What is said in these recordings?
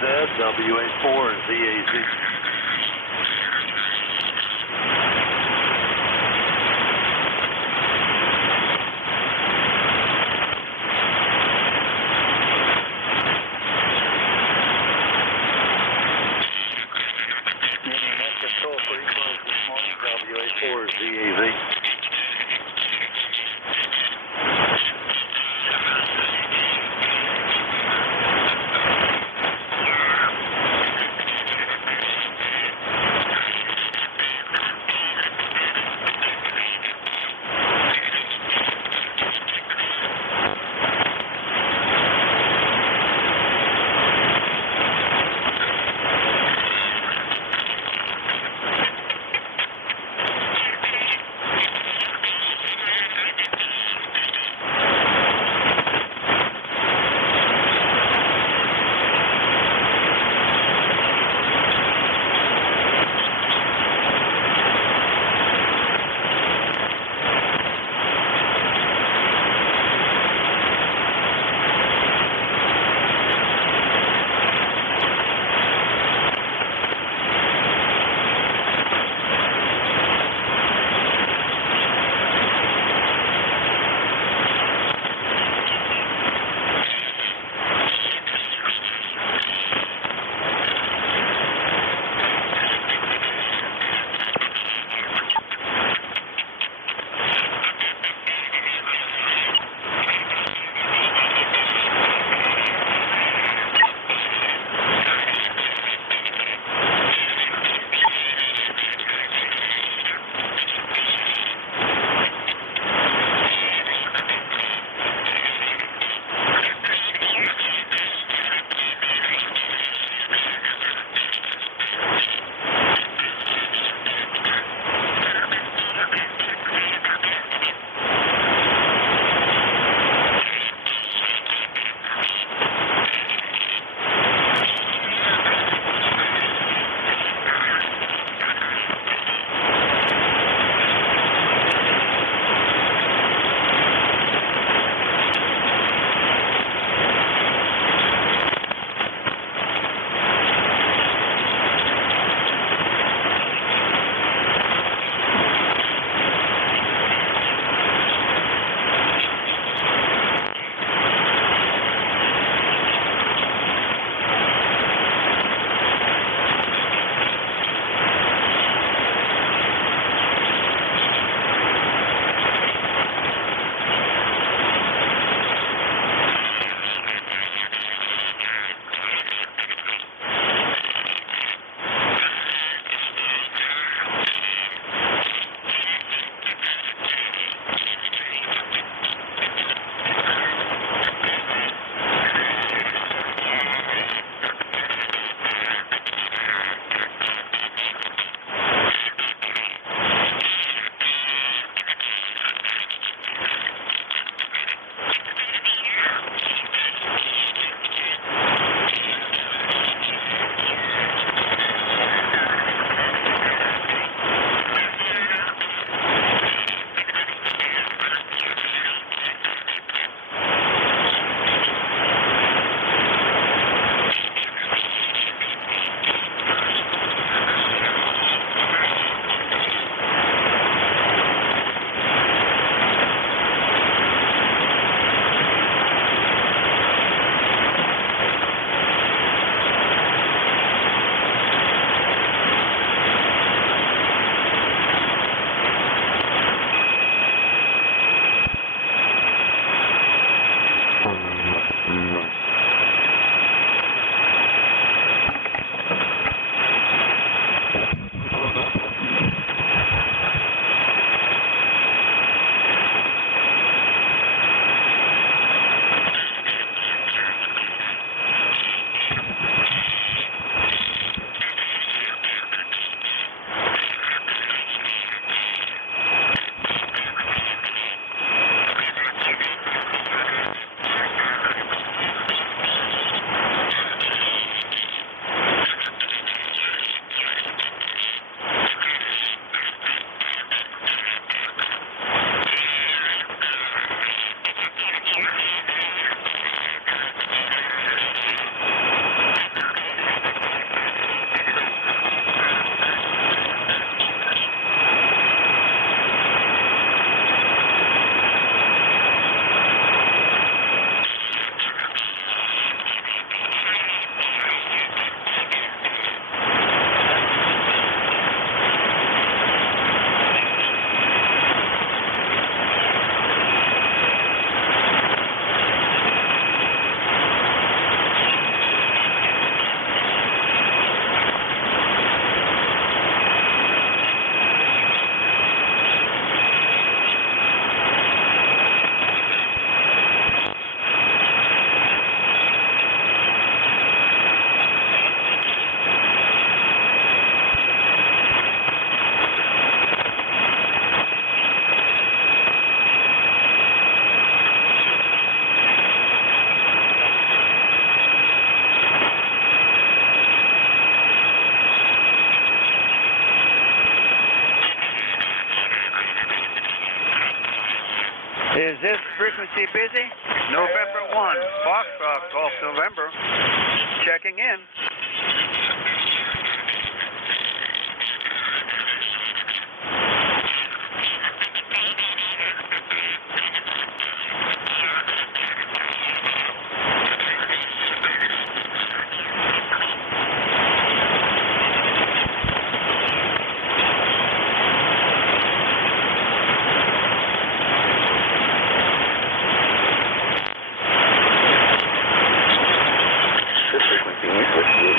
WA4 ZAZ. Control pretty close this morning, WA4 ZAZ. frequency busy. November 1, Foxtrot, Golf November. Checking in. This frequency is with you.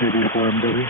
84MW.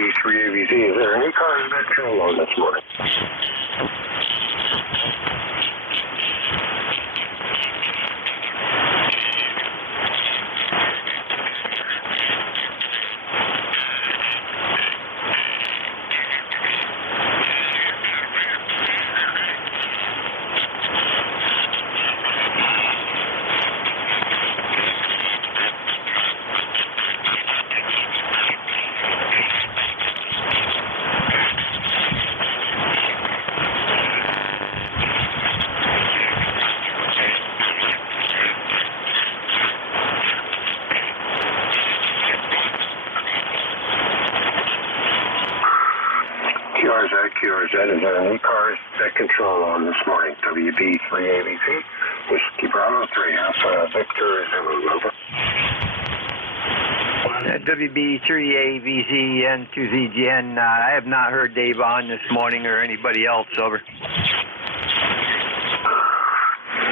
WB3ABZ. Is there any ECARS that control on this morning? QRZ, is there an ECARS that control on this morning? WB3ABZ, Whiskey Bravo 3 Alpha Victor, Zulu, over. WB3AVZ N2ZGN, I have not heard Dave on this morning or anybody else, over.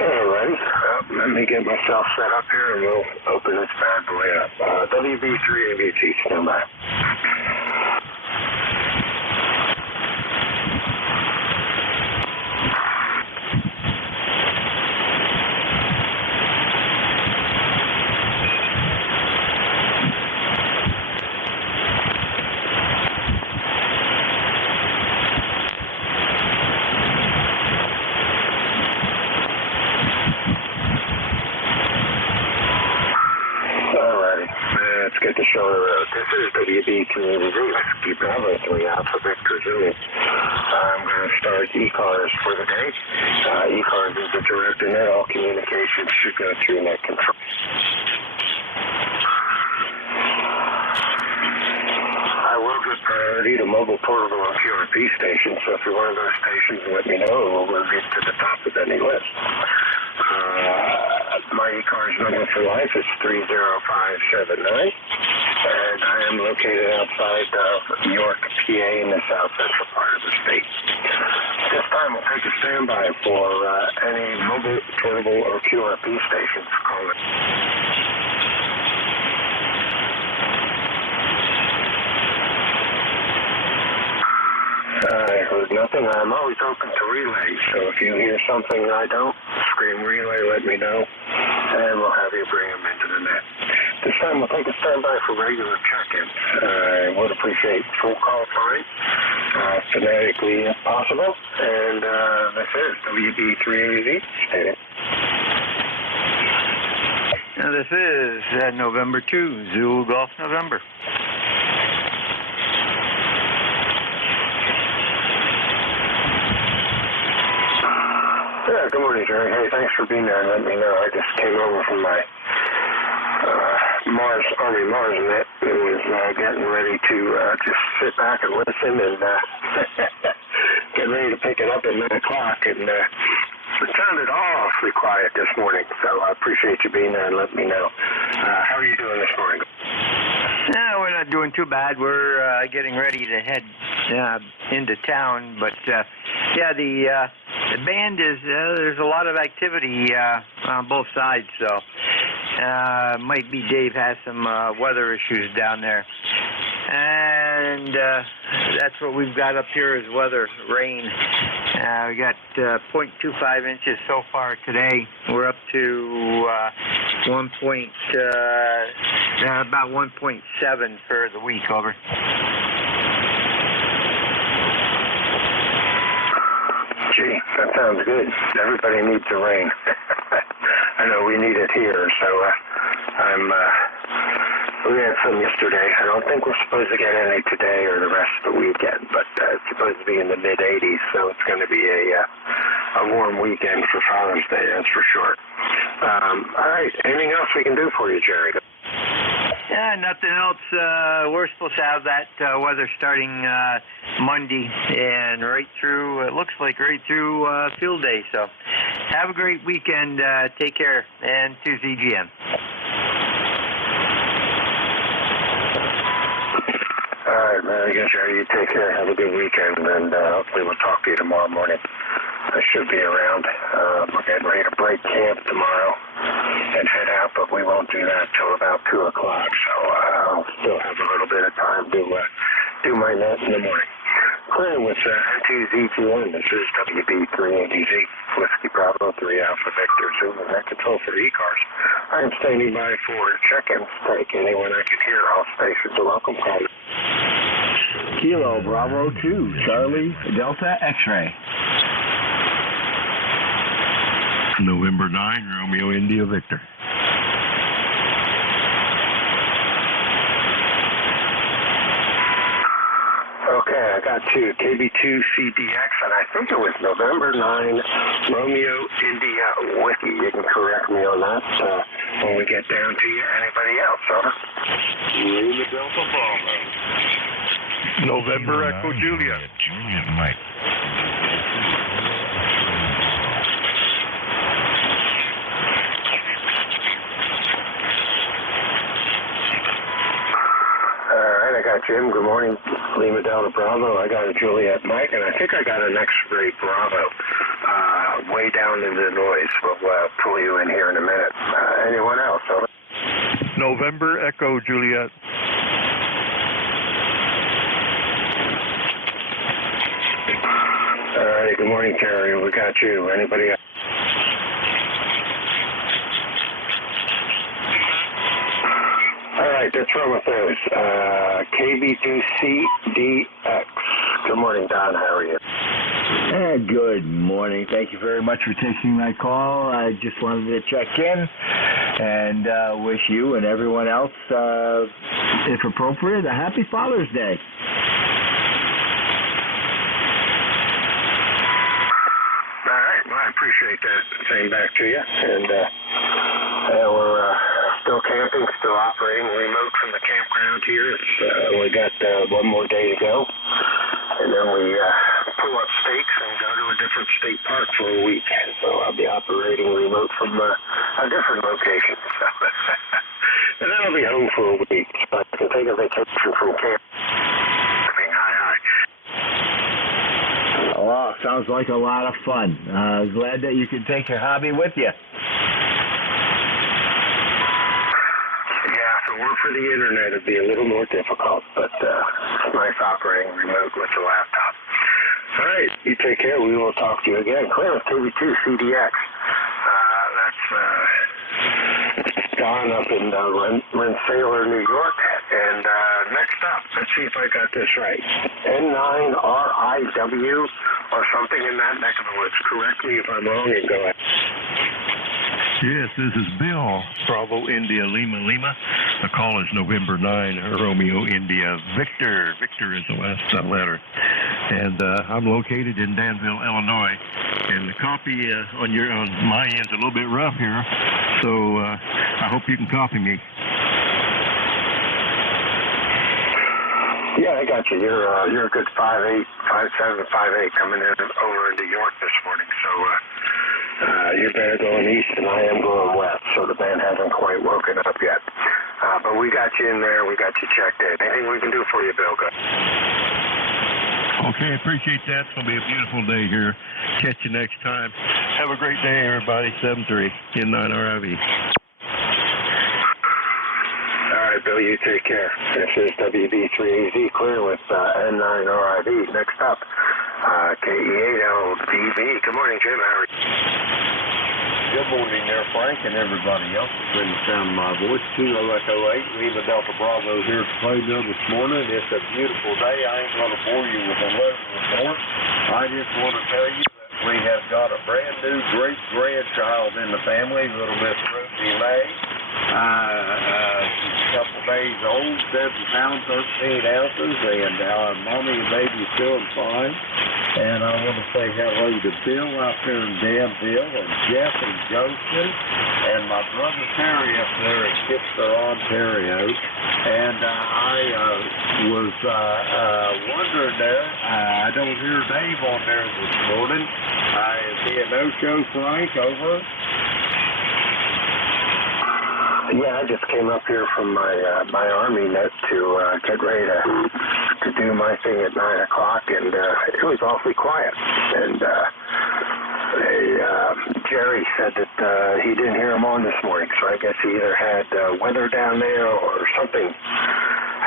Alright, let me get myself set up here and we'll open this bad boy up. WB3AVZ, stand by. Let's get the show on the road. This is WB3ABZ, Whiskey Bravo 3 Alpha Victor Zulu. I'm going to start ECARS for the day. ECARS is the direct net. All communications should go through net control. I will give priority to mobile, portable, and QRP stations, so if you're one of those stations, let me know, and we'll move you to the top of any list. My ECARS number for life is 30579, and I am located outside of York, PA, in the south central part of the state. This time we'll take a standby for any mobile, portable, or QRP stations calling. I heard nothing. I'm always open to relay, so if you hear something I don't, scream relay, let me know, and we'll have you bring them into the net. This time we'll take a standby for regular check-ins. I would appreciate full call time, phonetically if possible, and this is WB3ABZ. Now this is November 2, Zulu Golf November. Yeah, good morning, Jerry. Hey, thanks for being there and letting me know. I just came over from my Army Mars net and was getting ready to just sit back and listen and get ready to pick it up at 9 o'clock. And it sounded awfully quiet this morning, so I appreciate you being there and letting me know. How are you doing this morning? No, we're not doing too bad. We're getting ready to head into town, but yeah, the band is there's a lot of activity on both sides, so might be Dave has some weather issues down there, and that's what we've got up here is weather, rain. We got 0.25 inches so far today. We're up to about 1.7 for the week, over. Gee, that sounds good. Everybody needs the rain. I know we need it here, so we had some yesterday. I don't think we're supposed to get any today or the rest of the weekend, but it's supposed to be in the mid-80s, so it's going to be a warm weekend for Father's Day, that's for sure. All right, anything else we can do for you, Jerry? Yeah, nothing else. We're supposed to have that weather starting Monday and right through, it looks like right through field day. So have a great weekend. Take care. And to ZGM. All right, man. I guess you take care. Have a good weekend, and hopefully we'll talk to you tomorrow morning. I should be around. We're getting ready to break camp tomorrow and head out, but we won't do that till about 2 o'clock. So I'll still have a little bit of time to do my net in the morning. Clear with NJ2US. This is WB3ADZ, Whiskey Bravo 3 Alpha Victor Zulu. Net control for ECARS. I am standing by for check-ins. Take anyone I can hear. All stations are welcome. Call me. Kilo Bravo 2, Charlie Delta X-ray. November 9, Romeo India Victor. Okay, I got you. KB2CDX, and I think it was November 9, Romeo India Whiskey. You can correct me on that when we get down to you. Anybody else, over? Lima Delta Bravo. November Echo Juliet. Juliet Mike. I got Jim. Good morning. Lima Delta Bravo. I got a Juliet Mike, and I think I got an X-ray Bravo way down in the noise. We'll pull you in here in a minute. Anyone else? Over? November Echo Juliet. All right. Good morning, Terry. We got you. Anybody else? All right, that's wrong with those. KB2CDX. Good morning, Don. How are you? Good morning. Thank you very much for taking my call. I just wanted to check in and wish you and everyone else, if appropriate, a happy Father's Day. All right. Well, I appreciate that. Same back to you. And we're still camping, still operating remote from the campground here. We got one more day to go. And then we pull up stakes and go to a different state park for a week. So I'll be operating remote from a different location. So and then I'll be home for a week. So I can take a vacation from camp. Hi. Oh, sounds like a lot of fun. Glad that you could take your hobby with you. Yeah, if it weren't for the internet, it'd be a little more difficult, but it's nice operating remote with the laptop. All right, you take care. We will talk to you again. Clear with KB2CDX. That's Don up in Rensselaer, New York. And next up, let's see if I got this right. N9RIW or something in that neck of the woods. Correct me if I'm wrong and go ahead. Yes, this is Bill, Bravo India Lima Lima. The call is November 9, Romeo India Victor. Victor is the last letter. And I'm located in Danville, Illinois. And the copy on my end's a little bit rough here, so I hope you can copy me. Yeah, I got you. You're a good 5'8", 5'7", 5'8", coming in over into York this morning. So you're better going east than I am going west. So the band hasn't quite woken up yet. But we got you in there. We got you checked in. Anything we can do for you, Bill? Good. Okay, appreciate that. It's going to be a beautiful day here. Catch you next time. Have a great day, everybody. 7-3, N9RIV. All right, Bill, you take care. This is WB3AZ clear with N9RIV. Next up, KE8LDB. Good morning, Jim. How are you? Good morning there, Frank, and everybody else that's been the sound of my voice. Kilo Echo 8, Lima Delta Bravo here at Plainville this morning. It's a beautiful day. I ain't going to bore you with a weather report. I just want to tell you that we have got a brand new great-grandchild in the family, little Miss Rosie May. She's a couple days old, 7 pounds, 13 ounces, and mommy and baby are feeling fine. And I want to say hello to Bill out there in Danville, and Jeff and Joseph, and my brother Terry up there in Kitster, Ontario. And I was wondering there, I don't hear Dave on there this morning. Is he a no-show, Frank? Over? Yeah, I just came up here from my Army net to get ready to do my thing at 9 o'clock, and it was awfully quiet. And Jerry said that he didn't hear him on this morning, so I guess he either had weather down there or something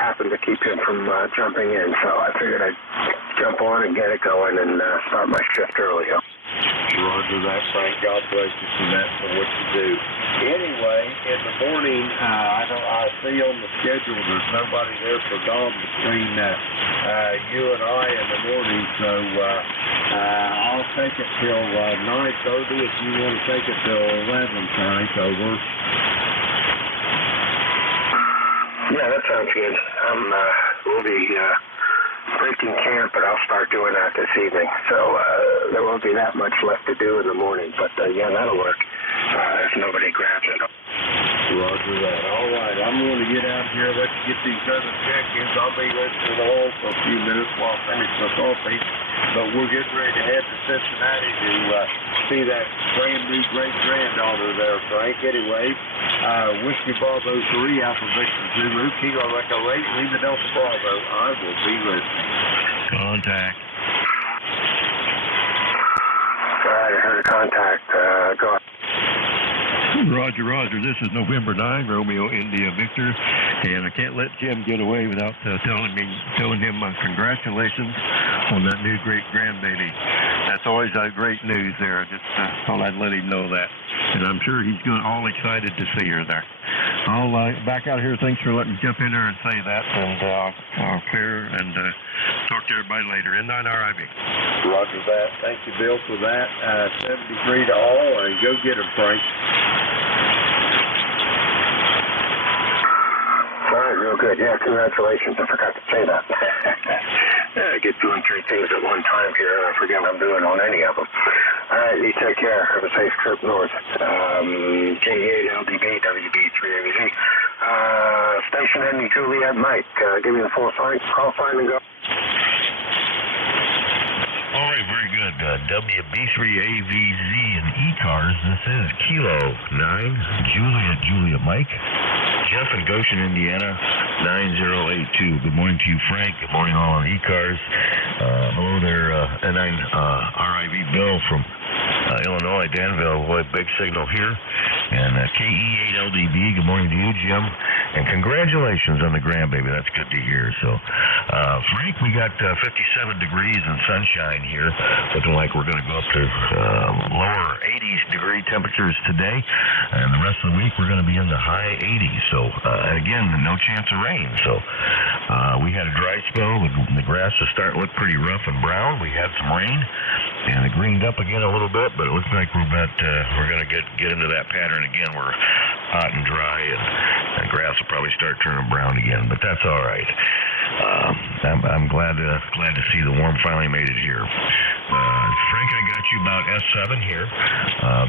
happened to keep him from jumping in, so I figured I'd jump on and get it going and start my shift early. Roger that, Frank. God bless you for that, for what you do. Anyway, in the morning, I see on the schedule there's nobody there for Dawn between you and I in the morning, so I'll take it till 9:30 if you want to take it till 11, Frank. Over. Yeah, that sounds good. We'll be breaking camp, but I'll start doing that this evening. So there won't be that much left to do in the morning, but yeah, that'll work if nobody grabs it. Roger that. All right, I'm going to get out here, let you get these other check-ins. I'll be listening to all for a few minutes while I finish my coffee. But we're getting ready to head to Cincinnati to see that brand new great-granddaughter there, Frank. Anyway, Whiskey Bravo 3, Alpha Victor Zulu, Kilo Echo 8, Lima Delta Bravo. I will be listening. Contact. All right, I heard a contact. Go on. Roger, Roger. This is November 9, Romeo India Victor, and I can't let Jim get away without telling him congratulations on that new great grandbaby. That's always great news there. Just thought I'd let him know that, and I'm sure he's all excited to see her there. I'll back out here. Thanks for letting me jump in there and say that, and I'll clear and talk to everybody later. In 9 RIV. Roger that. Thank you, Bill, for that. 73 to all, and go get him, Frank. All right, real good. Yeah, congratulations. I forgot to say that. I get doing 3 things at one time here, and I forget what I'm doing on any of them. All right, you take care. Have a safe trip north. J8 LDB, WB3AVZ. Station ending Juliet Mike. Give me the full sign, call sign, and go. All right, very good. WB3AVZ and ECARS. This is Kilo 9, Juliet Mike. Jeff in Goshen, Indiana, 9082. Good morning to you, Frank. Good morning all on ECARS. Hello there, N9 RIV Bill from Illinois, Danville. Boy, big signal here. And KE8LDB, good morning to you, Jim. And congratulations on the grandbaby. That's good to hear. So, Frank, we got 57 degrees and sunshine here. Looking like we're going to go up to lower 80s degree temperatures today. And the rest of the week, we're going to be in the high 80s. So, and again, no chance of rain. So, we had a dry spell. The grass is starting to look pretty rough and brown. We had some rain, and it greened up again a little bit, but it looks like we're going to get into that pattern again. We're hot and dry, and grass will probably start turning brown again, but that's all right. I'm glad to see the warm finally made it here. Frank, I got you about S7 here.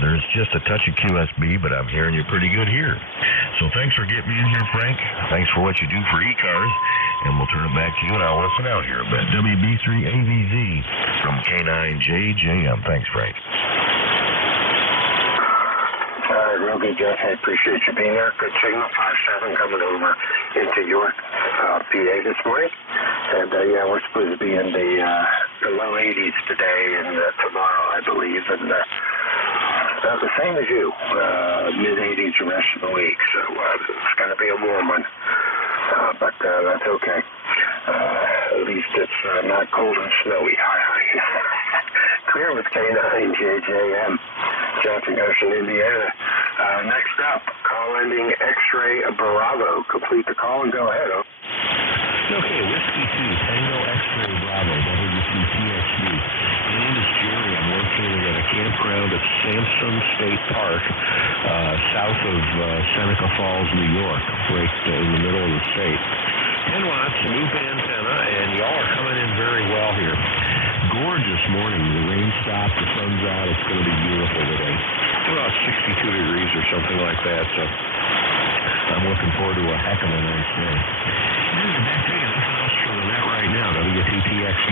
There's just a touch of QSB, but I'm hearing you pretty good here. So thanks for getting me in here, Frank. Thanks for what you do for ECARS, and we'll turn it back to you, and I'll listen out here a bit. WB3AVZ from K9JJM. Thanks, Frank. Real good, Jeff. I appreciate you being there. Good signal, 5-7 coming over into York, PA this morning. And, yeah, we're supposed to be in the low 80s today and tomorrow, I believe. And the same as you, mid-80s the rest of the week. So it's going to be a warm one. But that's okay. At least it's not cold and snowy. Clear with K9JJM, Johnson, Goshen, Indiana. Next up, call ending X-Ray Bravo. Complete the call and go ahead. Okay, Whiskey 2, Tango X-Ray Bravo, WCPXD. My name is Jerry. I'm located at a campground at Samson State Park, south of Seneca Falls, New York, right in the middle of the state. 10 watts, loop antenna, and y'all are coming in very well here. Gorgeous morning. The rain stopped, the sun's out. It's going to be beautiful today. About 62 degrees or something like that, so I'm looking forward to a heck of a nice day. And back to you, nothing else from the net right now, WTTXD.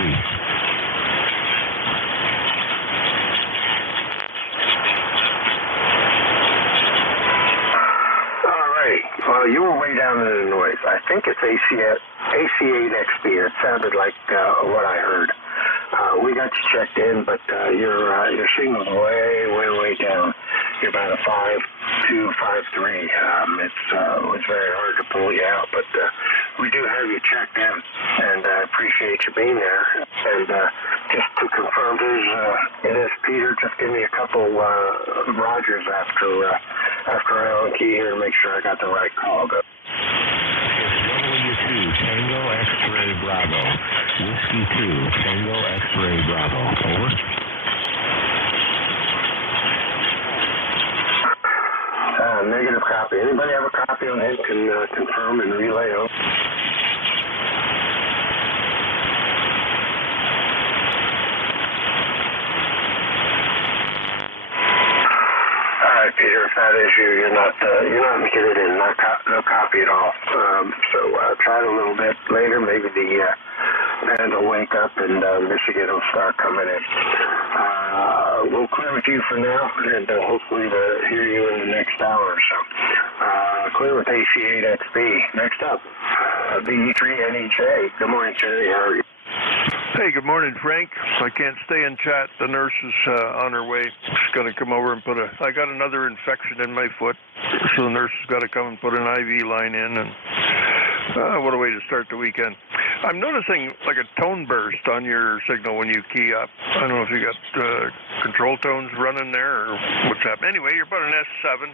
All right. Well, you were way down in the noise. I think it's AC8XB. It sounded like what I heard. We got you checked in, but your signal's way down. You're about a 5. 253. It was very hard to pull you out, but we do have you checked in, and I appreciate you being there. And just to confirm, it is Peter. Just give me a couple Rogers after Alan Key here to make sure I got the right call. W2 Tango X-Ray Bravo. Whiskey 2 Tango X-Ray Bravo. Over. Negative copy. Anybody have a copy on him can confirm and relay over? All right, Peter. If that is you, you're not making it in. No copy at all. So try it a little bit later. Maybe the band will wake up and Michigan will start coming in. We'll clear with you for now, and hopefully hear you in the next hour or so. Clear with AC8XB. Next up, BE3NEJ. Good morning, Jerry. How are you? Hey, good morning, Frank. I can't stay and chat. The nurse is on her way. She's going to come over and I got another infection in my foot, so the nurse has got to come and put an IV line in, and what a way to start the weekend. I'm noticing like a tone burst on your signal when you key up. I don't know if you got control tones running there or what's happening. Anyway, you're about an S7.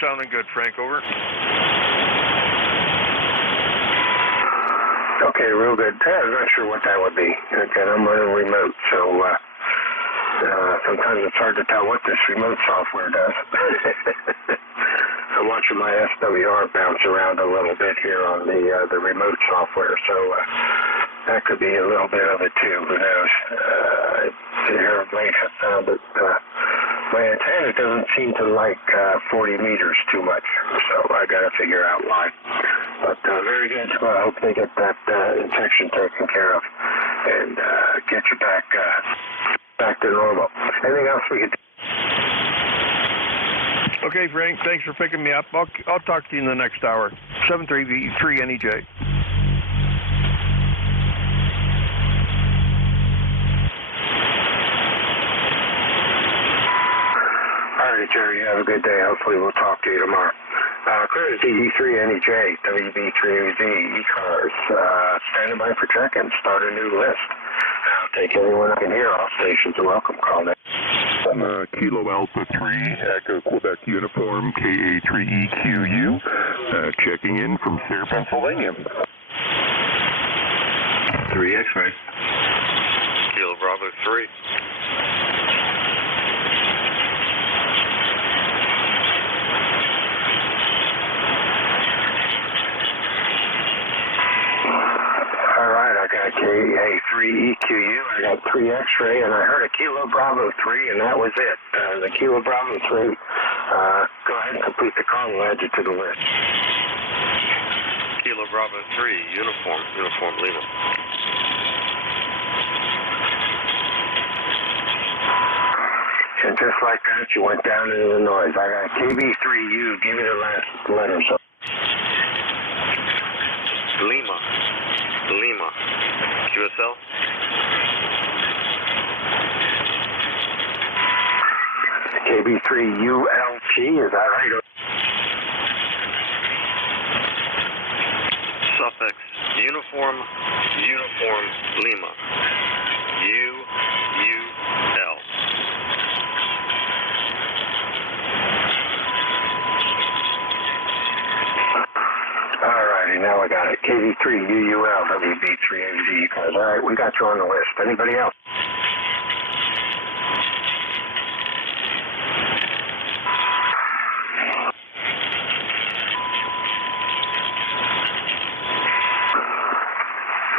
Sounding good, Frank. Over. Okay, real good. I'm not sure what that would be. Again, I'm running remote, so sometimes it's hard to tell what this remote software does. I'm watching my SWR bounce around a little bit here on the remote software, so that could be a little bit of it too. Who knows? Here of late, I found that my antenna doesn't seem to like 40 meters too much, so I got to figure out why. But very good. So I hope they get that infection taken care of and get you back to normal. Anything else we could do? Okay, Frank, thanks for picking me up. I'll talk to you in the next hour. 73V3NEJ. All right, Jerry, have a good day. Hopefully we'll talk to you tomorrow. Clear to E3NEJ, WB3AZ, ECARS, standing by for check-in. Start a new list. I'll take anyone I can hear. All stations are welcome. Call in. Kilo Alpha 3, Echo Quebec Uniform, KA3EQU, checking in from Sayre, Pennsylvania. 3 X-ray. Kilo Bravo 3. KA3EQU, I got 3 X-ray, and I heard a Kilo Bravo 3, and that was it. The Kilo Bravo 3. Go ahead and complete the call. We'll add you to the list. Kilo Bravo 3, Uniform Lima. And just like that, you went down into the noise. I got KB3U. Give me the last letter. So. Lima. QSL. KB3ULT, is that right? Suffix. Uniform Lima. UL. Alrighty, now I got it. KV3UUL, WB3AZ. All right, we got you on the list. Anybody else?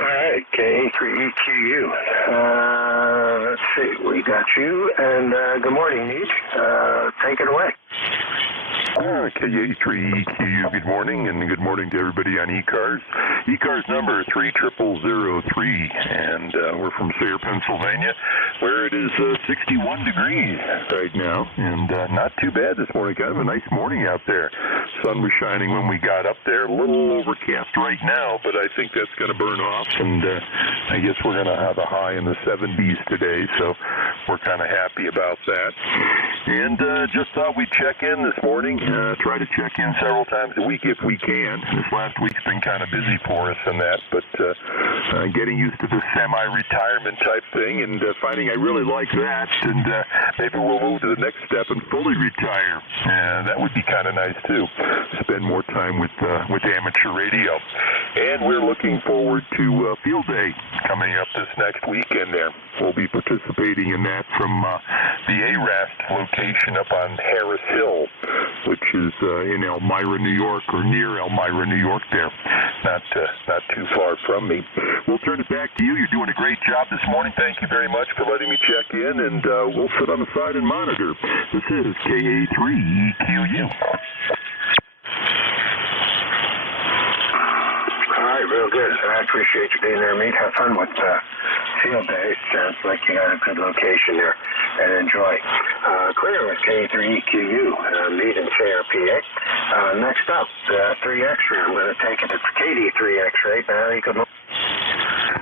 Alright, KA3EQU. Let's see, we got you. And good morning, Neat. Take it away. KA3EQU, good morning, and good morning to everybody on ECARS. ECARS number 30003, and we're from Sayre, Pennsylvania, where it is 61 degrees right now, and not too bad this morning. Kind of a nice morning out there. Sun was shining when we got up there. A little overcast right now, but I think that's going to burn off, and I guess we're going to have a high in the 70s today, so we're kind of happy about that. And just thought we'd check in this morning, try to check in several times a week if we can. This last week's been kind of busy for us and that, but getting used to the semi-retirement type thing and finding I really like that, and maybe we'll move to the next step and fully retire. That would be kind of nice too. Spend more time with amateur radio. And we're looking forward to Field Day coming up this next weekend there. We'll be participating in that from the ARAST location up on Harris Hill, which is in Elmira, New York, or near Elmira, New York there. Not too far from me. We'll turn it back to you. You're doing a great job this morning. Thank you very much for letting me check in, and we'll sit on the side and monitor. This is KA3EQU. All right, real good. I appreciate you being there, mate. Have fun with Field Day. Sounds like you got a good location there, and enjoy. Clear with K3EQU, meet in Sayre, PA. Next up, 3 X-ray. I'm going to take it. It's Katie 3 X-ray. Barry, good morning.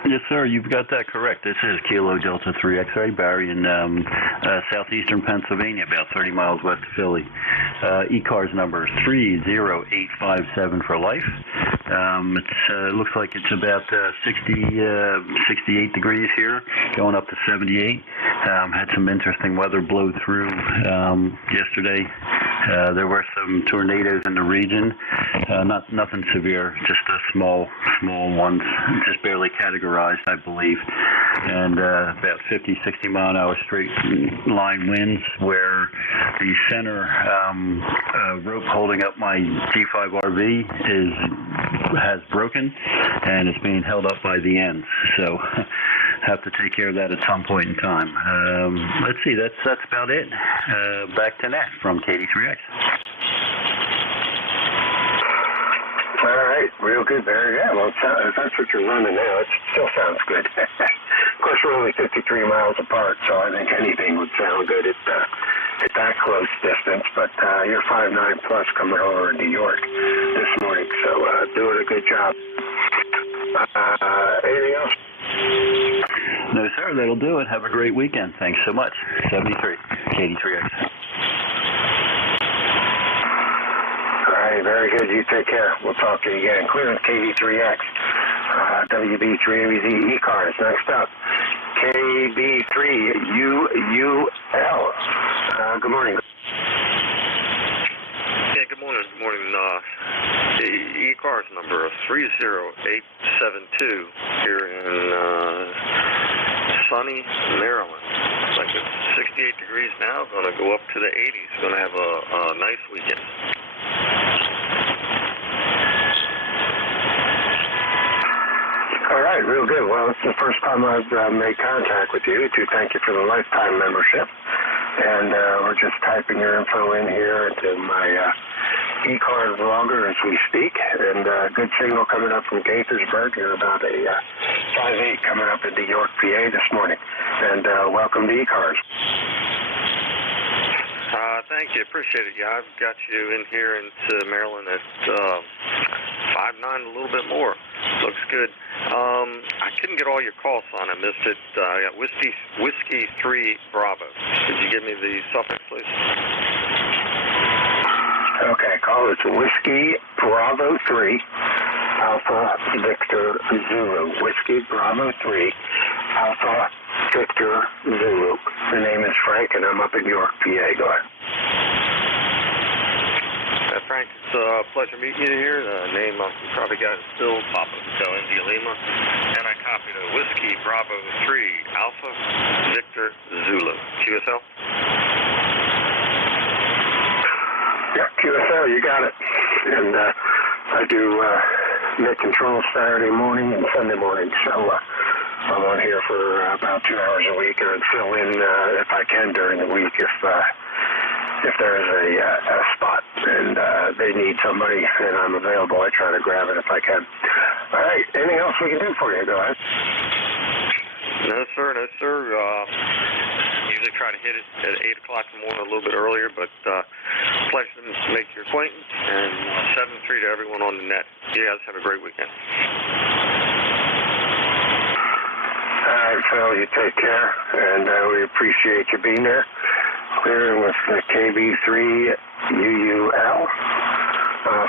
Yes, sir. You've got that correct. This is Kilo Delta 3 X-ray, Barry, in southeastern Pennsylvania, about 30 miles west of Philly. ECARS number 30857 for life. It looks like it's about 68 degrees here, going up to 78. Had some interesting weather blow through yesterday. There were some tornadoes in the region. Nothing severe, just small ones, just barely categorized, I believe. And about 50, 60 mile an hour straight line winds, where the center rope holding up my G5 RV has broken, and it's being held up by the ends. So have to take care of that at some point in time. Let's see, that's about it. Back to Nat from KD3X. All right, real good, Barry. Yeah, well, if that's what you're running now, it still sounds good. Of course, we're only 53 miles apart, so I think anything would sound good at that close distance. But you're 5'9" plus coming over to New York this morning, so doing a good job. Anything else? No, sir, that'll do it. Have a great weekend. Thanks so much. 73, KD3X. All right, very good. You take care. We'll talk to you again. Clearance KD3X, WB3ABZ ECARS. Next up, KB3UUL. Good morning. Yeah, good morning. Good morning. The ECARS number 30872 here in sunny Maryland. It's like it's 68 degrees now. Going to go up to the 80s. Going to have a nice weekend. All right, real good. Well, it's the first time I've made contact with you to thank you for the lifetime membership. And we're just typing your info in here into my ECARS logger as we speak. And good signal coming up from Gaithersburg. You're about a 5'8" coming up into York, PA this morning. And welcome to ECARS. Thank you. Appreciate it. Yeah, I've got you in here into Maryland at 5'9", a little bit more. Looks good. I couldn't get all your call sign. I missed it. I got Whiskey 3 Bravo. Could you give me the suffix, please? Okay, call it Whiskey Bravo 3 Alpha Victor Zulu. Whiskey Bravo 3 Alpha Victor Zulu. The name is Frank, and I'm up in York, PA. Go ahead. Frank, it's a pleasure meeting you here. The name you probably got is still Papa Hotel India Lima. And I copied a Whiskey Bravo 3 Alpha Victor Zulu. QSL? Yeah, QSL, you got it. And I do net control Saturday morning and Sunday morning, so I'm on here for about 2 hours a week, and fill in if I can during the week if there is a spot. and they need somebody, and I'm available. I try to grab it if I can. All right, anything else we can do for you? Go ahead. No, sir. Usually try to hit it at 8 o'clock in the morning, a little bit earlier, but pleasure to make your acquaintance, and 7-3 to everyone on the net. You guys have a great weekend. All right, Phil, you take care, and we appreciate you being there. Clearing with the KB3UUL.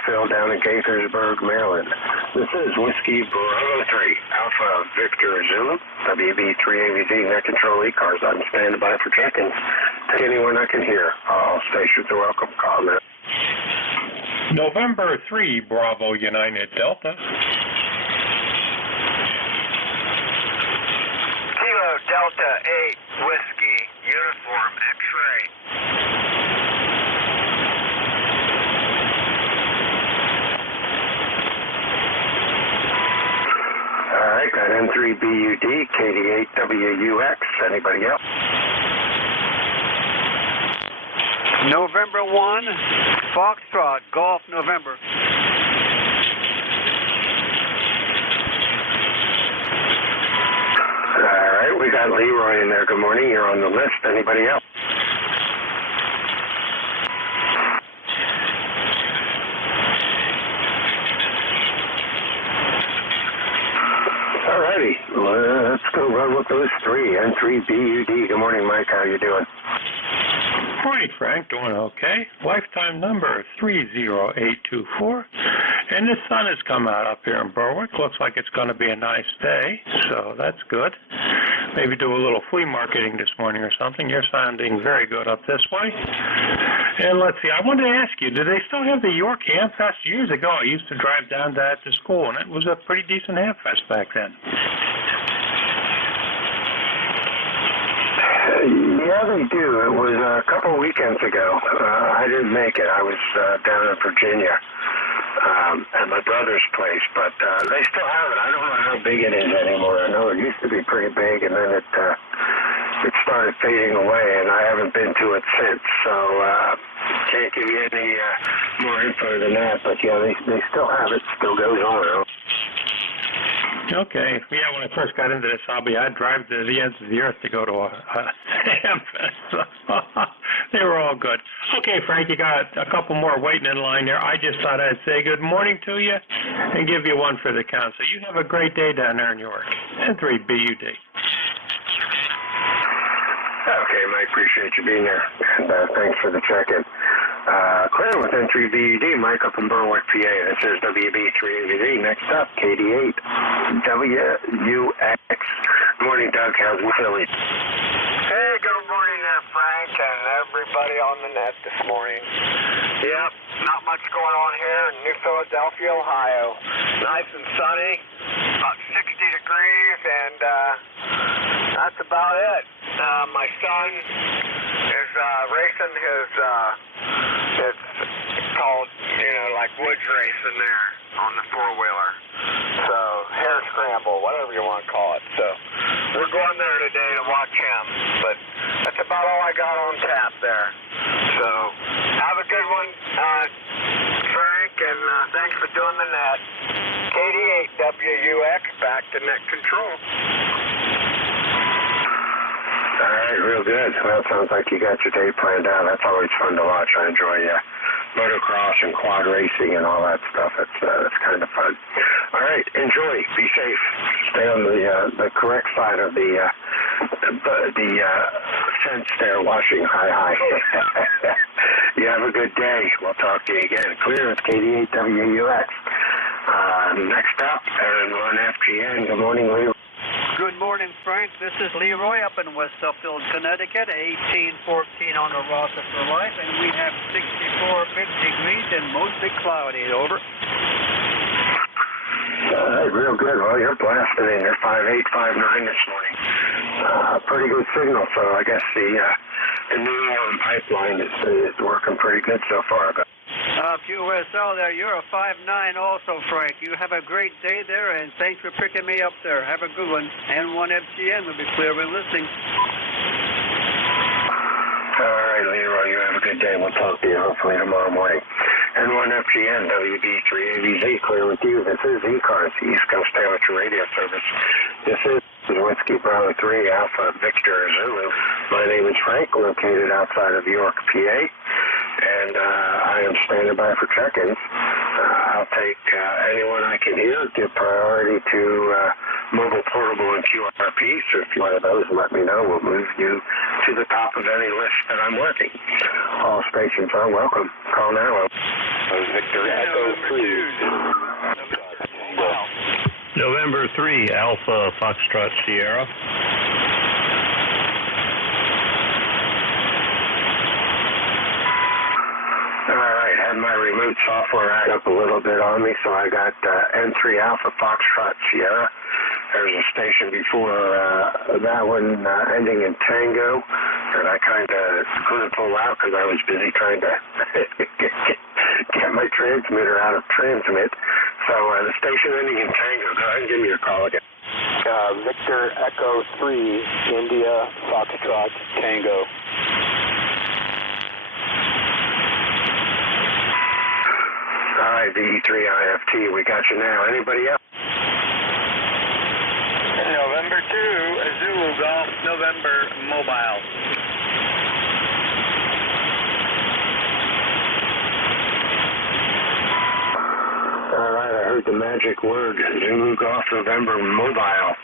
Phil down in Gaithersburg, Maryland. This is Whiskey Bravo 3, Alpha Victor Zulu, WB3AVZ, net control ECARS. I'm standing by for check-ins. Take anyone I can hear. All stations are welcome. Call me. November 3, Bravo United Delta. Kilo Delta 8, Whiskey, Uniform, X-ray. All right, got N3BUD, KD8WUX. Anybody else? November 1, Foxtrot, Golf, November. All right, we got Leroy in there. Good morning. You're on the list. Anybody else? All righty, let's go run with those three. N3BUD. Good morning, Mike. How you doing? Morning, Frank. Doing okay. Lifetime number 30824. And the sun has come out up here in Berwick. Looks like it's going to be a nice day, so that's good. Maybe do a little flea marketing this morning or something. You're sounding very good up this way. And let's see, I wanted to ask you, do they still have the York Hamfest? Years ago, I used to drive down to that to school, and it was a pretty decent Hamfest back then. Yeah, they do. It was a couple weekends ago. I didn't make it. I was down in Virginia at my brother's place, but they still have it. I don't know how big it is anymore. I know it used to be pretty big, and then it started fading away, and I haven't been to it since. So can't give you any more info than that. But yeah, they still have it. Still goes on. Okay. Yeah, when I first got into this hobby, I'd drive to the ends of the earth to go to a Hamfest. They were all good. Okay, Frank, you got a couple more waiting in line there. I just thought I'd say good morning to you and give you one for the count. So you have a great day down there in York. N3BUD. Okay, Mike, appreciate you being there. And thanks for the check-in. Clear with N3BUD, Mike up in Berwick, PA. This is WB3AVZ. Next up, KD8WUX. Morning, Doug. How's it feeling? Hey, good morning there, Frank, and everybody on the net this morning. Yep, not much going on here in New Philadelphia, Ohio. Nice and sunny, about 60 degrees, and that's about it. My son is racing his, it's called, like woods racing there on the four-wheeler. So, hair scramble, whatever you want to call it. So, we're going there today to watch him, but that's about all I got on tap there. So, have a good one, Frank, and thanks for doing the net. KD8WUX, back to net control. All right, real good. Well, it sounds like you got your day planned out. That's always fun to watch. I enjoy motocross and quad racing and all that stuff. It's kind of fun. All right, enjoy. Be safe. Stay on the correct side of the fence there, watching high. You have a good day. We'll talk to you again. Clear with KD8WUX. Next up, Aaron 1FGN. Good morning, Leroy. Good morning, Frank. This is Leroy up in West Suffield, Connecticut, 1814 on the roster for life, and we have 64 degrees and mostly cloudy. Over. All right, real good. Well, you're blasting in. You're 5.8, 5.9 this morning. Pretty good signal, so I guess the New England pipeline is working pretty good so far. QSL there, you're a 5.9 also, Frank. You have a great day there, and thanks for picking me up there. Have a good one. And 1FGN will be clear when listening. All right, Leroy, you have a good day. We'll talk to you hopefully tomorrow morning. N1FGN, WB3AVZ, clear with you. This is ECARS, East Coast Amateur Radio Service. This is Whiskey Bravo 3, Alpha Victor Zulu. My name is Frank, located outside of York, PA, and I am standing by for check-ins. I'll take anyone I can hear, give priority to mobile, portable, and QRP, so if you're one of those, let me know. We'll move you to the top of any list that I'm working. All stations are welcome. Call now. Victor Echo 3. November 3, Alpha Foxtrot Sierra. All right, had my remote software act up a little bit on me, so I got N3 Alpha Foxtrot Sierra. There's a station before that one ending in Tango, and I kind of couldn't pull out because I was busy trying to get my transmitter out of transmit. So the station ending in Tango, go ahead and give me a call again. Victor Echo 3, India Foxtrot Tango. All right, VE3IFT, we got you now. Anybody else? November 2, Zulu Golf, November Mobile. All right, I heard the magic word, Zulu Golf, November Mobile.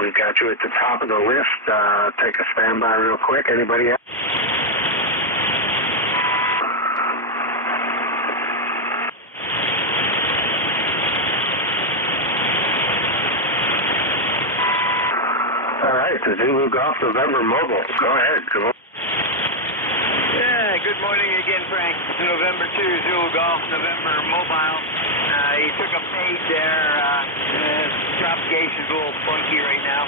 We've got you at the top of the list. Take a standby real quick. Anybody else? All right, the Zulu Golf November Mobile. Go ahead. Good morning. Yeah, good morning again, Frank. November 2, Zulu Golf, November Mobile. You took a fade there. Propagation is a little funky right now.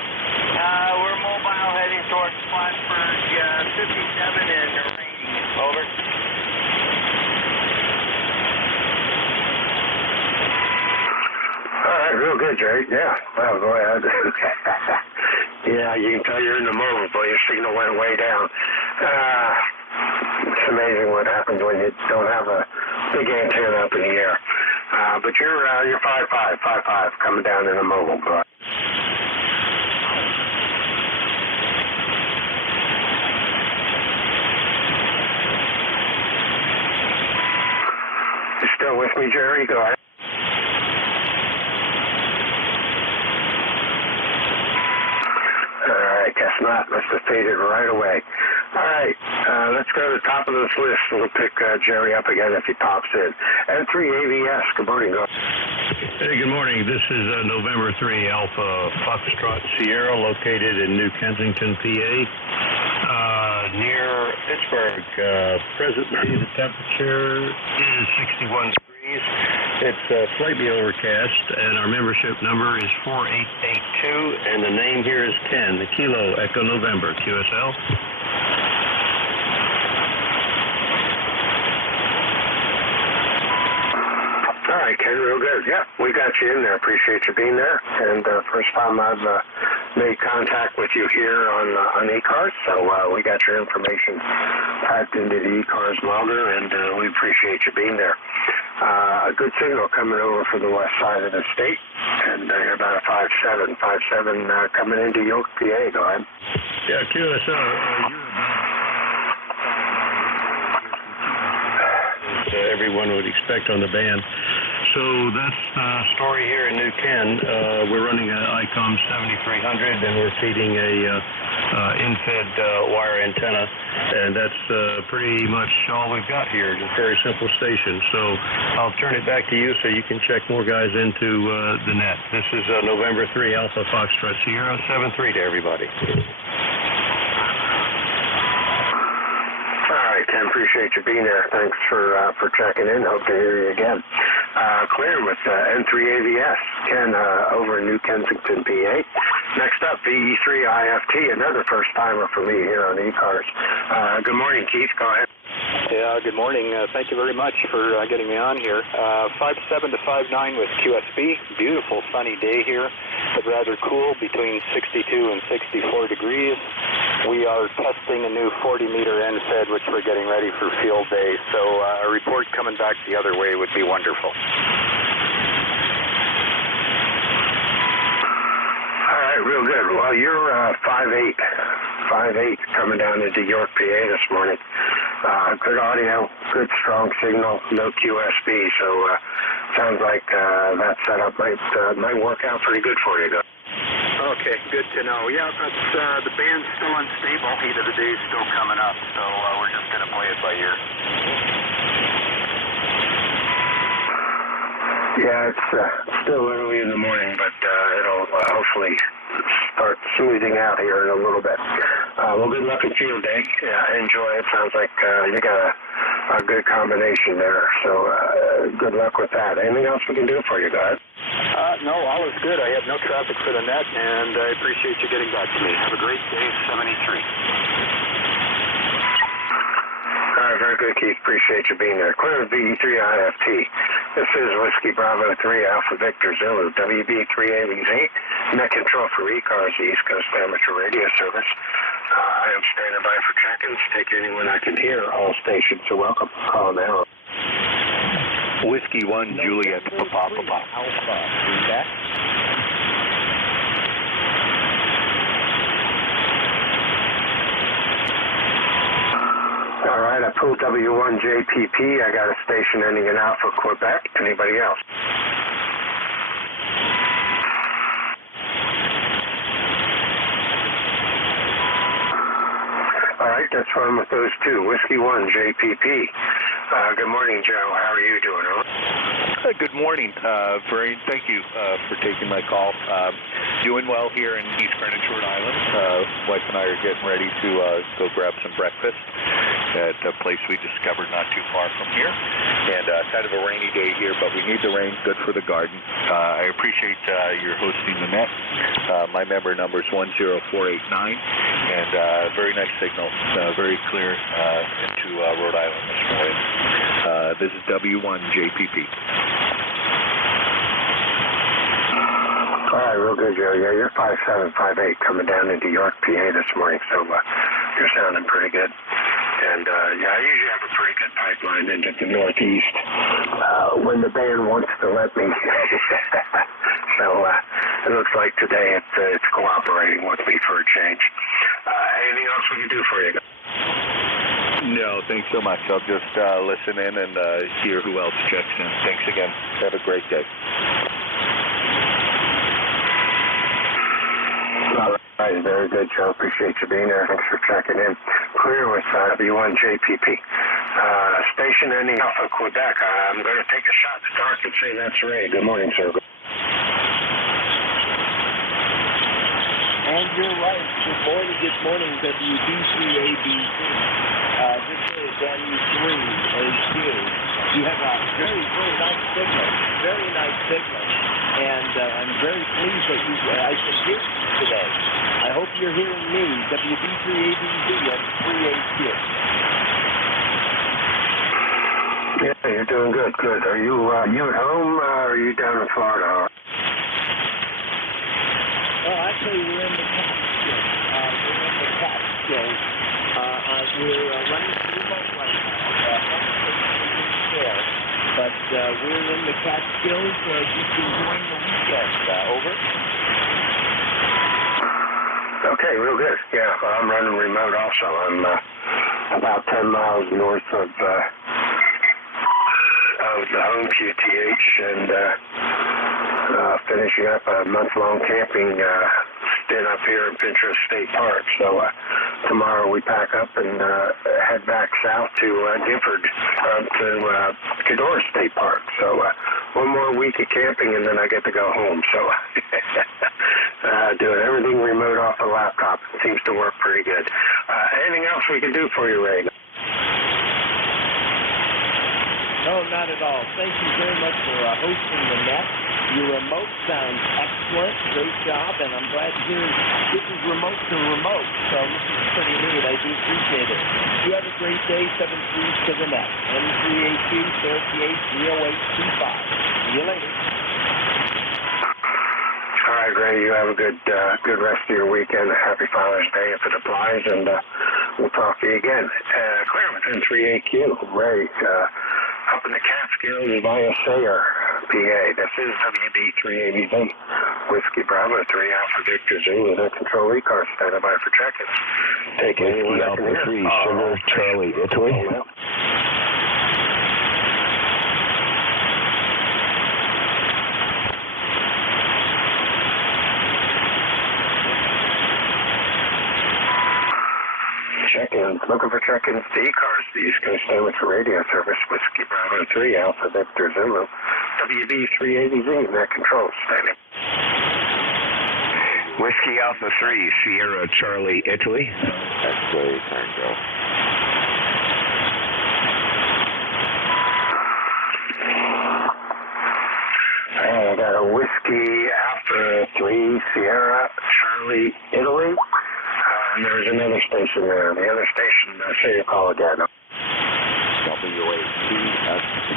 We're mobile heading towards Plattsburgh, 57 and raining. Over. All right, real good, Jerry. Yeah, well, go ahead. Yeah, you can tell you're in the mode, but your signal went way down. It's amazing what happens when you don't have a big antenna up in the air. But you're 5.5 coming down in the mobile. You still with me, Jerry? Go ahead. Guess not. Must have faded right away. All right, let's go to the top of this list. We'll pick Jerry up again if he pops in. N3 AVS, good morning. Go. Hey, good morning. This is November 3 Alpha Foxtrot Sierra, located in New Kensington, PA, near Pittsburgh. Presently, the temperature is 61 degrees. It's slightly overcast, and our membership number is 4882, and the name here is Ken, the Kilo Echo November, QSL. All right, Ken, real good. Yeah, we got you in there. Appreciate you being there. And first time I've made contact with you here on ECARS, so we got your information typed into the ECARS logger, and we appreciate you being there. A good signal coming over from the west side of the state, and you're about a 5.7 coming into York, PA. Go ahead. Yeah, QSL, you're everyone would expect on the band. So that's the story here in New Ken. We're running an ICOM 7300, and we're feeding a in-fed wire antenna, and that's pretty much all we've got here. It's a very simple station. So I'll turn it back to you so you can check more guys into the net. This is November 3 Alpha Foxtrot Sierra 73 to everybody. Ken, appreciate you being there. Thanks for checking in. Hope to hear you again. Clear with N3 AVS. Ken over in New Kensington, PA. Next up, VE3IFT, another first-timer for me here on ECARS. Good morning, Keith. Go ahead. Yeah, good morning. Thank you very much for getting me on here. 5.7 to 5.9 with QSB. Beautiful sunny day here, but rather cool, between 62 and 64 degrees. We are testing a new 40-meter end fed, which we're getting ready for field day. So a report coming back the other way would be wonderful. All right, real good. Well, you're 5'8", coming down into York, PA this morning. Good audio, good strong signal, no QSB. So sounds like that setup might work out pretty good for you, guys. Okay, good to know. Yeah, that's, the band's still unstable. Heat of the day is still coming up, so we're just going to play it by ear. Yeah, it's still early in the morning, but it'll hopefully start smoothing out here in a little bit. Well, good luck in field day. Enjoy it. Sounds like you got a good combination there, so good luck with that. Anything else we can do for you guys? No, all is good. I have no traffic for the net, and I appreciate you getting back to me. Have a great day, 73. All right, very good, Keith. Appreciate you being there. Clear of VE3IFT. This is Whiskey Bravo 3 Alpha Victor Zulu, WB3AVZ, net control for ECARS, the East Coast Amateur Radio Service. I am standing by for check-ins. Take anyone I can hear. All stations are welcome. Call now. Whiskey 1, Juliet, Papa. Alpha, feedback. All right, I pulled W1JPP. I got a station ending in Alpha, Quebec. Anybody else? All right, that's fine with those two. Whiskey 1, JPP. Good morning, Joe. How are you doing? Good morning. Thank you for taking my call. Doing well here in East Greenwich, Rhode Island. Wife and I are getting ready to go grab some breakfast at a place we discovered not too far from here. And kind of a rainy day here, but we need the rain. Good for the garden. I appreciate your hosting the net. My member number is 10489, and very nice signal, very clear into Rhode Island this morning. This is W1JPP. All right, real good, Joe. Yeah, you're 5758 coming down into York, PA this morning, so you're sounding pretty good. And, yeah, I usually have a pretty good pipeline into the Northeast when the band wants to let me. So it looks like today it's cooperating with me for a change. Anything else we can do for you? No, thanks so much. I'll just listen in and hear who else checks in. Thanks again. Have a great day. All right, very good, Joe. Appreciate you being there. Thanks for checking in. Clear with W1JPP. Station ending Alpha, Quebec. I'm going to take a shot in the dark and say that's Ray. Good morning, sir. And you're right. Good morning, WB3ABC. This is NJ2US. You have a very, very nice signal. Very nice signal. And I'm very pleased that I can hear you today. I hope you're hearing me, WB3ABZ at 3AQ. Yeah, you're doing good, good. Are you at home or are you down in Florida? Well, actually, we're in the Catskills. We're running remote right now. But we're in the Catskills, just enjoying the weekend. Over. Okay, real good. Yeah, I'm running remote also. I'm about 10 miles north of the home QTH and finishing up a month-long camping stint up here in Pinterest State Park. So tomorrow we pack up and head back south to Gifford, to Cador State Park. So one more week of camping and then I get to go home. So doing everything remote off the laptop. It seems to work pretty good. Anything else we can do for you, Ray? No, not at all. Thank you very much for hosting the net. Your remote sounds excellent. Great job, and I'm glad to hear this is remote to remote. So this is pretty neat. I do appreciate it. You have a great day. 7-3 to the net. N3AQ, Fairfield, 30825. See you later. All right. Gray, you have a good rest of your weekend. Happy Father's Day if it applies, and we'll talk to you again. Clear with N3AQ, Ray, up in the Catskills via Sayre, PA. This is WB3ABV, Whiskey Bravo 3 Alpha Victor Zulu, the control ECARS, standing by for check-in. Take anyone I can hear. Whiskey Alpha 3, Sugar, Charlie, Italy. Check-ins. Looking for check-ins to ECARS, the East Coast Amateur Radio Service, Whiskey Bravo 3 Alpha Victor Zulu, WB380Z, net control, standing. Whiskey Alpha 3, Sierra, Charlie, Italy. X-ray, Tango. I got a Whiskey Alpha 3, Sierra, Charlie, Italy. And there's another station there. The other station, say your call again. WATSP.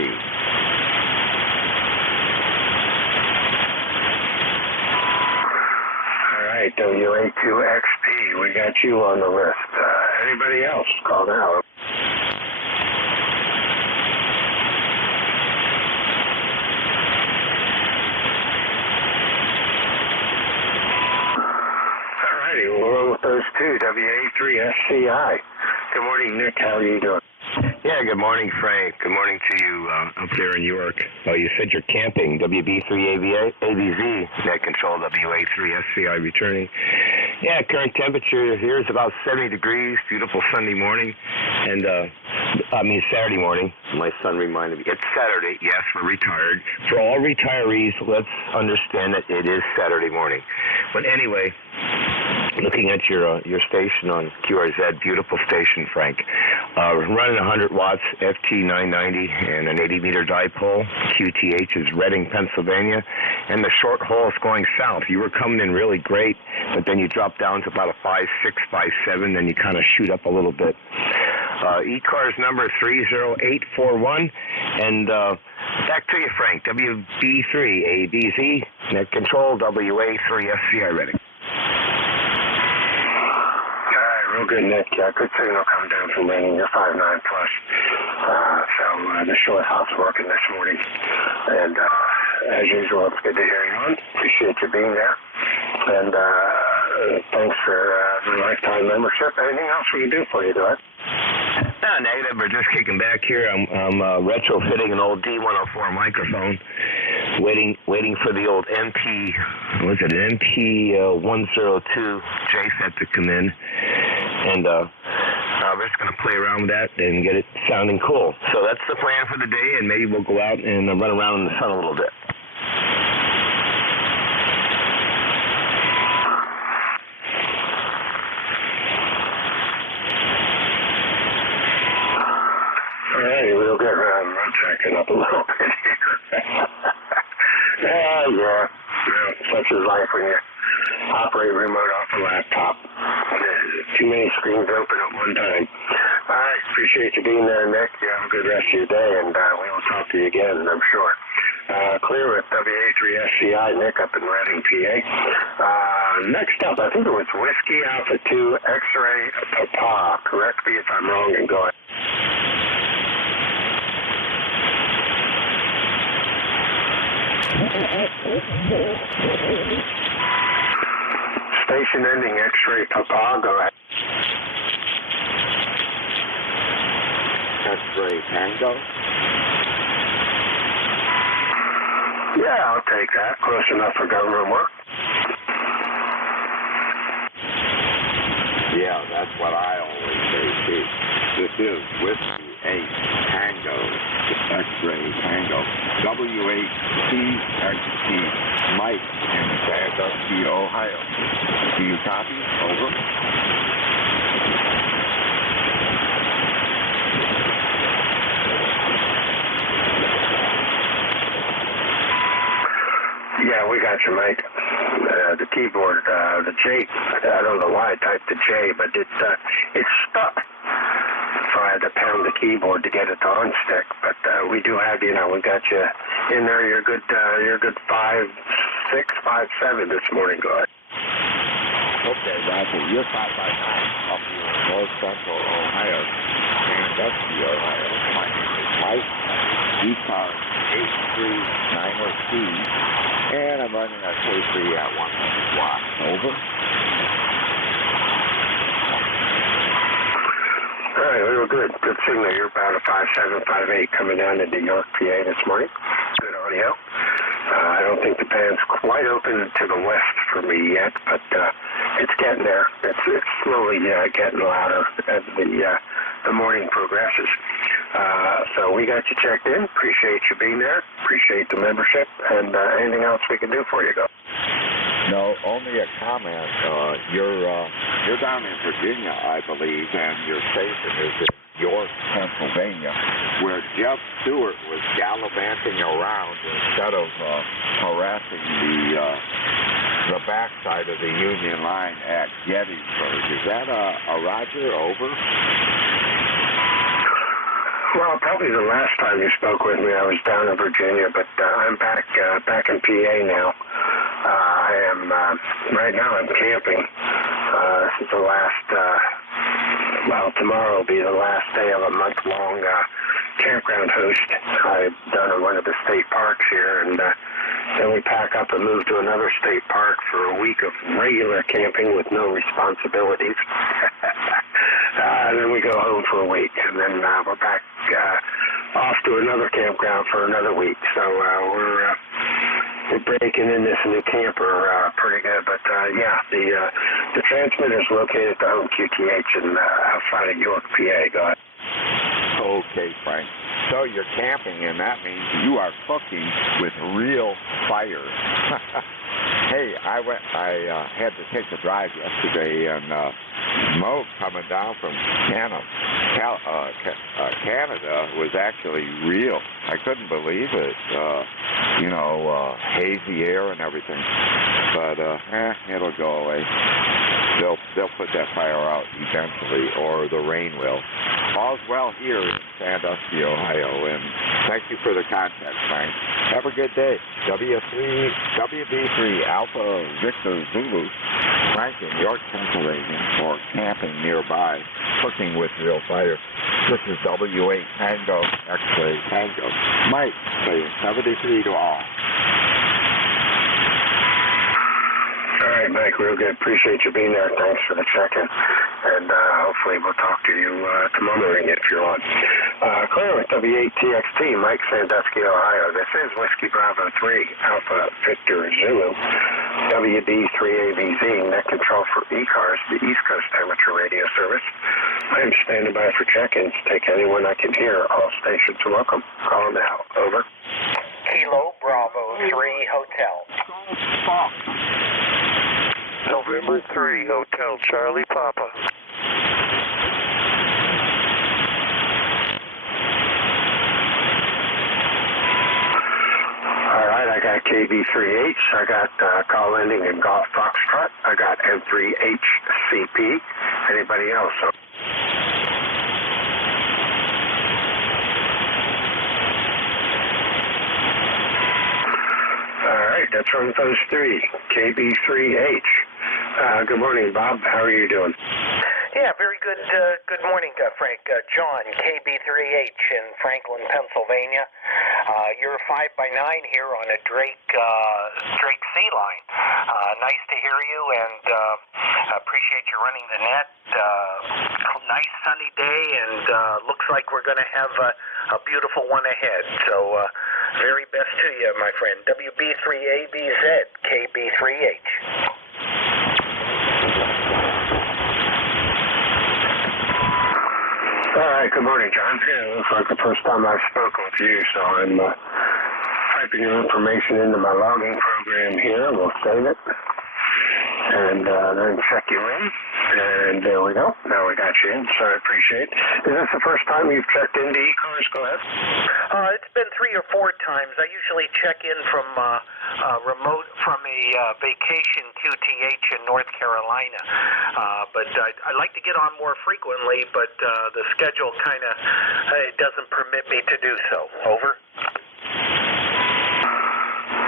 All right, WA2XP, we got you on the list. Anybody else? Call now. Those two, WA3SCI. Good morning, Nick. How are you doing? Yeah, good morning, Frank. Good morning to you up there in York. Oh, you said you're camping. WB3ABZ, net control, WA3SCI returning. Yeah, current temperature here is about 70 degrees. Beautiful Sunday morning. And, Saturday morning. My son reminded me. It's Saturday. Yes, we're retired. For all retirees, let's understand that it is Saturday morning. But anyway, looking at your station on QRZ, beautiful station, Frank. Running 100 watts, FT990, and an 80-meter dipole. QTH is Reading, Pennsylvania. And the short haul is going south. You were coming in really great, but then you drop down to about a 5.6, 5.7, then you kind of shoot up a little bit. ECARS number 30841. And back to you, Frank. WB3ABZ, net control, WA3SCI Reading. Real good, Nick. Good signal coming down from Reading. You're 5.9 plus. So the short hop's working this morning. And as usual, it's good to hear you on. Appreciate you being there. And thanks for the lifetime membership. Anything else we can do for you, Dwight? No, negative. We're just kicking back here. I'm retrofitting an old D104 microphone. Waiting for the old MP102 JSET to come in. And we're just going to play around with that and get it sounding cool. So that's the plan for the day, and maybe we'll go out and run around in the sun a little bit. All right, we'll get around tracking up a little bit here. Yeah. Such is life when you operate remote off a laptop. Too many screens open at one time. All right, appreciate you being there, Nick. You have a good rest of your day, and we will talk to you again, I'm sure. Clear with WA3SCI, Nick up in Reading, PA. Next up, I think it was Whiskey Alpha 2 X-Ray Papa. Correct me if I'm wrong, and go ahead. Station ending X-ray Papa, go ahead. X-ray Tango. Yeah, I'll take that. Close enough for government work. Yeah, that's what I always say too. This is Whiskey 8 Tango, X-ray Tango, WATXT, Mike in Sandusky, Ohio. Do you copy? Over. Yeah, we got you, Mike. The keyboard, the J, I don't know why I typed the J, but it's stuck. So I had to pound the keyboard to get it to unstick. But we do have, we got you in there. You're good 5, 657 this morning. Go ahead. Okay, Roger. You're 5 by 9 up here in north central Ohio, Sandusky, Ohio. My name is Mike, ECARS 83902, and I'm running a K3 at 100 watts. Over. All right, we were good. Good signal. You're about a 5758 coming down into York, PA this morning. Good audio. I don't think the band's quite open to the west for me yet, but it's getting there. It's slowly getting louder as the morning progresses. So we got you checked in. Appreciate you being there. Appreciate the membership. And anything else we can do for you, go. No, only a comment. You're down in Virginia, I believe, and your station is in York, Pennsylvania, where Jeff Stewart was gallivanting around instead of harassing the backside of the Union line at Gettysburg. Is that a Roger? Over? Well, probably the last time you spoke with me, I was down in Virginia, but I'm back in PA now. I am right now. I'm camping. This is the last. Tomorrow will be the last day of a month-long campground host I've done in one of the state parks here, and then we pack up and move to another state park for a week of regular camping with no responsibilities. Then we go home for a week, and then we're back off to another campground for another week. So we're breaking in this new camper pretty good. But the transmitter is located at the home QTH in outside of York, PA. Go ahead. Okay, Frank. So you're camping, and that means you are cooking with real fire. Hey, I had to take a drive yesterday, and smoke coming down from Canada was actually real. I couldn't believe it. Hazy air and everything. But it'll go away. They'll put that fire out eventually, or the rain will. All's well here in Sandusky, Ohio, and thank you for the contact, Frank. Have a good day. WB3 Alpha Victor Zulu, Frank in York, Pennsylvania, for camping nearby, cooking with real fire. This is W8 Tango, X-Ray Tango. Mike, saying 73 to all. All right, Mike, real good. Appreciate you being there. Thanks for the check-in. And hopefully we'll talk to you tomorrow if you're on. Clearly, W8TXT, Mike, Sandusky, Ohio. This is Whiskey Bravo 3, Alpha Victor Zulu, WB3AVZ, net control for ECARS, the East Coast Amateur Radio Service. I am standing by for check-ins. Take anyone I can hear. All stations are welcome. Call now. Over. Kilo Bravo 3 Hotel. November 3 Hotel Charlie Papa. All right, I got KB3H. I got call ending in Golf Foxtrot. I got M3HCP. Anybody else? All right, that's from those three. KB3H. Good morning, Bob. How are you doing? Yeah, very good. Good morning, Frank. John, KB3H in Franklin, Pennsylvania. You're 5 by 9 here on a Drake sea line. Nice to hear you, and appreciate you running the net. Nice sunny day, and looks like we're going to have a beautiful one ahead. So very best to you, my friend. WB3ABZ, KB3H. All right, good morning, John. Yeah, it looks like the first time I've spoken with you, so I'm typing your information into my logging program here. We'll save it, and then check you in, and there we go. Now we got you in, so I appreciate it. Is this the first time you've checked into ECARS? Go ahead. It's been 3 or 4 times. I usually check in from remote from a vacation QTH in North Carolina, but I like to get on more frequently, but the schedule kind of doesn't permit me to do so. Over.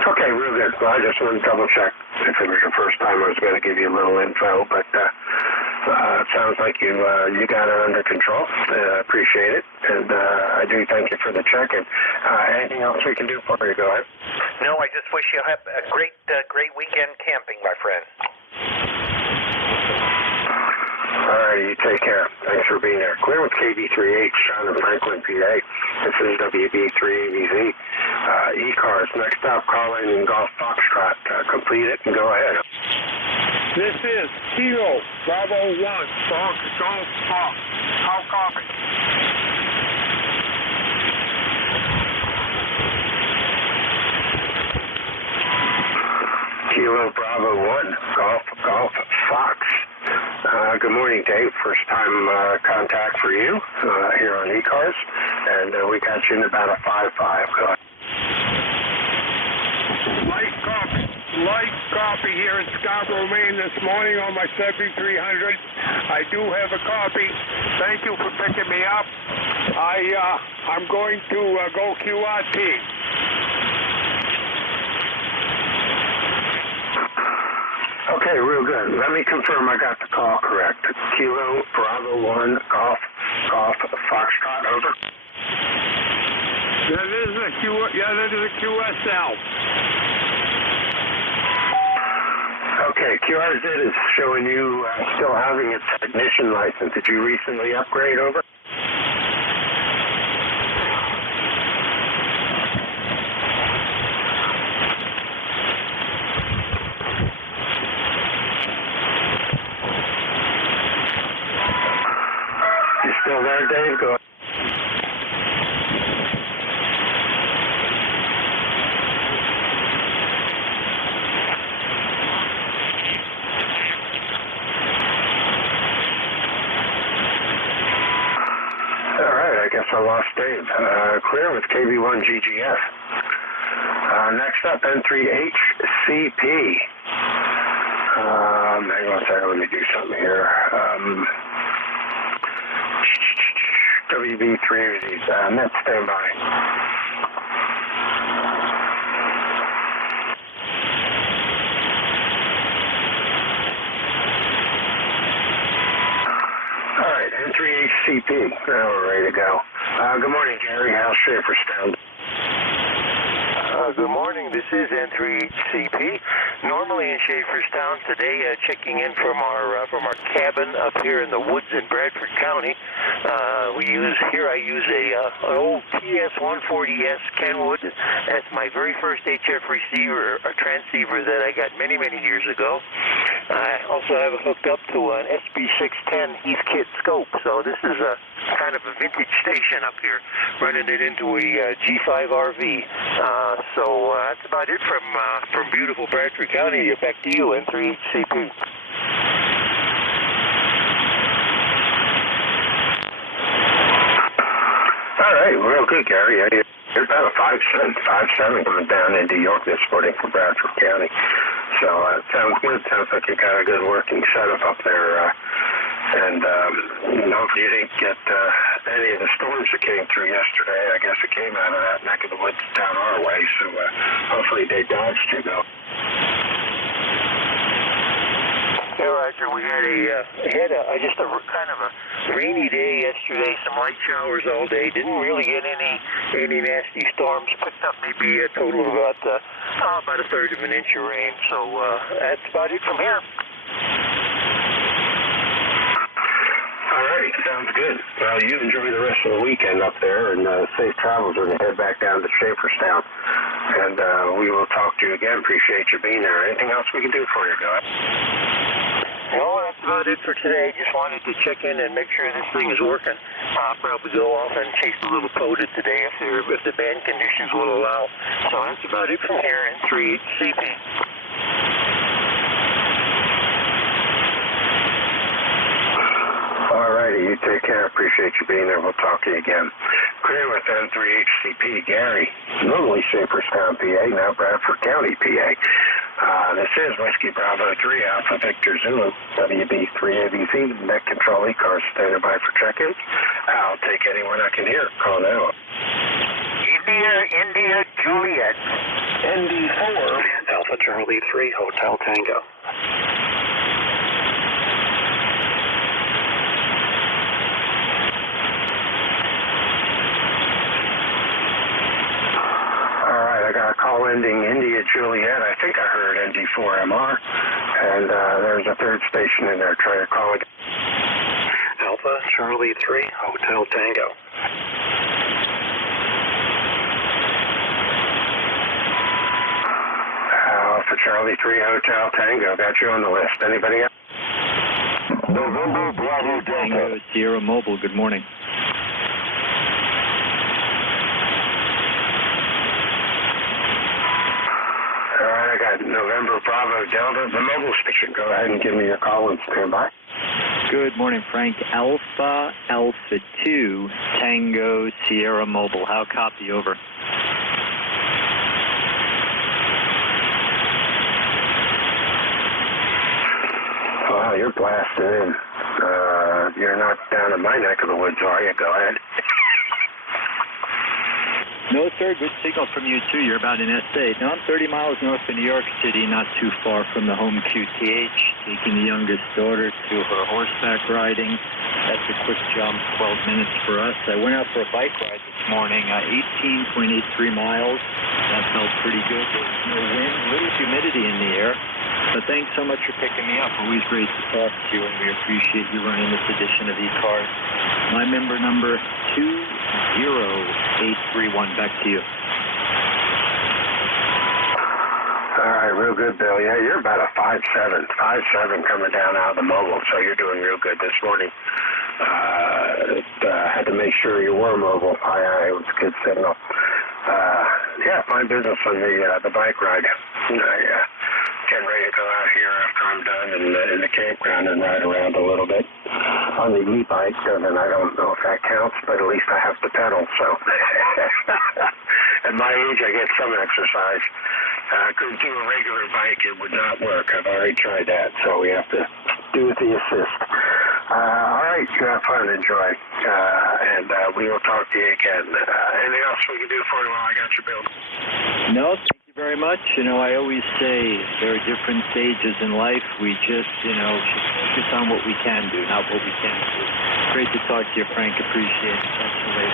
Okay, real good. Well, I just wanted to double check if it was your first time. I was going to give you a little info, but it sounds like you got it under control. Appreciate it, and I do thank you for the check-in. Anything else we can do for you? Go ahead. No, I just wish you a great weekend camping, my friend. All right, you take care. Thanks for being there. Clear with KB3H, Sean in Franklin, PA. This is WB3ABZ. ECARS, next stop, call in Golf Foxtrot. Complete it and go ahead. This is Kilo Bravo 1, Fox Golf Fox. How copy? Kilo Bravo 1, Golf Fox. Good morning, Dave. First time contact for you here on ECARS, and we got you in about a 5-5. Go ahead. Light copy here in Scarborough, Maine this morning on my 7300. I do have a copy. Thank you for picking me up. I'm going to go QRT. Okay, real good. Let me confirm I got the call correct. Kilo Bravo 1 Golf Foxtrot, over. That is a QSL. Okay, QRZ is showing you still having its technician license. Did you recently upgrade, over? You still there, Dave? Go ahead. I guess I lost Dave. Clear with KB1GGF. Next up, N3HCP. Hang on a second, let me do something here. WB3, net standby. All right, N3HCP. Now we're ready to go. Good morning, Gary. How's Schaeferstown? Good morning. This is N3HCP. Normally in Schaeferstown. Today, checking in from our cabin up here in the woods in Bradford County. I use an old TS-140S Kenwood. That's my very first HF receiver, a transceiver that I got many years ago. I also have it hooked up to an SB610 Heathkit scope. So this is a kind of a vintage station up here, running it into a G5 RV. So that's about it from beautiful Bradford County. Back to you, N3HCP. All right, real good, Gary. You're about a 5.7 coming down into York this morning from Bradford County. So it sounds good. Sounds like you got a good working setup up there. And hopefully you didn't get any of the storms that came through yesterday. I guess it came out of that neck of the woods down our way. So hopefully they dodged you, though. Yeah, Roger. We had just a kind of a rainy day yesterday. Some light showers all day. Didn't really get any nasty storms. Picked up maybe a total of about a third of an inch of rain. So that's about it from here. All right, sounds good. Well, you enjoy the rest of the weekend up there, and safe travels when you head back down to Schaeferstown. And we will talk to you again. Appreciate you being there. Anything else we can do for you, guys? No, that's about it for today. Just wanted to check in and make sure this thing is working. I'll probably go off and chase a little POTA today if the band conditions will allow. So that's about it from here in 3CP. All righty, you take care. Appreciate you being there. We'll talk to you again. Clear with N3HCP, Gary. Normally Schaeferstown, PA, now Bradford County, PA. This is Whiskey Bravo 3, Alpha Victor Zulu, WB3ABC, Net Control ECARS, standing by for check-in. I'll take anyone I can hear. Call now. India, Juliet. ND4, Alpha Charlie 3, Hotel Tango. Alright, I got a call ending India Juliet. I think I heard ND4MR. And there's a third station in there. Try to call again. Alpha Charlie 3, Hotel Tango. Alpha Charlie 3, Hotel Tango. Got you on the list. Anybody else? November Bravo Tango, Sierra Mobile. Good morning. All right, I got November Bravo Delta. The mobile station. Go ahead and give me your call and stand by. Good morning, Frank. Alpha 2, Tango, Sierra Mobile. How copy? Over. Wow, you're blasting in. You're not down in my neck of the woods, are you? Go ahead. No, sir. Good signal from you, too. You're about in SA. Now, I'm 30 miles north of New York City, not too far from the home QTH, taking the youngest daughter to her horseback riding. That's a quick jump, 12 minutes for us. I went out for a bike ride this morning, 18.83 miles. That felt pretty good. There was no wind, little humidity in the air. But thanks so much for picking me up. Always great to talk to you, and we appreciate you running this edition of ECARS. My member number 20831. Back to you. All right, real good, Bill. Yeah, you're about a 5.7 coming down out of the mobile, so you're doing real good this morning. Had to make sure you were mobile. It was a good signal. Yeah, fine business on the bike ride. Getting ready to go out here after I'm done in the campground and ride around a little bit on the e-bike, and I don't know if that counts, but at least I have to pedal, so at my age I get some exercise. Couldn't do a regular bike, it would not work. I've already tried that, so we have to do with the assist. All right, you have fun, enjoy, and we will talk to you again. Anything else we can do for you while I got you, Bill? No, thank you very much. You know, I always say there are different stages in life. We just, should focus on what we can do, not what we can't do. Great to talk to you, Frank. Appreciate it. Catch you later.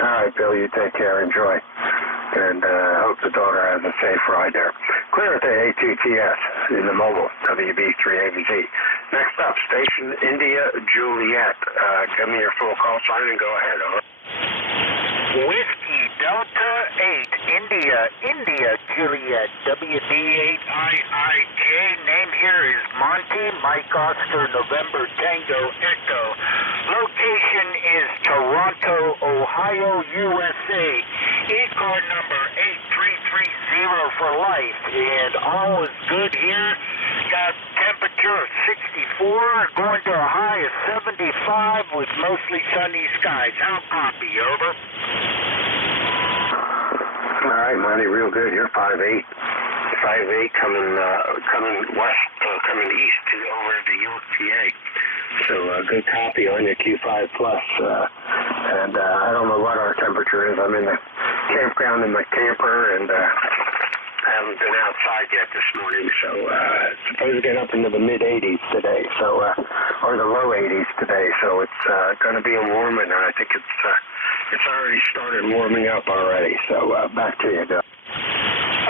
All right, Bill, you take care. Enjoy. And hope the daughter has a safe ride there. Clear at the A2TS in the mobile, WB3ABZ. Next up, station India Juliet. Give me your full call sign and go ahead. Over. Whiskey Delta 8, India Juliet, WD8IIJ. Name here is Monty, Mike Oscar, November Tango Echo. Location is Toronto, Ohio, USA. ECARS number 8330 for life. And all is good here. Got temperature of 64, going to a high of 75 with mostly sunny skies. How copy? Over. All right, Monty, real good. You're 5'8". 5'8", coming west, coming east to over to York, PA. So good copy on your Q5 Plus. And I don't know what our temperature is. I'm in the campground in my camper, and I haven't been outside yet this morning, so it's supposed to get up into the mid-80s today, so or the low 80s today. So it's going to be a warming, and I think it's already started warming up already. So back to you, Bill.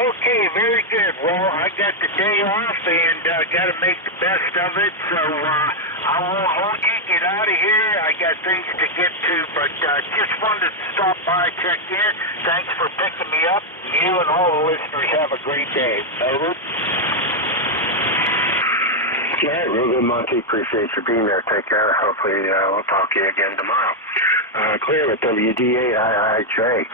Okay, very good. Well, I got the day off and got to make the best of it, so I won't hold you. Get out of here. I got things to get to, but just wanted to stop by, check in. Thanks for picking me up. You and all the listeners have a great day. Over. Yeah, real good, Monty. Appreciate you being there. Take care. Hopefully we'll talk to you again tomorrow. Clear with WD8IIJ.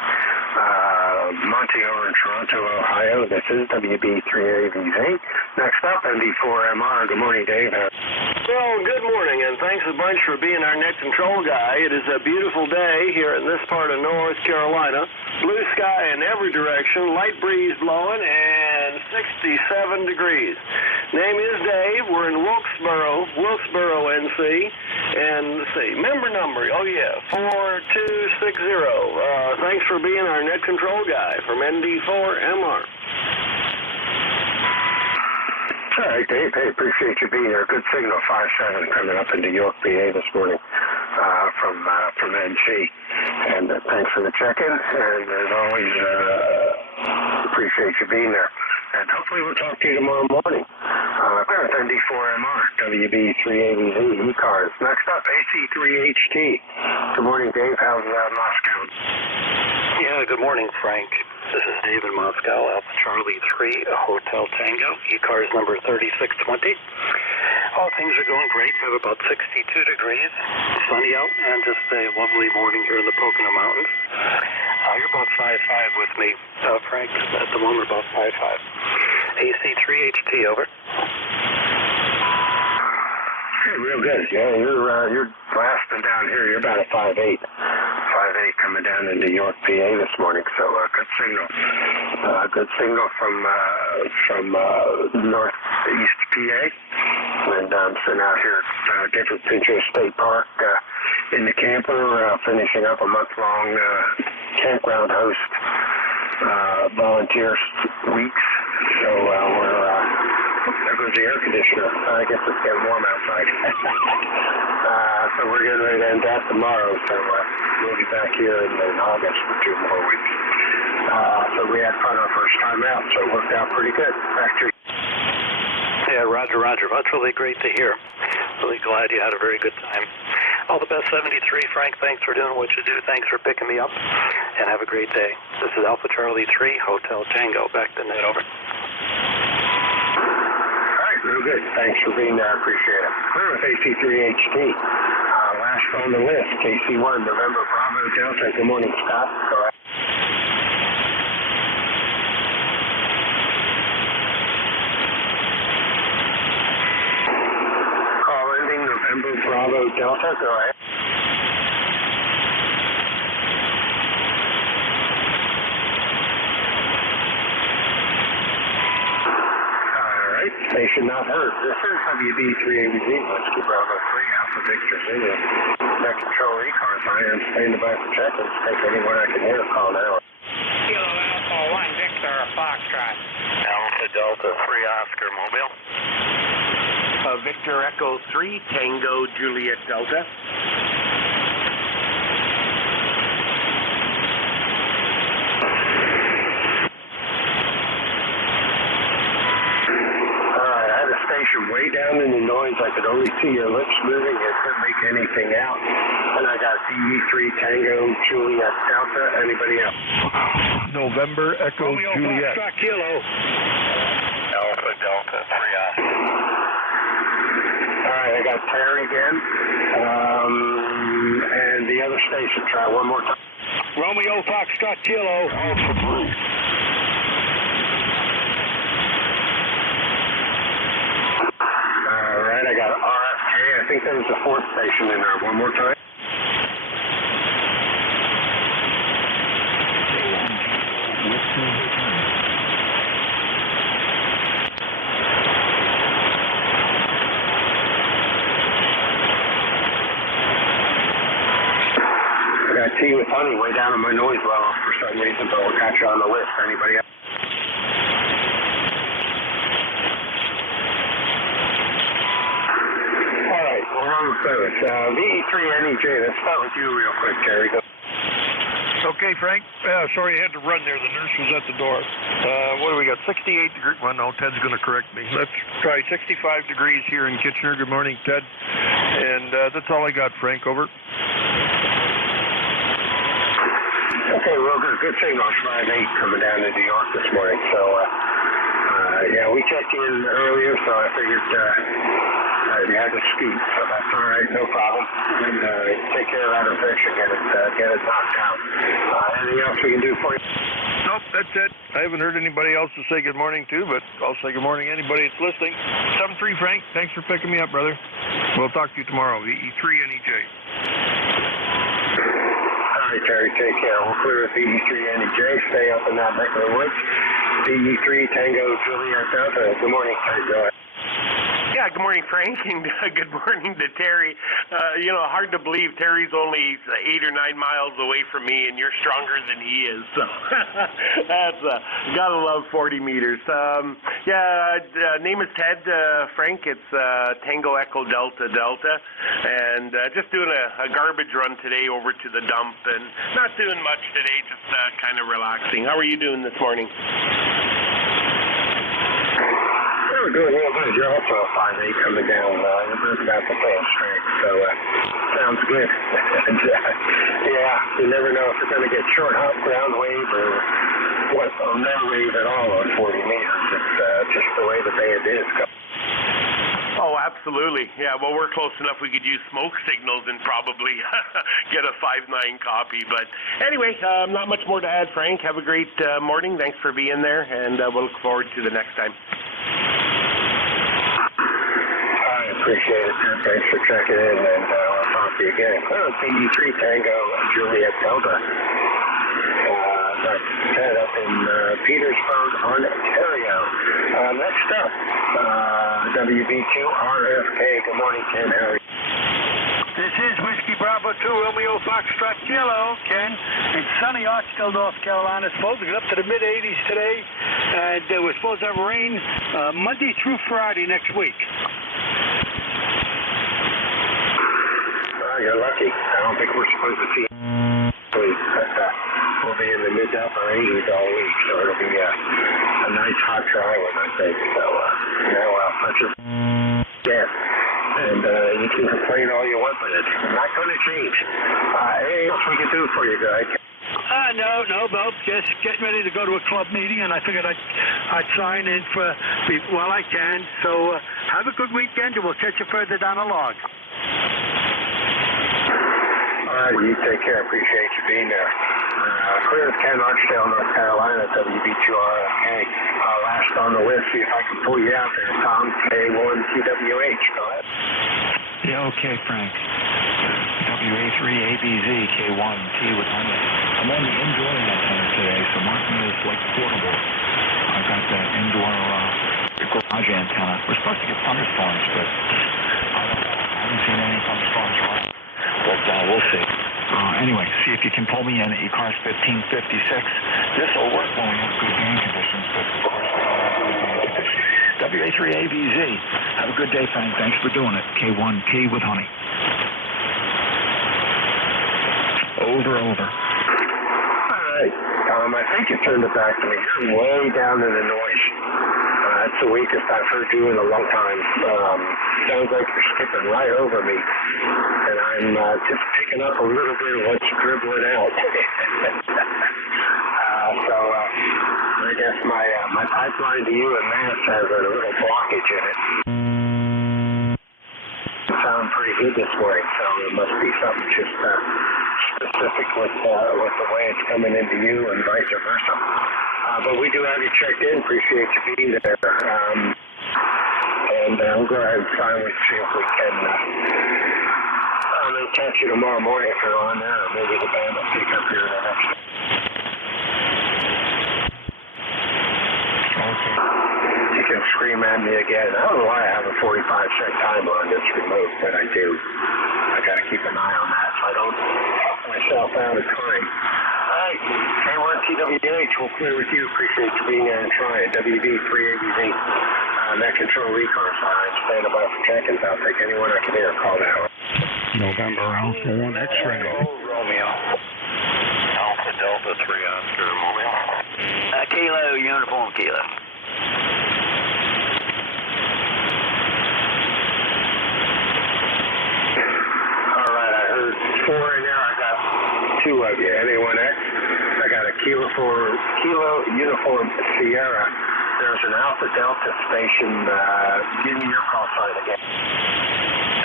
Monty over in Toronto, Ohio. This is WB3AVZ. Next up, ND4MR. Good morning, Dave. Well, good morning, and thanks a bunch for being our net control guy. It is a beautiful day here in this part of North Carolina. Blue sky in every direction, light breeze blowing, and 67 degrees. Name is Dave. We're in Wilkesboro, NC. And let's see, member number, 4260. Thanks for being our net control guy from ND4MR. All right, Dave. Hey, appreciate you being here. Good signal, 5-7 coming up into York, PA this morning from NG. And thanks for the check-in. And as always, appreciate you being there. And hopefully we'll talk to you tomorrow morning. With ND4MR, WB3AVZ, ECARS. Next up, AC3HT. Good morning, Dave. How's Moscow? Yeah, good morning, Frank. This is Dave in Moscow, Alpha Charlie 3, Hotel Tango, ECARS number 3620. All things are going great. We have about 62 degrees, sunny out, and just a lovely morning here in the Pocono Mountains. You're about 5'5" with me, Frank. At the moment, about 5'5". AC3HT, over. Hey, real good. Yeah, you're blasting down here. You're about a 5'8". 5'8" coming down into York, PA this morning. So good signal. Good signal from northeast PA. And I'm sitting out here at Gifford Pinchot State Park in the camper, finishing up a month-long campground host volunteer weeks. So there goes the air conditioner. I guess it's getting warm outside. So we're getting ready to end that tomorrow. So we'll be back here in August for 2 more weeks. So we had fun our first time out, so it worked out pretty good. Back to you. Yeah, Roger. That's really great to hear. Really glad you had a very good time. All the best, 73, Frank. Thanks for doing what you do. Thanks for picking me up. And have a great day. This is Alpha Charlie 3, Hotel Tango. Back to net, over. All right, real good. Thanks for being there. I appreciate it. We're with AC3HT. Last on the list, KC1, November Bravo Delta. Good morning, Scott. Go ahead. Call ending November Bravo Delta. Go ahead. Station not heard. This is WB3AVZ, Whiskey Bravo 3, Alpha Victor Zulu. Net control ECARS. I am standing by for check-ins. Take anyone I can hear call now. Kilo Alpha 1 Victor Foxtrot. Alpha Delta 3 Oscar Mobile. Victor Echo 3 Tango Juliet Delta. Way down in the noise, I could only see your lips moving. I couldn't make anything out. And I got DE3 Tango Juliet Delta. Anybody else? November Echo Romeo Juliet. Foxtrot Kilo. Alpha Delta 3 Oscar. All right, I got Terry again. And the other station, try one more time. Romeo Foxtrot Kilo. Alpha Blue. I got RFK. I think there was a fourth station in there. One more time. I got T with Honey way down on my noise level for some reason, but we'll catch you on the list. Anybody else? We're on the service. VE3NEJ, let's start with you real quick, Terry. Go. Okay, Frank. Sorry I had to run there. The nurse was at the door. What do we got? 68 degrees. Well, no, Ted's going to correct me. Let's try 65 degrees here in Kitchener. Good morning, Ted. And that's all I got, Frank. Over. Okay, well, good signal. 5-8 coming down to New York this morning. So, yeah, we checked in earlier, so I figured you had to scoot, so that's all right, no problem. And take care of that infection, get it knocked out. Anything else we can do for you? Nope, that's it. I haven't heard anybody else to say good morning to, but I'll say good morning to anybody that's listening. 7-3, Frank. Thanks for picking me up, brother. We'll talk to you tomorrow. EE3 NEJ. All right, Terry, take care. We'll clear with EE3 NEJ. Stay up in that neck of the woods. EE3 Tango Juliet Delta. Good morning, Terry. Go ahead. Yeah, good morning, Frank, and good morning to Terry. Hard to believe Terry's only 8 or 9 miles away from me, and you're stronger than he is. So that's gotta love 40 meters. Name is Ted, Frank. It's Tango Echo Delta Delta, and just doing a garbage run today over to the dump, and not doing much today, just kind of relaxing. How are you doing this morning? We're doing real good. You're also a 5'8" coming down. You're both about the same strength, so sounds good. And, you never know if you're going to get short hop, ground wave, or what, or no wave at all on 40 meters. It's just the way the band is. Oh, absolutely. Yeah, well, we're close enough we could use smoke signals and probably get a 5'9" copy. But anyway, not much more to add, Frank. Have a great morning. Thanks for being there, and we'll look forward to the next time. I appreciate it, Ted. Thanks for checking in, and I'll talk to you again. EE3 Tango Juliet Delta. That's Ted up in Petersburg, Ontario. Next up, WB2RFK. Good morning, Ken. How are you? This is Whiskey Bravo 2, Romeo Foxtrot Kilo, Ken. It's sunny Archville, North Carolina. It's supposed to get up to the mid-80s today, and we're supposed to have rain Monday through Friday next week. You're lucky. I don't think we're supposed to see we'll be in the mid to upper 80s all week, so it'll be a nice hot dry one, I think. So, such a and you can complain all you want, but it's not going to change. Anything else we can do for you, guys? No, Bob. Just getting ready to go to a club meeting, and I figured I'd sign in while I can. So have a good weekend, and we'll catch you further down the log. All right, you take care. Appreciate you being there. Clear as Ken, Archdale, North Carolina, WB2RFK. Last on the list, see if I can pull you out there. Tom, K1TWH. Go ahead. Yeah, okay, Frank. WA3ABZ, K1T with honey. I'm on the indoor antenna today, so mark me as like portable. I've got that indoor garage antenna. We're supposed to get thunderstorms, but I don't know. I haven't seen any thunderstorms around. But we'll see. Anyway, see if you can pull me in at ECARS 1556. This will work when we have good band conditions, but of course we don't have good band conditions. WA3ABZ. Have a good day, Frank. Thanks for doing it. K1T with honey. Over. All right. I think you turned it back to me. You're way down in the noise. That's the weakest I've heard you in a long time. Sounds like you're skipping right over me. And I'm just picking up a little bit of what's dribbling out. I guess my pipeline to you and Mass has a little blockage in it. It sounds pretty good this morning, so it must be something just specific with the way it's coming into you and vice versa. But we do have you checked in. Appreciate you being there. And we'll go ahead and sign with see if we can catch you tomorrow morning if you're on there, or maybe the band will pick up here in the next. Okay. You can scream at me again. I don't know why I have a 45-second timer on this remote, but I do. I got to keep an eye on that so I don't talk myself out of time. All right, K1TWH, we'll clear with you. Appreciate you being there and trying. WB3ABZ, net control ECARS. I'm standing by for check-ins. I'll take anyone I can hear call now. November Alpha 1 X-ray. Romeo. Alpha Delta 3 Oscar Romeo. Kilo, uniform Kilo. All right, I heard 4 in there. I got 2 of you. Anyone X? I got a Kilo Uniform Sierra. There's an Alpha Delta station. Give me your call sign again.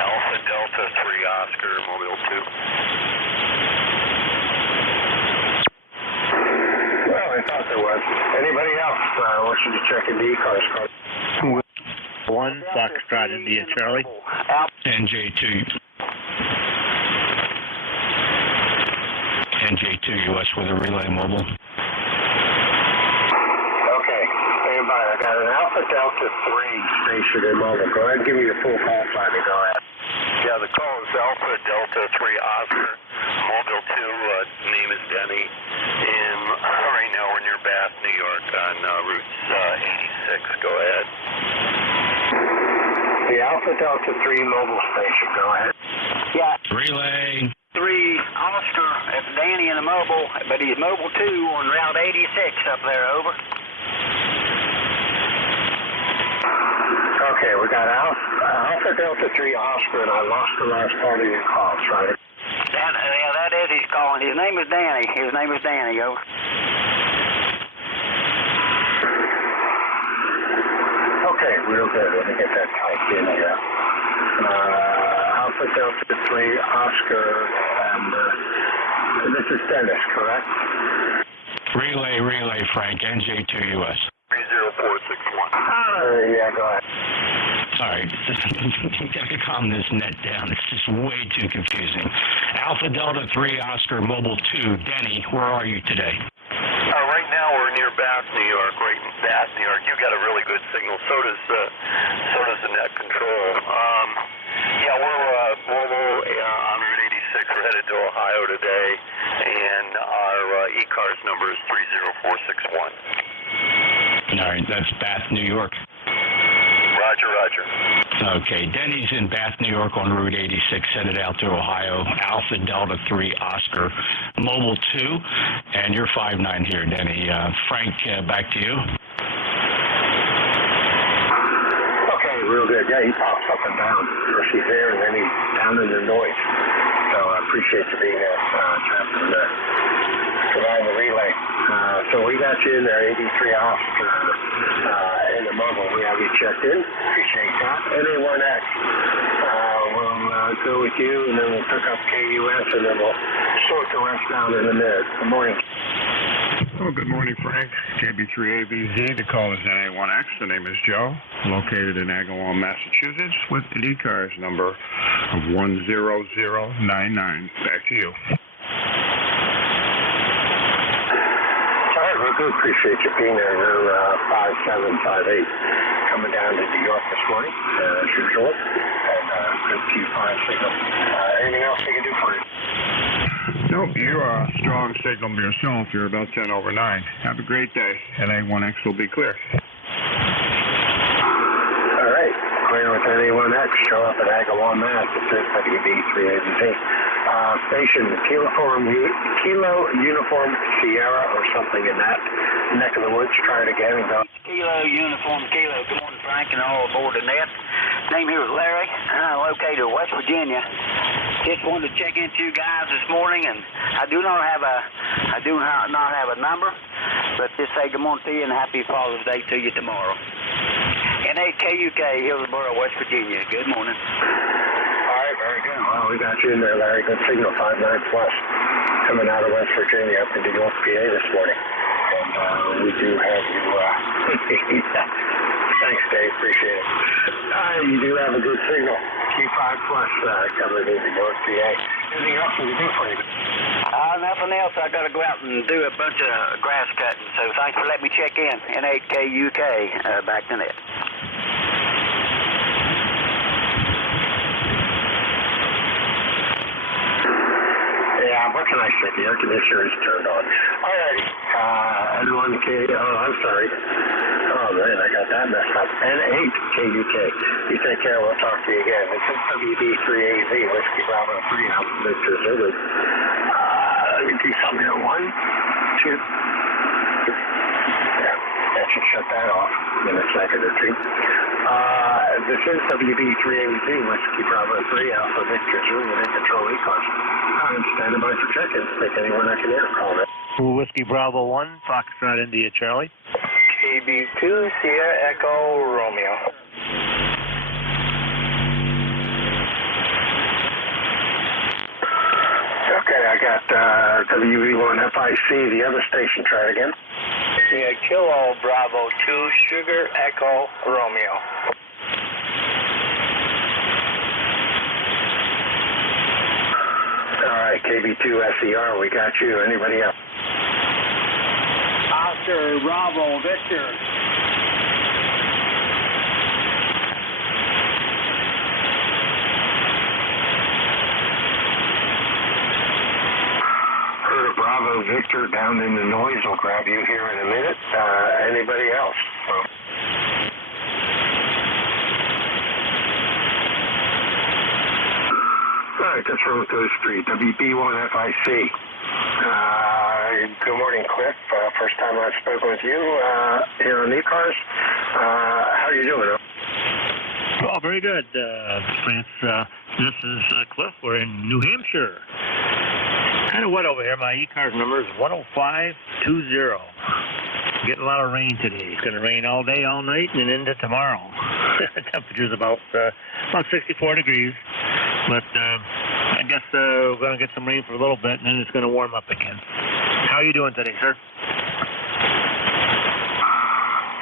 Alpha Delta 3 Oscar Mobile 2. Well, I thought there was. Anybody else wishing to check into ECARS? 1 Foxtrot India Charlie. NJ2US with a relay mobile. Okay, stand by. I got an Alpha Delta 3 station in mobile. Go ahead and give me your full call sign and go ahead. Yeah, the call is Alpha Delta 3 Oscar, Mobile 2, name is Denny, and right now we're near Bath, New York on Route 86. Go ahead. The Alpha Delta 3 mobile station, go ahead. Yeah. Relay. 3 Oscar, that's Danny in the mobile, but he's mobile 2 on Route 86 up there, over. Okay, we got Alpha Delta 3 Oscar, and I lost the last part of your call, right? Yeah, that is his calling. His name is Danny. Over. Okay, real good. Let me get that typed in here. Alpha Delta 3 Oscar, and this is Dennis, correct? Relay, Frank, NJ2US. 30461. Yeah, go ahead. Sorry, you got to calm this net down. It's just way too confusing. Alpha Delta 3 Oscar Mobile 2, Denny, where are you today? Right now we're near Bath, New York. Right in Bath, New York. You got a really good signal. So does the net control. Yeah, we're mobile on Route 86. We're headed to Ohio today, and our ECARS number is 30461. All right, that's Bath, New York. Roger. Okay, Denny's in Bath, New York on Route 86, headed out to Ohio. Alpha Delta 3 Oscar, Mobile 2, and you're 5'9" here, Denny. Frank, back to you. Okay, real good. Yeah, he pops up and down. First he's there, and then he's down in the noise. So I appreciate you being there, Captain. Provide the relay. So we got you in there, 83 Oscar, in the mobile. We have you checked in. Appreciate that. NA1X. We'll go with you, and then we'll pick up KUS, and then we'll sort the rest out in a minute. Good morning. Oh, good morning, Frank. KB3ABZ. The call is NA1X. The name is Joe, located in Agawam, Massachusetts, with an ECARS number of 10099. Back to you. All right, real good. Appreciate you being there. You're 5758 coming down to New York this morning, as usual, and good Q5 signal. Anything else we can do for you? Nope, you are a strong signal yourself. You're about 10 over 9. Have a great day. NA1X will be clear. All right, clear with NA1X. Show up at Agawam, Mass. It says WB3ABZ. Station Kilo Uniform Sierra or something in that neck of the woods. Try it again and go. Kilo Uniform Kilo. Good morning, Frank, and all aboard the net. Name here is Larry. I'm located in West Virginia. Just wanted to check into you guys this morning, and I do not have a number, but just say good morning to you and happy Father's Day to you tomorrow. N8KUK, Hillsboro, West Virginia. Good morning. All right, very good. Well, we got you in there, Larry. Good signal, 59 plus, coming out of West Virginia up into York, PA this morning. And we do have you. Thanks, Dave. Appreciate it. You do have a good signal. Q5 plus coming into York, PA. Anything else we can do for you? Nothing else. I got to go out and do a bunch of grass cutting. So thanks for letting me check in. N8KUK, back to net. Yeah, what can I say? The air conditioner is turned on. All righty. I'm sorry. Oh, man, I got that messed up. N8KUK. You take care. We'll talk to you again. This is WB3AZ, Whiskey Bravo 3, Alpha Victor Zulu. Let me do something here. 1, 2. Yeah, that should shut that off in a second or two. This is WB3AZ, Whiskey Bravo 3, Alpha Victor Zulu, and Control ECARS. I'm standing by for check-in. Take anyone I can hear. Call me. Whiskey Bravo 1, Foxtrot India Charlie. KB2 Sierra Echo Romeo. Okay, I got WV1FIC, the other station. Try it again. Yeah, Kilo Bravo 2, Sugar Echo Romeo. All right, KB2SER, we got you. Anybody else? Oscar Bravo Victor. Bravo Victor down in the noise. I'll grab you here in a minute. Anybody else? All right, that's road those three. WB1FIC. Good morning, Cliff. First time I've spoken with you here on ECARS. How are you doing? Oh, very good, France. This is Cliff. We're in New Hampshire. Kind of wet over here. My ECARS number is 10520. Getting a lot of rain today. It's going to rain all day, all night, and into tomorrow. Temperature's about 64 degrees. But I guess we're going to get some rain for a little bit, and then it's going to warm up again. How are you doing today, sir?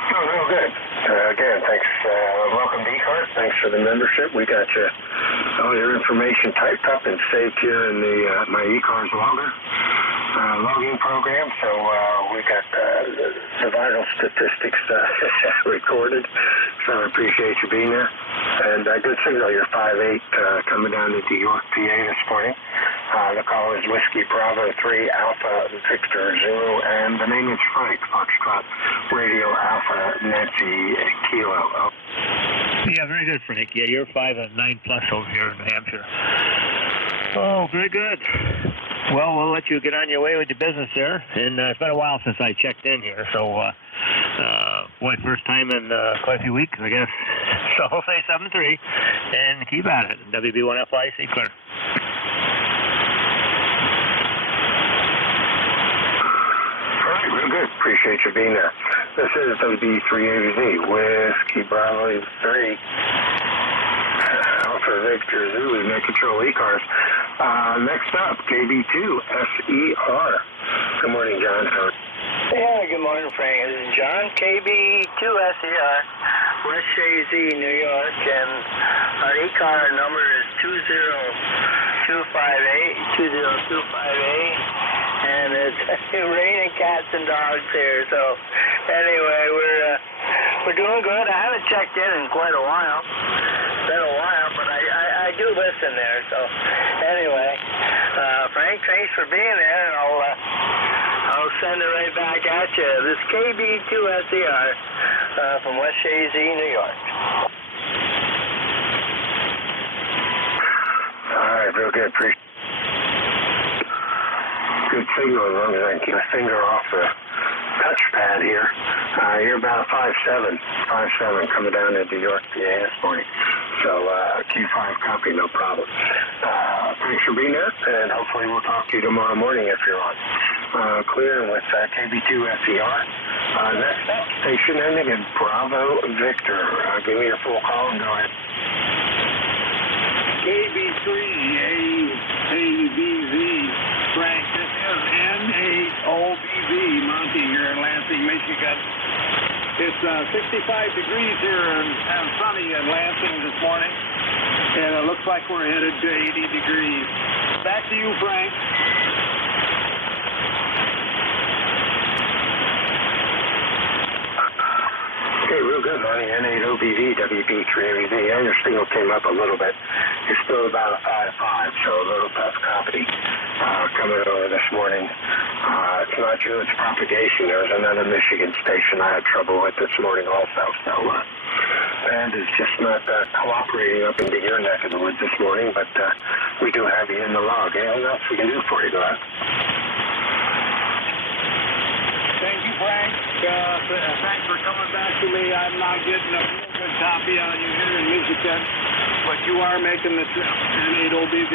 Oh, real good. Again, thanks. Welcome to ECARS. Thanks for the membership. We got you all your information typed up and saved here in the my ECARS logger logging program. So we got the vital statistics recorded. So I appreciate you being there. And good signal. You're 5'8", coming down into York, PA this morning. The call is Whiskey Bravo 3 Alpha Victor Zulu, and the name is Frank Foxtrot Radio Alpha Nancy Kilo. Yeah, very good, Frank. Yeah, you're 5'9+ over here in New Hampshire. Oh, very good. Well, we'll let you get on your way with your business there. And it's been a while since I checked in here, so boy, first time in quite a few weeks, I guess. So I'll say 7-3, and keep at it. WB1FIC clear. Real good. Appreciate you being there. This is WB3ABZ, Whiskey Bravo 3, Alpha Victor Zulu, Net Control ECARS. Next up, KB2SER. Good morning, John. Yeah, good morning, Frank. This is John, KB2SER, West Shazy, New York, and our ECAR number is 20258, and it's raining cats and dogs here. So anyway, we're doing good. I haven't checked in quite a while. It's been a while, but I do listen there. So anyway, Frank, thanks for being there, and I'll send it right back at you. This is KB2SER from West Shazy, New York. All right, real good. Appreciate good signal as long as I can keep a finger off the touchpad here. You're about 5'7", coming down into York, PA this morning. So Q5 copy, no problem. Thanks for being there, and hopefully we'll talk to you tomorrow morning if you're on. Clear with KB2SER. Next up, station ending in Bravo Victor. Give me your full call and go ahead. KB3ABZ, Frank. This is N8OBV, Monty here in Lansing, Michigan. It's 65 degrees here and sunny in Lansing this morning, and it looks like we're headed to 80 degrees. Back to you, Frank. Okay, real good, Monty. N8OBV, WB3ABZ. Yeah, your signal came up a little bit. You're still about a 5'5", so a little tough copy coming over this morning. It's not you, it's propagation. There was another Michigan station I had trouble with this morning also. So, and it's just not cooperating up into your neck of the woods this morning, but we do have you in the log. Anything else we can do for you, Glenn? Thank you, Frank. Thanks for coming back to me. I'm not getting a real good copy on you here in Michigan, but you are making the trip. N8OBV.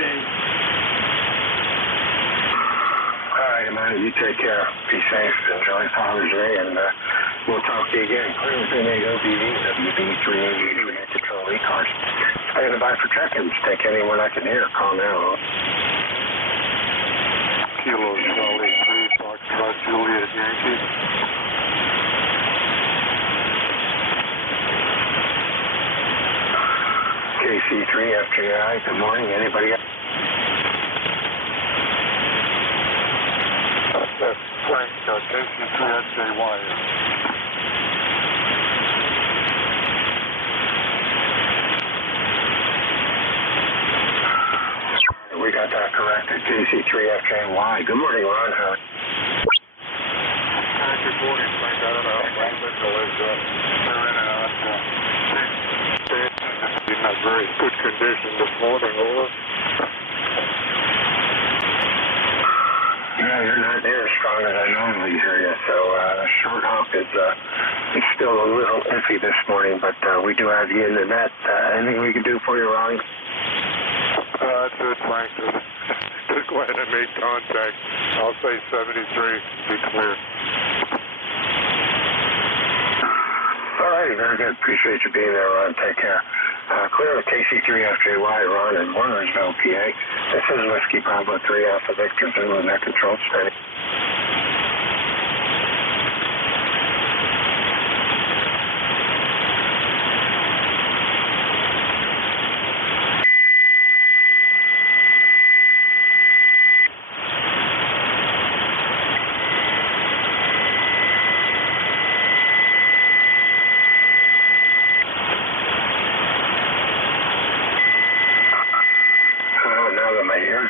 All right, man. You take care. Be safe. Enjoy Father's Day, and we'll talk to you again. Clear with N8OBV, WB3ABZ, Net Control ECARS. Standing by for check-ins. Take anyone I can hear. Call now. Kilo Charlie 3, Foxtrot Juliet Yankee. KC3 FJI, good morning. Anybody else? That's Frank, KC3 FJY. We got that corrected. KC3FJY. Good morning, Ron. Good morning, Frank. I don't know how my signal is. They're in and out. In not very good condition this morning, over. Yeah, you're not near as strong as I normally hear you, so short hop is still a little iffy this morning, but we do have you in the net. Anything we can do for you, Ron? That's it, Frank. Just glad I made contact. I'll say 73. Be clear. All righty, very good. Appreciate you being there, Ron. Take care. Clear with KC3FJY, Ron in Warnersville, PA. This is Whiskey Bravo 3 Alpha Victor Zulu, net control steady.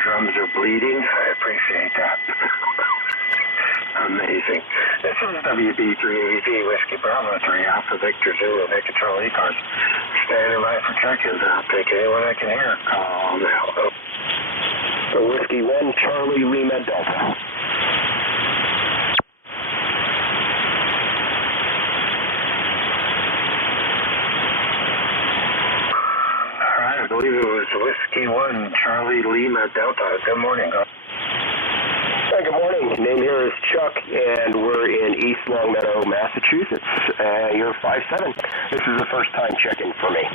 Drums are bleeding. I appreciate that. Amazing. This is WB3AV Whiskey Bravo 3 Alpha Victor Zulu, net control ECARS. Standing by for check-ins. I'll take anyone I can hear. Call now. For Whiskey 1 Charlie Lima Delta. I believe it was Whiskey 1 Charlie Lima Delta. Good morning. Hi, good morning. Name here is Chuck, and we're in East Longmeadow, Massachusetts. You're 5'7". This is the first time check-in for me.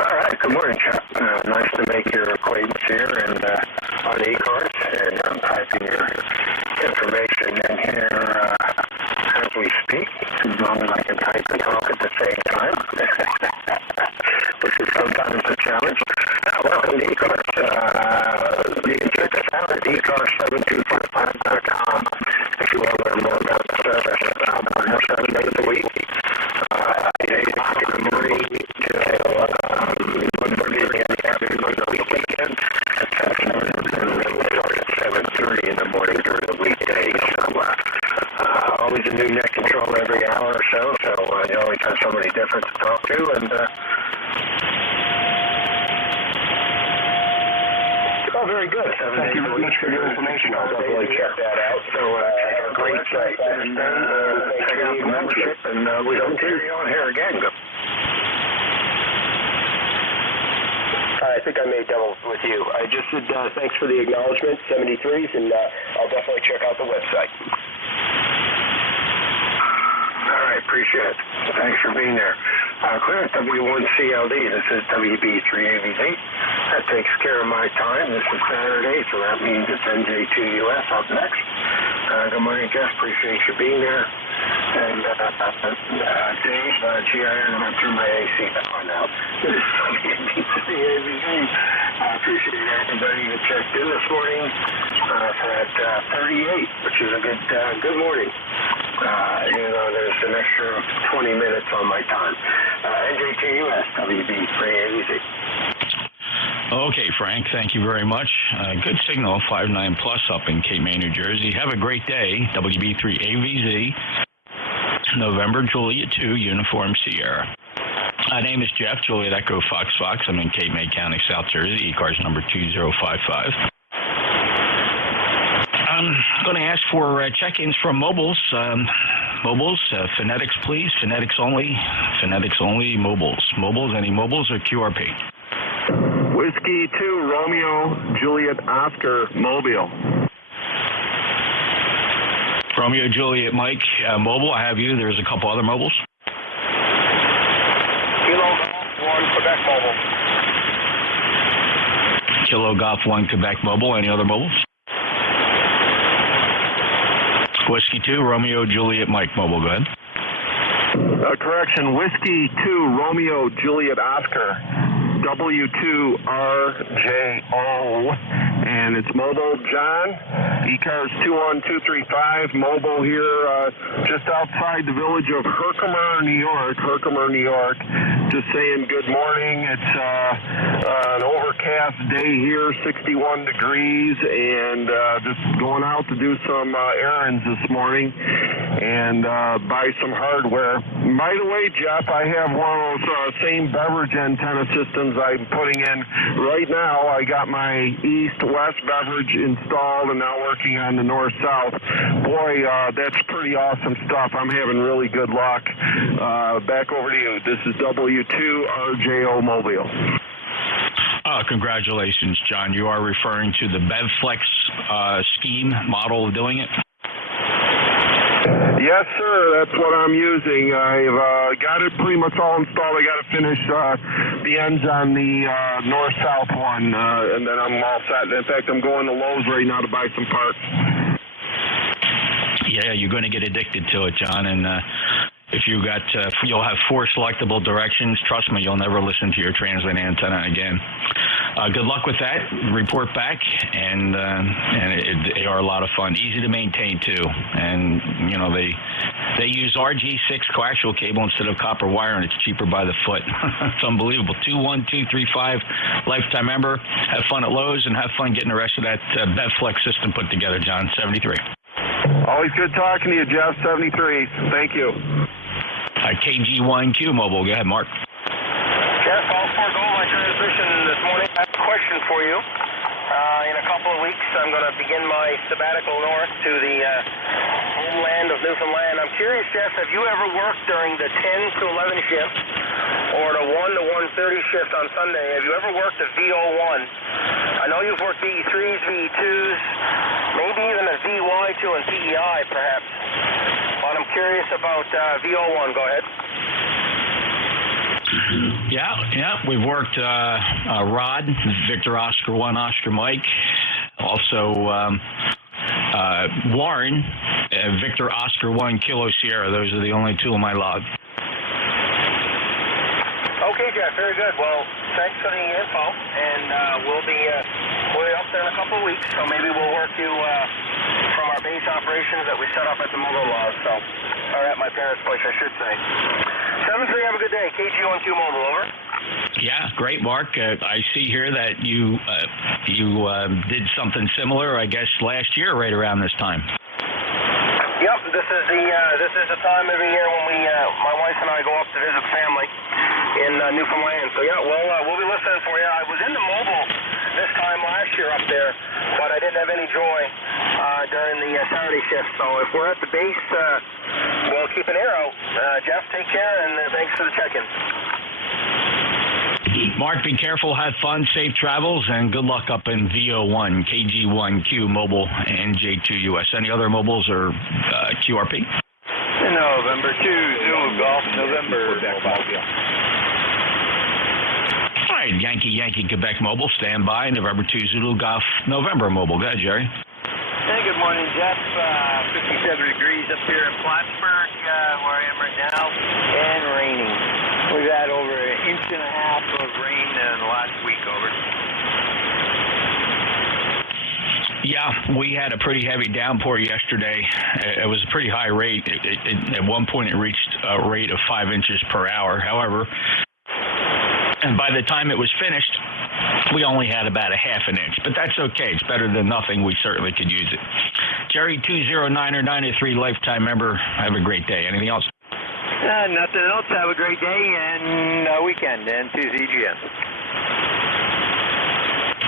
All right. Good morning, Chuck. Nice to make your acquaintance here and on ECARS, and I'm typing your information in here as we speak, as long as I can type and talk at the same time, which is sometimes a challenge. Welcome to ECARS. You can check us out at ECARS7255.com if you want to learn more about the service. We're here 7 days a week, 8 o'clock in the morning till 1:30 in the afternoon on the weekend, and we start at 7:30 in the morning during the weekdays. So, always a new net control every hour or so, so you always have somebody different to talk to, and very good. Thank you very much for your information. I'll definitely check that out. So have a great site, and check out the membership, and we don't hear you on here again. I think I made double with you. I just said thanks for the acknowledgement, 73s, and I'll definitely check out the website. All right, appreciate it. Thanks for being there. Clear at W1CLD. This is WB3AVZ. That takes care of my time. This is Saturday, so that means it's NJ2US up next. Good morning, Jeff. Appreciate you being there. And Dave, gee, I heard him through my AC on out. This is WB3AVZ. I appreciate everybody that checked in this morning for that 38, which is a good morning. Even though there's an extra 20 minutes on my time. NJ2US, WB3AVZ. Okay, Frank, thank you very much. Good signal, 5.9 plus up in Cape May, New Jersey. Have a great day. WB3AVZ, November Juliet 2, Uniform Sierra. My name is Jeff, Juliet Echo Fox Fox. I'm in Cape May County, South Jersey, ECARS number 2055. I'm going to ask for check-ins from mobiles. Phonetics, please. Phonetics only, mobiles. Mobiles, any mobiles or QRP? Whiskey 2, Romeo, Juliet, Oscar, Mobile. Romeo, Juliet, Mike, mobile, I have you. There's a couple other mobiles. Kilo Golf 1 Quebec Mobile. Kilo Golf 1 Quebec Mobile. Any other mobiles? Whiskey 2 Romeo Juliet Mike Mobile. Go ahead. Correction, Whiskey 2 Romeo Juliet Oscar, W2RJO, and it's mobile, John. ECARS 21235, mobile here just outside the village of Herkimer, New York. Just saying good morning. It's an overcast day here, 61 degrees, and just going out to do some errands this morning and buy some hardware. By the way, Jeff, I have one of those same beverage antenna systems I'm putting in right now. I got my east-west beverage installed and now working on the north-south. Boy, that's pretty awesome stuff. I'm having really good luck. Back over to you. This is W2RJO Mobile. Congratulations, John. You are referring to the BevFlex scheme model of doing it? Yes, sir. That's what I'm using. I've got it pretty much all installed. I got to finish the ends on the north-south one, and then I'm all set. In fact, I'm going to Lowe's right now to buy some parts. Yeah, you're going to get addicted to it, John, and if you got, you'll have 4 selectable directions. Trust me, you'll never listen to your transit antenna again. Good luck with that. Report back, and they are a lot of fun. Easy to maintain too, and you know they use RG6 coaxial cable instead of copper wire, and it's cheaper by the foot. It's unbelievable. 21235, lifetime member. Have fun at Lowe's and have fun getting the rest of that BevFlex system put together, John. 73. Always good talking to you, Jeff. 73. Thank you. KG1Q Mobile. Go ahead, Mark. Jeff, I'll forego my transmission this morning. I have a question for you. In a couple of weeks, I'm going to begin my sabbatical north to the homeland of Newfoundland. I'm curious, Jeff, have you ever worked during the 10 to 11 shift or the 1 to 1:30 shift on Sunday? Have you ever worked a VO1? I know you've worked VE3s, VE2s, maybe even a VY2 and PEI, perhaps. But I'm curious about VO1. Go ahead. Yeah, we've worked Rod, Victor Oscar 1, Oscar Mike. Also, Warren, Victor Oscar 1, Kilo Sierra. Those are the only 2 in my log. Okay, Jeff, very good. Well, thanks for the info, and we'll be up there in a couple of weeks, so maybe we'll work you from our base operations that we set up at the Mobile Lodge, or at my parents' place, I should say. 73, have a good day. KG1Q Mobile, over. Yeah, great, Mark. I see here that you did something similar, I guess, last year right around this time. Yep, this is the time every year when my wife and I go up to visit family in Newfoundland. So yeah, we'll be listening for you. I was in the Mobile this time last year up there, but I didn't have any joy during the Saturday shift. So if we're at the base, we'll keep an ear out. Jeff, take care, and thanks for the check-in. Mark, be careful, have fun, safe travels, and good luck up in VO1, KG1Q Mobile, NJ2US. Any other mobiles or QRP? November 2, Zulu Golf, November. All right, Yankee Quebec Mobile, stand by. November 2, Zulu Golf, November Mobile. Go ahead, Jerry. Hey, good morning, Jeff. 57 degrees up here in Plattsburgh, where I am right now, and raining. We've had over 1.5 inches of rain in the last week, over. Yeah, we had a pretty heavy downpour yesterday. It was a pretty high rate. At one point, it reached a rate of 5 inches per hour. However, and by the time it was finished, we only had about a 1/2 inch. But that's okay. It's better than nothing. We certainly could use it. Jerry, 20993, lifetime member. Have a great day. Anything else? Nothing else. Have a great day and weekend. And to ZGN.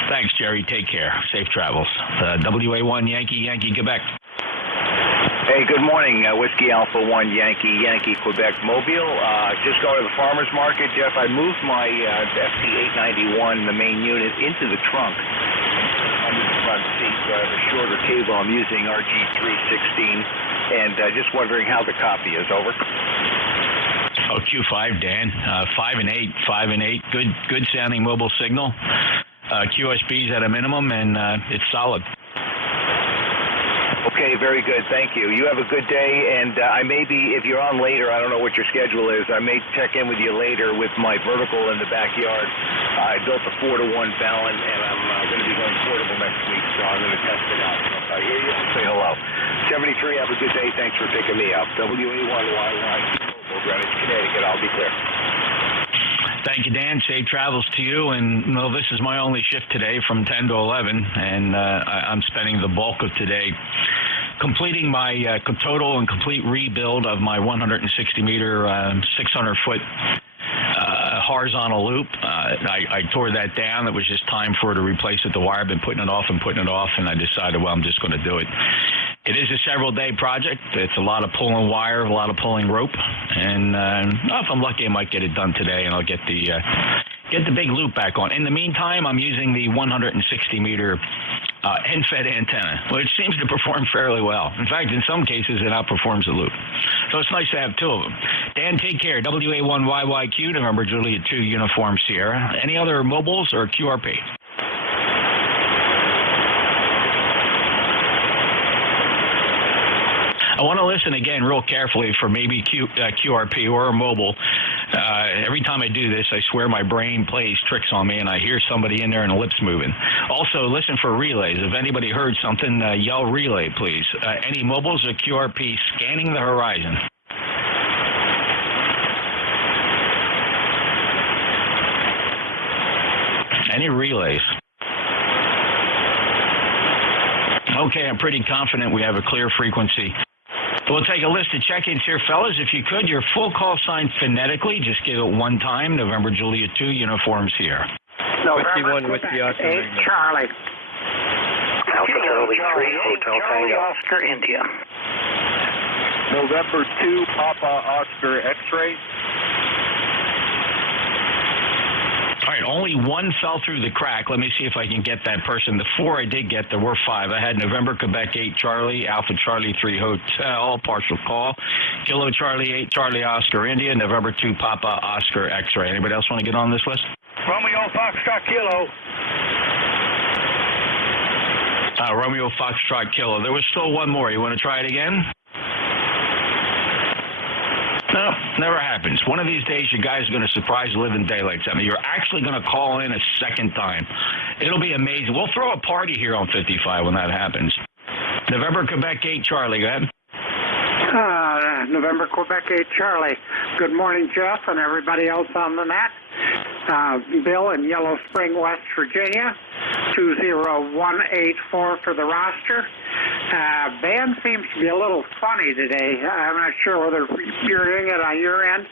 Thanks, Jerry. Take care. Safe travels. WA1 Yankee Quebec. Hey, good morning. Whiskey Alpha 1 Yankee Quebec Mobile. Just going to the farmer's market, Jeff. I moved my FT891, the main unit, into the trunk under the front seat. So I have a shorter cable. I'm using RG316, and just wondering how the copy is. Over. Oh, Q5, Dan. 5 and 8. Good sounding mobile signal. QSB's at a minimum, and it's solid. Okay, very good. Thank you. You have a good day, and I may be, if you're on later, I don't know what your schedule is, I may check in with you later with my vertical in the backyard. I built a 4-to-1 Ballon, and I'm going to be going portable next week, so I'm going to test it out. So if I hear you, say hello. 73, have a good day. Thanks for picking me up. WA1YY, Greenwich, Connecticut. I'll be clear. Thank you, Dan. Safe travels to you. And well, this is my only shift today from 10 to 11, and I'm spending the bulk of today completing my total and complete rebuild of my 160-meter, 600-foot horizontal loop. I tore that down. It was just time for it to replace it. The wire, I've been putting it off, and I decided, well, I'm just going to do it. It is a several-day project. It's a lot of pulling wire, a lot of pulling rope, and if I'm lucky, I might get it done today, and I'll get the big loop back on. In the meantime, I'm using the 160-meter end-fed antenna, which seems to perform fairly well. In fact, in some cases, it outperforms the loop. So it's nice to have two of them. Dan, take care. WA1YYQ, November Juliet 2, Uniform Sierra. Any other mobiles or QRP? I want to listen again real carefully for maybe QRP or a mobile. Every time I do this, I swear my brain plays tricks on me, and I hear somebody in there and the lips moving. Also, listen for relays. If anybody heard something, yell relay, please. Any mobiles or QRP scanning the horizon? Any relays? Okay, I'm pretty confident we have a clear frequency. We'll take a list of check-ins here, fellas. If you could, your full call sign phonetically. Just give it one time. November Juliet 2, Uniforms here. Whiskey 1, Whiskey Oscar. 8, Charlie. Alpha Charlie 3, Hotel Charlie, Tango. Oscar, India. November 2, Papa Oscar X-ray. All right, only one fell through the crack. Let me see if I can get that person. The 4 I did get, there were 5. I had November Quebec 8 Charlie, Alpha Charlie 3 Hotel, partial call. Kilo Charlie 8 Charlie Oscar India, November 2 Papa Oscar X-ray. Anybody else want to get on this list? Romeo Foxtrot Kilo. Romeo Foxtrot Kilo. There was still one more. You want to try it again? No, never happens. One of these days, you guys are going to surprise the living daylights at me. You're actually going to call in a second time. It'll be amazing. We'll throw a party here on 55 when that happens. November Quebec 8 Charlie, go ahead. November Quebec 8 Charlie. Good morning, Jeff, and everybody else on the net. Bill in Yellow Spring, West Virginia. 20184 for the roster. Band seems to be a little funny today. I'm not sure whether you're doing it on your end,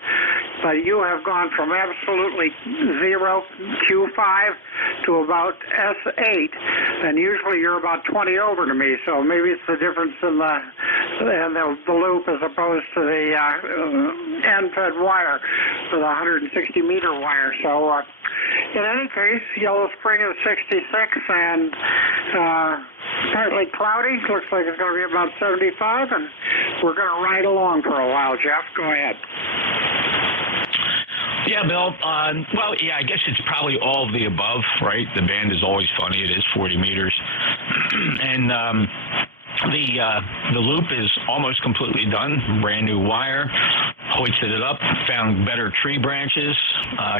but you have gone from absolutely 0 Q5 to about S8, and usually you're about 20 over to me, so maybe it's the difference in the loop as opposed to the end-fed wire, the 160-meter wire. So in any case, Yellow Spring is 66, and partly cloudy. Looks like it's going to be about 75, and we're going to ride along for a while. Jeff, go ahead. Yeah, Bill. Well, yeah, I guess it's probably all of the above, right? The band is always funny. It is 40 meters. And the loop is almost completely done. Brand new wire. Hoisted it up, found better tree branches,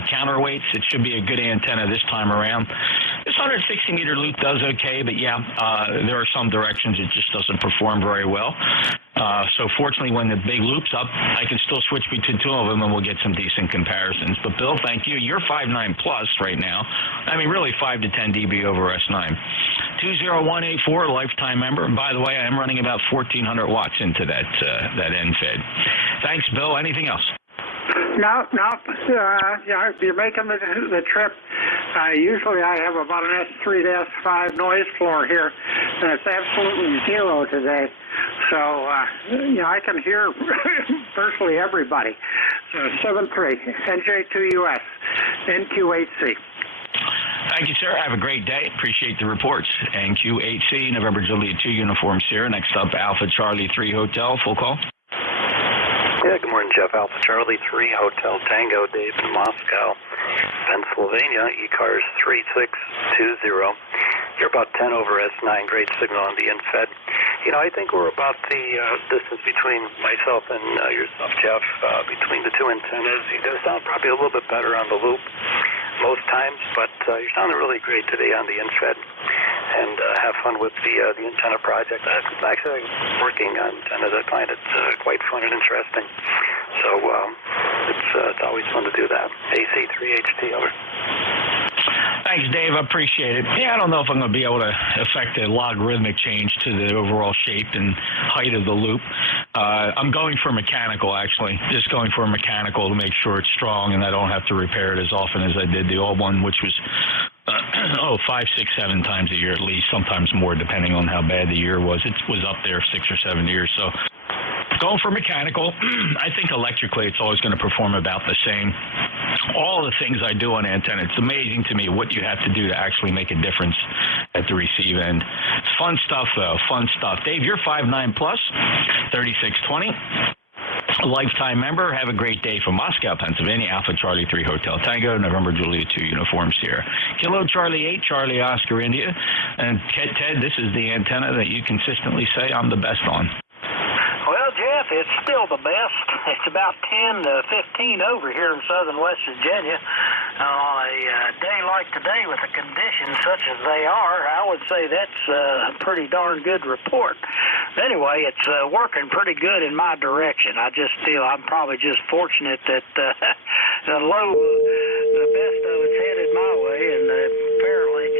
counterweights. It should be a good antenna this time around. This 160-meter loop does okay, but yeah, there are some directions it just doesn't perform very well. So fortunately, when the big loop's up, I can still switch between two of them, and we'll get some decent comparisons. But Bill, thank you. You're 5.9 plus right now. I mean, really 5 to 10 dB over S9. 20184, lifetime member. And by the way, I am running about 1,400 watts into that end fed. Thanks, Bill. Anything else? No. Yeah, you're making the trip. Usually I have about an S3 to S5 noise floor here, and it's absolutely 0 today. So, I can hear virtually everybody. So 7-3, NJ2US, NQ8C. Thank you, sir. Have a great day. Appreciate the reports. NQ8C, November Juliet 2, Uniform Sierra. Next up, Alpha Charlie 3 Hotel. Full call. Yeah, good morning, Jeff. Alpha Charlie 3, Hotel Tango, Dave in Moscow, Pennsylvania, ECARS 3620. You're about 10 over S9, great signal on the infed. You know, I think we're about the distance between myself and yourself, Jeff, between the two antennas. You're going to sound probably a little bit better on the loop most times, but you're sounding really great today on the infed. And have fun with the antenna project. I'm actually working on antennas. I find it quite fun and interesting. So it's always fun to do that. AC3HT, over. Thanks, Dave. I appreciate it. Yeah, I don't know if I'm going to be able to affect the logarithmic change to the overall shape and height of the loop. I'm going for mechanical, actually. Just going for a mechanical to make sure it's strong and I don't have to repair it as often as I did the old one, which was 5, 6, 7 times a year at least, sometimes more depending on how bad the year was. It was up there 6 or 7 years. So going for mechanical, I think electrically it's always going to perform about the same. All the things I do on antenna, it's amazing to me what you have to do to actually make a difference at the receive end. Fun stuff, though. Fun stuff. Dave, you're 5'9 plus, 3620. A lifetime member. Have a great day from Moscow, Pennsylvania. Alpha Charlie 3 Hotel Tango, November Juliet 2 Uniform Sierra. Kilo Charlie 8 Charlie Oscar India. And Ted, this is the antenna that you consistently say I'm the best on. Well, Jeff, it's still the best. It's about 10 to 15 over here in southern West Virginia. On a day like today with the conditions such as they are, I would say that's a pretty darn good report. Anyway, it's working pretty good in my direction. I just feel I'm probably just fortunate that the best of it's headed my way, and apparently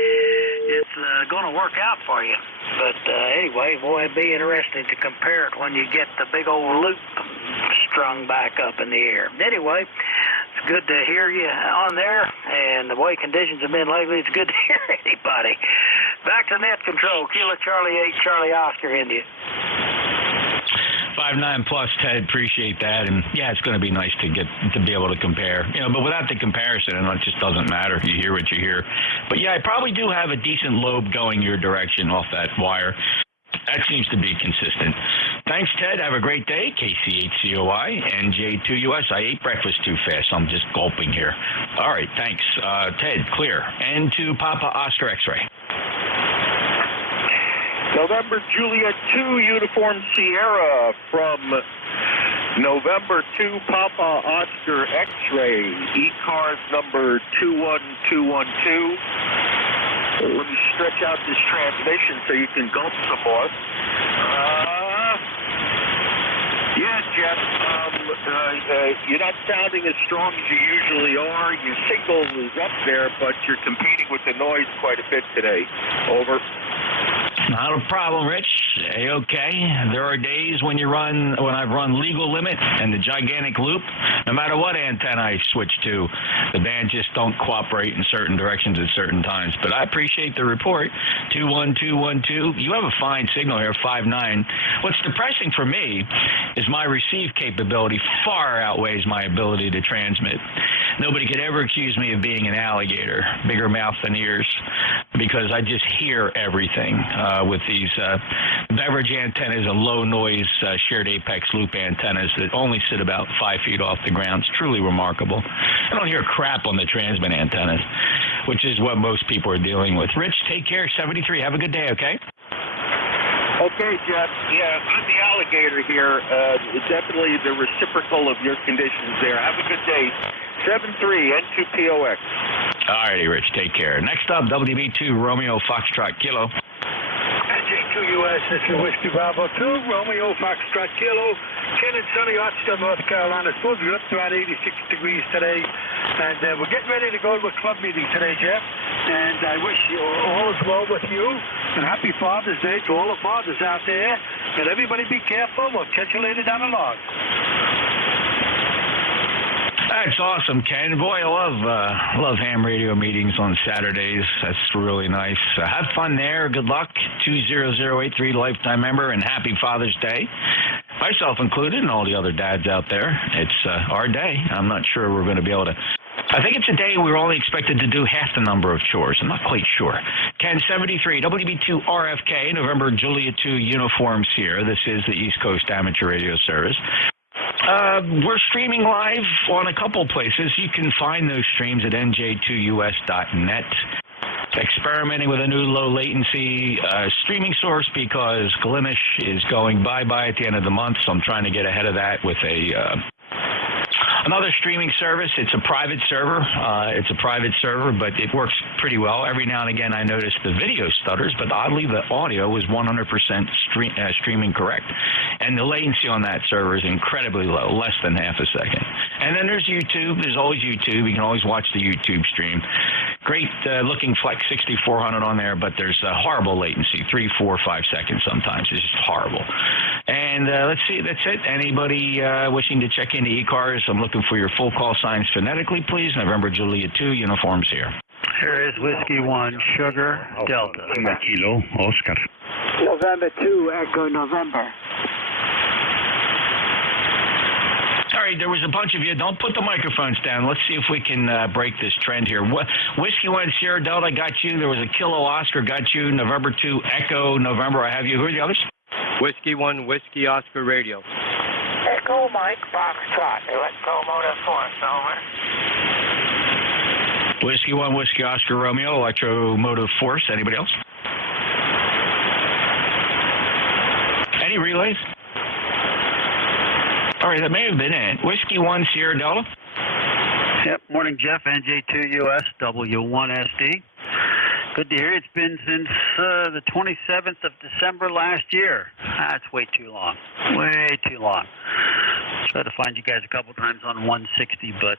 it's going to work out for you. But anyway, boy, it'd be interesting to compare it when you get the big old loop strung back up in the air. Anyway, it's good to hear you on there, and the way conditions have been lately, it's good to hear anybody. Back to net control, Kilo Charlie 8 Charlie Oscar India. 5'9 plus, Ted, appreciate that. And yeah, it's going to be nice to be able to compare, but without the comparison, it just doesn't matter. You hear what you hear. But yeah, I probably do have a decent lobe going your direction off that wire. That seems to be consistent. Thanks, Ted. Have a great day. KC8COI, NJ2US. I ate breakfast too fast, so I'm just gulping here. All right, thanks. Ted, clear. And to Papa Oscar X-ray. November Juliet 2 Uniform Sierra from November 2 Papa Oscar X-ray, ECARS number 21212. Let me stretch out this transmission so you can gulp some more. Yeah, Jeff, you're not sounding as strong as you usually are. Your signal is up there, but you're competing with the noise quite a bit today. Over. Not a problem, Rich. A-okay. There are days when I've run legal limit and the gigantic loop. No matter what antenna I switch to, the band just don't cooperate in certain directions at certain times. But I appreciate the report. 21212. You have a fine signal here, 5'9". What's depressing for me is my receive capability far outweighs my ability to transmit. Nobody could ever accuse me of being an alligator, bigger mouth than ears, because I just hear everything. With these beverage antennas and low noise shared apex loop antennas that only sit about 5 feet off the ground. It's truly remarkable. I don't hear crap on the transmit antennas, which is what most people are dealing with. Rich, take care. 73. Have a good day, okay? Okay, Jeff. Yeah, I'm the alligator here. Definitely the reciprocal of your conditions there. Have a good day. 73 N2POX. All righty, Rich. Take care. Next up, WB2 Romeo Foxtrot Kilo. NJ2US, this is Whiskey Bravo 2, Romeo Foxtrot Kilo, 10 and sunny, Archville, North Carolina. It's supposed to be up to around 86 degrees today, and we're getting ready to go to a club meeting today, Jeff, and I wish you all is well with you, and happy Father's Day to all the fathers out there, and everybody be careful. We'll catch you later down the log. That's awesome, Ken. Boy, I love ham radio meetings on Saturdays. That's really nice. Have fun there. Good luck. 20083 lifetime member, and happy Father's Day. Myself included, and all the other dads out there. It's our day. I'm not sure we're going to be able to. I think it's a day we're only expected to do half the number of chores. I'm not quite sure. Ken 73, WB2 RFK, November Juliet 2 Uniforms here. This is the East Coast Amateur Radio Service. We're streaming live on a couple places. You can find those streams at NJ2US.net. Experimenting with a new low latency streaming source because Glimish is going bye-bye at the end of the month, so I'm trying to get ahead of that with another streaming service. It's a private server. But it works pretty well. Every now and again, I notice the video stutters, but oddly, the audio is 100% streaming correct. And the latency on that server is incredibly low, less than half a second. And then there's YouTube. There's always YouTube. You can always watch the YouTube stream. Great looking Flex 6400 on there, but there's a horrible latency, 3, 4, 5 seconds sometimes. It's just horrible. And let's see, that's it. Anybody wishing to check into ECARS, I'm looking for your full call signs phonetically, please. November Juliet 2, uniforms here. Here is Whiskey 1, Sugar, Delta. Kilo, Oscar. November 2, Echo November. Sorry, there was a bunch of you. Don't put the microphones down. Let's see if we can break this trend here. Whiskey 1, Sierra Delta, got you. There was a Kilo Oscar, got you. November 2, Echo November, I have you. Who are the others? Whiskey 1, Whiskey Oscar Radio. Echo Mike Foxtrot, Electro Motor Force, over. Whiskey 1, Whiskey Oscar Romeo, Electromotive Force. Anybody else? Any relays? All right, that may have been it. Whiskey 1, Sierra Delta. Yep, morning, Jeff, NJ2US, W1SD. Good to hear. It's been since the 27th of December last year. That's way too long. Way too long. Tried to find you guys a couple times on 160, but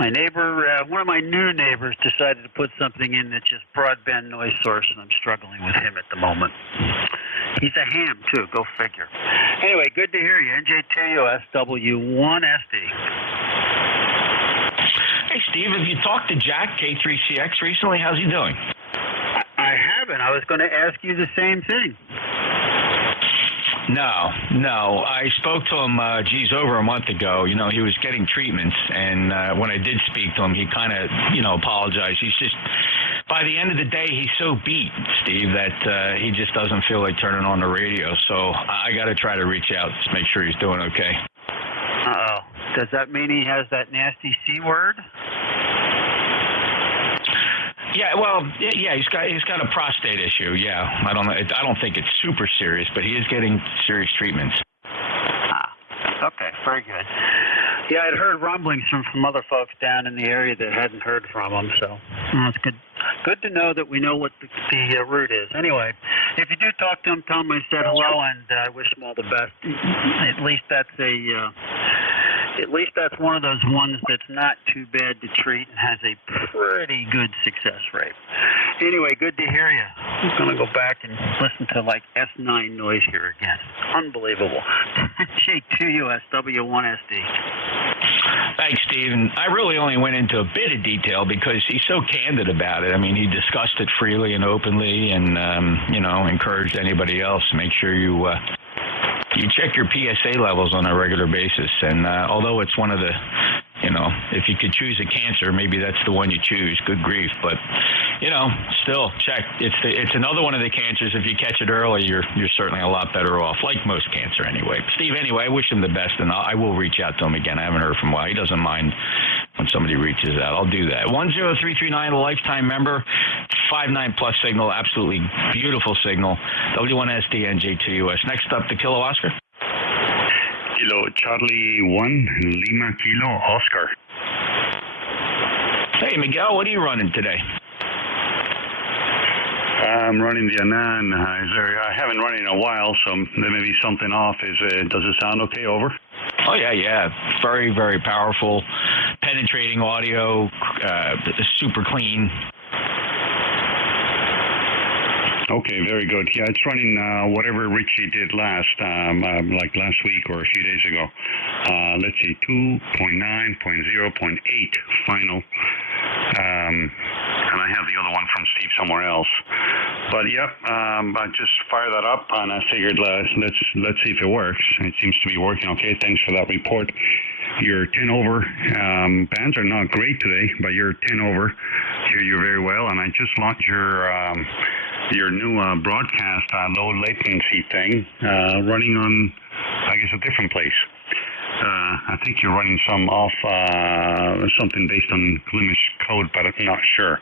my neighbor, one of my new neighbors, decided to put something in that's just broadband noise source, and I'm struggling with him at the moment. He's a ham, too. Go figure. Anyway, good to hear you. NJ2US, W1SD. Hey, Steve, have you talked to Jack, K3CX, recently? How's he doing? I haven't. I was going to ask you the same thing. No. I spoke to him, over a month ago. You know, he was getting treatments, and when I did speak to him, he kind of, apologized. He's just, by the end of the day, he's so beat, Steve, that he just doesn't feel like turning on the radio. So I got to try to reach out to make sure he's doing okay. Uh-oh. Does that mean he has that nasty C word? Yeah, well, yeah, he's got a prostate issue. Yeah, I don't think it's super serious, but he is getting serious treatments. Okay, very good. Yeah, I'd heard rumblings from some other folks down in the area that hadn't heard from him, so it's good. Good to know that we know what the route is. Anyway, if you do talk to him, tell him I said hello, and I wish him all the best. At least that's one of those ones that's not too bad to treat and has a pretty good success rate. Anyway, good to hear you. I'm going to go back and listen to like S9 noise here again. Unbelievable. J2US, W1SD. Thanks, Steve. And I really only went into a bit of detail because he's so candid about it. I mean, he discussed it freely and openly and, encouraged anybody else to make sure you check your PSA levels on a regular basis. And although it's one of the, if you could choose a cancer, maybe that's the one you choose. Good grief. But, still check. It's another one of the cancers. If you catch it early, you're certainly a lot better off, like most cancer anyway. Steve, anyway, I wish him the best, and I will reach out to him again. I haven't heard from him. He doesn't mind when somebody reaches out. I'll do that. 10339, a lifetime member, 59+ signal, absolutely beautiful signal. W1SD NJ2US. Next up, the Kilo Oscar. Kilo Charlie 1, Lima Kilo Oscar. Hey, Miguel, what are you running today? I'm running the Anan. I haven't run it in a while, so there may be something off. Does it sound okay? Over? Oh, yeah. Very, very powerful, penetrating audio, super clean. Okay, very good. Yeah, it's running whatever Richie did last week or a few days ago. Let's see, 2.9.0.8 final. And I have the other one from Steve somewhere else. But yeah, I just fired that up and I figured let's see if it works. It seems to be working okay. Thanks for that report. Your 10 over bands are not great today, but you're 10 over. Hear you very well. And I just launched your new broadcast low latency thing running on, I guess, a different place. I think you're running some off something based on Glimish code, but I'm not sure.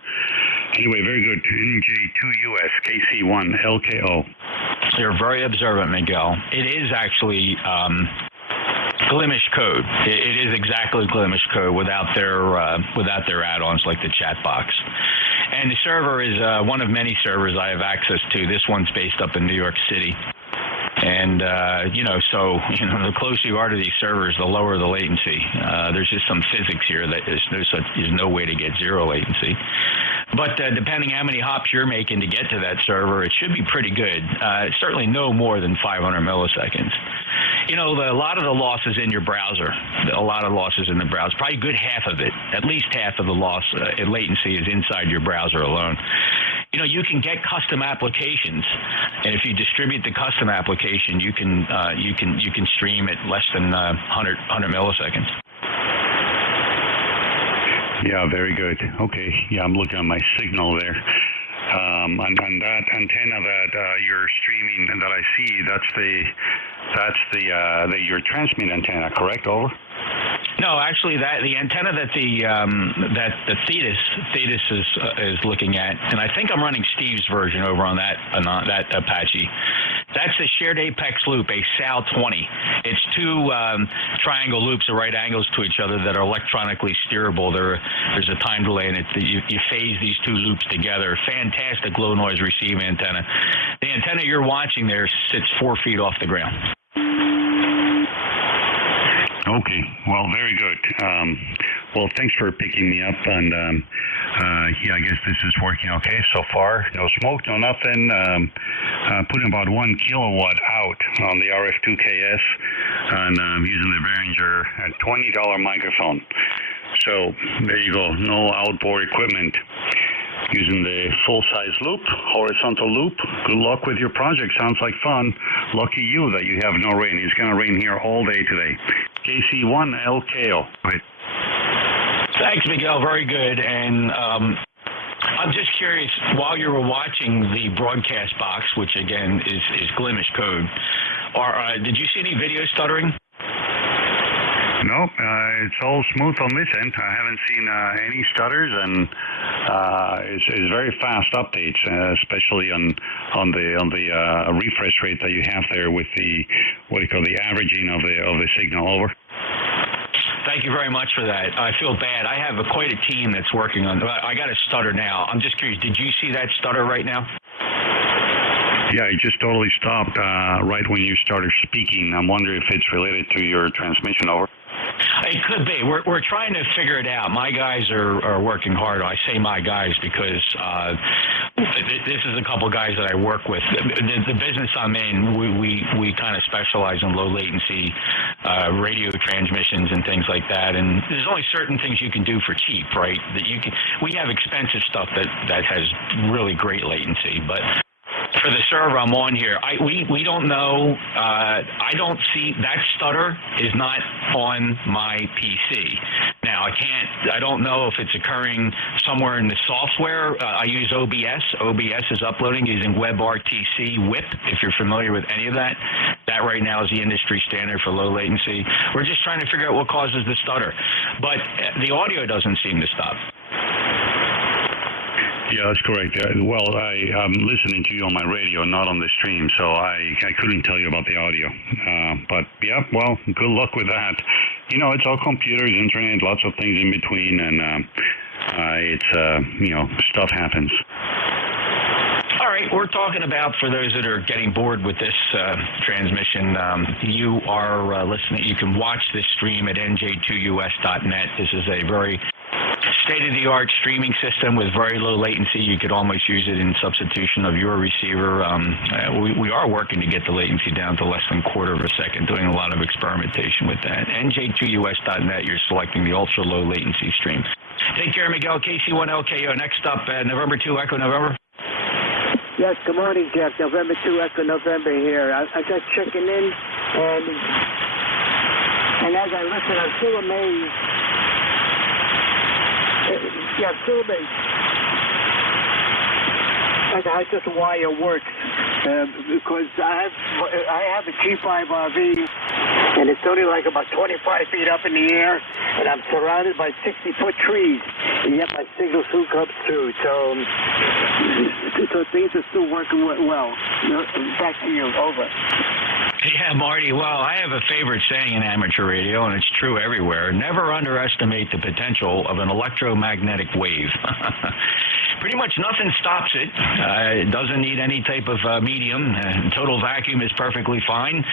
Anyway, very good. NJ2US KC1 LKO. You're very observant, Miguel. It is actually Glimish code. It is exactly Glimish code without their add-ons like the chat box. And the server is one of many servers I have access to. This one's based up in New York City. And, the closer you are to these servers, the lower the latency. There's just some physics here that there's no way to get zero latency. But depending how many hops you're making to get to that server, it should be pretty good. Certainly no more than 500 milliseconds. A lot of the loss is in your browser. A lot of losses in the browser. Probably a good half of it, at least half of the loss in latency is inside your browser alone. You can get custom applications, and if you distribute the custom application, you can stream at less than 100 milliseconds. Yeah, very good. Okay, yeah, I'm looking at my signal there. On that antenna that you're streaming and that I see, that's the your transmit antenna, correct? Over. No, actually, the antenna that the Thetis is looking at, and I think I'm running Steve's version over on that Apache. That's a shared apex loop, a SAL-20. It's two triangle loops at right angles to each other that are electronically steerable. There's a time delay in it. You phase these two loops together. Fantastic low noise receiving antenna. The antenna you're watching there sits 4 feet off the ground. Okay, well, very good. Well, thanks for picking me up, and I guess this is working okay so far. No smoke, no nothing. Putting about 1 kilowatt out on the RF2KS, and using the Behringer at $20 microphone. So there you go, no outboard equipment. Using the full-size loop, horizontal loop. Good luck with your project. Sounds like fun. Lucky you that you have no rain. It's going to rain here all day today. KC1 LKO. Right. Thanks, Miguel. Very good. And I'm just curious, while you were watching the broadcast box, which again is Glimish code, did you see any video stuttering? No, it's all smooth on this end. I haven't seen any stutters, and it's very fast updates, especially on the refresh rate that you have there with the the averaging of the signal. Over. Thank you very much for that. I feel bad. I have quite a team that's working on. I got a stutter now. I'm just curious. Did you see that stutter right now? Yeah, it just totally stopped right when you started speaking. I'm wondering if it's related to your transmission. Over. It could be. We're trying to figure it out. My guys are working hard. I say my guys because this is a couple guys that I work with. The business I'm in, we kind of specialize in low latency radio transmissions and things like that. And there's only certain things you can do for cheap, right? We have expensive stuff that has really great latency, but for the server I'm on here, we don't know. I don't see that stutter is not on my PC. Now I don't know if it's occurring somewhere in the software. I use OBS. OBS is uploading using WebRTC WIP. If you're familiar with any of that, that right now is the industry standard for low latency. We're just trying to figure out what causes the stutter, but the audio doesn't seem to stop. Yeah, that's correct. Well, I'm listening to you on my radio, not on the stream, so I couldn't tell you about the audio. But yeah, well, good luck with that. It's all computers, internet, lots of things in between, and it's stuff happens. All right, we're talking about, for those that are getting bored with this transmission, you are listening. You can watch this stream at NJ2US.net. This is a very state-of-the-art streaming system with very low latency. You could almost use it in substitution of your receiver. We are working to get the latency down to less than a quarter of a second, doing a lot of experimentation with that. NJ2US.net, you're selecting the ultra-low latency stream. Take care, Miguel. KC1 LKO. Next up, November 2 Echo November. Yes, good morning, Jeff. November 2 Echo November here. I just checking in, and as I listen, I'm still amazed. Yeah, I'm still amazed at how this wire works, because I have a G5RV and it's only like about 25 feet up in the air, and I'm surrounded by 60-foot trees, and yet my signal still comes through. So things are still working well. Back to you. Over. Yeah, Marty. Well, I have a favorite saying in amateur radio, and it's true everywhere. Never underestimate the potential of an electromagnetic wave. Pretty much nothing stops it. It doesn't need any type of medium. Total vacuum is perfectly fine.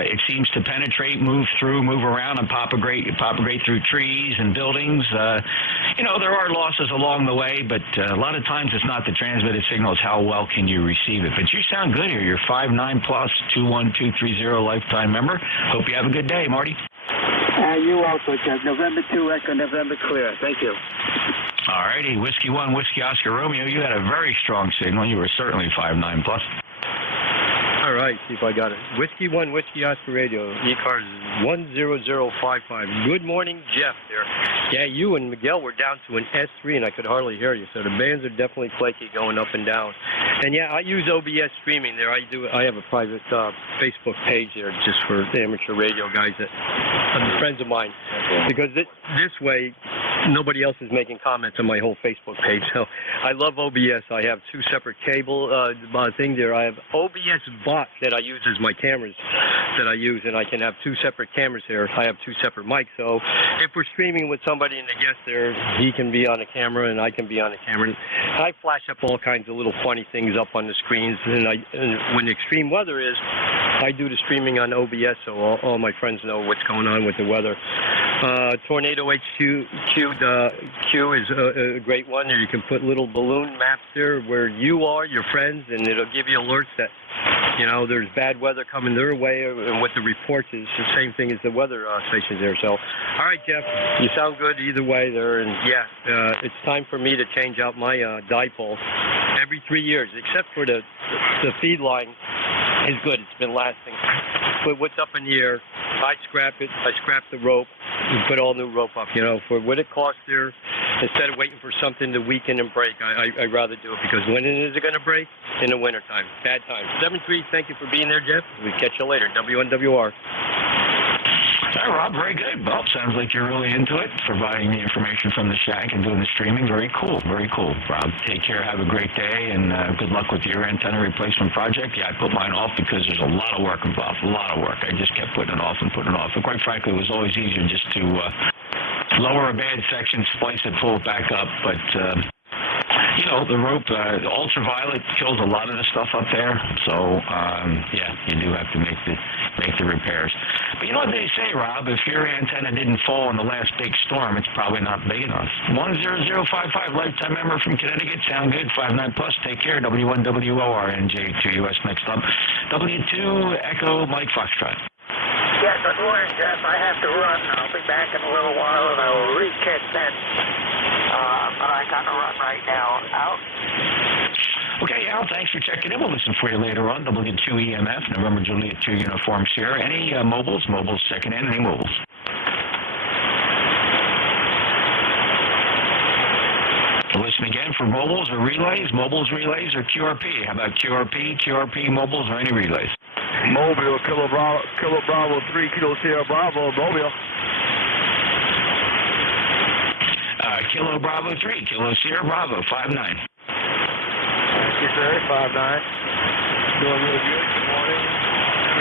It seems to penetrate, move around, and propagate through trees and buildings. There are losses along the way, but a lot of times it's not the transmitted signal, it's how well can you receive it. But you sound good here. You're 5'9+, 21230 lifetime member. Hope you have a good day, Marty. You also, Jeff. November 2, Echo, November clear. Thank you. All righty. Whiskey 1, Whiskey Oscar Romeo. You had a very strong signal. You were certainly 5'9+. All right, see if I got it. Whiskey 1, Whiskey Oscar Radio, ECARS 10055. Good morning, Jeff there. Yeah, you and Miguel were down to an S3, and I could hardly hear you, so the bands are definitely flaky going up and down. And yeah, I use OBS streaming there. I have a private Facebook page there just for amateur radio guys that are friends of mine. Because this way, nobody else is making comments on my whole Facebook page. So I love OBS. I have two separate cable things there. I have OBS bot that I use as my cameras that I use, and I can have two separate cameras here. I have two separate mics. So if we're streaming with somebody and the guest there, he can be on the camera and I can be on the camera. And I flash up all kinds of little funny things up on the screens. And when the extreme weather is, I do the streaming on OBS so all my friends know what's going on with the weather. Tornado HQ is a great one. You can put little balloon maps there where you are, your friends, and it'll give you alerts that, there's bad weather coming their way, and what the report is the same thing as the weather stations there. So, all right, Jeff, you sound good either way there, and yeah, it's time for me to change out my dipole every 3 years, except for the feed line is good. It's been lasting. But what's up in the air, I scrap it. I scrap the rope and put all new rope up. For what it costs there, instead of waiting for something to weaken and break, I'd rather do it, because when is it going to break? In the wintertime. Bad time. 7-3, thank you for being there, Jeff. We'll catch you later. WNWR. Hi, Rob. Very good. Well, sounds like you're really into it, providing the information from the shack and doing the streaming. Very cool. Very cool, Rob. Take care. Have a great day, and good luck with your antenna replacement project. Yeah, I put mine off because there's a lot of work involved, a lot of work. I just kept putting it off and putting it off. And quite frankly, it was always easier just to lower a bad section, splice it, pull it back up. But the rope, the ultraviolet kills a lot of the stuff up there. So, yeah, you do have to make the repairs. But you know what they say, Rob? If your antenna didn't fall in the last big storm, it's probably not big enough. 10055, lifetime member from Connecticut. Sound good. 5'9+. Take care. W1WOR, NJ2US next up. W2 Echo Mike Foxtrot. Yeah, good morning, Jeff. I have to run. I'll be back in a little while, and I will recatch that. But I got to run right now. Out. Okay, Al, thanks for checking in. We'll listen for you later on. W2 EMF, November Juliet 2 Uniform Sierra. Any mobiles? Mobiles checking in. Any mobiles? Listen again for mobiles or relays. Mobiles, relays, or QRP. How about QRP, mobiles, or any relays? Mobile, Kilo Bravo 3, Kilo Sierra Bravo, Mobile. Kilo Bravo 3, Kilo Sierra Bravo, 5'9". Yes, sir, 5'9". Doing really good. Good morning.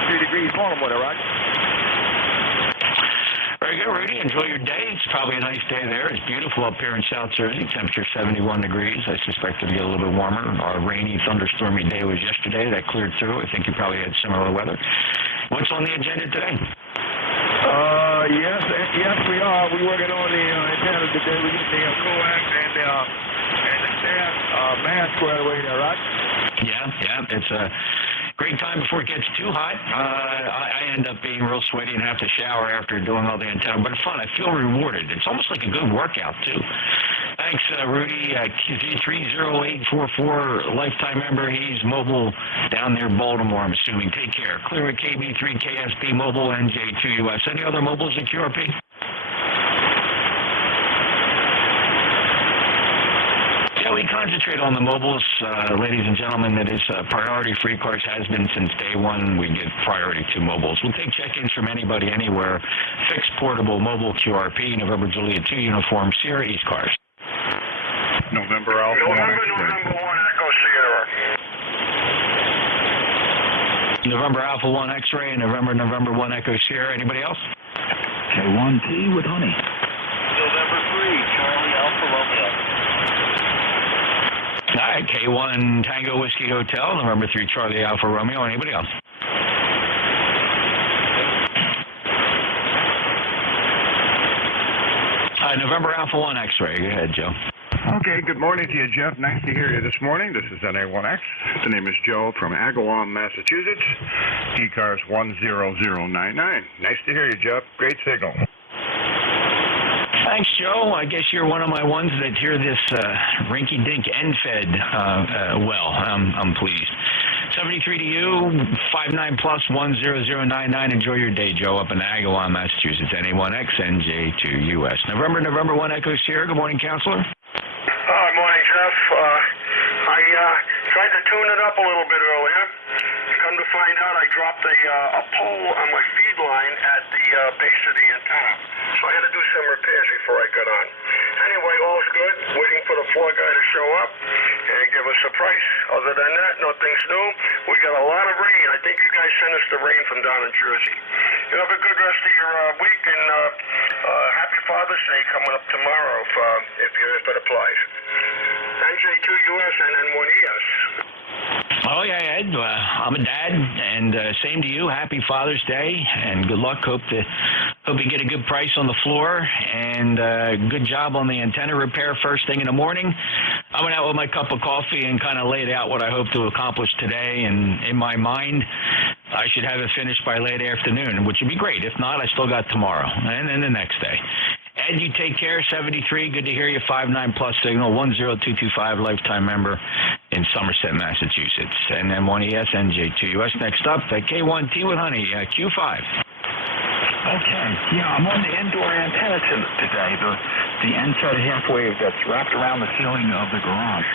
3 degrees warm weather, right? Very good, Rudy. Enjoy your day. It's probably a nice day there. It's beautiful up here in South Jersey. Temperature 71 degrees. I suspect it'll get a little bit warmer. Our rainy, thunderstormy day was yesterday. That cleared through. I think you probably had similar weather. What's on the agenda today? Yes, we are. We're working on the antenna today. We get the coax and the man squared away there, right? Yeah. It's a great time before it gets too hot. I end up being real sweaty and have to shower after doing all the antenna, but it's fun. I feel rewarded. It's almost like a good workout, too. Thanks, Rudy. QZ30844, lifetime member. He's mobile down near Baltimore, I'm assuming. Take care. Clear at KB3 KSP Mobile, NJ2US. Any other mobiles at QRP? Yeah, we concentrate on the mobiles, ladies and gentlemen. It is priority for ECARS, has been since day one. We give priority to mobiles. We'll take check-ins from anybody, anywhere. Fixed, portable, mobile, QRP, November Juliet 2, Uniform Sierra, ECARS. November Alpha 1 Echo Sierra. November Alpha 1 X-ray and November 1 Echo Sierra. Anybody else? K1T with honey. November 3, Charlie Alpha Romeo. All right, K1 Tango Whiskey Hotel, November 3 Charlie Alpha Romeo. Anybody else? November Alpha 1 X-ray. Go ahead, Joe. Okay, good morning to you, Jeff. Nice to hear you this morning. This is NA1X. The name is Joe from Agawam, Massachusetts. ECARS 10099. Nice to hear you, Jeff. Great signal. Thanks, Joe. I guess you're one of my ones that hear this rinky-dink end-fed well. I'm pleased. 73 to you, 59 plus 10099. Enjoy your day, Joe, up in Agawam, Massachusetts. NA1X, NJ2US. November 1 Echo Sierra. Good morning, Counselor. Good morning, Jeff. I tried to tune it up a little bit earlier. Come to find out, I dropped a pole on my feed line at the base of the antenna. So I had to do some repairs before I got on. Anyway, all's good. Waiting for the floor guy to show up and give us a price. Other than that, nothing's new. We got a lot of rain. I think you guys sent us the rain from down in Jersey. You have a good rest of your week, and happy Father's Day coming up tomorrow if it applies. NJ2US and N1ES. Oh, yeah, Ed. I'm a dad, and same to you. Happy Father's Day, and good luck. Hope you get a good price on the floor, and good job on the antenna repair first thing in the morning. I went out with my cup of coffee and kind of laid out what I hope to accomplish today, and in my mind, I should have it finished by late afternoon, which would be great. If not, I still got tomorrow, and then the next day. Ed, you take care. 73, good to hear you. 59 plus signal, 10225, lifetime member in Somerset, Massachusetts. And then 1ES, NJ2US. Next up, K1T with honey, Q5. Okay. Yeah, I'm on the indoor antenna today, the NSAT half wave that's wrapped around the ceiling of the garage.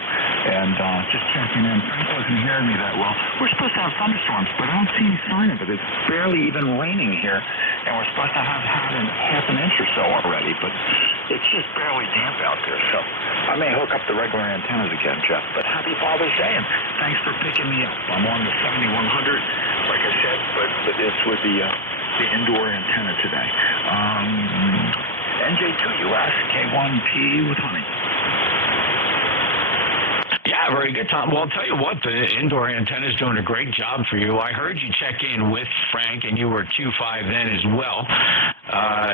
And just checking in. Frank wasn't hearing me that well. We're supposed to have thunderstorms, but I don't see any sign of it. It's barely even raining here, and we're supposed to have had half an inch or so already, but it's just barely damp out there. So I may hook up the regular antennas again, Jeff. But happy Father's Day, and thanks for picking me up. I'm on the 7100, like I said, but it's with the indoor antenna today. NJ2US, K1P with honey. Yeah, very good, Tom. Well, I'll tell you what, the indoor antenna is doing a great job for you. I heard you check in with Frank, and you were Q5 then as well.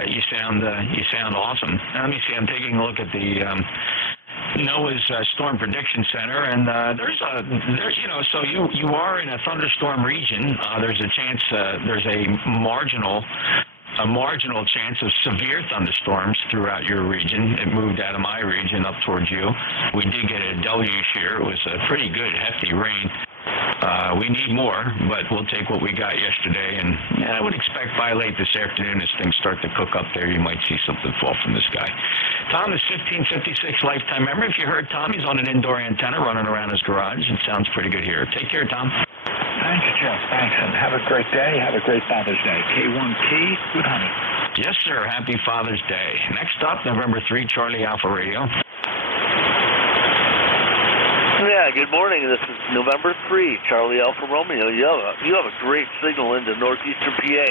You sound awesome. Let me see. I'm taking a look at the NOAA's Storm Prediction Center, and so you are in a thunderstorm region. There's a chance. There's a marginal chance of severe thunderstorms throughout your region. It moved out of my region up towards you. We did get a deluge here. It was a pretty good, hefty rain. We need more, but we'll take what we got yesterday, and I would expect by late this afternoon as things start to cook up there, you might see something fall from the sky. Tom is 1556 lifetime member. If you heard Tom, he's on an indoor antenna running around his garage. It sounds pretty good here. Take care, Tom. Thanks, Jeff. Thanks, and have a great day. Have a great Father's Day. K1T with honey. Yes, sir. Happy Father's Day. Next up, November 3, Charlie Alpha Radio. Yeah, good morning. This is November 3, Charlie Alpha Romeo. You have a great signal into northeastern PA.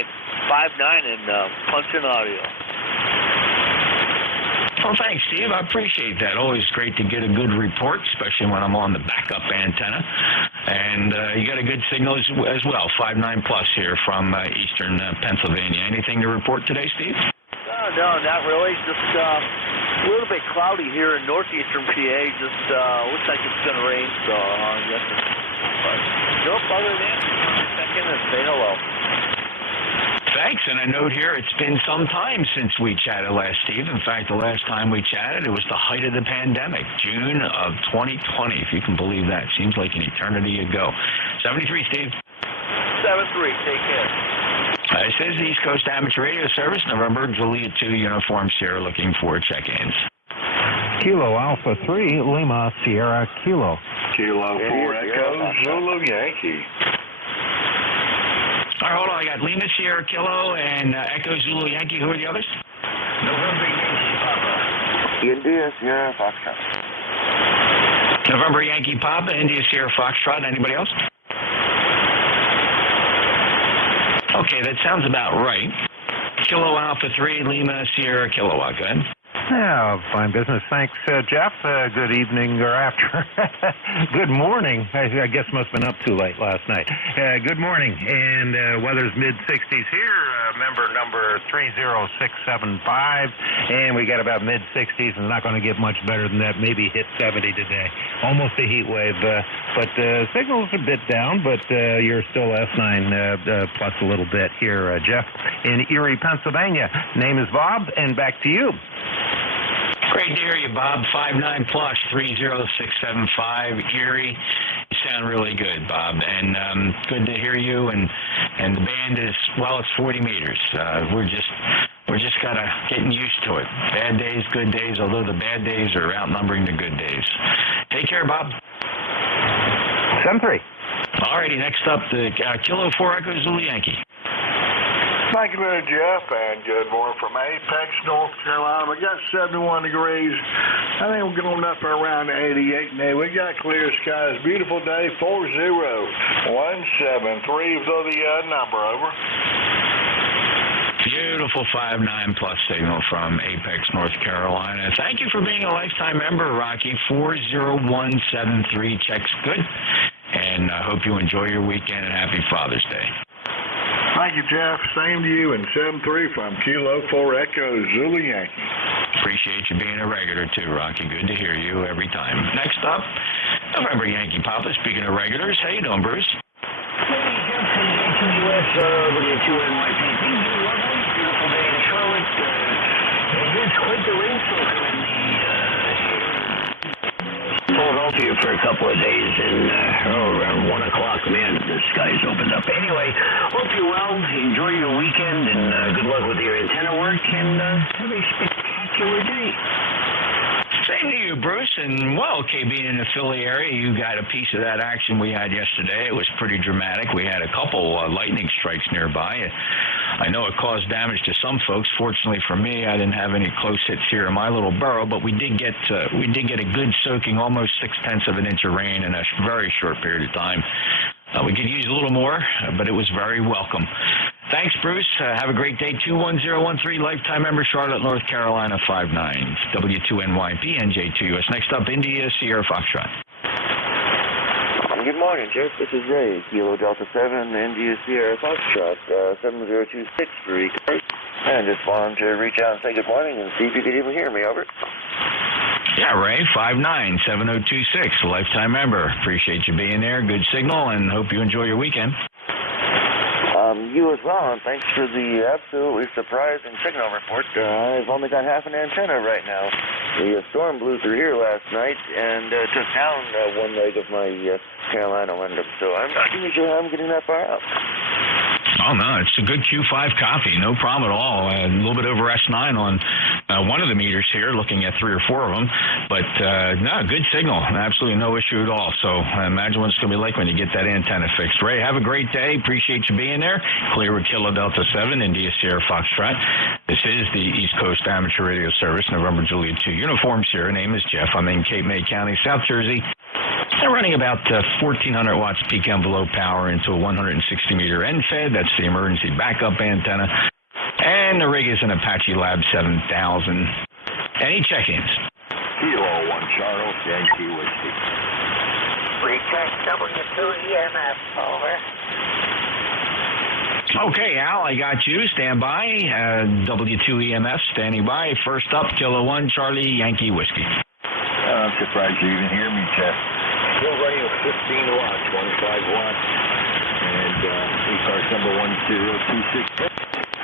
5.9 and punch-in audio. Well, thanks, Steve. I appreciate that. Always great to get a good report, especially when I'm on the backup antenna. And you got a good signal as well, 5.9 plus here from eastern Pennsylvania. Anything to report today, Steve? No, not really. Just a little bit cloudy here in northeastern PA. Just looks like it's going to rain, so yes. But nope, other than that, just check in and say hello. Thanks, and a note here, it's been some time since we chatted last, Steve. In fact, the last time we chatted, it was the height of the pandemic, June of 2020, if you can believe that. Seems like an eternity ago. 73, Steve. 73, take care. It says East Coast Amateur Radio Service, November, Juliet 2, Uniform Sierra, looking for check-ins. Kilo Alpha 3, Lima Sierra Kilo. Kilo 4 Echo Zulu Yankee. All right, hold on. I got Lima Sierra Kilo and Echo Zulu Yankee. Who are the others? November Yankee Papa. India Sierra Foxtrot. November Yankee Papa, India Sierra Foxtrot. Anybody else? Okay, that sounds about right. Kilo Alpha 3, Lima Sierra Kilowatt. Go ahead. Yeah, fine business. Thanks, Jeff. Good evening or after. Good morning. I guess must have been up too late last night. Good morning. And weather's mid-60s here. Member number 30675. And we got about mid-60s and not going to get much better than that. Maybe hit 70 today. Almost a heat wave. But signal's a bit down, but you're still S9 plus a little bit here, Jeff, in Erie, Pennsylvania. Name is Bob, and back to you. Great to hear you, Bob. 59 plus 30675 Erie. You sound really good, Bob, and good to hear you. And the band is, well, it's 40 meters. We're just kind of getting used to it. Bad days, good days. Although the bad days are outnumbering the good days. Take care, Bob. 7-3. All righty. Next up, the Kilo 4 Echo Zulu Yankee. Thank you, Mr. Jeff, and good morning from Apex, North Carolina. We got 71 degrees. I think we're going up around 88 now. We got clear skies. Beautiful day, 40173 for the number, over. Beautiful 59 plus signal from Apex, North Carolina. Thank you for being a lifetime member, Rocky. 40173 checks good, and I hope you enjoy your weekend and happy Father's Day. Thank you, Jeff. Same to you, and 7-3 from Kilo 4 Echo Zulu Yankee. Appreciate you being a regular, too, Rocky. Good to hear you every time. Next up, November Yankee Papa. Speaking of regulars, how you doing, Bruce? Hey, Jeff from NJ2US, NJ2NYP. Beautiful day in Charlotte. It is quite the rainstorm in Philadelphia for a couple of days, and around 1 o'clock, man, the skies opened up. Anyway, hope you're well. Enjoy your weekend, and good luck with your antenna work, and have a spectacular day. Same to you, Bruce. And, well, okay, being in the Philly area, you got a piece of that action we had yesterday. It was pretty dramatic. We had a couple lightning strikes nearby. I know it caused damage to some folks. Fortunately for me, I didn't have any close hits here in my little borough, but we did get a good soaking, almost 0.6 of an inch of rain in a very short period of time. We could use a little more, but it was very welcome. Thanks, Bruce. Have a great day. 21013, lifetime member, Charlotte, North Carolina, 59. W2NYP, NJ2US. Next up, India Sierra Foxtrot. Good morning, Jeff. This is Ray, Kilo Delta 7, India Sierra Foxtrot, 70263 ECARS. And just wanted to reach out and say good morning and see if you could even hear me, over. Yeah, Ray, 597026, lifetime member. Appreciate you being there. Good signal, and hope you enjoy your weekend. You as well, and thanks for the absolutely surprising signal report. I've only got half an antenna right now. The storm blew through here last night and took down one leg of my Carolina window, so I'm not even sure how I'm getting that far out. Oh, no, it's a good Q5 copy. No problem at all. A little bit over S9 on one of the meters here, looking at 3 or 4 of them. But, no, good signal. Absolutely no issue at all. So I imagine what it's going to be like when you get that antenna fixed. Ray, have a great day. Appreciate you being there. Clear with Kilo Delta 7, India Sierra Foxtrot. This is the East Coast Amateur Radio Service, November Juliet 2. Uniforms here. Name is Jeff. I'm in Cape May County, South Jersey. They're running about 1,400 watts peak envelope power into a 160-meter end fed. That's the emergency backup antenna. And the rig is an Apache Lab 7000. Any check-ins? Kilo 1 Charles, Yankee Whiskey. Recheck W2EMF, over. Okay, Al, I got you. Stand by. W2EMF standing by. First up, Kilo 1 Charlie, Yankee Whiskey. I'm surprised you even hear me, Jeff. Still running with 15 watts, 15 watts, and ECARS number 1026.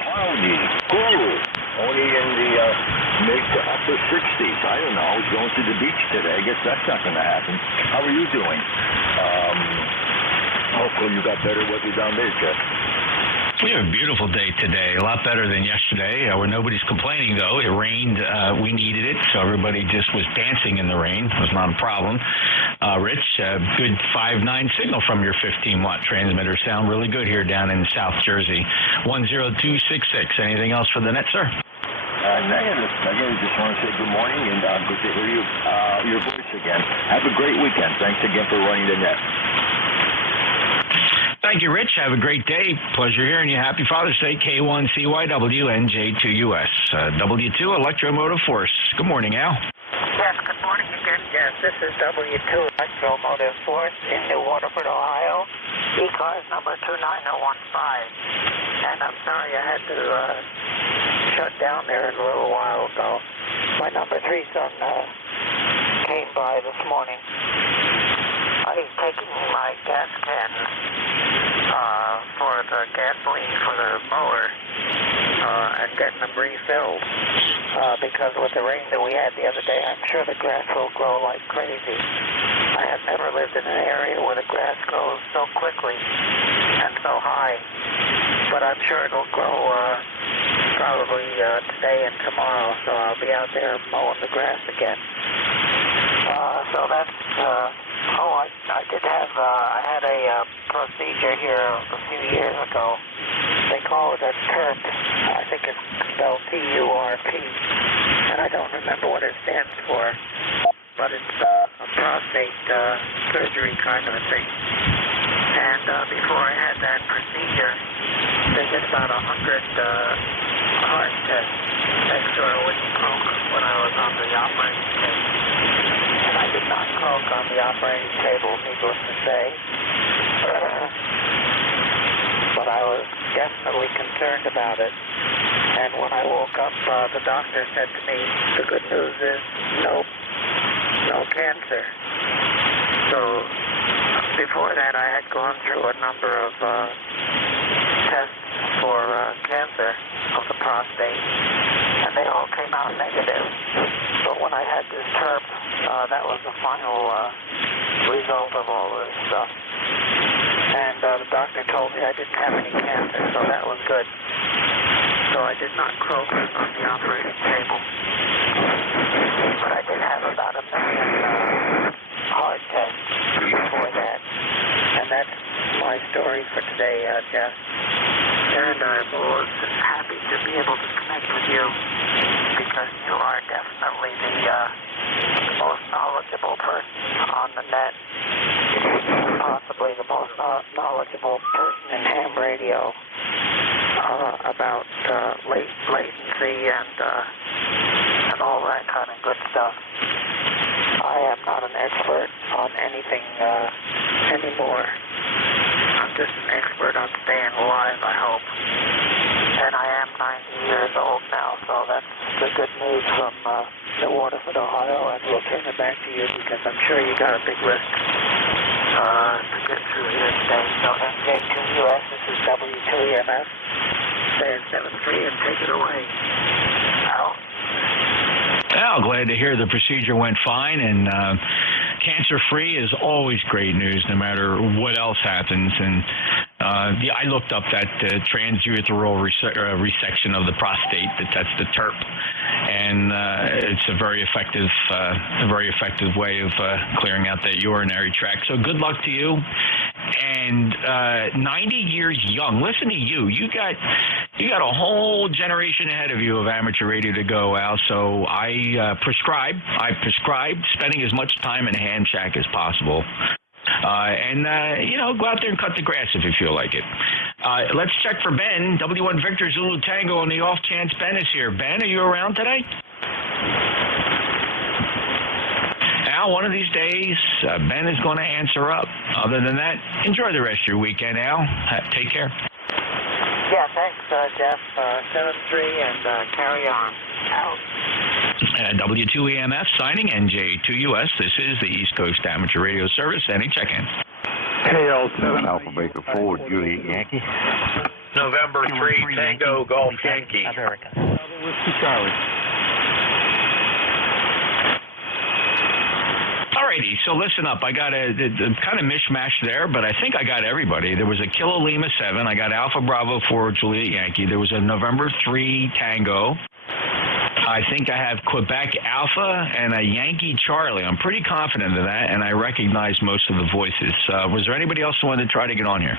Cloudy, cool, only in the mid to upper 60s. I don't know. I was going to the beach today. I guess that's not going to happen. How are you doing? Hopefully you got better weather down there, Jeff. We have a beautiful day today, a lot better than yesterday, where nobody's complaining, though. It rained. We needed it, so everybody just was dancing in the rain. It was not a problem. Rich, good 5.9 signal from your 15-watt transmitter. Sound really good here down in South Jersey. 10266. Anything else for the net, sir? Again, just want to say good morning and good to hear your voice again. Have a great weekend. Thanks again for running the net. Thank you, Rich. Have a great day. Pleasure hearing you. Happy Father's Day, K1CYW, NJ2US, W2 Electromotive Force. Good morning, Al. Yes, good morning again, Jeff. This is W2 Electromotive Force in New Waterford, Ohio. ECARS number 29015. And I'm sorry I had to shut down there a little while ago. My number 3 son came by this morning. He's taking my gas cans for the gasoline for the mower and getting them refilled because with the rain that we had the other day, I'm sure the grass will grow like crazy. I have never lived in an area where the grass grows so quickly and so high, but I'm sure it'll grow probably today and tomorrow, so I'll be out there mowing the grass again. So that's... I did have, I had a procedure here a few years ago. They call it a TURP. I think it's spelled T-U-R-P. And I don't remember what it stands for. But it's a prostate surgery kind of a thing. And before I had that procedure, they did about 100 heart tests. Make sure I wouldn't croak when I was on the operating table. I did not croak on the operating table, needless to say. But I was definitely concerned about it. And when I woke up, the doctor said to me, the good news is no cancer. So before that, I had gone through a number of tests for cancer of the prostate, and they all came out negative. But when I had this TURP, that was the final result of all this stuff. And the doctor told me I didn't have any cancer, so that was good. So I did not croak on the operating table. But I did have about 1 million heart tests before that. And that's my story for today, Jeff. And I'm always happy to be able to connect with you because you are definitely the most knowledgeable person on the net, possibly the most knowledgeable person in ham radio about latency and all that kind of good stuff. I am not an expert on anything anymore. I'm just an expert on staying alive, I hope. And I am 90 years old now, so that's the good news from New Waterford, Ohio, and we'll turn it back to you because I'm sure you got a big list to get through here today. So NJ2US, this is W2EMS, stand 73 and take it away. Al? Al, glad to hear the procedure went fine, and cancer-free is always great news, no matter what else happens. And I looked up that transurethral resection of the prostate. That's the TURP, and it's a very effective way of clearing out that urinary tract. So good luck to you. And 90 years young. Listen to you. You got a whole generation ahead of you of amateur radio to go, Al. So I prescribe spending as much time in a ham shack as possible. And go out there and cut the grass if you feel like it. Let's check for Ben. W1 Victor Zulu Tango on the off chance Ben is here. Ben, are you around today? Al, one of these days, Ben is going to answer up. Other than that, enjoy the rest of your weekend, Al. Take care. Yeah, thanks, Jeff. 7-3 and carry on. Out. W2EMF signing, NJ2US. This is the East Coast Amateur Radio Service. Any check-in? KL7 Alpha Baker Forward, Juliet Yankee. November 3 Tango Golf Yankee. Whiskey Charlie. All righty. So listen up. I got a kind of mishmash there, but I think I got everybody. There was a Kilo Lima 7. I got Alpha Bravo 4 Juliet Yankee. There was a November 3 Tango. I think I have Quebec Alpha and a Yankee Charlie. I'm pretty confident of that, and I recognize most of the voices. Was there anybody else who wanted to try to get on here?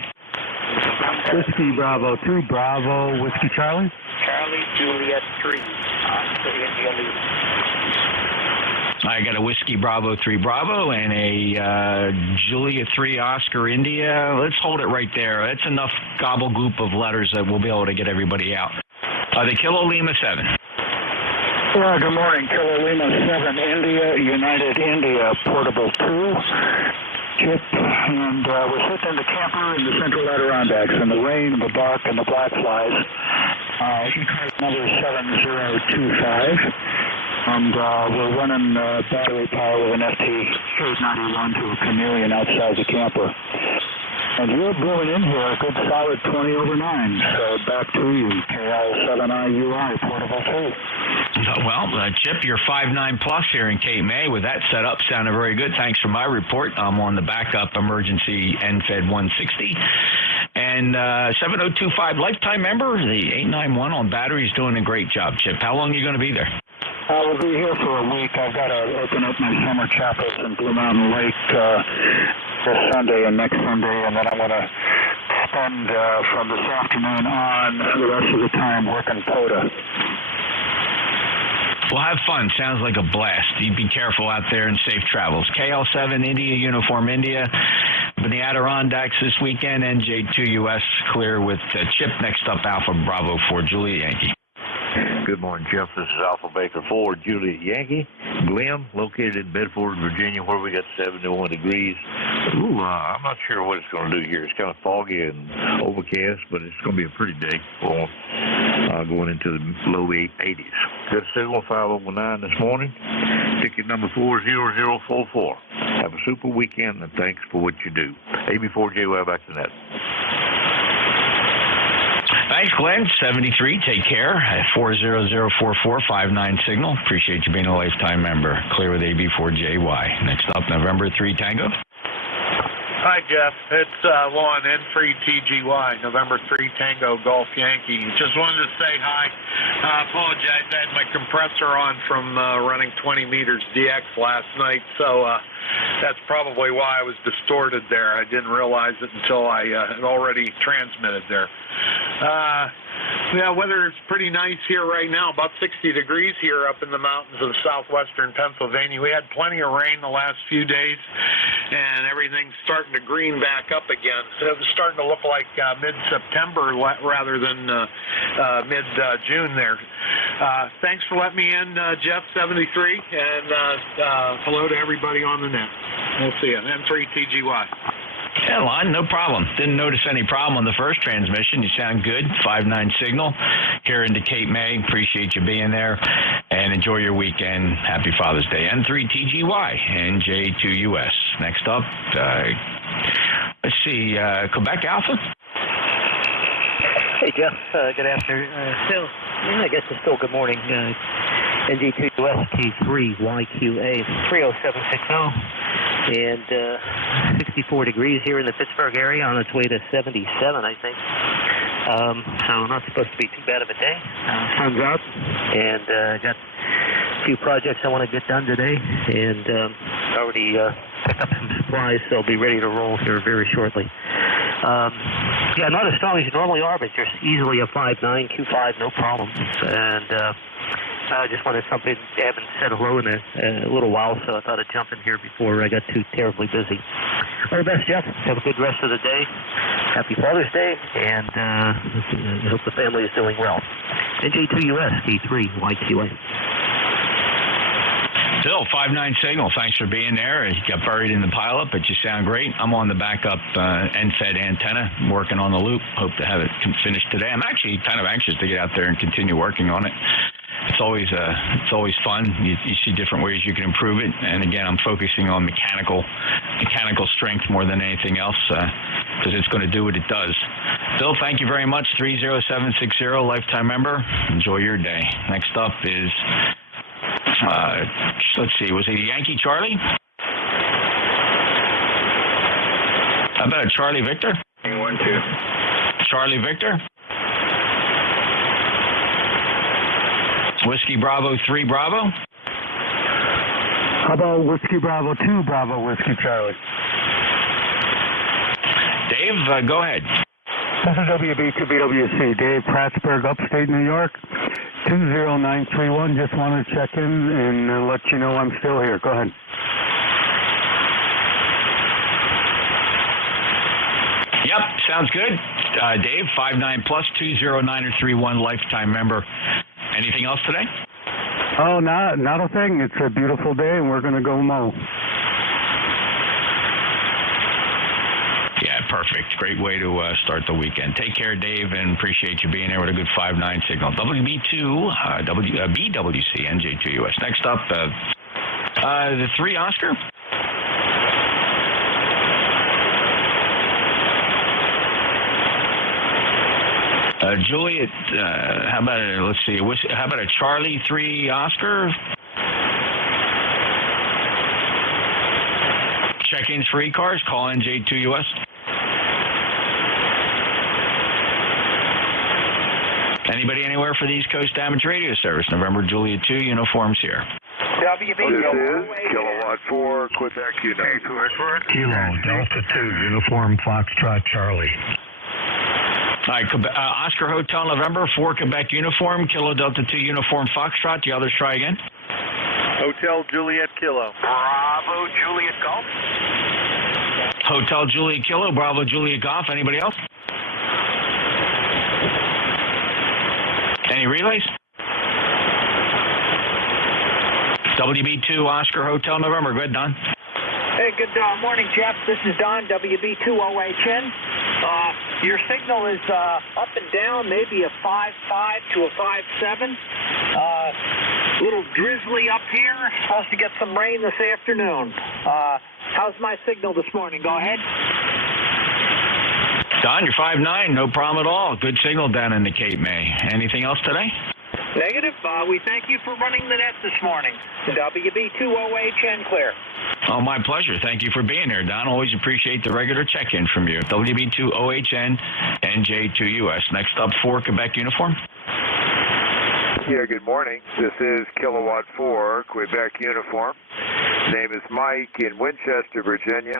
Whiskey Bravo 2 Bravo Whiskey Charlie. Charlie Juliet 3. Oscar India Lima. I got a Whiskey Bravo 3 Bravo and a Julia 3 Oscar India. Let's hold it right there. That's enough gobblegoop of letters that we'll be able to get everybody out. The Kilo Lima 7. Yeah, good morning. Kilo Lima 7 India, United India, Portable 2. Chip, and we're sitting in the camper in the central Adirondacks in the rain, the bark, and the black flies. ECARS number 7025. And we're running battery power with an FT891 to a chameleon outside the camper. And you're blowing in here a good solid 20 over 9. So back to you, KL7IUI, Portable 2. Well, Chip, you're 5'9" plus here in Cape May. With that set up, sounded very good. Thanks for my report. I'm on the backup emergency NFED 160. And 7025 lifetime member, the 891 on battery is doing a great job, Chip. How long are you going to be there? I will be here for a week. I've got to open up my summer chapels in Blue Mountain Lake this Sunday and next Sunday, and then I'm going to spend from this afternoon on the rest of the time working POTA. Well, have fun. Sounds like a blast. You be careful out there and safe travels. KL7 India, Uniform India. In the Adirondacks this weekend, NJ2US clear with Chip. Next up, Alpha Bravo 4 Juliet Yankee. Good morning, Jeff. This is Alpha Baker 4 Juliet Yankee. Glenn, located in Bedford, Virginia, where we got 71 degrees. Ooh, I'm not sure what it's going to do here. It's kind of foggy and overcast, but it's going to be a pretty day for going into the low 80s. Good signal 509 this morning. Ticket number 40044. Have a super weekend, and thanks for what you do. AB4JY back to net. Thanks, Glenn. 73, take care. 4004459 signal. Appreciate you being a lifetime member. Clear with AB4JY. Next up, November 3 Tango. Hi, Jeff. It's Juan, N3TGY, November 3 Tango Golf Yankee. Just wanted to say hi. Apologize, I had my compressor on from running 20 meters DX last night, so that's probably why I was distorted there. I didn't realize it until I had already transmitted there. Yeah, weather is pretty nice here right now, about 60 degrees here up in the mountains of southwestern Pennsylvania. We had plenty of rain the last few days, and everything's starting to green back up again. So it was starting to look like mid-September rather than mid-June there. Thanks for letting me in, Jeff, 73, and hello to everybody on the net. We'll see you. N3TGY. Yeah, Lon, no problem. Didn't notice any problem on the first transmission. You sound good. 5'9" signal here into Cape May. Appreciate you being there, and enjoy your weekend. Happy Father's Day. N3TGY, NJ2US. Next up, let's see, Quebec Alpha. Hey, Jeff. Good afternoon. Still, I guess it's still good morning. NJ2US T3YQA 30760. And 64 degrees here in the Pittsburgh area, on its way to 77, I think. So not supposed to be too bad of a day. Sun's out, and got a few projects I want to get done today, and already picked up some supplies, so I'll be ready to roll here very shortly. Yeah, not as strong as you normally are, but you're easily a 5'9", Q5, no problem. And I just wanted something. I haven't said hello in a little while, so I thought I'd jump in here before I got too terribly busy. All the best, Jeff. Have a good rest of the day. Happy Father's Day, and I hope the family is doing well. NJ2US T3YQA. Bill, 5'9" signal. Thanks for being there. You got buried in the pileup, but you sound great. I'm on the backup NFED antenna, working on the loop. Hope to have it finished today. I'm actually kind of anxious to get out there and continue working on it. It's always fun. You see different ways you can improve it. And again, I'm focusing on mechanical strength more than anything else, because it's going to do what it does. Bill, thank you very much. 30760, lifetime member. Enjoy your day. Next up is, let's see, was it Yankee Charlie? How about a Charlie Victor? 1-2. Charlie Victor. Whiskey Bravo 3 Bravo. How about Whiskey Bravo 2 Bravo Whiskey Charlie? Dave, go ahead. This is WB2BWC, Dave Prattsburg, upstate New York, 20931. Just wanted to check in and let you know I'm still here. Go ahead. Yep, sounds good. Dave, 59 plus 20931, lifetime member. Anything else today? Oh, not a thing. It's a beautiful day, and we're going to go mow. Yeah, perfect. Great way to start the weekend. Take care, Dave, and appreciate you being there with a good 5-9 signal. WB2, BWC, NJ2US. Next up, the 3 Oscar. Juliet, how about let's see, how about a Charlie 3 Oscar? Check-ins for ECARS, call NJ2US. Anybody anywhere for the East Coast Damage Radio Service? November Juliet 2, uniforms here. WB. This is Kilowatt 4, Quebec, United. Kilo, Delta 2, uniform Foxtrot Charlie. All right, Oscar Hotel November 4 Quebec uniform, Kilo Delta 2 uniform Foxtrot. The others try again. Hotel Juliet Kilo. Bravo Juliet Golf. Hotel Juliet Kilo, Bravo Juliet Golf. Anybody else? Any relays? WB2 Oscar Hotel November. Go ahead, Don. Hey, good morning, Jeff. This is Don, WB2OHN. Your signal is up and down, maybe a 5.5 to a 5.7. Little drizzly up here. Supposed to get some rain this afternoon. How's my signal this morning? Go ahead. Don, you're 5.9. No problem at all. Good signal down in the Cape May. Anything else today? Negative. We thank you for running the net this morning. WB2OHN clear. Oh, my pleasure. Thank you for being here, Don. Always appreciate the regular check-in from you. WB2OHN, NJ2US. Next up, 4 Quebec uniform. Yeah, good morning. This is Kilowatt 4, Quebec uniform. Name is Mike in Winchester, Virginia.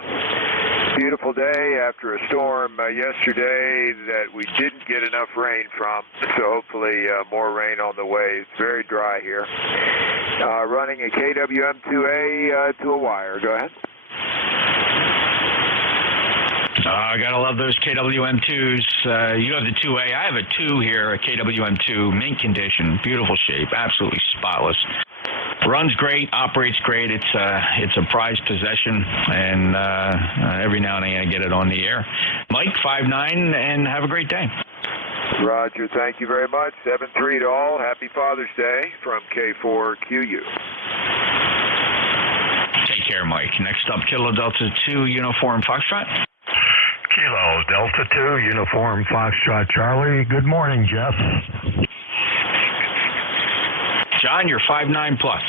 Beautiful day after a storm yesterday that we didn't get enough rain from, so hopefully more rain on the way. It's very dry here. Running a KWM2A to a wire. Go ahead. I gotta love those KWM2s. You have the 2A. I have a 2 here, a KWM2, mint condition, beautiful shape, absolutely spotless. Runs great, operates great. It's a prized possession, and every now and then I get it on the air. Mike, 5'9", and have a great day. Roger, thank you very much. 7-3 to all. Happy Father's Day from K4QU. Take care, Mike. Next up, Kilo Delta 2, uniform Foxtrot. Kilo Delta 2, uniform Foxtrot Charlie. Good morning, Jeff. John, you're 5'9 plus.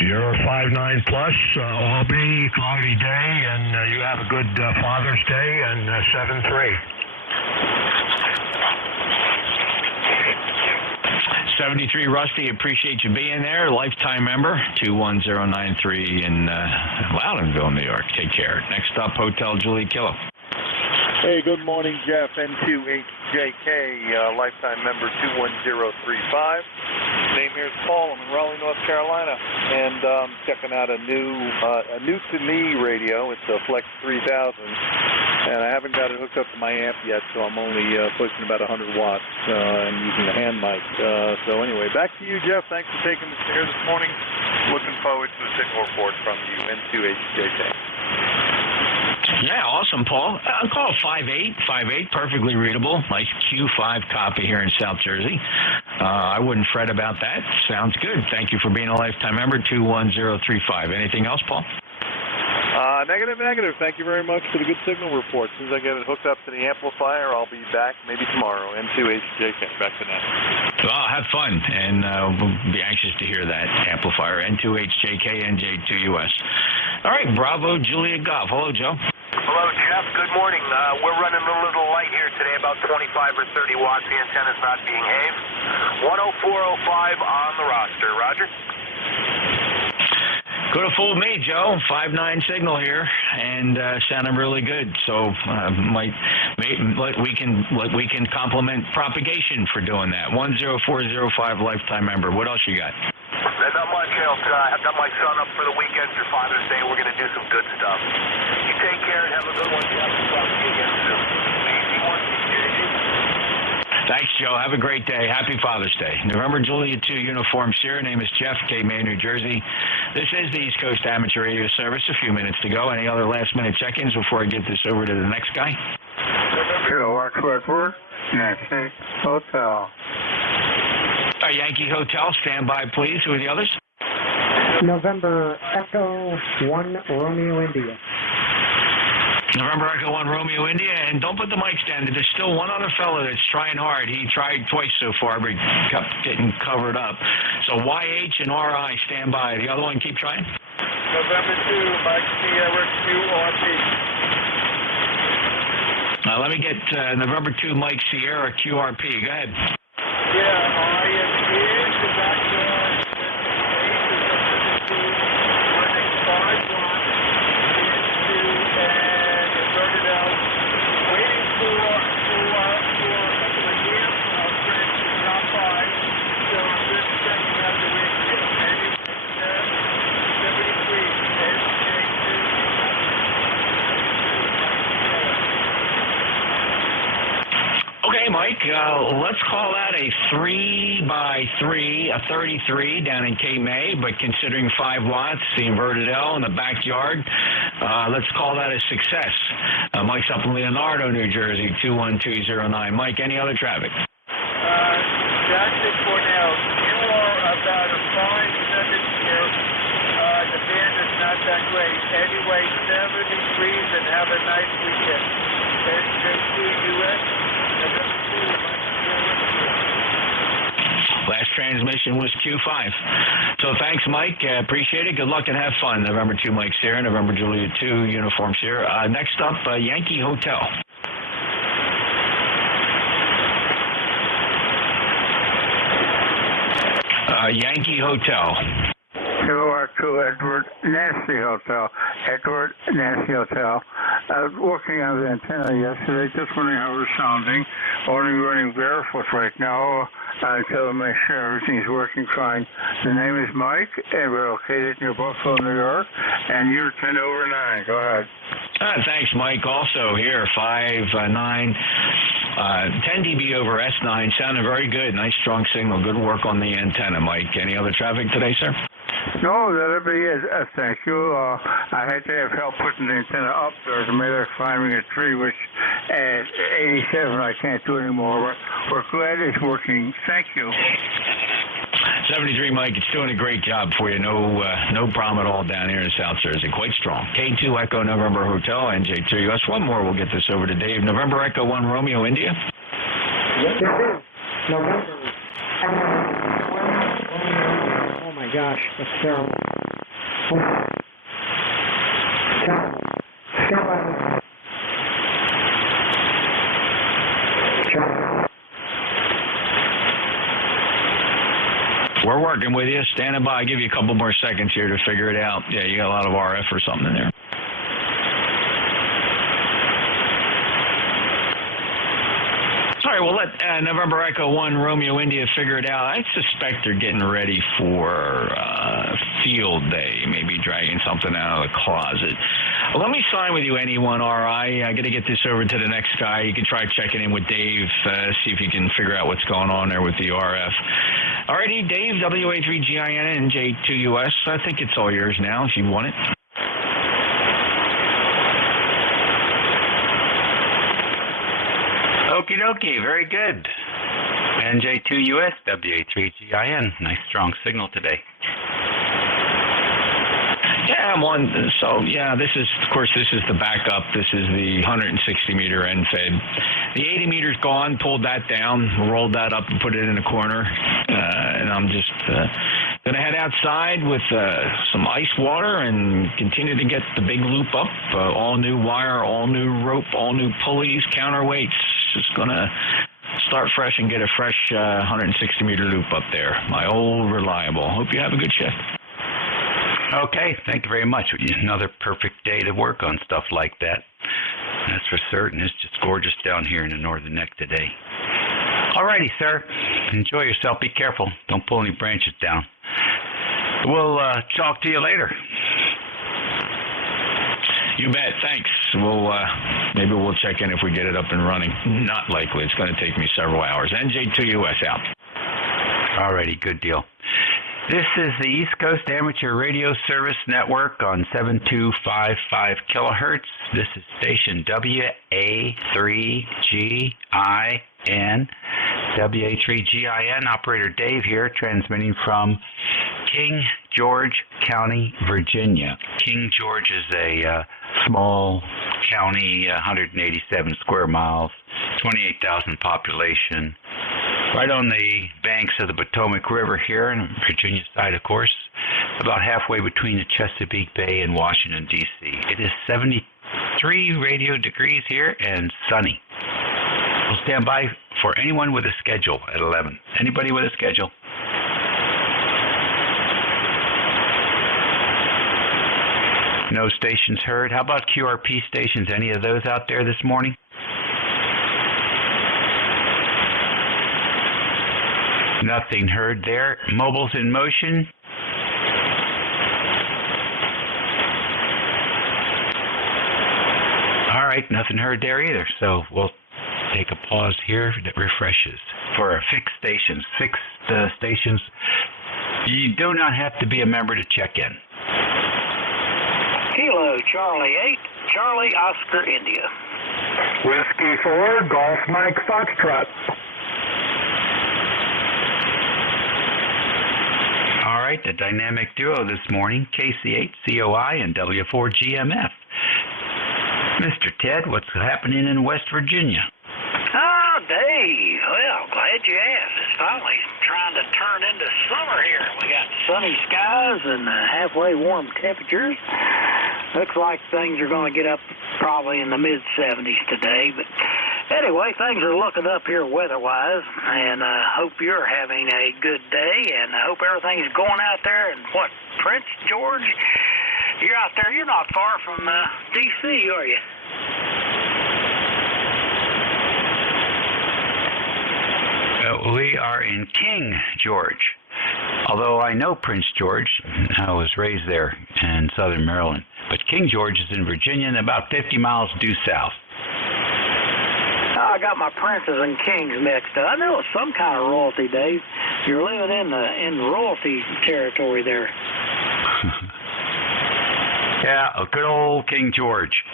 You're 5'9 plus, Albany, cloudy day, and you have a good Father's Day, and 7-3. 73 Rusty, appreciate you being there. Lifetime member, 21093 in Loudonville, New York. Take care. Next up, Hotel Julie Kilo. Hey, good morning, Jeff. N2HJK, lifetime member 21035. Name here is Paul. I'm in Raleigh, North Carolina, and checking out a new to me radio. It's a Flex 3000, and I haven't got it hooked up to my amp yet, so I'm only pushing about 100 watts and using the hand mic. So anyway, back to you, Jeff. Thanks for taking the chair this morning. Looking forward to a signal report from you, N2HJK. Yeah, awesome, Paul. I'll call it 5'8", perfectly readable. Nice Q5 copy here in South Jersey. I wouldn't fret about that. Sounds good. Thank you for being a lifetime member, 21035. Anything else, Paul? Negative. Thank you very much for the good signal report. As soon as I get it hooked up to the amplifier, I'll be back maybe tomorrow. N2HJK, back to now. Well, have fun, and we'll be anxious to hear that amplifier. N2HJK, NJ2US. All right, Bravo, Julia Goff. Hello, Joe. Hello, Jeff. Good morning. We're running a little light here today, about 25 or 30 watts. The antenna's not being haved. 10405 on the roster. Roger. Could have fooled me, Joe. 5.9 signal here, and sounding really good. So we can compliment propagation for doing that. 10405 lifetime member. What else you got? Not much else. I've got my son up for the weekend for Father's Day. We're going to do some good stuff. You take care and have a good one, Jeff. Talk to you again soon. Thanks, Joe. Have a great day. Happy Father's Day. November Juliet 2 Uniform Sierra. Name is Jeff, Cape May, New Jersey. This is the East Coast Amateur Radio Service. A few minutes to go. Any other last-minute check-ins before I get this over to the next guy? Edward, Nancy Hotel. Yankee Hotel, stand by, please. Who are the others? November Echo 1 Romeo India. November Echo 1 Romeo India, and don't put the mics down. There's still one other fellow that's trying hard. He tried twice so far, but he kept getting covered up. So YH and RI, stand by. The other one, keep trying. November 2, Mike Sierra QRP. Let me get November 2 Mike Sierra QRP. Go ahead. Yeah, I am in the backyard running 5 watts into an inverted L, waiting for a couple of amps. Our friends to stop by, so I'm just checking out the rig here. Heading at 73, NJ2US. Okay, Mike, let's call that a 3x3, a 33 down in Cape May, but considering 5 watts, the inverted L in the backyard, let's call that a success. Mike's up in Leonardo, New Jersey, 21209. Mike, any other traffic? Jackson Cornell, you are about a 5-7 here. The band is not that great. Anyway, 7 degrees and have a nice weekend. NJ2US. Last transmission was Q5. So thanks, Mike. Appreciate it. Good luck and have fun. November 2 Mike Sierra, November Juliet 2 Uniform Sierra. Next up, Yankee Hotel. Yankee Hotel. 2 Edward Nancy Hotel. Edward Nancy Hotel. I was working on the antenna yesterday, just wondering how it was sounding. Only running barefoot right now until I make sure everything's working fine. The name is Mike, and we're located near Buffalo, New York, and you're 10 over 9. Go ahead. Thanks, Mike. Also here, 5.9. 10 dB over S9. Sounded very good. Nice, strong signal. Good work on the antenna, Mike. Any other traffic today, sir? No, that'll be it. Thank you. I had to have help putting the antenna up there. As a matter of climbing a tree, which at 87 I can't do anymore. But we're glad it's working. Thank you. 73, Mike. It's doing a great job for you. No problem at all down here in South Jersey. Quite strong. K2 Echo November Hotel, NJ2US. One more. We'll get this over to Dave. November Echo 1 Romeo India. Yes, it is. November. Oh my gosh, that's terrible. We're working with you. Standing by. I'll give you a couple more seconds here to figure it out. Yeah, you got a lot of RF or something in there. All right, well, let November Echo 1 Romeo India figure it out. I suspect they're getting ready for field day, maybe dragging something out of the closet. Well, let me sign with you, anyone, RI. I got to get this over to the next guy. You can try checking in with Dave, see if you can figure out what's going on there with the RF. All righty, Dave, WA3GIN, NJ2US. I think it's all yours now if you want it. Okie dokie, very good. NJ2US, WA3GIN. Nice strong signal today. Yeah, I'm on. So, yeah, this is the backup. This is the 160-meter end fed. The 80 meters gone, pulled that down, rolled that up and put it in a corner. And I'm just Going to head outside with some ice water and continue to get the big loop up. All new wire, all new rope, all new pulleys, counterweights. Just going to start fresh and get a fresh 160-meter loop up there. My old reliable. Hope you have a good shift. Okay, thank you very much. Another perfect day to work on stuff like that. That's for certain. It's just gorgeous down here in the Northern Neck today. Alrighty, sir. Enjoy yourself. Be careful. Don't pull any branches down. We'll talk to you later. You bet. Thanks. Maybe we'll check in if we get it up and running. Not likely. It's going to take me several hours. NJ2US out. Alrighty, good deal. This is the East Coast Amateur Radio Service Network on 7255 kilohertz. This is station WA3GIN. WA3GIN, operator Dave here, transmitting from King George County, Virginia. King George is a small county, 187 square miles, 28,000 population, right on the banks of the Potomac River here in Virginia side, of course, about halfway between the Chesapeake Bay and Washington, D.C. It is 73 radio degrees here and sunny. We'll stand by for anyone with a schedule at 11. Anybody with a schedule? No stations heard. How about QRP stations? Any of those out there this morning? Nothing heard there. Mobiles in motion. All right, nothing heard there either. So we'll take a pause here that refreshes for our fixed stations. Fixed stations. You do not have to be a member to check in. Kilo Charlie 8, Charlie Oscar India. Whiskey 4, Golf Mike Foxtrot. All right, the dynamic duo this morning, KC8, COI, and W4GMF. Mr. Ted, what's happening in West Virginia? Oh, Dave. Well, glad you asked. It's finally trying to turn into summer here. We got sunny skies and halfway warm temperatures. Looks like things are going to get up probably in the mid-70s today. But anyway, things are looking up here weather-wise, and I hope you're having a good day, and I hope everything's going out there. And what, Prince George? You're out there. You're not far from D.C., are you? We are in King George. Although I know Prince George, I was raised there in southern Maryland. But King George is in Virginia and about 50 miles due south. I got my princes and kings mixed up. I know it's some kind of royalty, Dave. You're living in the royalty territory there. Yeah, a good old King George.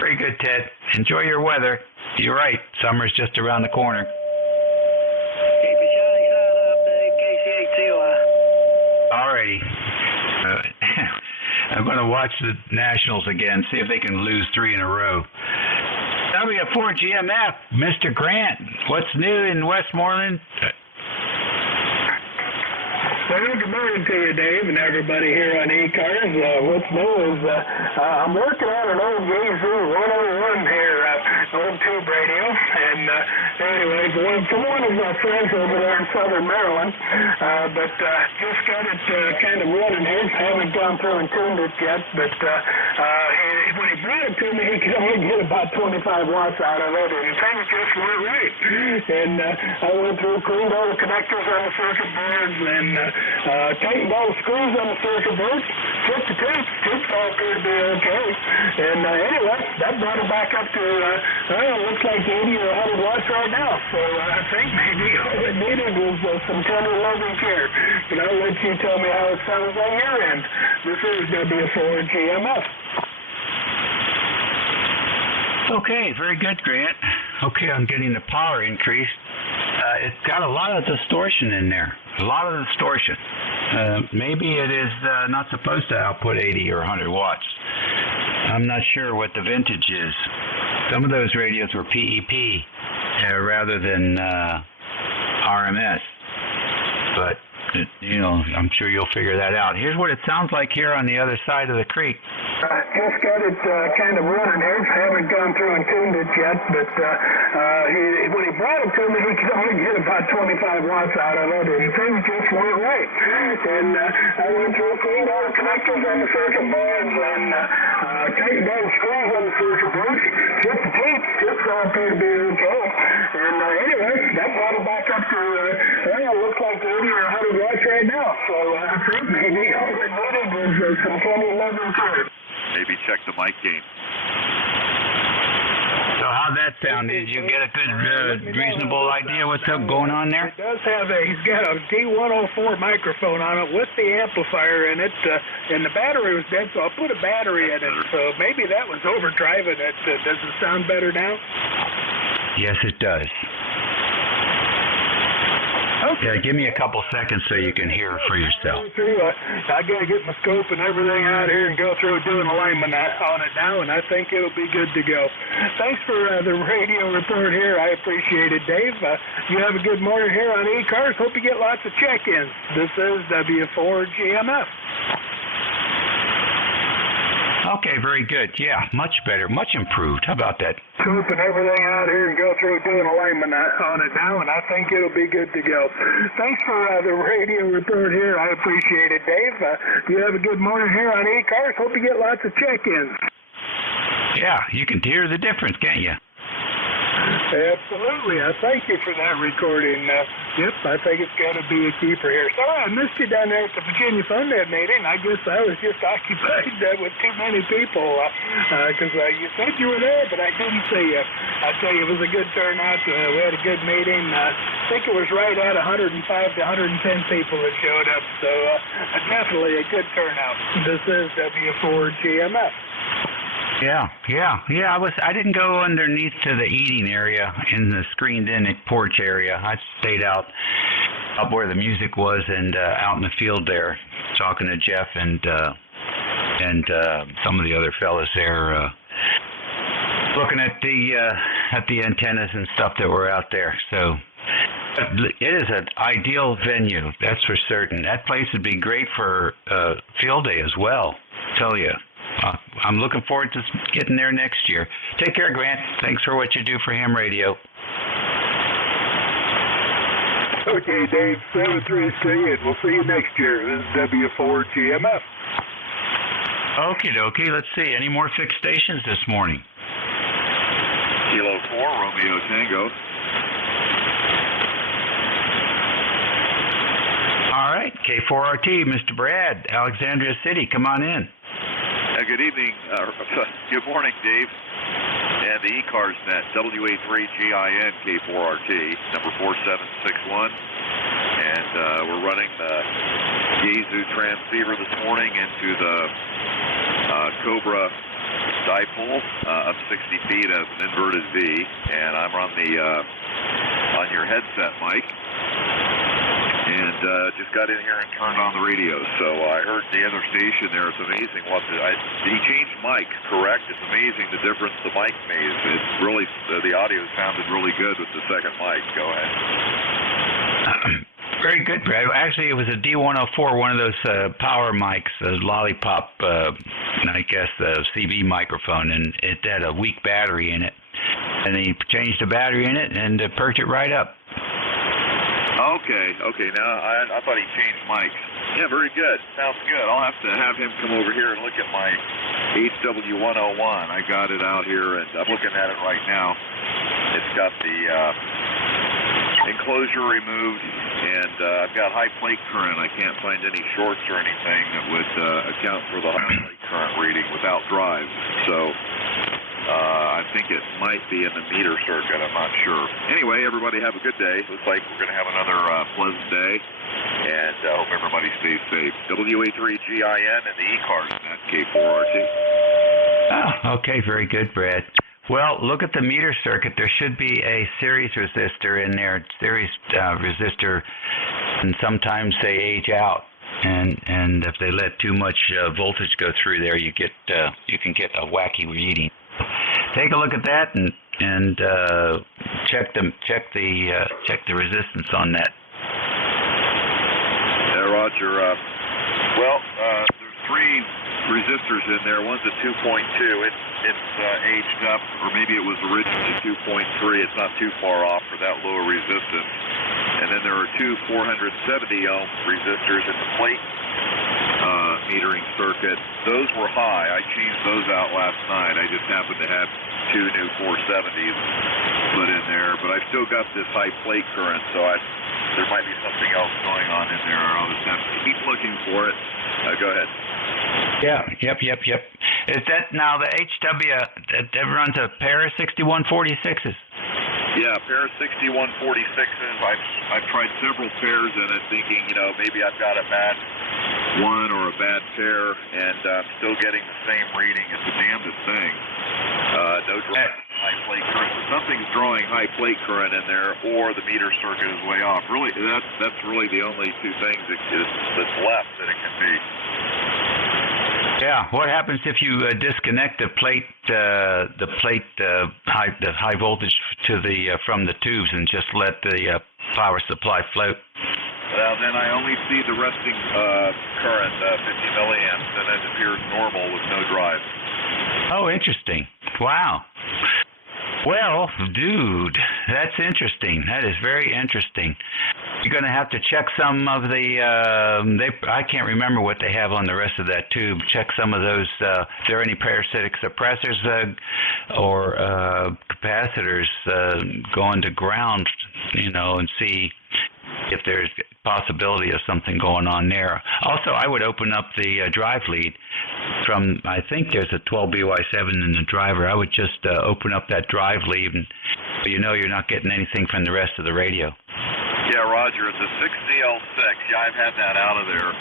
Very good, Ted. Enjoy your weather. You're right. Summer's just around the corner. Keep your shiny side up, Dave. KC8COI. All righty. I'm going to watch the Nationals again, see if they can lose 3 in a row. W4GMF, Mr. Grant, what's new in Westmoreland? Well, good morning to you, Dave, and everybody here on ECARS. What's new is I'm working on an old Yazoo 101 here, old tube radio, and anyway, from one of my friends over there in southern Maryland, but just got it kind of running here. Haven't gone through and tuned it yet, but when he brought it to me, he could only get about 25 watts out of it, and things just weren't right. And I went through, cleaned all the connectors on the circuit boards, and tightened all the screws on the circuit board, flipped the tubes all appear to be okay. And anyway, that brought it back up to, looks like 80 or 100 watts right now. So I think maybe all it needed was some tender loving care. But I'll let you tell me how it sounds on your end. This is W4GMF. Okay, very good, Grant. Okay, I'm getting the power increased. It's got a lot of distortion in there. A lot of distortion. Maybe it is not supposed to output 80 or 100 watts. I'm not sure what the vintage is. Some of those radios were PEP rather than RMS. But I'm sure you'll figure that out. Here's what it sounds like here on the other side of the creek. Just got it kind of running here. Haven't gone through and tuned it yet, but when he brought it to me, he could only get about 25 watts out of it, and things just weren't right. And I went through, cleaned all the connectors on the circuit boards, and tightened down screws on the circuit boards. Just the tape, just all appeared to be okay. And anyway, that brought it back up to, looks like 80 or 100 watts right now. So I think maybe all we needed was some 2011 current. Maybe check the mic gain. So how'd that sound? Did you get a good, reasonable idea what's going on there? It does have he's got a D104 microphone on it with the amplifier in it, and the battery was dead, so I put a battery in it. So maybe that was overdriving it. Does it sound better now? Yes, it does. Okay. Yeah, give me a couple seconds so you can hear for yourself. I got to get my scope and everything out here and go through doing alignment on it now, and I think it'll be good to go. Thanks for the radio report here. I appreciate it, Dave. You have a good morning here on ECARS. Hope you get lots of check-ins. This is W4GMF. Okay, very good. Yeah, much better, much improved. How about that? Scoop and everything out here and go through doing alignment on it now, and I think it'll be good to go. Thanks for the radio report here. I appreciate it, Dave. You have a good morning here on ECARS. Hope you get lots of check-ins. Yeah, you can hear the difference, can't you? Absolutely. I thank you for that recording. Yep, I think it's got to be a keeper here. Sorry, I missed you down there at the Virginia FunNet meeting. I guess I was just occupied with too many people because you said you were there, but I didn't see you. I tell you, it was a good turnout. We had a good meeting. I think it was right at 105 to 110 people that showed up, so definitely a good turnout. This is W4GMF. Yeah. I didn't go underneath to the eating area in the screened-in porch area. I stayed out up where the music was and out in the field there, talking to Jeff and some of the other fellas there, looking at the antennas and stuff that were out there. So it is an ideal venue, that's for certain. That place would be great for field day as well. I tell you. I'm looking forward to getting there next year. Take care, Grant. Thanks for what you do for ham radio. Okay, Dave, 733, and we'll see you next year. This is W4GMF. Okie dokie. Let's see. Any more fixed stations this morning? Kilo 4, Romeo Tango. All right. K4RT, Mr. Brad, Alexandria City. Come on in. Good evening, good morning, Dave, and the ECARS net, WA3GIN K4RT, number 4761, and we're running the Yaesu transceiver this morning into the Cobra dipole up 60 feet as an inverted V, and I'm on the on your headset mic. And just got in here and turned on the radio. So I heard the other station there. It's amazing he changed mic, correct? It's amazing the difference the mic made. It's really, the audio sounded really good with the second mic. Go ahead. Very good, Brad. Actually, it was a D104, one of those power mics, Lollipop, I guess, CB microphone, and it had a weak battery in it. And he changed the battery in it and perked it right up. Okay. Now, I thought he changed mics. Yeah, very good. Sounds good. I'll have to have him come over here and look at my HW101. I got it out here, and I'm looking at it right now. It's got the enclosure removed, and I've got high plate current. I can't find any shorts or anything that would account for the high plate current reading without drive. So I think it might be in the meter circuit. I'm not sure. Anyway, everybody have a good day. Looks like we're going to have another pleasant day, and hope everybody stays safe. WA3GIN and the ECARS net, K4RT. Oh, okay. Very good, Brad. Well, look at the meter circuit. There should be a series resistor in there. Series resistor, and sometimes they age out. And if they let too much voltage go through there, you can get a wacky reading. Take a look at that and check the resistance on that. Roger. There's three resistors in there. One's a 2.2. It's aged up, or maybe it was originally 2.3. It's not too far off for that low resistance. And then there are two 470 ohm resistors in the plate metering circuit. Those were high. I changed those out last night. I just happened to have two new 470s put in there, but I've still got this high plate current, so there might be something else going on in there. I'll just have to keep looking for it. Go ahead. Yeah, yep. Is that now the HW that runs a pair of 6146s? Yeah, a pair of 6146s. I've tried several pairs in it, thinking, maybe I've got a bad one or a bad pair, and I'm still getting the same reading. It's the damnedest thing. No drawing high plate current. So something's drawing high plate current in there, or the meter circuit is way off. Really, that's really the only two things that's left that it can be. Yeah. What happens if you disconnect the high voltage from the tubes and just let the power supply float? Well, then I only see the resting current, 50 milliamps, and it appears normal with no drive. Oh, interesting. Wow. Well, dude, that's interesting. That is very interesting. You're going to have to check some of the, I can't remember what they have on the rest of that tube. Check some of those, if there are any parasitic suppressors or capacitors going to ground, and see if there's possibility of something going on there. Also, I would open up the drive lead from, I think there's a 12BY7 in the driver. I would just open up that drive lead, and you're not getting anything from the rest of the radio. Yeah, Roger, it's a 6CL6. Yeah, I've had that out of there.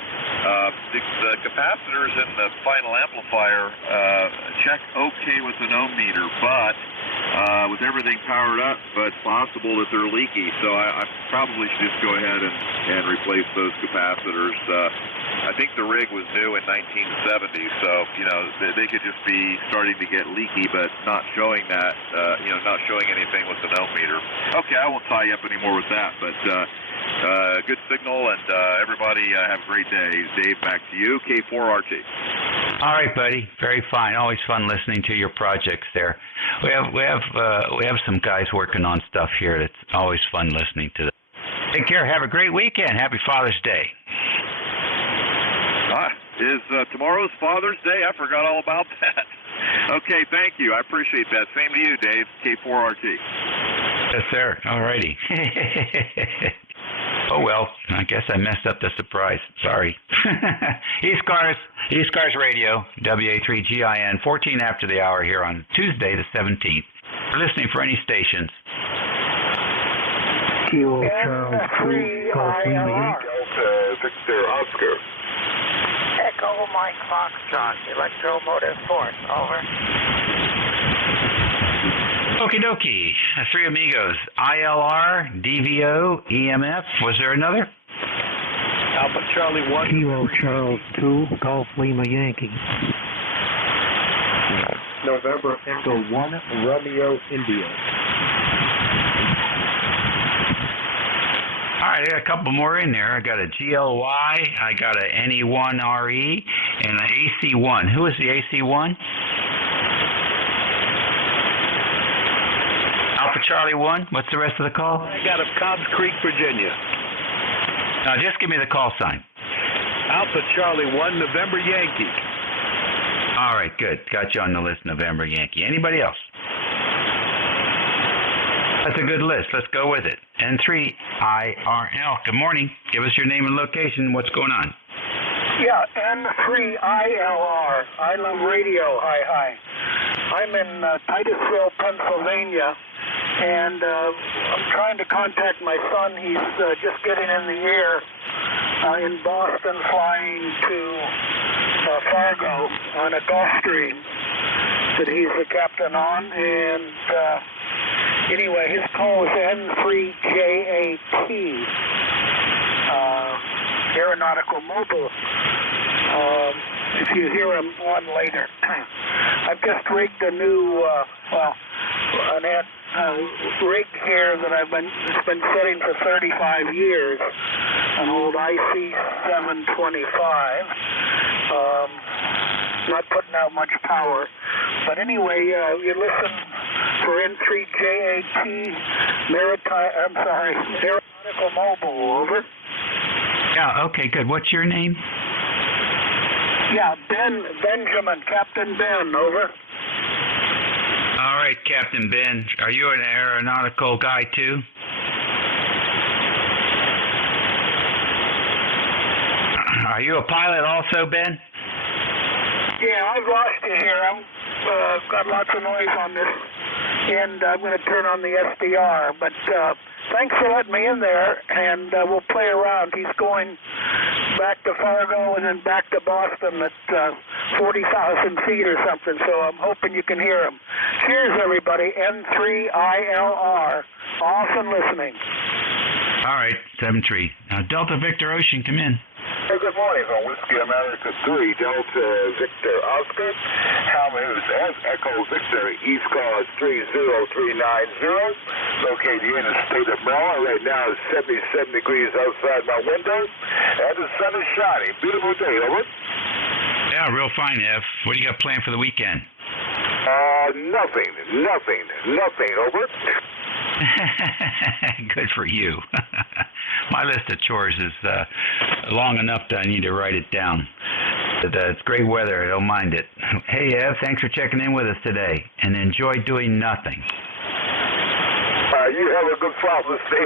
The capacitors in the final amplifier check okay with an ohm meter, but with everything powered up, but it's possible that they're leaky. So I probably should just go ahead and replace those capacitors. I think the rig was new in 1970, so they could just be starting to get leaky, but not showing that, not showing anything with an ohm meter. Okay, I won't tie you up anymore with that, but good signal, and everybody have a great day. Dave, back to you, K4RT. All right, buddy. Very fine. Always fun listening to your projects there. We have some guys working on stuff here. It's always fun listening to them. Take care. Have a great weekend. Happy Father's Day. Is tomorrow's Father's Day? I forgot all about that. Okay, thank you. I appreciate that. Same to you, Dave. K4RT. Yes, sir. All righty. Oh, well, I guess I messed up the surprise. Sorry. ECARS Radio, WA3GIN, 14 after the hour here on Tuesday the 17th. We're listening for any stations. Kilo Charles 2, Golf Lima Delta Victor Oscar. Echo Mike Foxtrot, Electromotive Force, over. Okie dokie. Three amigos. ILR, DVO, EMF. Was there another? Alpha Charlie 1. Kilo Charles 2, Golf Lima Yankee. November Echo 1, Romeo India. All right, I got a couple more in there. I got a GLY, I got a NE1RE, and an AC1. Who is the AC1? Alpha Charlie 1. What's the rest of the call? I got a Cobbs Creek, Virginia. Now, just give me the call sign. Alpha Charlie 1, November Yankee. All right, good. Got you on the list, November Yankee. Anybody else? That's a good list. Let's go with it. N3IRL. Good morning. Give us your name and location. What's going on? Yeah, N3ILR, Island Radio, hi. I'm in Titusville, Pennsylvania, and I'm trying to contact my son. He's just getting in the air in Boston, flying to Fargo on a Gulfstream that he's the captain on, and anyway, his call is N3JAT, Aeronautical Mobile. If you hear him on later. I've just rigged a new, rig here that it's been sitting for 35 years, an old IC 725. Not putting out much power, but anyway, you listen for N3JAT Aeronautical Mobile. Over. Yeah. Okay. Good. What's your name? Yeah, Benjamin, Captain Ben. Over. All right, Captain Ben. Are you an aeronautical guy too? Are you a pilot also, Ben? Yeah, I've lost you here. I've got lots of noise on this end. I'm going to turn on the SDR, but thanks for letting me in there, and we'll play around. He's going back to Fargo and then back to Boston at 40,000 feet or something, so I'm hoping you can hear him. Cheers, everybody. N3ILR. Off and listening. All right, 7-3. Delta Victor Ocean, come in. Hey, good morning on Whiskey America 3, Delta Victor Oscar, Howard as Echo Victor, ECARS 30390, located here in the state of Maryland. Right now it's 77 degrees outside my window, and the sun is shining. Beautiful day, over. Yeah, real fine, Ev. What do you got planned for the weekend? Nothing, over. Good for you. My list of chores is long enough that I need to write it down. But, it's great weather. I don't mind it. Hey, Ev, thanks for checking in with us today, and enjoy doing nothing. You have a good Father's Day.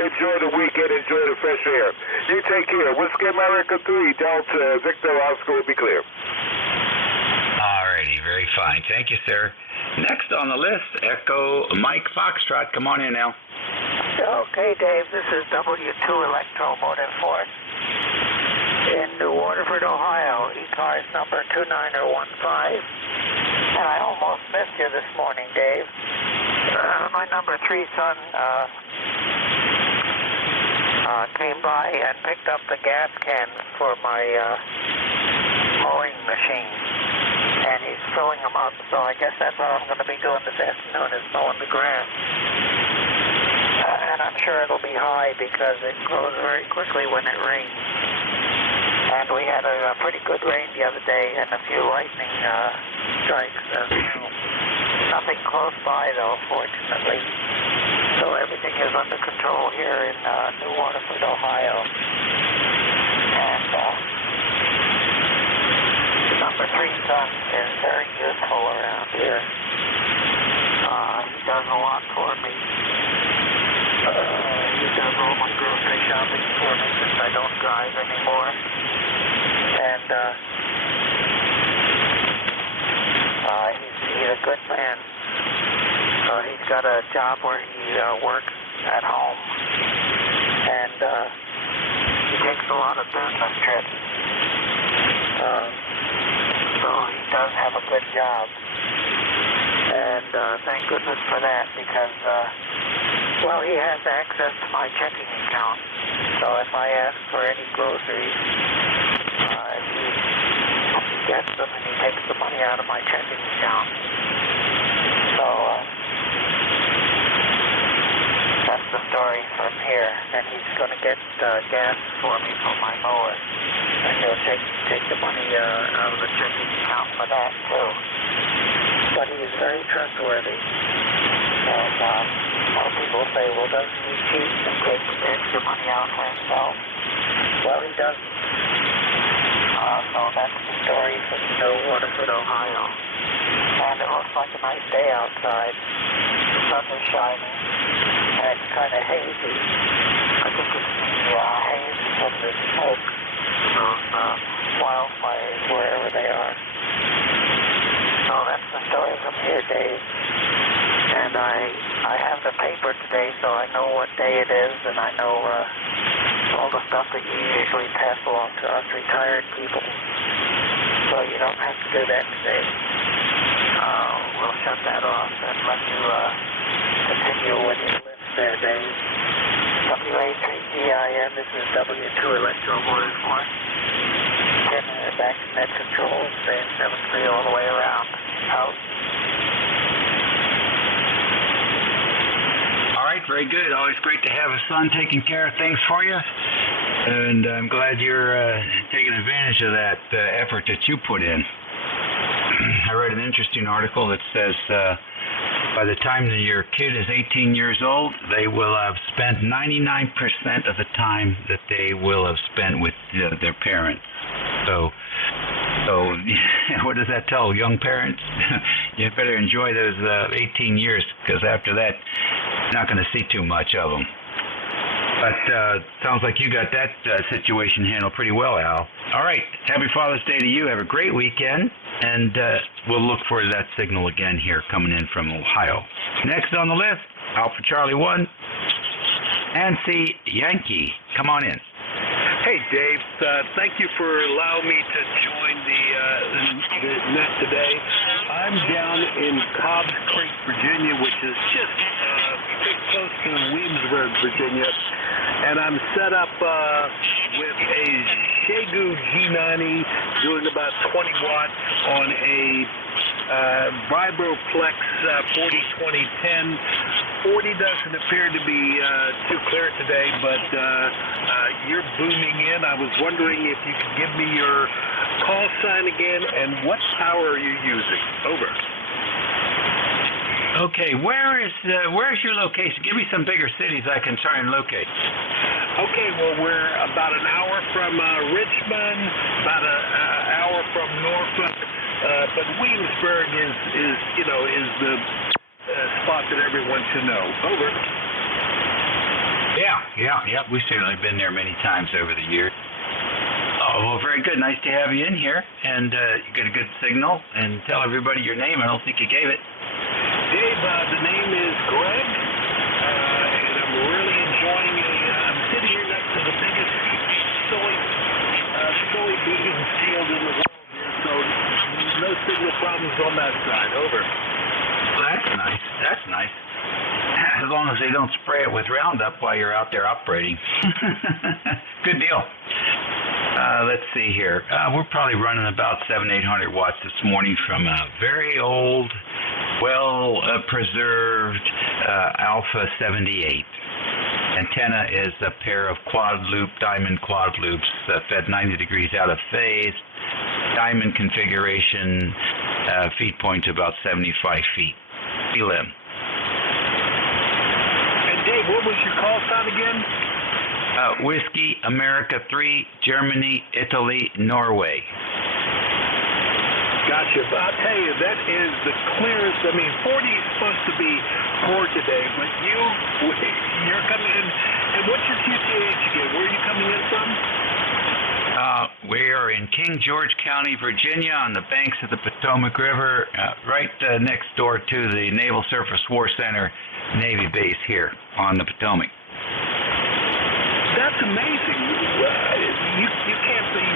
Enjoy the weekend. Enjoy the fresh air. You take care. Whiskey America 3, Delta Victor Oscar will be clear. All righty. Very fine. Thank you, sir. Next on the list, Echo Mike Foxtrot. Come on in now. Okay, Dave. This is W2 Electromotive Force in New Waterford, Ohio. ECARS number 2915. And I almost missed you this morning, Dave. My number 3 son came by and picked up the gas cans for my mowing machine. And he's filling them up, so I guess that's what I'm going to be doing this afternoon is mowing the grass. And I'm sure it'll be high because it grows very quickly when it rains. And we had a pretty good rain the other day and a few lightning strikes. Nothing close by, though, fortunately. So everything is under control here in New Waterford, Ohio. And number 3 son is very useful around here. He does a lot for me. He does all my grocery shopping for me since I don't drive anymore. And he's a good man. He's got a job where he works at home. And he takes a lot of business trips. So he does have a good job. And thank goodness for that because, well, he has access to my checking account. So if I ask for any groceries, he gets them and he takes the money out of my checking account. So that's the story from here. And he's going to get gas for me for my mower. And he'll take the money out of the checking account for that, too. But he is very trustworthy. And most people say, well, doesn't he cheat and take extra money out for himself? Well, he doesn't. So that's the story from New Waterford, Ohio. And it looks like a nice day outside. The sun is shining. And it's kind of hazy. I think it's the haze from the smoke from wildfires, wherever they are. So that's the story from here, Dave. And I have the paper today, so I know what day it is, and I know all the stuff that you usually pass along to us retired people. So you don't have to do that today. We'll shut that off and let you continue with your list there, Dave. WA3GIN, this is W2 Electromotive Force. Getting back to net control, staying 7-3 all the way around. Out. very good. Always great to have a son taking care of things for you. And I'm glad you're taking advantage of that effort that you put in. I read an interesting article that says by the time that your kid is 18 years old, they will have spent 99% of the time that they will have spent with their parents. So what does that tell young parents? You better enjoy those 18 years, because after that, you're not going to see too much of them. But sounds like you got that situation handled pretty well, Al. All right. Happy Father's Day to you. Have a great weekend. And we'll look for that signal again here coming in from Ohio. Next on the list, Alpha Charlie 1, Nancy Yankee. Come on in. Hey, Dave. Thank you for allowing me to join the net today. I'm down in Cobbs Creek, Virginia, which is just close to Williamsburg, Virginia. And I'm set up with a Xiegu G90 doing about 20 watts on a Vibroflex 40-20-10. 40 doesn't appear to be too clear today, but you're booming in. I was wondering if you could give me your call sign again and what power are you using? Over. Okay, where's your location? Give me some bigger cities I can try and locate. Okay, well, we're about an hour from Richmond, about an hour from Norfolk, but Williamsburg is the spot that everyone should know. Over. Yeah. We've certainly been there many times over the years. Oh, well, very good. Nice to have you in here, and you get a good signal. And tell everybody your name. I don't think you gave it. Dave, the name is Greg, and I'm really enjoying I'm sitting here next to the biggest soybean field in the world here, so no signal problems on that side. Over. Well, that's nice. As long as they don't spray it with Roundup while you're out there operating. Good deal. Let's see here. We're probably running about 700-800 watts this morning from a very old, well-preserved Alpha 78. Antenna is a pair of diamond quad loops fed 90 degrees out of phase. Diamond configuration, feed point to about 75 feet. Elim. And Dave, what was your call sign again? Whiskey, America 3, Germany, Italy, Norway. Gotcha. But I'll tell you, that is the clearest. I mean, 40 is supposed to be poor today, but you're coming in. And what's your QTH again? Where are you coming in from? We are in King George County, Virginia, on the banks of the Potomac River, right next door to the Naval Surface War Center Navy base here on the Potomac. That's amazing. You can't be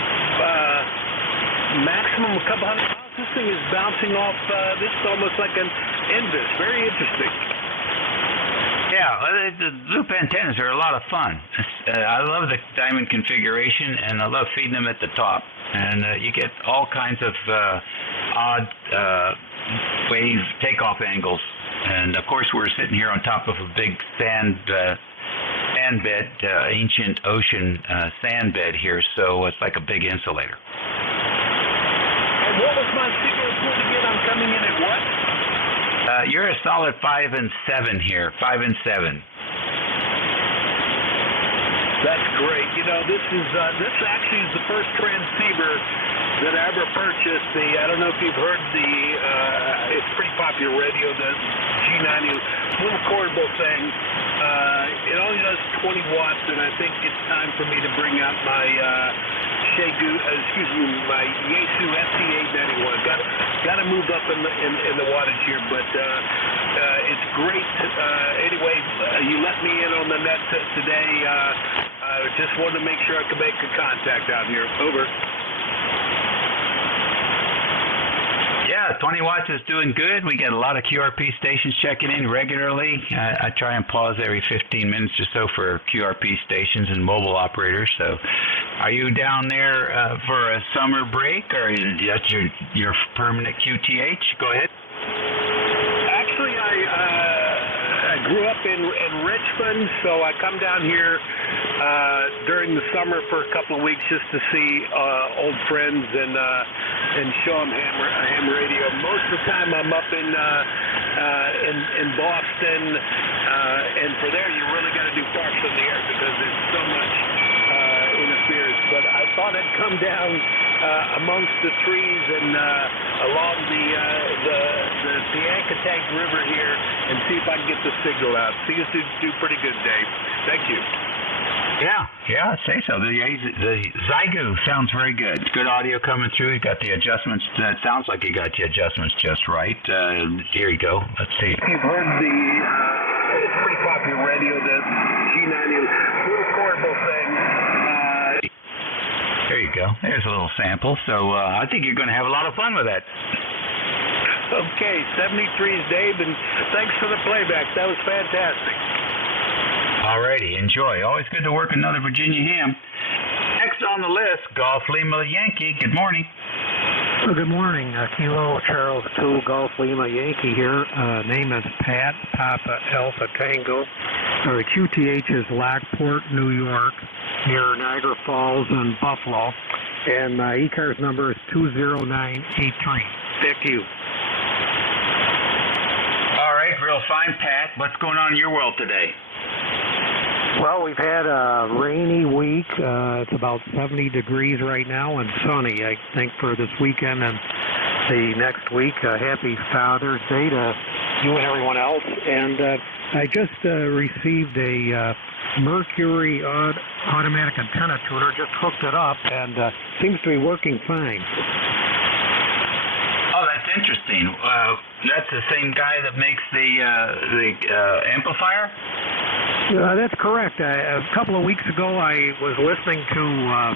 maximum a couple hundred miles. This thing is bouncing off. This is almost like an Envis. Very interesting. Yeah, the loop antennas are a lot of fun. I love the diamond configuration, and I love feeding them at the top. And you get all kinds of odd wave takeoff angles. And, of course, we're sitting here on top of a big sand bed, ancient ocean sand bed here, so it's like a big insulator. And what was my signal report again? I'm coming in at what? You're a solid 5 and 7 here, 5 and 7. That's great. You know, this actually is the first transceiver that I ever purchased. I don't know if you've heard it's pretty popular radio, the G90, little portable thing. It only does 20 watts, and I think it's time for me to bring out my my Yaesu SC891. Got to move up in the wattage here, but it's great. Anyway, you let me in on the net today. I just wanted to make sure I could make a contact out here. Over. Yeah, 20 watts is doing good. We get a lot of QRP stations checking in regularly. I try and pause every 15 minutes or so for QRP stations and mobile operators. So are you down there for a summer break, or that's your permanent QTH? Go ahead. Actually, I grew up in Richmond, so I come down here during the summer for a couple of weeks just to see old friends and show them ham radio. Most of the time I'm up in Boston, and for there you really got to do parks on the air because there's so much interference. But I thought I'd come down amongst the trees and along the Piankatank River here and see if I can get the signal out. See you do pretty good, Dave. Thank you. Yeah, I'd say so. The Zygu sounds very good. Good audio coming through. You got the adjustments. It sounds like you got the adjustments just right. Here you go. Let's see. You've heard it's pretty popular radio, the G90, little portable thing. There you go. There's a little sample. So I think you're going to have a lot of fun with that. Okay, 73's Dave, and thanks for the playback. That was fantastic. Alrighty, enjoy. Always good to work another Virginia ham. Next on the list, Golf Lima Yankee. Good morning. Well, good morning. Kilo Charles 2, Golf Lima Yankee here. Name is Pat, Papa Alpha Tango. QTH is Lockport, New York, near Niagara Falls and Buffalo. And my ECARS number is 20983. Thank you. All right, real fine, Pat. What's going on in your world today? Well, we've had a rainy week. It's about 70 degrees right now and sunny, I think, for this weekend and the next week. Happy Father's Day to you and everyone else. And I just received a Mercury automatic antenna tuner, just hooked it up, and seems to be working fine. Oh, that's interesting. That's the same guy that makes the amplifier? That's correct. A couple of weeks ago, I was listening to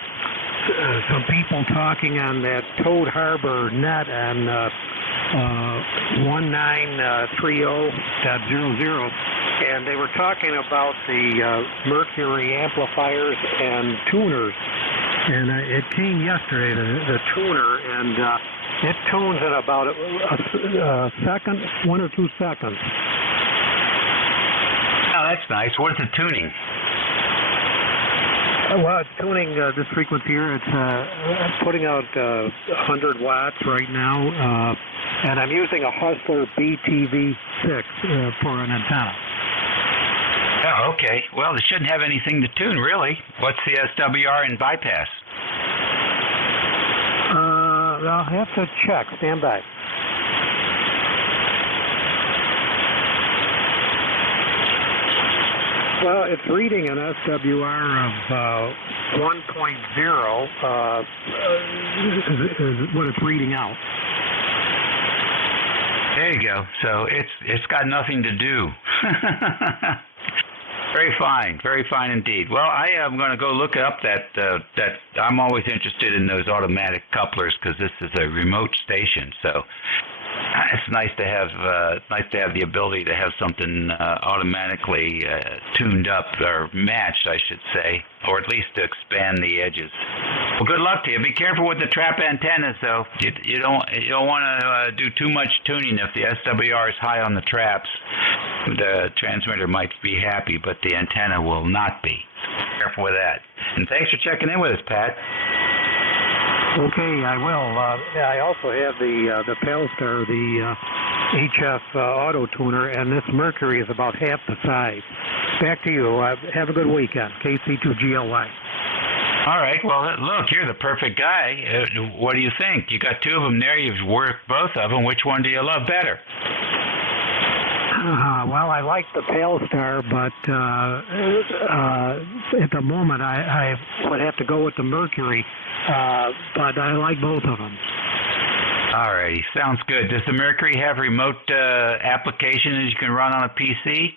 some people talking on that Toad Harbor net on 1930.00, and they were talking about the Mercury amplifiers and tuners. And it came yesterday, the tuner, and it tunes in about a second, 1 or 2 seconds. Oh, that's nice. What is it tuning? Well, it's tuning this frequency here. It's putting out 100 watts right now, and I'm using a Hustler BTV6 for an antenna. Oh, okay. Well, it shouldn't have anything to tune, really. What's the SWR and bypass? I'll have to check. Stand by. Well, it's reading an SWR of 1.0 is what it's reading out. There you go. So it's got nothing to do. Very fine indeed. Well, I am going to go look up that I'm always interested in those automatic couplers because this is a remote station, so it's nice to have the ability to have something automatically tuned up or matched, I should say, or at least to expand the edges. Well, good luck to you. Be careful with the trap antennas, though. You don't want to do too much tuning. If the SWR is high on the traps, the transmitter might be happy, but the antenna will not be. Careful with that. And thanks for checking in with us, Pat. Okay, I will. I also have the Palstar, the HF auto tuner, and this Mercury is about half the size. Back to you. Have a good weekend. KC2GLY. All right. Well, look, you're the perfect guy. What do you think? You got 2 of them there. You've worked both of them. Which one do you love better? Well, I like the Palstar, but at the moment I would have to go with the Mercury, but I like both of them. All righty. Sounds good. Does the Mercury have remote application that you can run on a PC?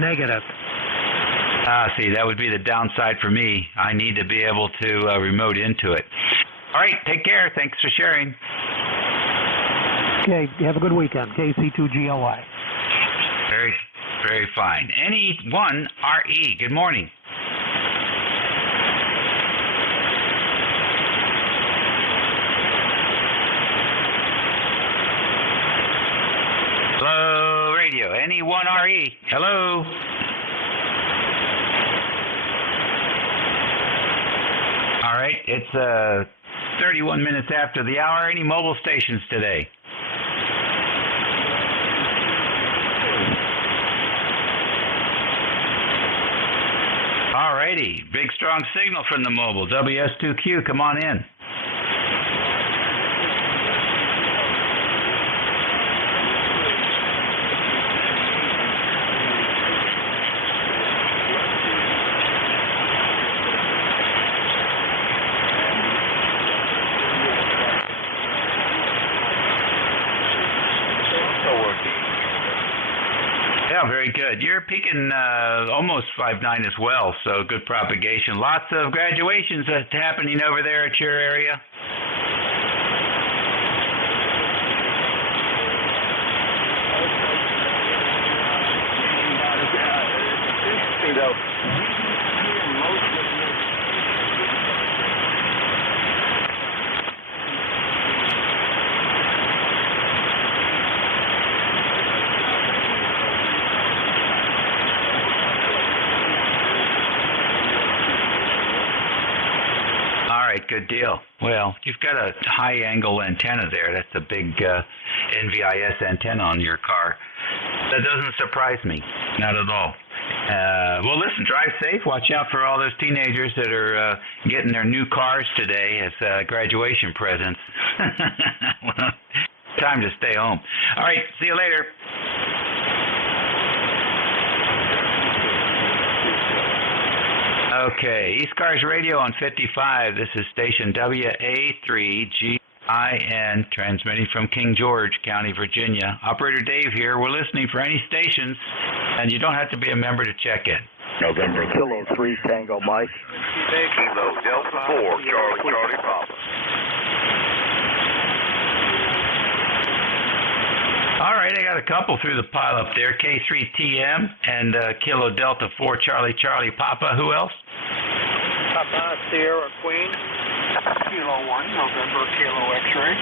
Negative. See, that would be the downside for me. I need to be able to remote into it. All right. Take care. Thanks for sharing. Okay, have a good weekend. KC2GLY. Very, very fine. NE1RE, good morning. Hello, radio. NE1RE. Hello. All right, it's 31 minutes after the hour. Any mobile stations today? All righty, big strong signal from the mobile. WS2Q, come on in. Yeah, very good. You're peaking almost 5.9 as well, so good propagation. Lots of graduations happening over there at your area. Good deal. Well, you've got a high-angle antenna there. That's a big NVIS antenna on your car. That doesn't surprise me, not at all. Well, listen, drive safe. Watch out for all those teenagers that are getting their new cars today as graduation presents. Time to stay home. All right, see you later. Okay, ECARS Radio on 55. This is station WA3GIN, transmitting from King George County, Virginia. Operator Dave here. We're listening for any stations, and you don't have to be a member to check in. November Kilo 3 Tango Mike. Kilo Delta 4 Charlie Papa. All right, I got a couple through the pile up there. K3TM and Kilo Delta 4 Charlie Papa. Who else? Papa Sierra Queen. Kilo 1 November Kilo X-ray.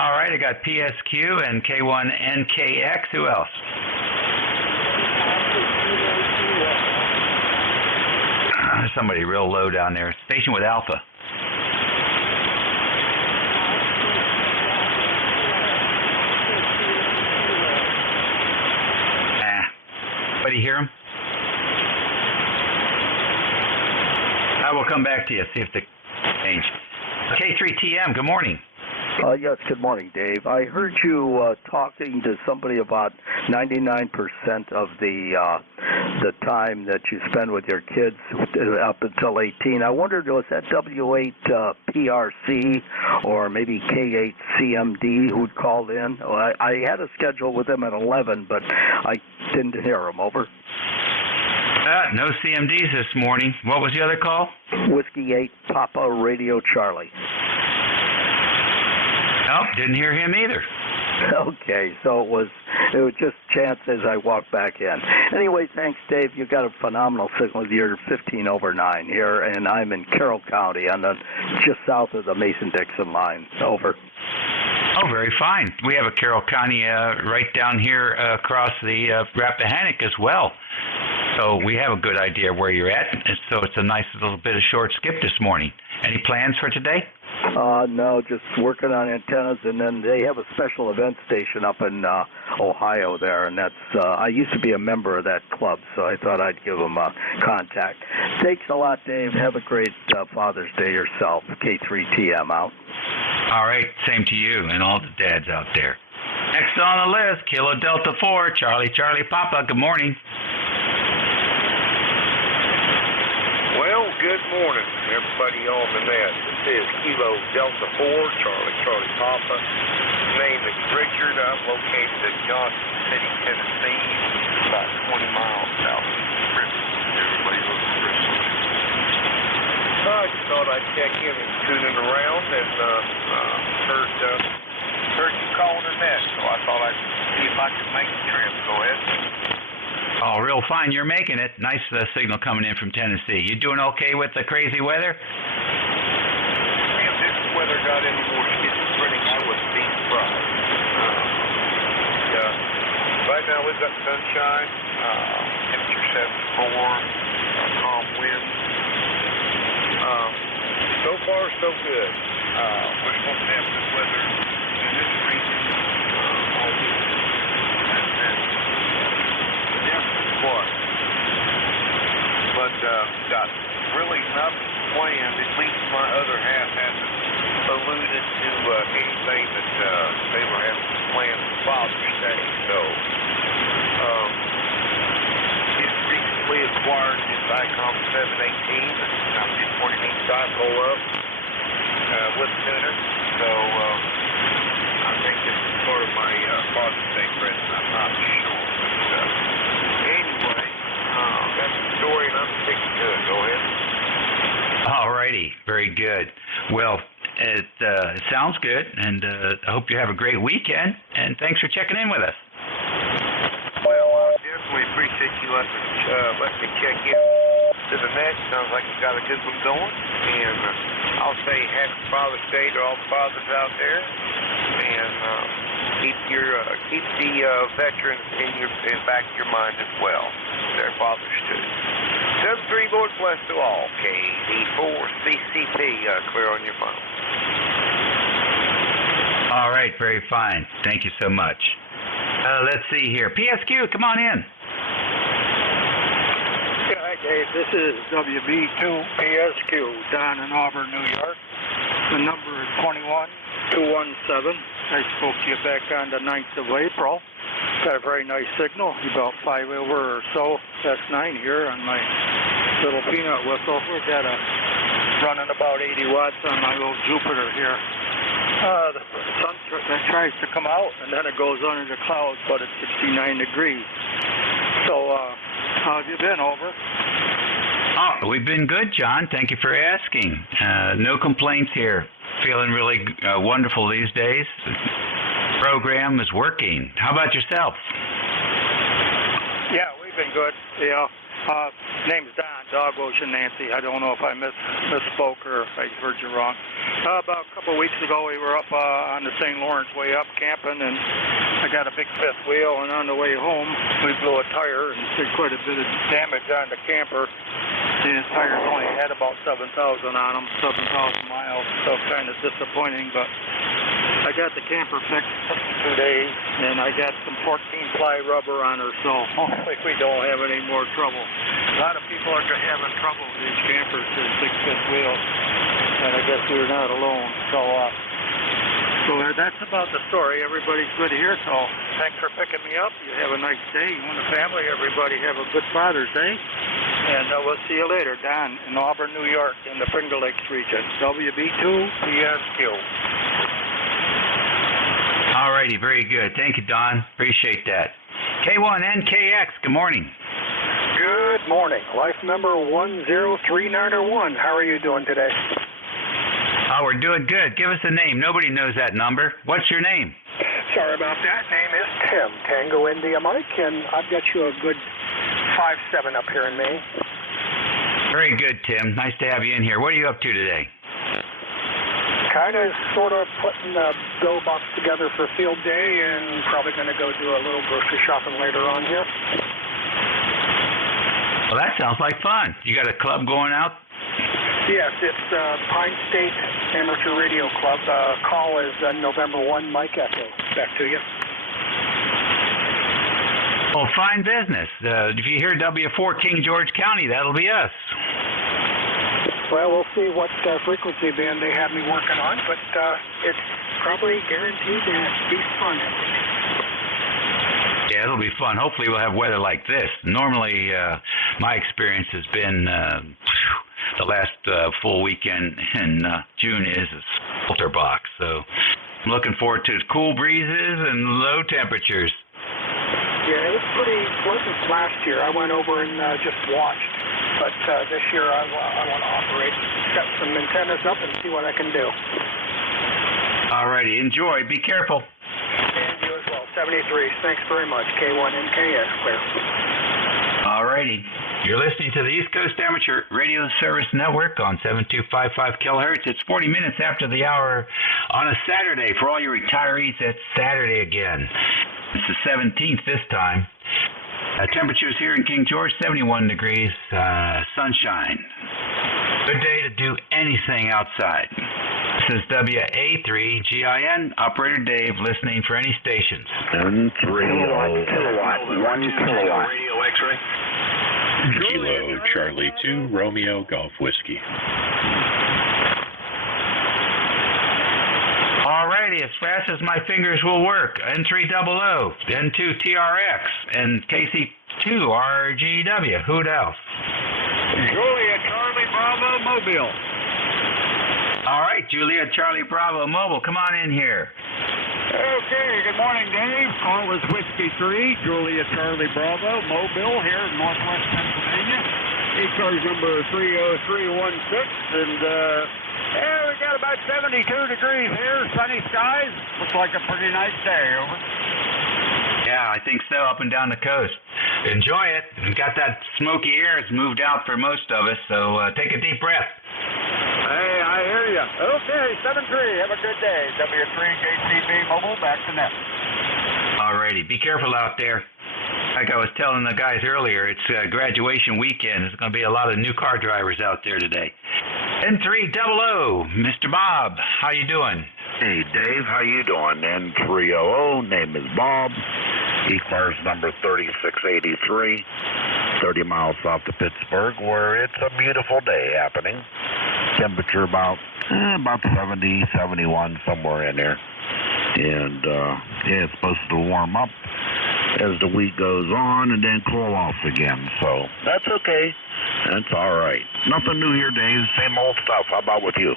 All right, I got PSQ and K1NKX. Who else? There's somebody real low down there. Station with Alpha. Anybody hear him? I will come back to you, see if they change. K3TM, good morning. Yes, good morning, Dave. I heard you talking to somebody about 99% of the time that you spend with your kids up until 18. I wondered, was that W8 PRC or maybe K8 CMD who'd called in? I had a schedule with them at 11, but I didn't hear them. Over. No CMDs this morning. What was the other call? Whiskey 8 Papa Radio Charlie. Nope, didn't hear him either. Okay, so it was just chance as I walked back in. Anyway, thanks, Dave. You got a phenomenal signal. You're 15 over 9 here, and I'm in Carroll County, on just south of the Mason-Dixon line. Over. Oh, very fine. We have a Carroll County right down here across the Rappahannock as well. So we have a good idea where you're at. And so it's a nice little bit of short skip this morning. Any plans for today? No, just working on antennas, and then they have a special event station up in Ohio there, and that's I used to be a member of that club, so I thought I'd give them a contact. Thanks a lot, Dave. Have a great Father's Day yourself. K3TM out. All right, same to you and all the dads out there. Next on the list, Kilo Delta 4, Charlie Papa. Good morning. Well, good morning, everybody on the net. This is Kilo Delta 4, Charlie Papa. Name is Richard. I'm located in Johnson City, Tennessee, about 20 miles south of Bristol. Everybody loves Bristol. I just thought I'd check in and tuning around, and heard you calling the net, so I thought I'd see if I could make the trip. Go ahead. Oh, real fine. You're making it. Nice signal coming in from Tennessee. You doing okay with the crazy weather? If this weather got any more schizophrenic, I wouldn't be surprised. we've got sunshine, temperature 74, calm winds. So far, so good. We're supposed to have good weather in this region all week. And what? But got really nothing planned. At least my other half hasn't alluded to anything that they were having planned for Father's Day. So, just recently acquired this ICOM 718. I just wanted to cycle up with tuner. So, I think this is part of my Father's Day present. I'm not sure. But, anyway, that's the story, and I'm sticking to it. Go ahead. All righty. Very good. Well, it sounds good, and I hope you have a great weekend, and thanks for checking in with us. Well, I definitely appreciate you letting me check in to the next. Sounds like you got a good one going, and I'll say happy Father's Day to all the fathers out there, and keep the veterans in back of your mind as well. Their fathers too. 7-3 Lord bless to all. KD4CCP, clear on your phone. All right, very fine. Thank you so much. Let's see here. PSQ, come on in. Yeah, hi, Dave. This is WB2PSQ, down in Auburn, New York. The number is 21217. I spoke to you back on the 9th of April. Got a very nice signal, about 5 over or so. That's 9 here on my little peanut whistle. We've got running about 80 watts on my little Jupiter here. The sun tries to come out, and then it goes under the clouds, but it's 69 degrees. So, how have you been, over? Oh, we've been good, John. Thank you for asking. No complaints here. Feeling really wonderful these days. The program is working. How about yourself? Yeah, we've been good. Yeah. Name's Don, Dog Ocean Nancy. I don't know if I misspoke or if I heard you wrong. About a couple of weeks ago, we were up on the St. Lawrence way up camping, and I got a big fifth wheel, and on the way home, we blew a tire and did quite a bit of damage on the camper. The tires only had about 7,000 on them, 7,000 miles, so kind of disappointing, but I got the camper fixed in 2 days, and I got some 14-ply rubber on her, so hopefully we don't have any more trouble. A lot of people are having trouble with these campers, these big fifth wheels, and I guess we're not alone. So that's about the story. Everybody's good here, so thanks for picking me up. You have a nice day. You and the family, everybody have a good Father's Day. And we'll see you later, Don, in Auburn, New York, in the Finger Lakes region. WB2PSQ. All righty, very good. Thank you, Don. Appreciate that. K1NKX, good morning. Good morning. Life number 10391. How are you doing today? Oh, we're doing good. Give us a name. Nobody knows that number. What's your name? Sorry about that. Name is Tim, Tango India Mike, and I've got you a good 5-7 up here in Maine. Very good, Tim. Nice to have you in here. What are you up to today? Kind of, sort of putting the bill box together for field day, and probably going to go do a little grocery shopping later on here. Well, that sounds like fun. You got a club going out? Yes, it's Pine State Amateur Radio Club. Call is November 1, Mike Echo. Back to you. Well, fine business. If you hear W4 King George County, that'll be us. Well, we'll see what frequency band they have me working on, but it's probably guaranteed to be fun. Yeah, it'll be fun. Hopefully we'll have weather like this. Normally, my experience has been the last full weekend in June is a swelter box. So I'm looking forward to cool breezes and low temperatures. Yeah, it was pretty pleasant last year. I went over and just watched. But this year I want to operate, set some antennas up and see what I can do. All righty. Enjoy. Be careful. And you as well. 73. Thanks very much. K1NKX, clear. All righty. You're listening to the East Coast Amateur Radio Service Network on 7255 kilohertz. It's 40 minutes after the hour on a Saturday. For all you retirees, it's Saturday again. It's the 17th this time. Temperatures here in King George, 71 degrees, sunshine. Good day to do anything outside. This is WA3GIN, Operator Dave, listening for any stations. And 3 kilowatt, 1 kilowatt. Radio X-ray. Kilo Charlie 2 Romeo Golf Whiskey. Alrighty, as fast as my fingers will work. N300, N2TRX, and KC2RGW. Who'd else? Julia Charlie Bravo Mobile. All right, Julia Charlie Bravo Mobile, come on in here. Okay, good morning, Dave. Call is Whiskey 3, Julia Charlie Bravo Mobile here in northwest Pennsylvania. ECARS number 30316, and we got about 72 degrees here, sunny skies. Looks like a pretty nice day, over. Yeah, I think so, up and down the coast. Enjoy it. We've got that smoky air. It's moved out for most of us, so take a deep breath. Hey, I hear you. Okay, 7-3. Have a good day. W3JCB Mobile, back to net. Alrighty, be careful out there. Like I was telling the guys earlier, it's graduation weekend. There's going to be a lot of new car drivers out there today. N300, Mr. Bob, how you doing? Hey, Dave, how you doing? N300, name is Bob. ECARS number 3683, 30 miles south of Pittsburgh, where it's a beautiful day happening. Temperature about 70, 71, somewhere in there. And, yeah, it's supposed to warm up as the week goes on and then cool off again. So that's okay. That's all right. Nothing new here, Dave. Same old stuff. How about with you?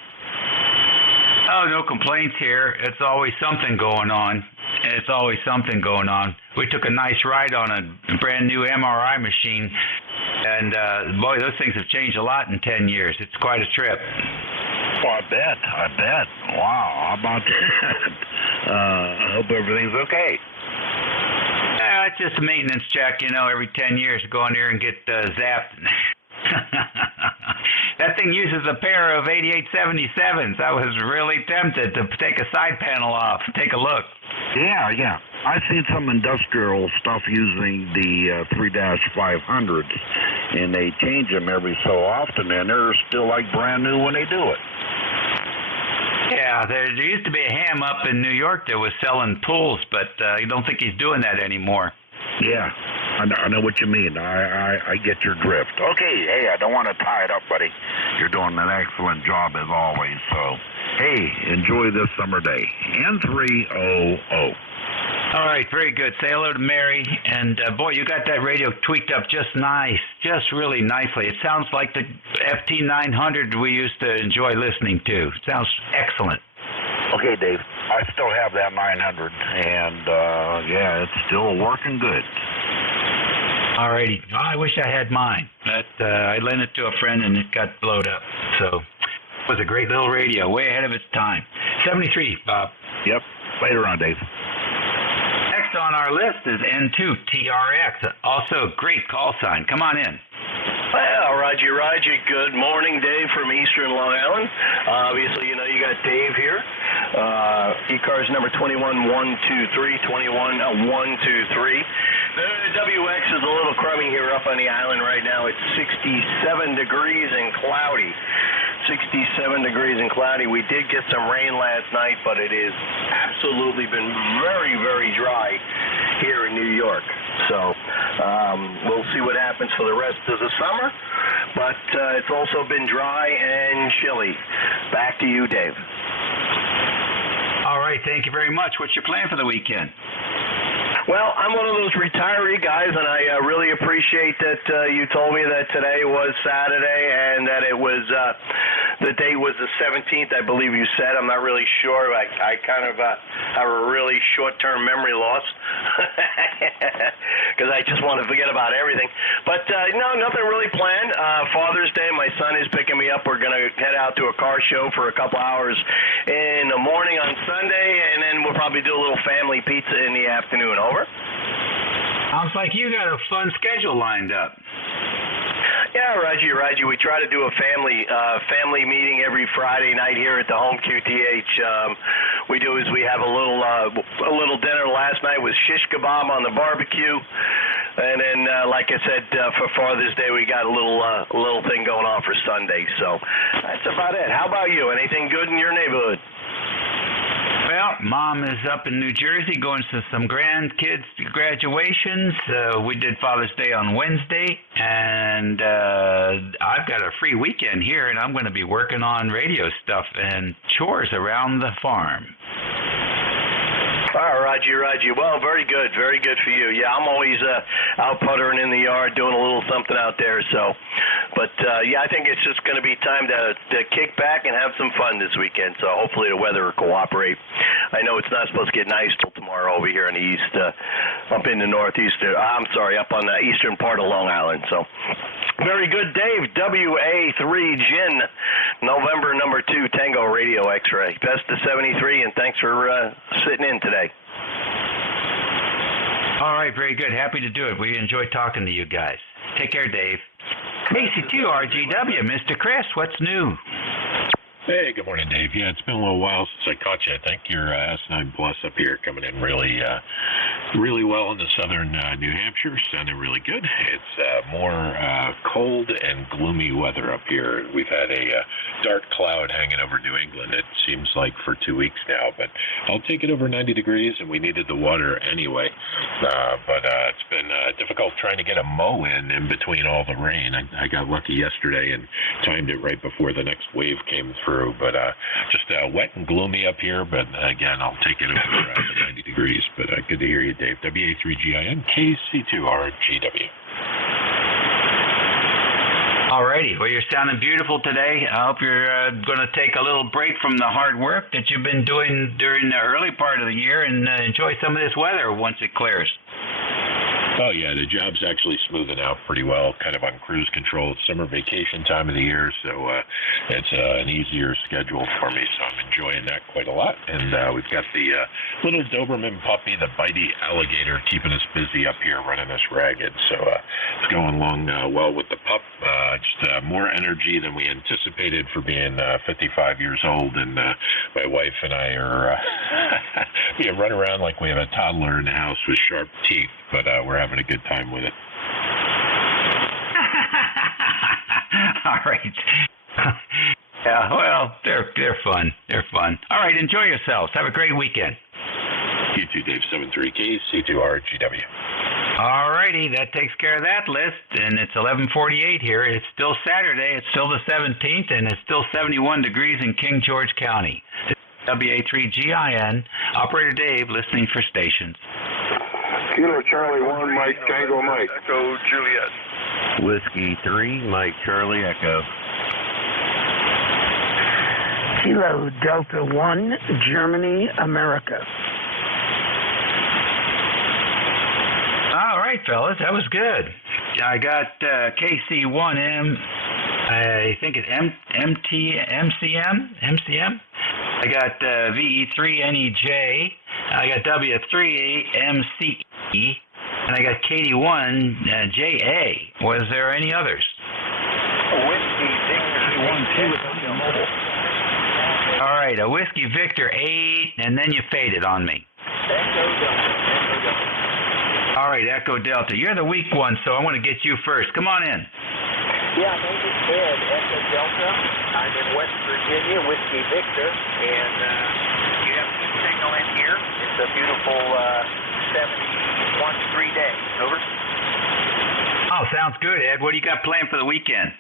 Oh, no complaints here. It's always something going on. It's always something going on. We took a nice ride on a brand new MRI machine, and boy, those things have changed a lot in 10 years. It's quite a trip. Oh, I bet. Wow, how about that? I hope everything's okay. It's just a maintenance check, every 10 years. Go in there and get zapped. That thing uses a pair of 8877s. I was really tempted to take a side panel off. Take a look. Yeah. I've seen some industrial stuff using the 3-500s, and they change them every so often, and they're still like brand new when they do it. Yeah, there used to be a ham up in New York that was selling pools, but I don't think he's doing that anymore. Yeah, I know what you mean. I get your drift. Okay, hey, I don't want to tie it up, buddy. You're doing an excellent job as always. So, hey, enjoy this summer day. N300. All right, very good. Say hello to Mary. And, boy, you got that radio tweaked up just nice, just really nicely. It sounds like the FT900 we used to enjoy listening to. It sounds excellent. Okay, Dave, I still have that 900, and, yeah, it's still working good. All righty. Oh, I wish I had mine. But I lent it to a friend, and it got blowed up. So it was a great little radio, way ahead of its time. 73, Bob. Yep. Later on, Dave. Next on our list is N2TRX, also great call sign. Come on in. Well, Roger. Good morning, Dave from Eastern Long Island. Obviously, you got Dave here. ECARS number 21123, 21123. The WX is a little crummy here up on the island right now. It's 67 degrees and cloudy. 67 degrees and cloudy. We did get some rain last night, but it has absolutely been very, very dry here in New York. So we'll see what happens for the rest of the summer. But it's also been dry and chilly. Back to you, Dave. All right, thank you very much. What's your plan for the weekend? Well, I'm one of those retiree guys, and I really appreciate that you told me that today was Saturday and that it was the date was the 17th, I believe you said. I'm not really sure. I kind of have a really short-term memory loss because I just want to forget about everything. But, no, nothing really planned. Father's Day, my son is picking me up. We're going to head out to a car show for a couple hours in the morning on Sunday, and then we'll probably do a little family pizza in the afternoon. Over. Sounds like you got a fun schedule lined up. Yeah, Reggie. We try to do a family meeting every Friday night here at the home QTH. We do is we have a little dinner last night with shish kebab on the barbecue. And then, like I said, for Father's Day, we got a little thing going on for Sunday. So that's about it. How about you? Anything good in your neighborhood? Well, Mom is up in New Jersey going to some grandkids' graduations. We did Father's Day on Wednesday, and I've got a free weekend here, and I'm going to be working on radio stuff and chores around the farm. Oh, Roger. Well, very good for you. Yeah, I'm always out puttering in the yard, doing a little something out there. So, but yeah, I think it's just going to be time to kick back and have some fun this weekend. So hopefully the weather will cooperate. I know it's not supposed to get nice till tomorrow over here in the east, up in the northeast. Up on the eastern part of Long Island. So, very good, Dave. WA3 Gin, November number 2 Tango Radio X-Ray. Best of 73, and thanks for sitting in today. All right, very good. Happy to do it. We enjoyed talking to you guys. Take care, Dave. KC2RGW, Mr. Chris, what's new? Hey, good morning, Dave. Yeah, it's been a little while since I caught you. I think your S9 Plus up here coming in really well in the southern New Hampshire, sounding really good. It's more cold and gloomy weather up here. We've had a dark cloud hanging over New England, it seems like, for 2 weeks now, but I'll take it over 90 degrees, and we needed the water anyway. But it's been difficult trying to get a mow in between all the rain. I got lucky yesterday and timed it right before the next wave came through. But just wet and gloomy up here. But again, I'll take it over the 90 degrees. But good to hear you, Dave. WA3GIN, KC2RGW. All righty. Well, you're sounding beautiful today. I hope you're going to take a little break from the hard work that you've been doing during the early part of the year and enjoy some of this weather once it clears. Oh, yeah, the job's actually smoothing out pretty well, kind of on cruise control. It's summer vacation time of the year, so it's an easier schedule for me, so I'm enjoying that quite a lot. And we've got the little Doberman puppy, the bitey alligator, keeping us busy up here, running us ragged. So it's going along well with the pup. Just more energy than we anticipated for being 55 years old, and my wife and I are we run around like we have a toddler in the house with sharp teeth, but we're having a good time with it. All right. Yeah, well, they're fun. They're fun. All right, enjoy yourselves. Have a great weekend. You too, Dave. 73K, C2RGW. All righty, that takes care of that list, and it's 11:48 here. It's still Saturday. It's still the 17th, and it's still 71 degrees in King George County. WA3GIN, Operator Dave, listening for stations. Kilo Charlie 1, Mike Tango Mike. Echo Juliet. Whiskey 3, Mike Charlie Echo. Kilo Delta 1, Germany, America. All right, fellas, that was good. I got KC1M, I think it's MCM. I got VE3NEJ. I got W3MCE, and I got KD1JA. Was there any others? Whiskey Victor 1, 2 mobile. All right, a Whiskey Victor 8, and then you faded on me. Echo Delta. All right, Echo Delta. You're the weak one, so I want to get you first. Come on in. Yeah, my name is Ed, Echo Delta. I'm in West Virginia, Whiskey Victor, and you have a good signal in here. It's a beautiful 71-degree day. Over. Oh, sounds good, Ed. What do you got planned for the weekend?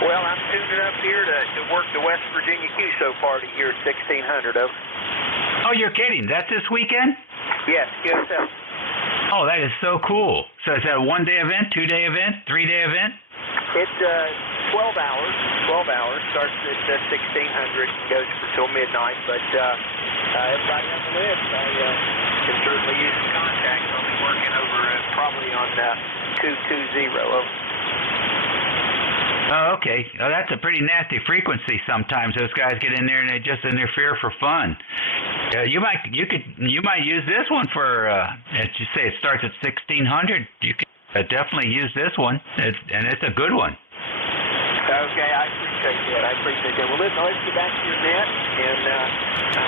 Well, I'm tuning up here to work the West Virginia QSO party here at 1600. Over. Oh, you're kidding. That's this weekend? Yes, QSO. Oh, that is so cool. So is that a one-day event, two-day event, three-day event? It's 12 hours. 12 hours. Starts at 1600 and goes till midnight. But everybody on the list, I can certainly use some contacts. I'll be working over probably on 220. Over. Oh, okay. Oh, that's a pretty nasty frequency. Sometimes those guys get in there and they just interfere for fun. You might use this one for. As you say, it starts at 1600. You can definitely use this one, and it's a good one. Okay, I appreciate that. Well, listen, let's get back to your net, and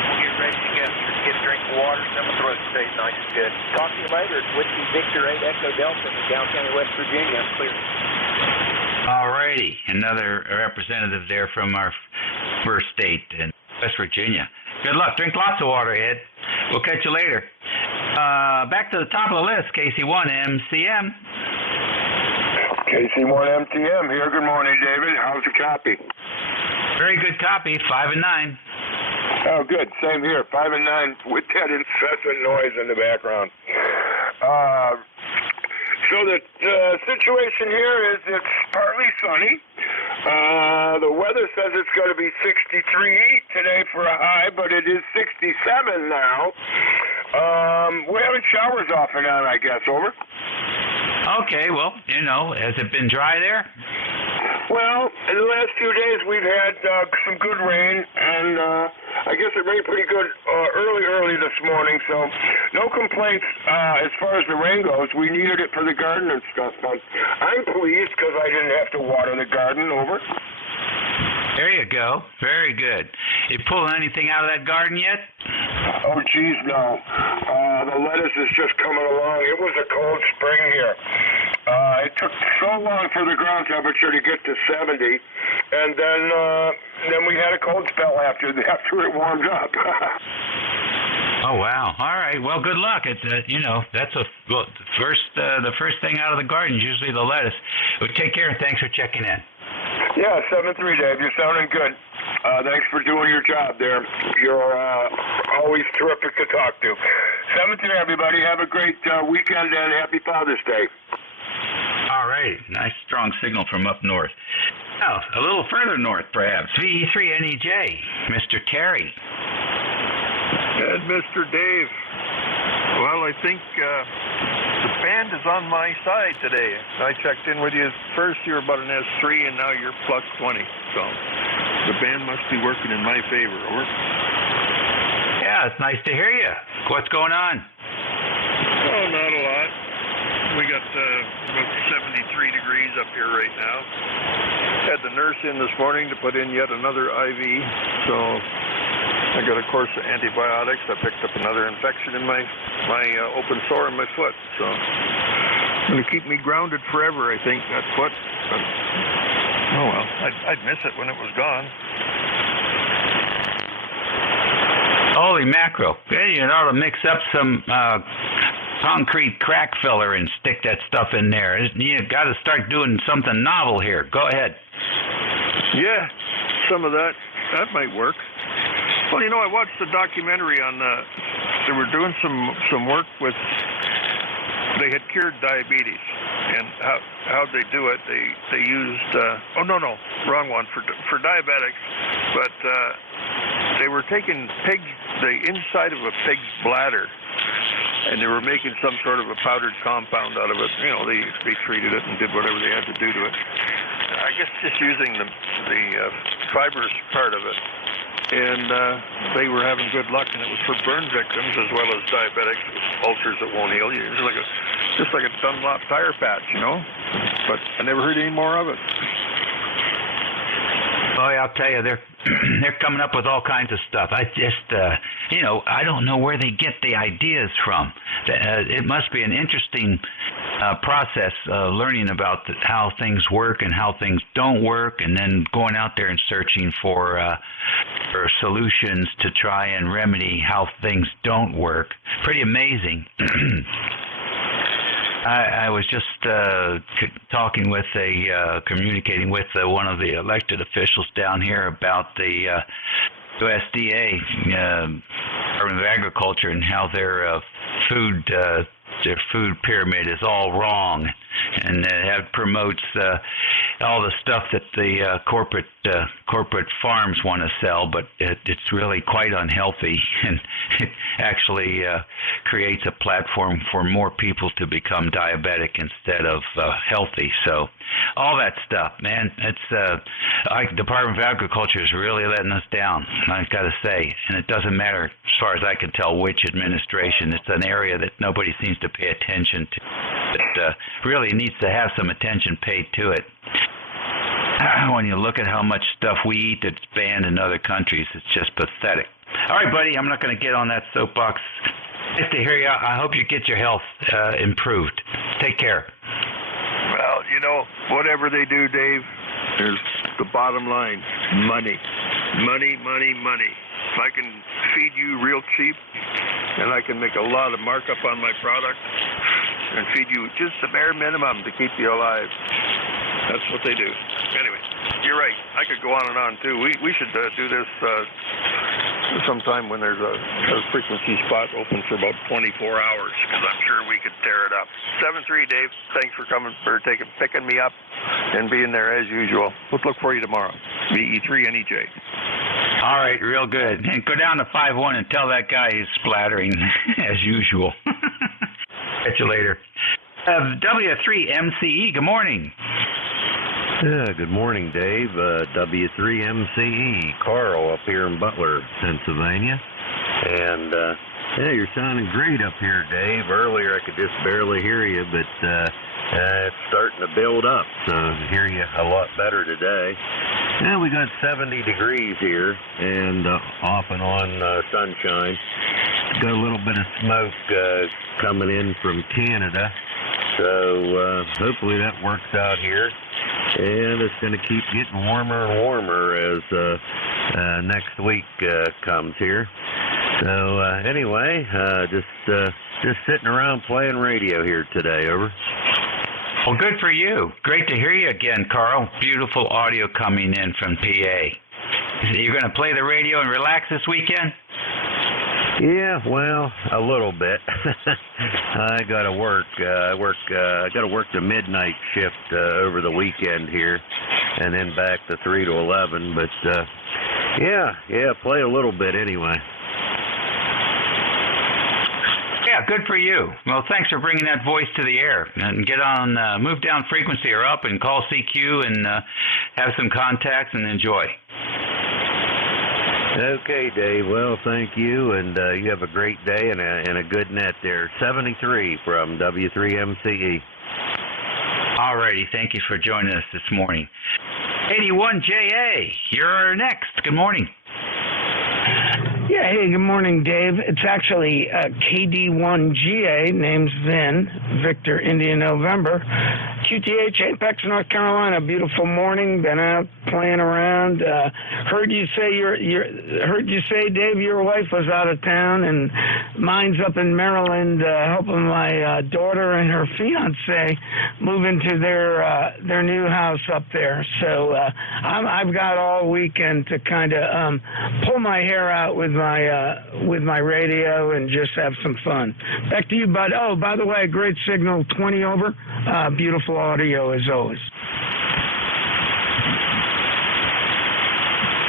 we'll get ready to go. Just get a drink of water, some of the throat. stays nice and good. Talk to you later. It's Whiskey Victor 8 Echo Delta in Dow County, West Virginia. I'm clear. All righty. Another representative there from our first state in West Virginia. Good luck. Drink lots of water, Ed. We'll catch you later. Back to the top of the list, KC1MCM. KC1MTM here. Good morning, David. How's the copy? Very good copy, 5 and 9. Oh, good. Same here, 5 and 9 with that incessant noise in the background. So the situation here is it's partly sunny. The weather says it's going to be 63 today for a high, but it is 67 now. We're having showers off and on, I guess. Over. Okay, well, has it been dry there? Well, in the last few days we've had some good rain, and I guess it rained pretty good early this morning, so no complaints as far as the rain goes. We needed it for the garden and stuff, but I'm pleased because I didn't have to water the garden. Over. There you go. Very good. You pulling anything out of that garden yet? Oh, geez, no. The lettuce is just coming along. It was a cold spring here. It took so long for the ground temperature to get to 70, and then we had a cold spell after it warmed up. Oh, wow. All right. Well, good luck. It's that's the first thing out of the garden is usually the lettuce. Well, take care and thanks for checking in. Yeah, 7-3, Dave. You're sounding good. Thanks for doing your job there. You're always terrific to talk to. 7-3, everybody. Have a great weekend and happy Father's Day. All right. Nice strong signal from up north. Now, a little further north, perhaps. VE3NEJ, Mr. Terry. And Mr. Dave. Well, I think the band is on my side today. I checked in with you first. You were about an S3, and now you're plus 20. So the band must be working in my favor. Over. Yeah, it's nice to hear you. What's going on? Oh, not a lot. We got about 73 degrees up here right now. Had the nurse in this morning to put in yet another IV. So I got a course of antibiotics. I picked up another infection in my open sore in my foot. So it's going to keep me grounded forever, I think, that foot. But, oh, well, I'd miss it when it was gone. Holy mackerel. You ought to mix up some concrete crack filler and stick that stuff in there. You got to start doing something novel here. Go ahead. Yeah, some of that might work. Well, I watched the documentary on they were doing some work with, they had cured diabetes, and how they do it, they used, wrong one, for diabetics, but they were taking the inside of a pig's bladder, and they were making some sort of a powdered compound out of it. They treated it and did whatever they had to do to it. I guess just using the fibrous part of it. And they were having good luck, and it was for burn victims as well as diabetics with ulcers that won't heal. It's just like a Dunlop tire patch, But I never heard any more of it. Oh, yeah, I'll tell you, they're coming up with all kinds of stuff. I just, I don't know where they get the ideas from. It must be an interesting process, learning about how things work and how things don't work, and then going out there and searching for solutions to try and remedy how things don't work. Pretty amazing. I was just communicating with one of the elected officials down here about the USDA, Department of Agriculture, and how their food pyramid is all wrong, and it promotes all the stuff that the corporate farms want to sell, but it's really quite unhealthy, and it actually creates a platform for more people to become diabetic instead of healthy. So all that stuff, man, it's Department of Agriculture is really letting us down, I've got to say, and it doesn't matter as far as I can tell which administration. It's an area that nobody seems to pay attention to. It really needs to have some attention paid to it. When you look at how much stuff we eat that's banned in other countries, it's just pathetic. All right, buddy, I'm not going to get on that soapbox Nice to hear you. I hope you get your health improved. Take care. Well, you know, whatever they do, Dave, there's the bottom line: money, money, money, money. If I can feed you real cheap, and I can make a lot of markup on my product, and feed you just the bare minimum to keep you alive, that's what they do. Anyway, you're right. I could go on and on too. We should do this sometime when there's a frequency spot open for about 24 hours, because I'm sure we could tear it up. 7-3, Dave. Thanks for picking me up and being there as usual. We'll look for you tomorrow. VE3NEJ. All right, real good. And go down to 5-1 and tell that guy he's splattering as usual. Catch you later. W3MCE, good morning. Yeah, good morning, Dave. W3MCE, Carl up here in Butler, Pennsylvania. And, yeah, you're sounding great up here, Dave. Earlier I could just barely hear you, but it's starting to build up, so I hear you a lot better today. Yeah, we got 70 degrees here, and off and on sunshine. Got a little bit of smoke coming in from Canada, so hopefully that works out here. And it's going to keep getting warmer and warmer as next week comes here. So anyway, just sitting around playing radio here today. Over. Well, good for you. Great to hear you again, Carl. Beautiful audio coming in from PA. You're going to play the radio and relax this weekend? Yeah, well, a little bit. I got to work. I got to work the midnight shift over the weekend here, and then back to 3 to 11. But yeah, play a little bit anyway. Yeah, good for you. Well, thanks for bringing that voice to the air. And get on, move down frequency or up, and call CQ and have some contacts and enjoy. Okay, Dave. Well, thank you, and you have a great day and a good net there. 73 from W3MCE. All righty. Thank you for joining us this morning. 81JA, you're next. Good morning. Yeah, hey, good morning, Dave. It's actually KD1GA, name's Vin, Victor, India, November. QTH, Apex, North Carolina. Beautiful morning. Been out playing around. Heard you say, Dave, your wife was out of town, and mine's up in Maryland, helping my daughter and her fiance move into their new house up there. So I've got all weekend to kind of pull my hair out with my radio and just have some fun. Back to you, bud. Oh, by the way, great signal, 20 over. Beautiful audio as always.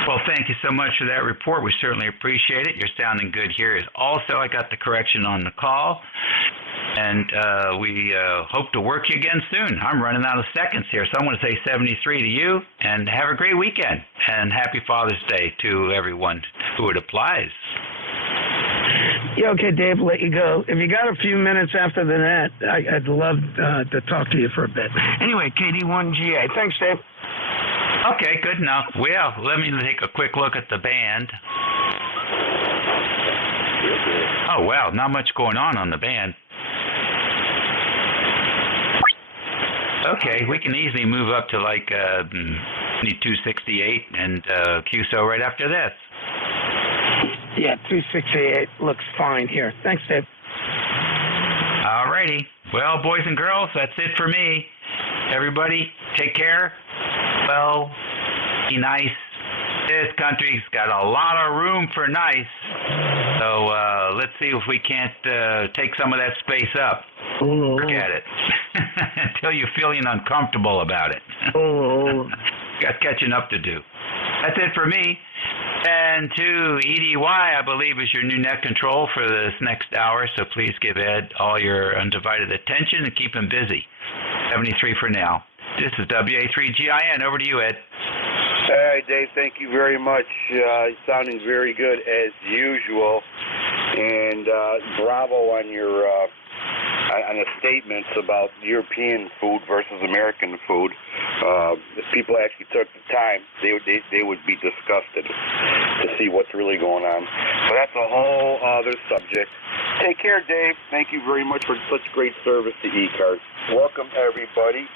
Well, thank you so much for that report. We certainly appreciate it. You're sounding good here. Also, I got the correction on the call, and we hope to work you again soon. I'm running out of seconds here, so I'm going to say 73 to you, and have a great weekend, and happy Father's Day to everyone who it applies. Yeah, okay, Dave, let you go. If you got a few minutes after the net, I'd love to talk to you for a bit. Anyway, KD1GA. Thanks, Dave. Okay, good enough. Well, let me take a quick look at the band. Oh, wow, not much going on the band. Okay, we can easily move up to like 268 and QSO right after this. Yeah, 268 looks fine here. Thanks, Dave. All righty. Well, boys and girls, that's it for me. Everybody, take care. Well, be nice. This country's got a lot of room for nice. So let's see if we can't take some of that space up. Forget it. Until you're feeling uncomfortable about it. Got catching up to do. That's it for me. And to EDY, I believe, is your new net control for this next hour, so please give Ed all your undivided attention and keep him busy. 73 for now. This is WA3GIN. Over to you, Ed. Hey, Dave, thank you very much. Sounding very good as usual. And bravo on your on the statements about European food versus American food. If people actually took the time, they would be disgusted to see what's really going on. But that's a whole other subject. Take care, Dave. Thank you very much for such great service to ECARS. Welcome, everybody,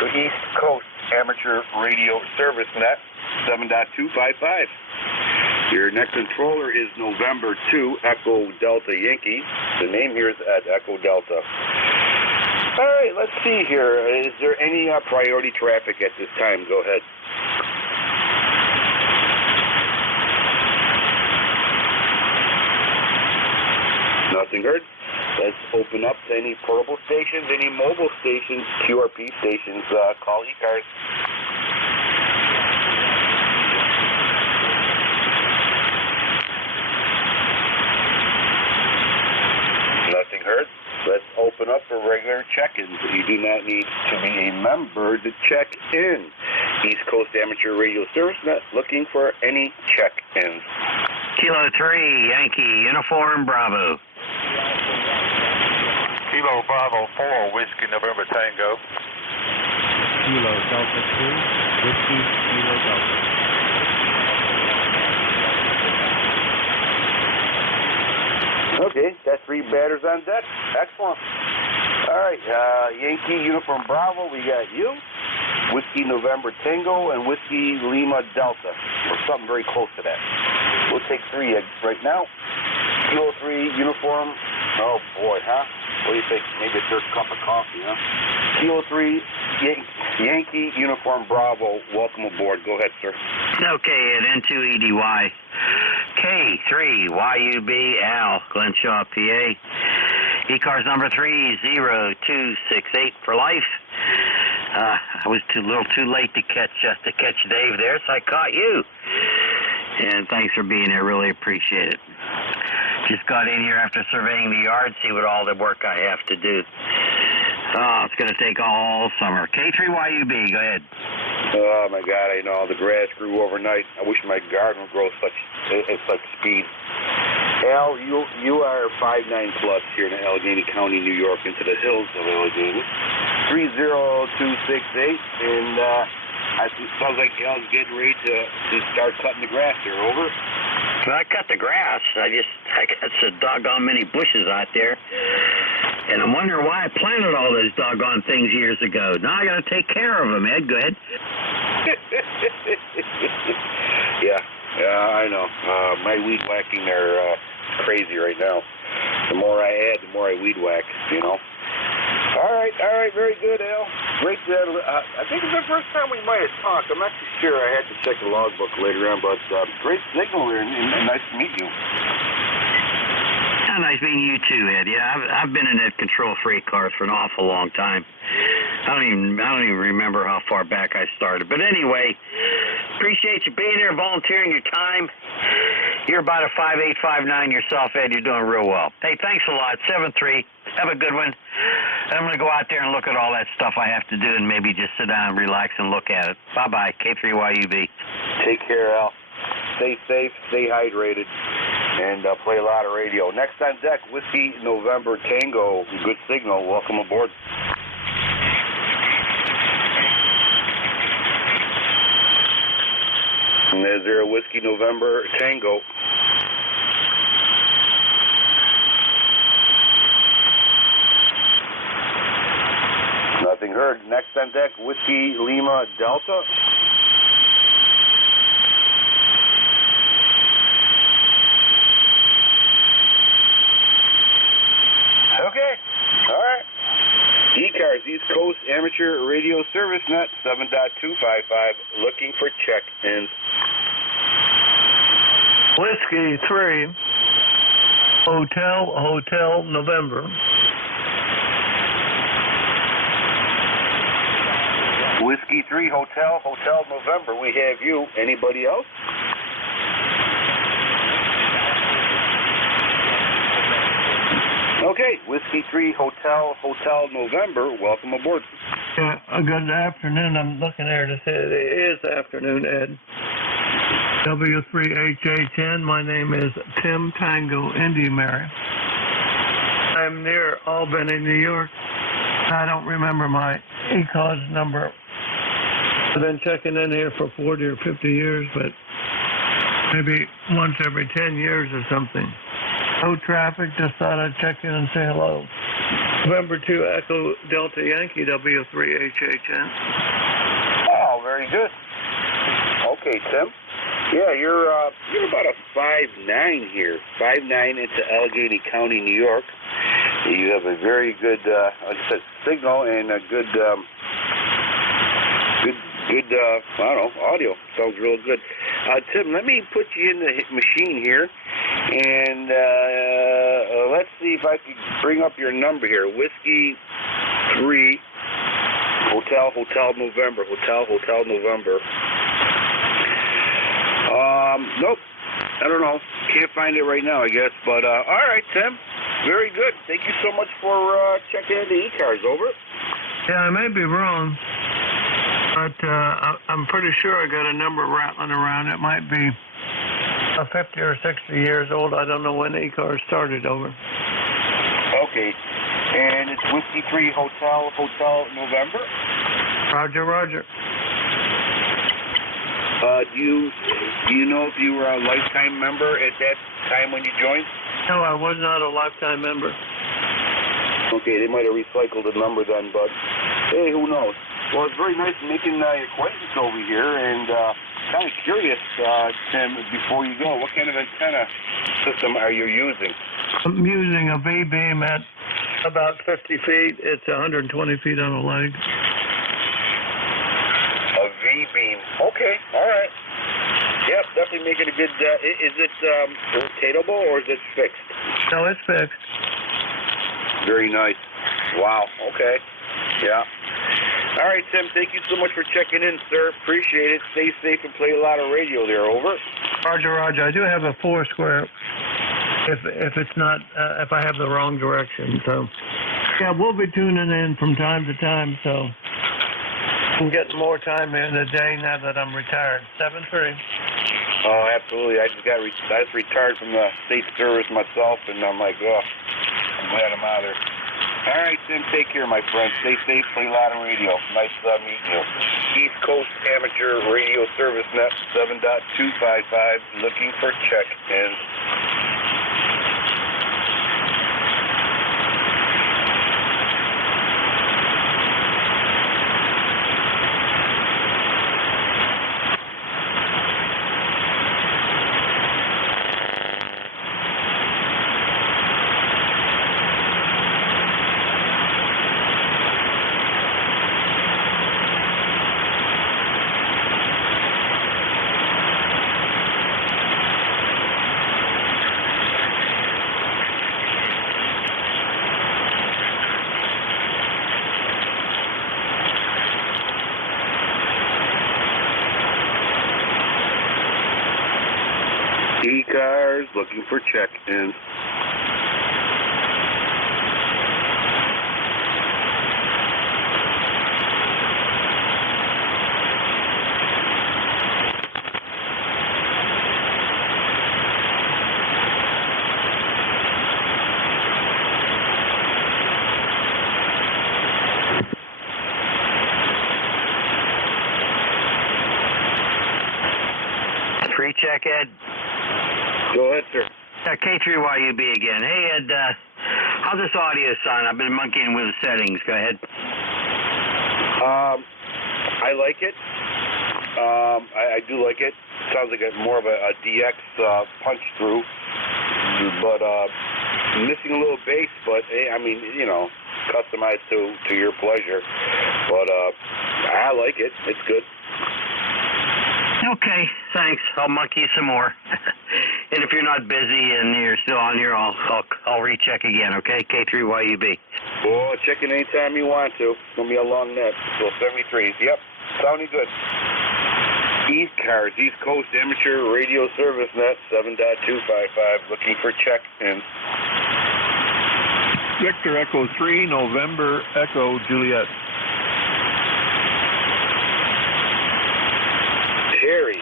to East Coast Amateur Radio Service Net 7.255. Your next controller is November 2, Echo Delta Yankee. The name here is at Echo Delta. All right, let's see here. Is there any priority traffic at this time? Go ahead. Nothing heard. Let's open up to any portable stations, any mobile stations, QRP stations. Call ECARS. Nothing heard. Let's open up for regular check-ins. You do not need to be a member to check in. East Coast Amateur Radio Service Net looking for any check-ins. Kilo 3, Yankee, Uniform Bravo. Kilo Bravo 4, Whiskey November Tango. Kilo Delta 2, Whiskey Kilo Delta. Okay, that's 3 batters on deck. Excellent. All right, Yankee Uniform Bravo, we got you. Whiskey November Tango and Whiskey Lima Delta, or something very close to that. We'll take 3 right now. Kilo 3 Uniform. Oh boy, huh? What do you think? Maybe a third cup of coffee, huh? Kilo 3 Yankee Uniform Bravo. Welcome aboard. Go ahead, sir. Okay, at N2EDY. K3YUB Al, Glenshaw, PA. ECARS number 30268 for life. I was a little too late to catch Dave there, so I caught you. And thanks for being here. Really appreciate it. Just got in here after surveying the yard, see what all the work I have to do. Oh, it's going to take all summer. K3YUB, go ahead. Oh my God, I know. The grass grew overnight. I wish my garden would grow at such speed. Al, you are 5'9" plus here in Allegheny County, New York, into the hills of Allegheny. 30268, and it sounds like Al's getting ready to start cutting the grass here. Over. Well, I cut the grass. I got some doggone many bushes out there. And I'm wondering why I planted all those doggone things years ago. Now I got to take care of them, Ed. Go ahead. Yeah, I know. My weed whacking are crazy right now. The more I add, the more I weed whack, you know. All right, very good, Al. Great. I think it's the first time we might have talked. I'm not too sure. I had to check the logbook later on, but great signal there, and nice to meet you. Nice meeting you too, Ed. Yeah, I've been in that control for ECARS for an awful long time. I don't even remember how far back I started. But anyway, appreciate you being here, volunteering your time. You're about a 5'8", 5'9" yourself, Ed. You're doing real well. Hey, thanks a lot. 7-3. Have a good one. I'm going to go out there and look at all that stuff I have to do and maybe just sit down and relax and look at it. Bye-bye. K3YUB. Take care, Al. Stay safe, stay hydrated, and play a lot of radio. Next on deck, Whiskey November Tango. Good signal. Welcome aboard. And is there a Whiskey November Tango? Nothing heard. Next on deck, Whiskey Lima Delta. Okay. All right. ECARS, East Coast Amateur Radio Service Net 7.255. Looking for check-ins. Whiskey 3, Hotel November. Whiskey 3, Hotel November. We have you. Anybody else? Okay, Whiskey 3, Hotel November. Welcome aboard. Yeah, good afternoon. I'm looking there to say it is afternoon, Ed. W3HA10. My name is Tim Tango Indy Mary. I I'm near Albany, New York. I don't remember my ECARS number. I've been checking in here for 40 or 50 years, but maybe once every 10 years or something. No traffic, just thought I'd check in and say hello. November 2 Echo Delta Yankee W3HHN. Oh, very good. Okay, Tim. Yeah, you're about a 5'9" here. 5'9" into Allegheny County, New York. You have a very good, like I said, signal and a good, I don't know, audio. Sounds real good. Tim, let me put you in the machine here, and let's see if I can bring up your number here. Whiskey 3, Hotel November. Nope. I don't know. Can't find it right now, I guess. But, all right, Tim. Very good. Thank you so much for checking in the ECARS. Over. Yeah, I may be wrong, but I'm pretty sure I got a number rattling around. It might be 50 or 60 years old. I don't know when the ECARS started. Over. Okay. And it's Whiskey 3 Hotel November? Roger. Do you know if you were a lifetime member at that time when you joined? No, I was not a lifetime member. Okay, they might have recycled the number then, but hey, who knows? Well, it's very nice making your acquaintance over here, and kind of curious, Tim, before you go, what kind of antenna system are you using? I'm using a V-beam at about 50 feet. It's 120 feet on a leg. A V-beam. Okay, all right. Yep, definitely making a good... is it rotatable or is it fixed? No, it's fixed. Very nice. Wow, okay. Yeah. All right, Tim, thank you so much for checking in, sir. Appreciate it. Stay safe and play a lot of radio there. Over. Roger. I do have a 4 square if it's not, if I have the wrong direction. So, yeah, we'll be tuning in from time to time, so I'm getting more time in the day now that I'm retired. 7-3. Oh, absolutely. I just retired from the state service myself, and I'm like, oh, I'm glad I'm out of there. All right, Tim, take care, my friend. Stay safe, play a lot of radio. Nice meeting you. East Coast Amateur Radio Service Net 7.255, looking for check-ins. ECARS, looking for check-ins. Free check, Ed. Go ahead, sir. K3YUB again. Hey, Ed, how's this audio sound? I've been monkeying with the settings. Go ahead. I like it. I do like it. Sounds like more of a DX punch through, but missing a little bass. But I mean, you know, customized to your pleasure. But I like it. It's good. Okay, thanks. I'll monkey you some more. And if you're not busy and you're still on here, I'll recheck again, okay? K3YUB. Oh, check in anytime you want to. It's going to be a long net. So 73. Yep, sounding good. ECARS, East Coast Amateur Radio Service Net 7.255, looking for check-in. Victor Echo 3, November Echo Juliet. Terry,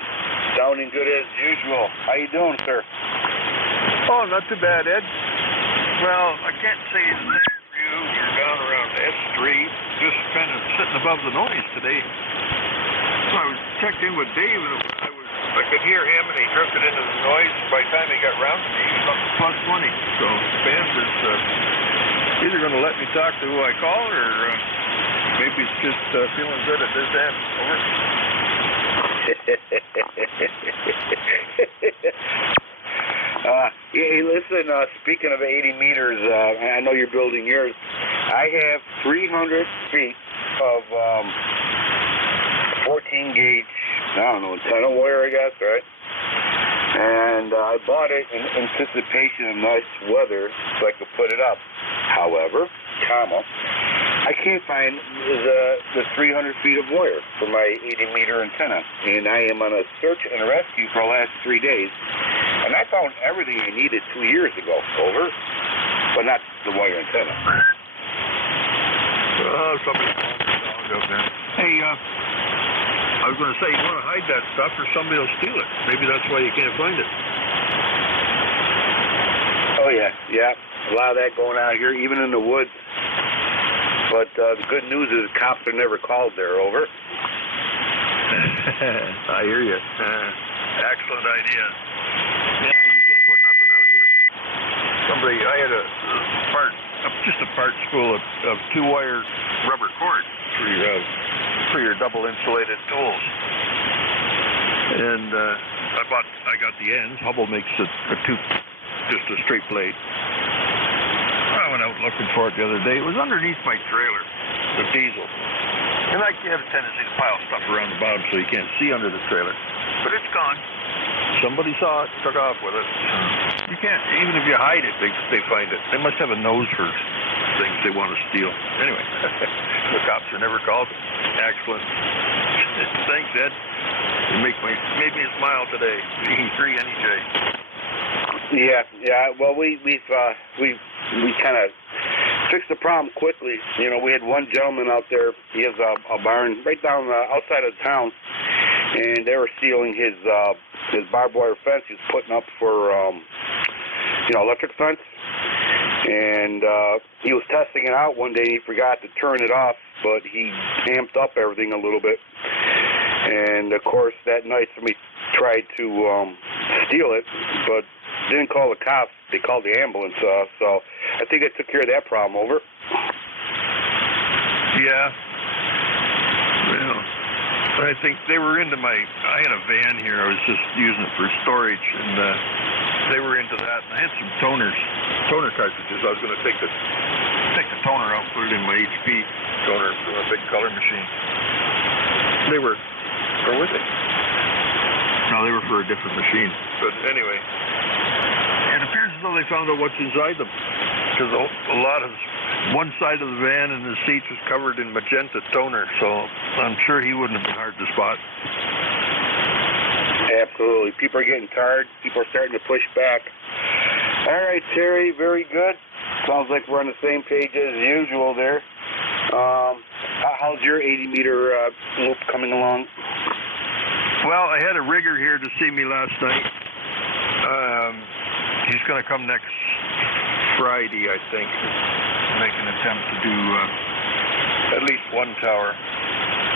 sounding good as usual. How you doing, sir? Oh, not too bad, Ed. Well, I can't say it's the same for you. You're down around S3, just kind of sitting above the noise today. So I was checked in with Dave, and I could hear him, and he drifted into the noise. And by the time he got round to me, he was up to plus 20. So the band is either going to let me talk to who I call, or maybe it's just feeling good at this end. Over. Hey, listen, speaking of 80 meters, I know you're building yours. I have 300 feet of 14 gauge, I don't know, antenna wire, I guess, right? And I bought it in anticipation of nice weather so I could put it up. However, I can't find the 300 feet of wire for my 80 meter antenna. And I am on a search and rescue for the last 3 days. And I found everything I needed 2 years ago. Over. But not the wire antenna. Somebody up there. Hey, I was going to say, you want to hide that stuff or somebody will steal it. Maybe that's why you can't find it. Oh, yeah. A lot of that going out here, even in the woods. But the good news is cops are never called there. Over. I hear you. Excellent idea. Yeah, you can't put nothing out here. I had just a part spool of 2-wire rubber cord for your double insulated tools. And I got the ends. Hubble makes just a straight blade. I went out looking for it the other day. It was underneath my trailer, the diesel. And I have a tendency to pile stuff around the bottom so you can't see under the trailer. But it's gone. Somebody saw it, took off with it. You can't, even if you hide it, they find it. They must have a nose for things they want to steal. Anyway, the cops are never called. Excellent. Thanks, Ed. You made me smile today. 3 NJ. Yeah. Well, we kind of fixed the problem quickly. You know, we had one gentleman out there. He has a barn right down outside of town, and they were sealing his barbed wire fence he's putting up for electric fence. And he was testing it out one day. He forgot to turn it off, but he amped up everything a little bit. And of course, that night somebody tried to steal it, but didn't call the cops. They called the ambulance. So I think they took care of that problem. Over. Yeah. Well, I think they were into I had a van here. I was just using it for storage, and they were into that. And I had some toner cartridges. I was going to take the toner out, put it in my HP toner from a big color machine. Where were they? No, they were for a different machine. But anyway, it appears as though they found out what's inside them, because a lot of one side of the van and the seats was covered in magenta toner, so I'm sure he wouldn't have been hard to spot. Absolutely. People are getting tired. People are starting to push back. All right, Terry, very good. Sounds like we're on the same page as usual there. How's your 80-meter loop coming along? Well, I had a rigger here to see me last night. He's going to come next Friday, I think. Make an attempt to do at least one tower.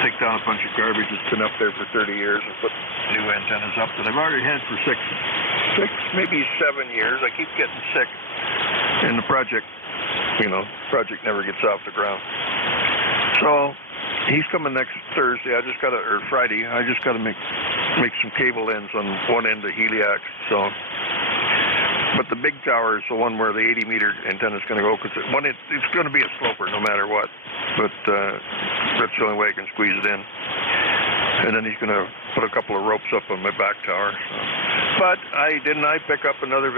Take down a bunch of garbage that's been up there for 30 years and put new antennas up that I've already had for six, maybe 7 years. I keep getting sick, and the project never gets off the ground. So he's coming next Thursday. Friday. I just got to make some cable ends on one end of heliax. But the big tower is the one where the 80-meter antenna is going to go, because it's going to be a sloper no matter what. But that's the only way I can squeeze it in. And then he's going to put a couple of ropes up on my back tower. But I pick up another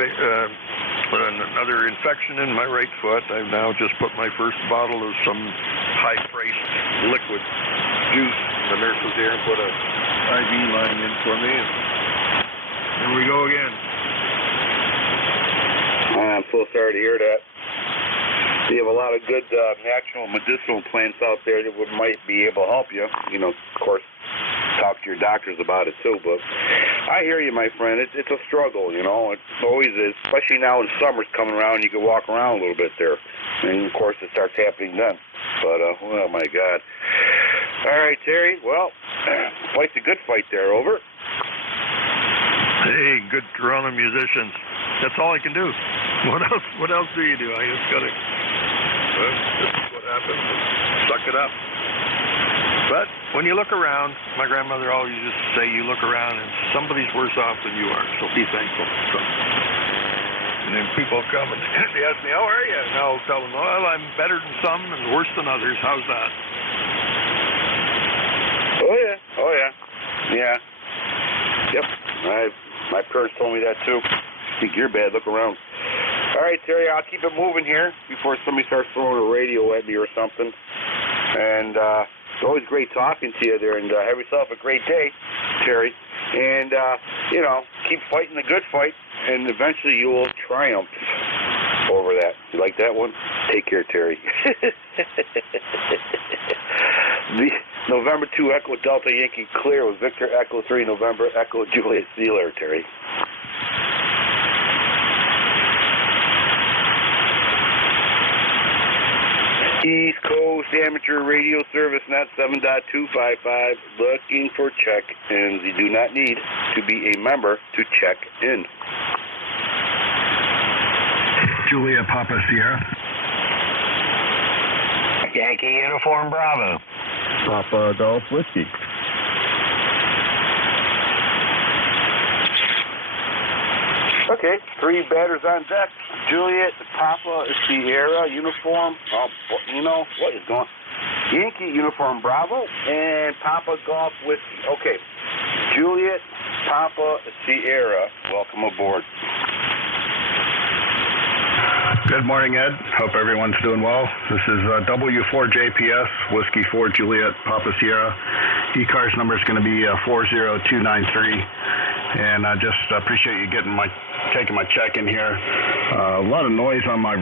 infection in my right foot. I've now just put my first bottle of some high-priced liquid juice. The nurse was there and put a IV line in for me. And here we go again. I'm so sorry to hear that. You have a lot of good natural medicinal plants out there that might be able to help you. Of course, talk to your doctors about it too. But I hear you, my friend. It's a struggle, you know. It always is, especially now when summer's coming around. You can walk around a little bit there, and of course it starts happening then. But oh my God. All right, Terry. Well, fight's a good fight there. Over. Hey, good Corona musicians. That's all I can do. What else do you do? I just gotta. Well, this is what happens. Suck it up. But when you look around, my grandmother always used to say, you look around and somebody's worse off than you are, so be thankful. So, and then people come and they ask me, how are you? And I'll tell them, well, I'm better than some and worse than others. How's that? Oh yeah. Yeah. Yep. My parents told me that too. Think you're bad, look around. All right, Terry, I'll keep it moving here before somebody starts throwing a radio at me or something. And it's always great talking to you there, and have yourself a great day, Terry. And, you know, keep fighting the good fight, and eventually you will triumph over that. You like that one? Take care, Terry. The November 2 Echo Delta Yankee clear with Victor Echo 3 November Echo Juliet Sealer, Terry. East Coast Amateur Radio Service, net 7.255, looking for check-ins. You do not need to be a member to check in. Julia Papa Sierra. Yankee Uniform Bravo. Papa Golf Whiskey. Okay, 3 batters on deck. Juliet, Papa Sierra, Uniform. Oh, you know, what is going on? Yankee Uniform Bravo and Papa Golf Whiskey. Okay, Juliet, Papa Sierra, welcome aboard. Good morning, Ed. Hope everyone's doing well. This is W4JPS, Whiskey 4 Juliet, Papa Sierra. ECARS number is going to be 40293. And I just appreciate you taking my check in here. A lot of noise on my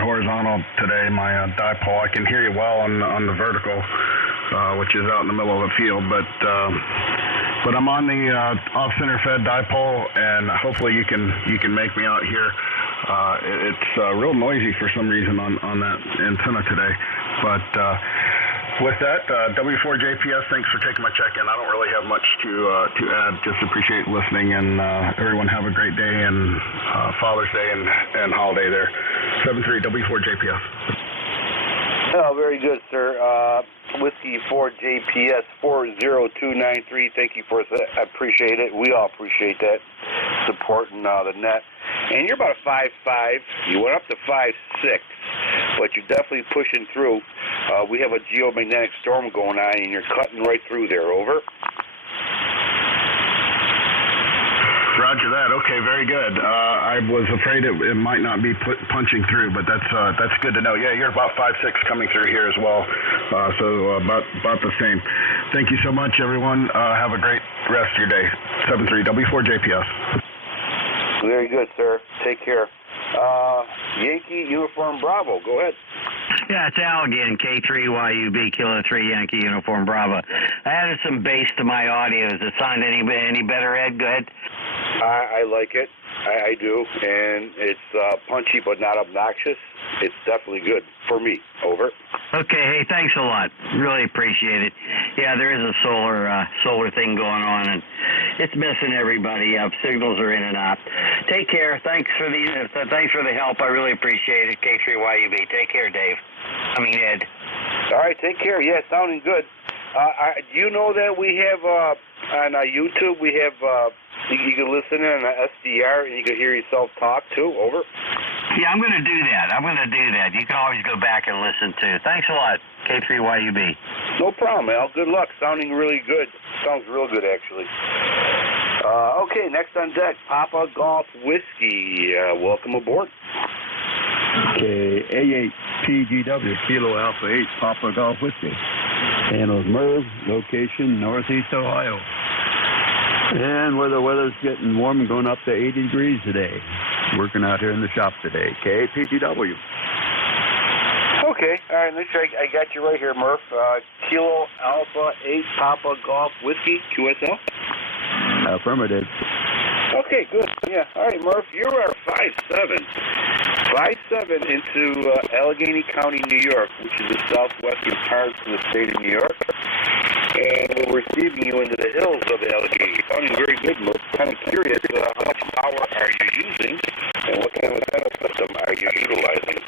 horizontal today, my dipole. I can hear you well on the vertical, which is out in the middle of the field. But I'm on the off-center fed dipole, and hopefully you can make me out here. It's real noisy for some reason on that antenna today. But with that, W4JPS, thanks for taking my check-in. I don't really have much to add. Just appreciate listening, and everyone have a great day and Father's Day and holiday there. 73 W4JPS. Oh, very good, sir. Whiskey 4JPS 40293. Thank you for that. I appreciate it. We all appreciate that supporting the net. And you're about a 5'5". You went up to 5'6", but you're definitely pushing through. We have a geomagnetic storm going on, and you're cutting right through there. Over. Roger that. Okay, very good. I was afraid it might not be punching through, but that's good to know. Yeah, you're about 5'6" coming through here as well, so about the same. Thank you so much, everyone. Have a great rest of your day. 73 W4JPS. Very good, sir. Take care. Yankee Uniform Bravo. Go ahead. Yeah, it's Al again, K3YUB, Kilo 3 Yankee Uniform Bravo. I added some bass to my audio. Does it sound any better, Ed? Go ahead. I like it. I do. And it's punchy but not obnoxious. It's definitely good for me. Over. Okay, hey, thanks a lot. Really appreciate it. Yeah, there is a solar thing going on, and it's missing everybody. Signals are in and out. Take care. Thanks for the help. I really appreciate it. K3YUB. Take care, Dave. Ed. All right, take care. Yeah, sounding good. Do you know that we have on YouTube? We have you can listen in on an SDR and you can hear yourself talk too. Over. Yeah, I'm going to do that. You can always go back and listen too. Thanks a lot, K3YUB. No problem, Al. Good luck. Sounding really good. Sounds real good, actually. Okay, next on deck, Papa Golf Whiskey. Welcome aboard. Okay, A8PGW, Kilo Alpha 8, Papa Golf Whiskey. Handles Merv, location Northeast Ohio. And where the weather's getting warm and going up to 80 degrees today. Working out here in the shop today. KPGW. Okay, all right, I got you right here, Murph. Kilo Alpha 8 Papa Golf Whiskey QSL? Affirmative. Okay, good. Yeah. All right, Murph, you are 5'7". 5'7" into Allegheny County, New York, which is the southwestern part of the state of New York. And we're receiving you into the hills of Allegheny. Sounding very good, Murph. Kind of curious, how much power are you using, and what kind of system are you utilizing?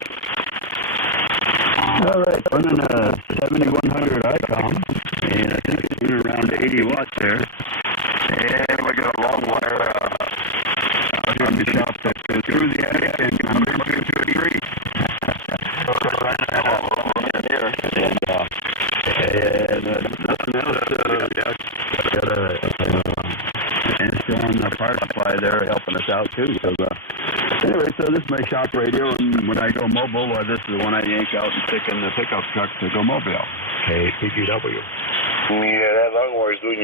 All right, running a 7100 ICOM, and I think it's running around 80 watts there. And we got a long wire out here in the shop that goes through the attic and comes into a tree. And nothing else. Got a strong power supply there helping us out too. So anyway, so this is my shop radio, and when I go mobile, this is the one I yank out and stick in the pickup truck to go mobile. KPGW. Yeah, that long wire is doing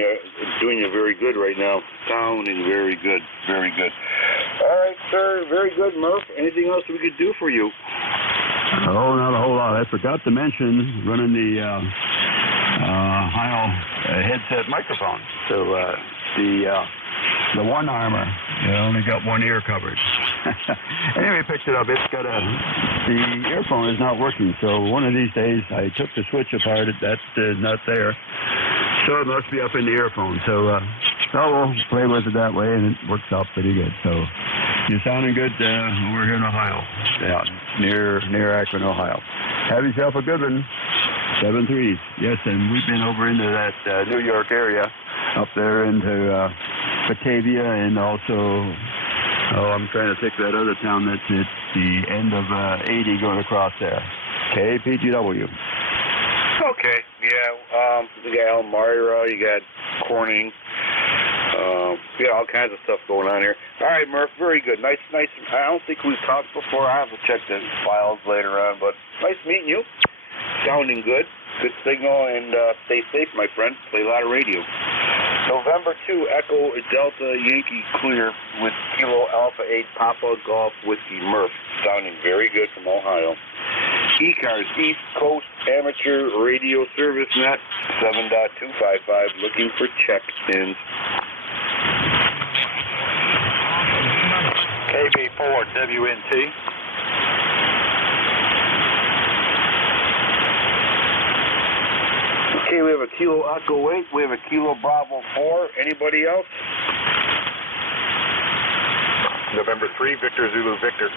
you very good right now. Sounding very good, very good. All right, sir, very good, Murph. Anything else we could do for you? Oh, not a whole lot. I forgot to mention running the Heil headset microphone. So the one armor, only got one ear covered. Anyway, picked it up. It's got the earphone is not working. So one of these days, I took the switch apart. That's not there. So it must be up in the earphone. So we'll play with it that way, and it works out pretty good. So you're sounding good. We're here in Ohio. Yeah, near Akron, Ohio. Have yourself a good one. 7-3. Yes, and we've been over into that New York area, up there into Batavia, and also, I'm trying to think of that other town that's at the end of 80 going across there. KPGW. Okay, yeah. You got Elmira, you got Corning. You got all kinds of stuff going on here. All right, Murph, very good. Nice. I don't think we've talked before. I have to check the files later on, but nice meeting you. Sounding good. Good signal, and stay safe, my friend. Play a lot of radio. November 2, Echo Delta Yankee Clear with Kilo Alpha 8 Papa Golf Whiskey Murph. Sounding very good from Ohio. ECARS East Coast Amateur Radio Service Net 7.255. Looking for check-ins. KB4 WNT. Okay, we have a Kilo Echo 8. We have a Kilo Bravo 4. Anybody else? November 3, Victor Zulu Victor.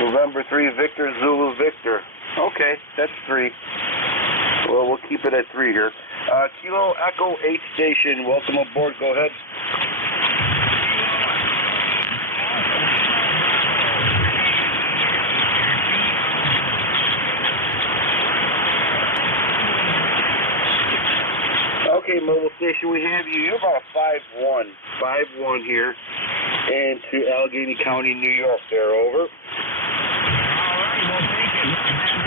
November 3, Victor Zulu Victor. Okay, that's 3. Well, we'll keep it at 3 here. Kilo Echo 8 station. Welcome aboard. Go ahead. Okay, mobile station, we have you. You're about 5'1". 5'1" here into Allegheny County, New York. There, over. All right, well, thank you.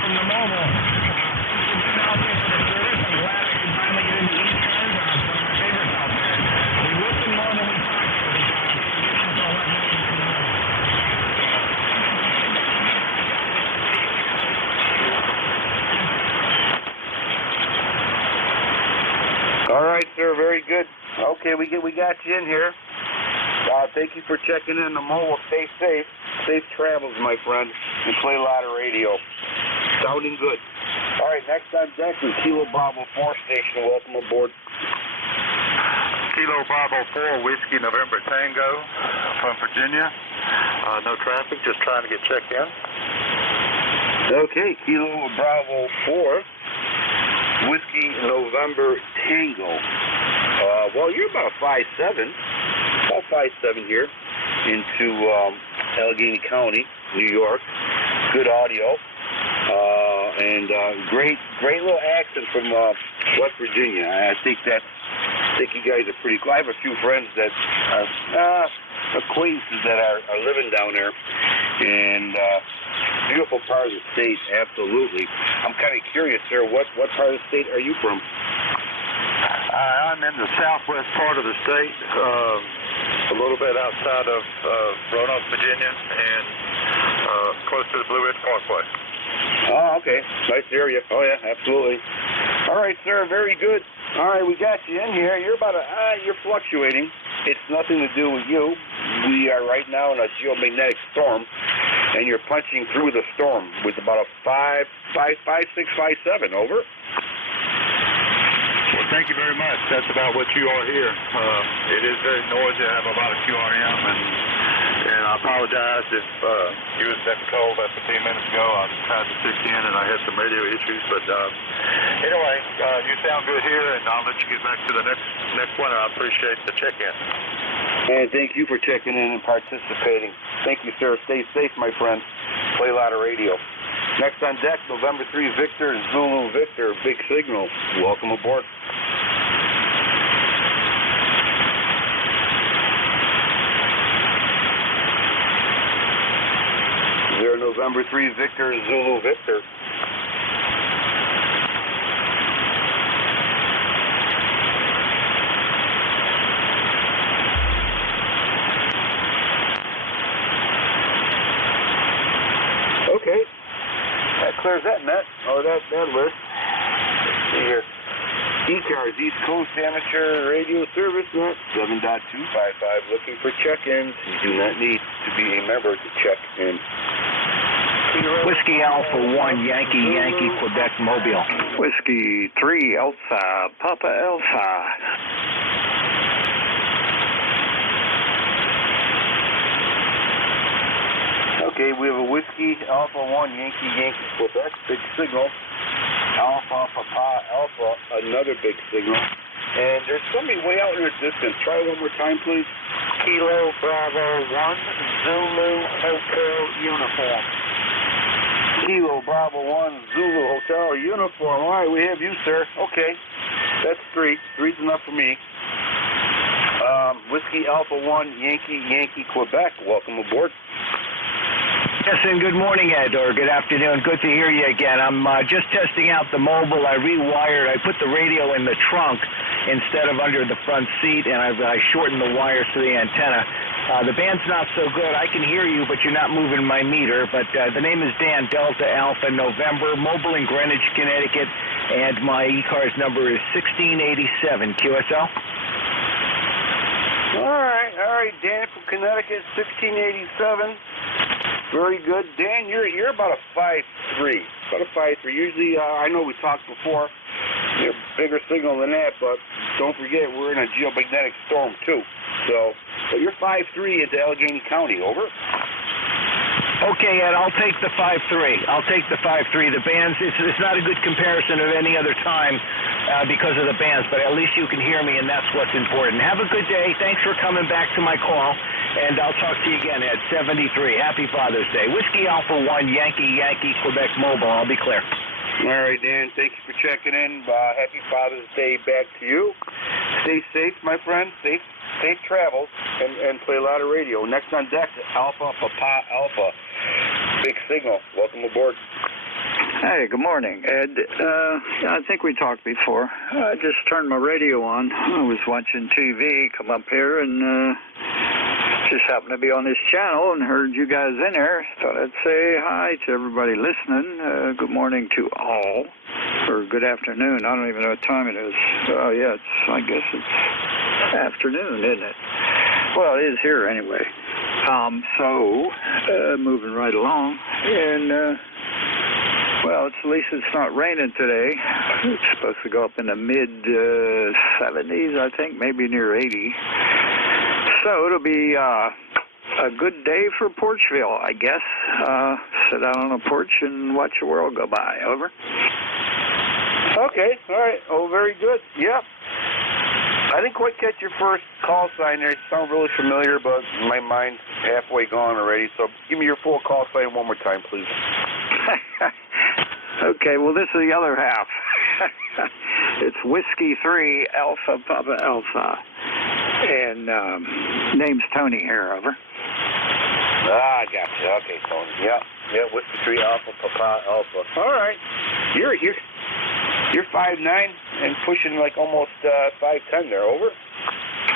From the mobile. Thanks for being out there for the service. I'm glad I could finally get into ECARS. One of my favorites out there. We listen more than we talk every time. So let me All right, sir. Very good. Okay, we got you in here. Thank you for checking in the mobile. Stay safe. Safe travels, my friend, and play a lot of radio. Sounding good. All right, next on deck is Kilo Bravo 4 station. Welcome aboard. Kilo Bravo 4 Whiskey November Tango from Virginia. No traffic, just trying to get checked in. Okay, Kilo Bravo 4 Whiskey November Tango. Well, you're about 5'7". About 5'7" here into Allegheny County, New York. Good audio. And great little accent from West Virginia. I think you guys are pretty cool. I have a few friends that are acquaintances that are living down there, and beautiful part of the state, absolutely. I'm kind of curious, sir, what part of the state are you from? I'm in the southwest part of the state, a little bit outside of Roanoke, Virginia, and close to the Blue Ridge Parkway. Oh, Okay. Nice to hear you. Oh, yeah, absolutely. All right, sir. Very good. All right, we got you in here. You're you're fluctuating. It's nothing to do with you. We are right now in a geomagnetic storm, and you're punching through the storm with about a 5, 5, 5, 6, 5, 7. Over. Well, thank you very much. That's about what you are here. It is very noisy. I have a lot of QRM, and I apologize if you was that cold about 15 minutes ago. I tried to stick in, and I had some radio issues. But anyway, you sound good here, and I'll let you get back to the next one. I appreciate the check-in. And thank you for checking in and participating. Thank you, sir. Stay safe, my friend. Play a lot of radio. Next on deck, November 3 Victor, Zulu Victor, Big Signal. Welcome aboard. November 3 Victor, Zulu Victor. Okay. That clears that net, or that list. Let's see here. ECARS, East Coast Amateur Radio Service Net, 7.255, looking for check-ins. You do not need to be a member to check in. Whiskey Alpha 1, Yankee, Quebec, Mobile. Whiskey 3, Alpha, Papa Alpha. Okay, we have a Whiskey Alpha 1, Yankee, Quebec, big signal. Alpha, Papa Alpha, another big signal. And there's somebody way out in the distance. Try one more time, please. Kilo Bravo 1, Zulu Hotel Uniform. Kilo Bravo 1, Zulu Hotel Uniform. All right, we have you, sir. Okay, that's 3. 3's enough for me. Whiskey Alpha 1, Yankee, Quebec. Welcome aboard. Yes, and good morning, Ed, or good afternoon. Good to hear you again. I'm just testing out the mobile. I rewired. I put the radio in the trunk instead of under the front seat, and I shortened the wires to the antenna. The band's not so good. I can hear you, but you're not moving my meter. But the name is Dan, Delta Alpha November, mobile in Greenwich, Connecticut, and my ECARS number is 1687. QSL? All right, Dan from Connecticut, 1687. Very good. Dan, you're about a 5'3". About a 5'3". Usually, I know we talked before, you're a bigger signal than that, but don't forget, we're in a geomagnetic storm, too. So, but you're 5'3" into Allegheny County, over. Okay, Ed, I'll take the 5'3". I'll take the 5'3". The bands, it's not a good comparison of any other time because of the bands, but at least you can hear me, and that's what's important. Have a good day. Thanks for coming back to my call, and I'll talk to you again, Ed. 73. Happy Father's Day. Whiskey Alpha 1, Yankee, Quebec Mobile. I'll be clear. All right, Dan. Thank you for checking in. Happy Father's Day back to you. Stay safe, my friend. Safe travels, and play a lot of radio. Next on deck, Alpha, Papa Alpha. Big signal. Welcome aboard. Hey, good morning, Ed. I think we talked before. I just turned my radio on. I was watching TV, come up here, and just happened to be on this channel and heard you guys in there. Thought I'd say hi to everybody listening. Good morning to all, or good afternoon. I don't even know what time it is. Oh, yeah, I guess it's afternoon, isn't it? Well, it is here anyway. Moving right along, and well, at least it's not raining today. It's supposed to go up in the mid 70s, I think, maybe near 80. So it'll be a good day for Porchville, I guess. Sit out on a porch and watch the world go by. Over. Okay, all right. Oh, very good. Yep. I didn't quite catch your first call sign there. It sounded really familiar, but my mind's halfway gone already. So give me your full call sign one more time, please. Okay, well, this is the other half. It's Whiskey 3, Alpha, Papa Alpha. And name's Tony here, over. I got you. Okay, Tony. Yeah, Whiskey 3, Alpha, Papa Alpha. All right. You're 5'9" and pushing like almost 5'10" there, over.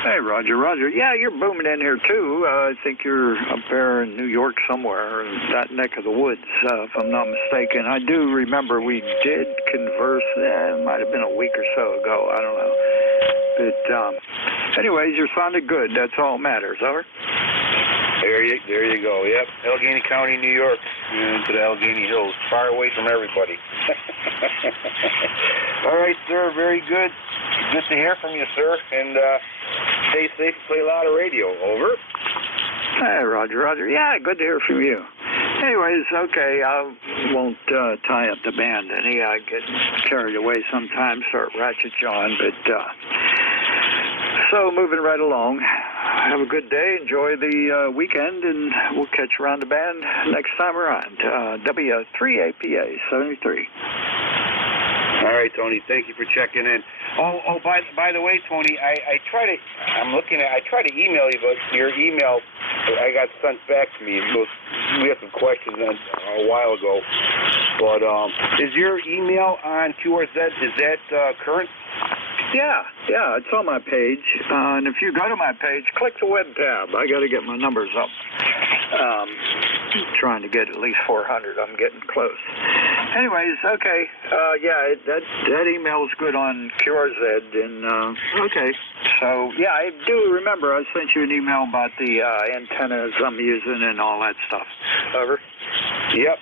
Hey, Roger, Roger. Yeah, you're booming in here, too. I think you're up there in New York somewhere, in that neck of the woods, if I'm not mistaken. I do remember we did converse, it might have been a week or so ago, I don't know. But, anyways, you're sounding good. That's all that matters. Over. There you go. Yep, Allegheny County, New York, into the Allegheny Hills, far away from everybody. All right, sir, very good. Good to hear from you, sir, and stay safe and play a lot of radio. Over. Hey, Roger, Roger. Yeah, good to hear from you. Anyways, okay, I won't tie up the band any. I get carried away sometimes, start ratchet jawing, but so moving right along. Have a good day. Enjoy the weekend, and we'll catch you around the band next time around. W3APA 73. All right, Tony. Thank you for checking in. Oh, by the way, Tony, I try to email you, but your email I got sent back to me. We had some questions a while ago, but is your email on QRZ? Is that current? Yeah, it's on my page. And if you go to my page, click the web tab. I got to get my numbers up. Trying to get at least 400. I'm getting close. Anyways, okay. That email is good on QRZ. And, okay. So, yeah, I do remember I sent you an email about the antennas I'm using and all that stuff. Over. Yep.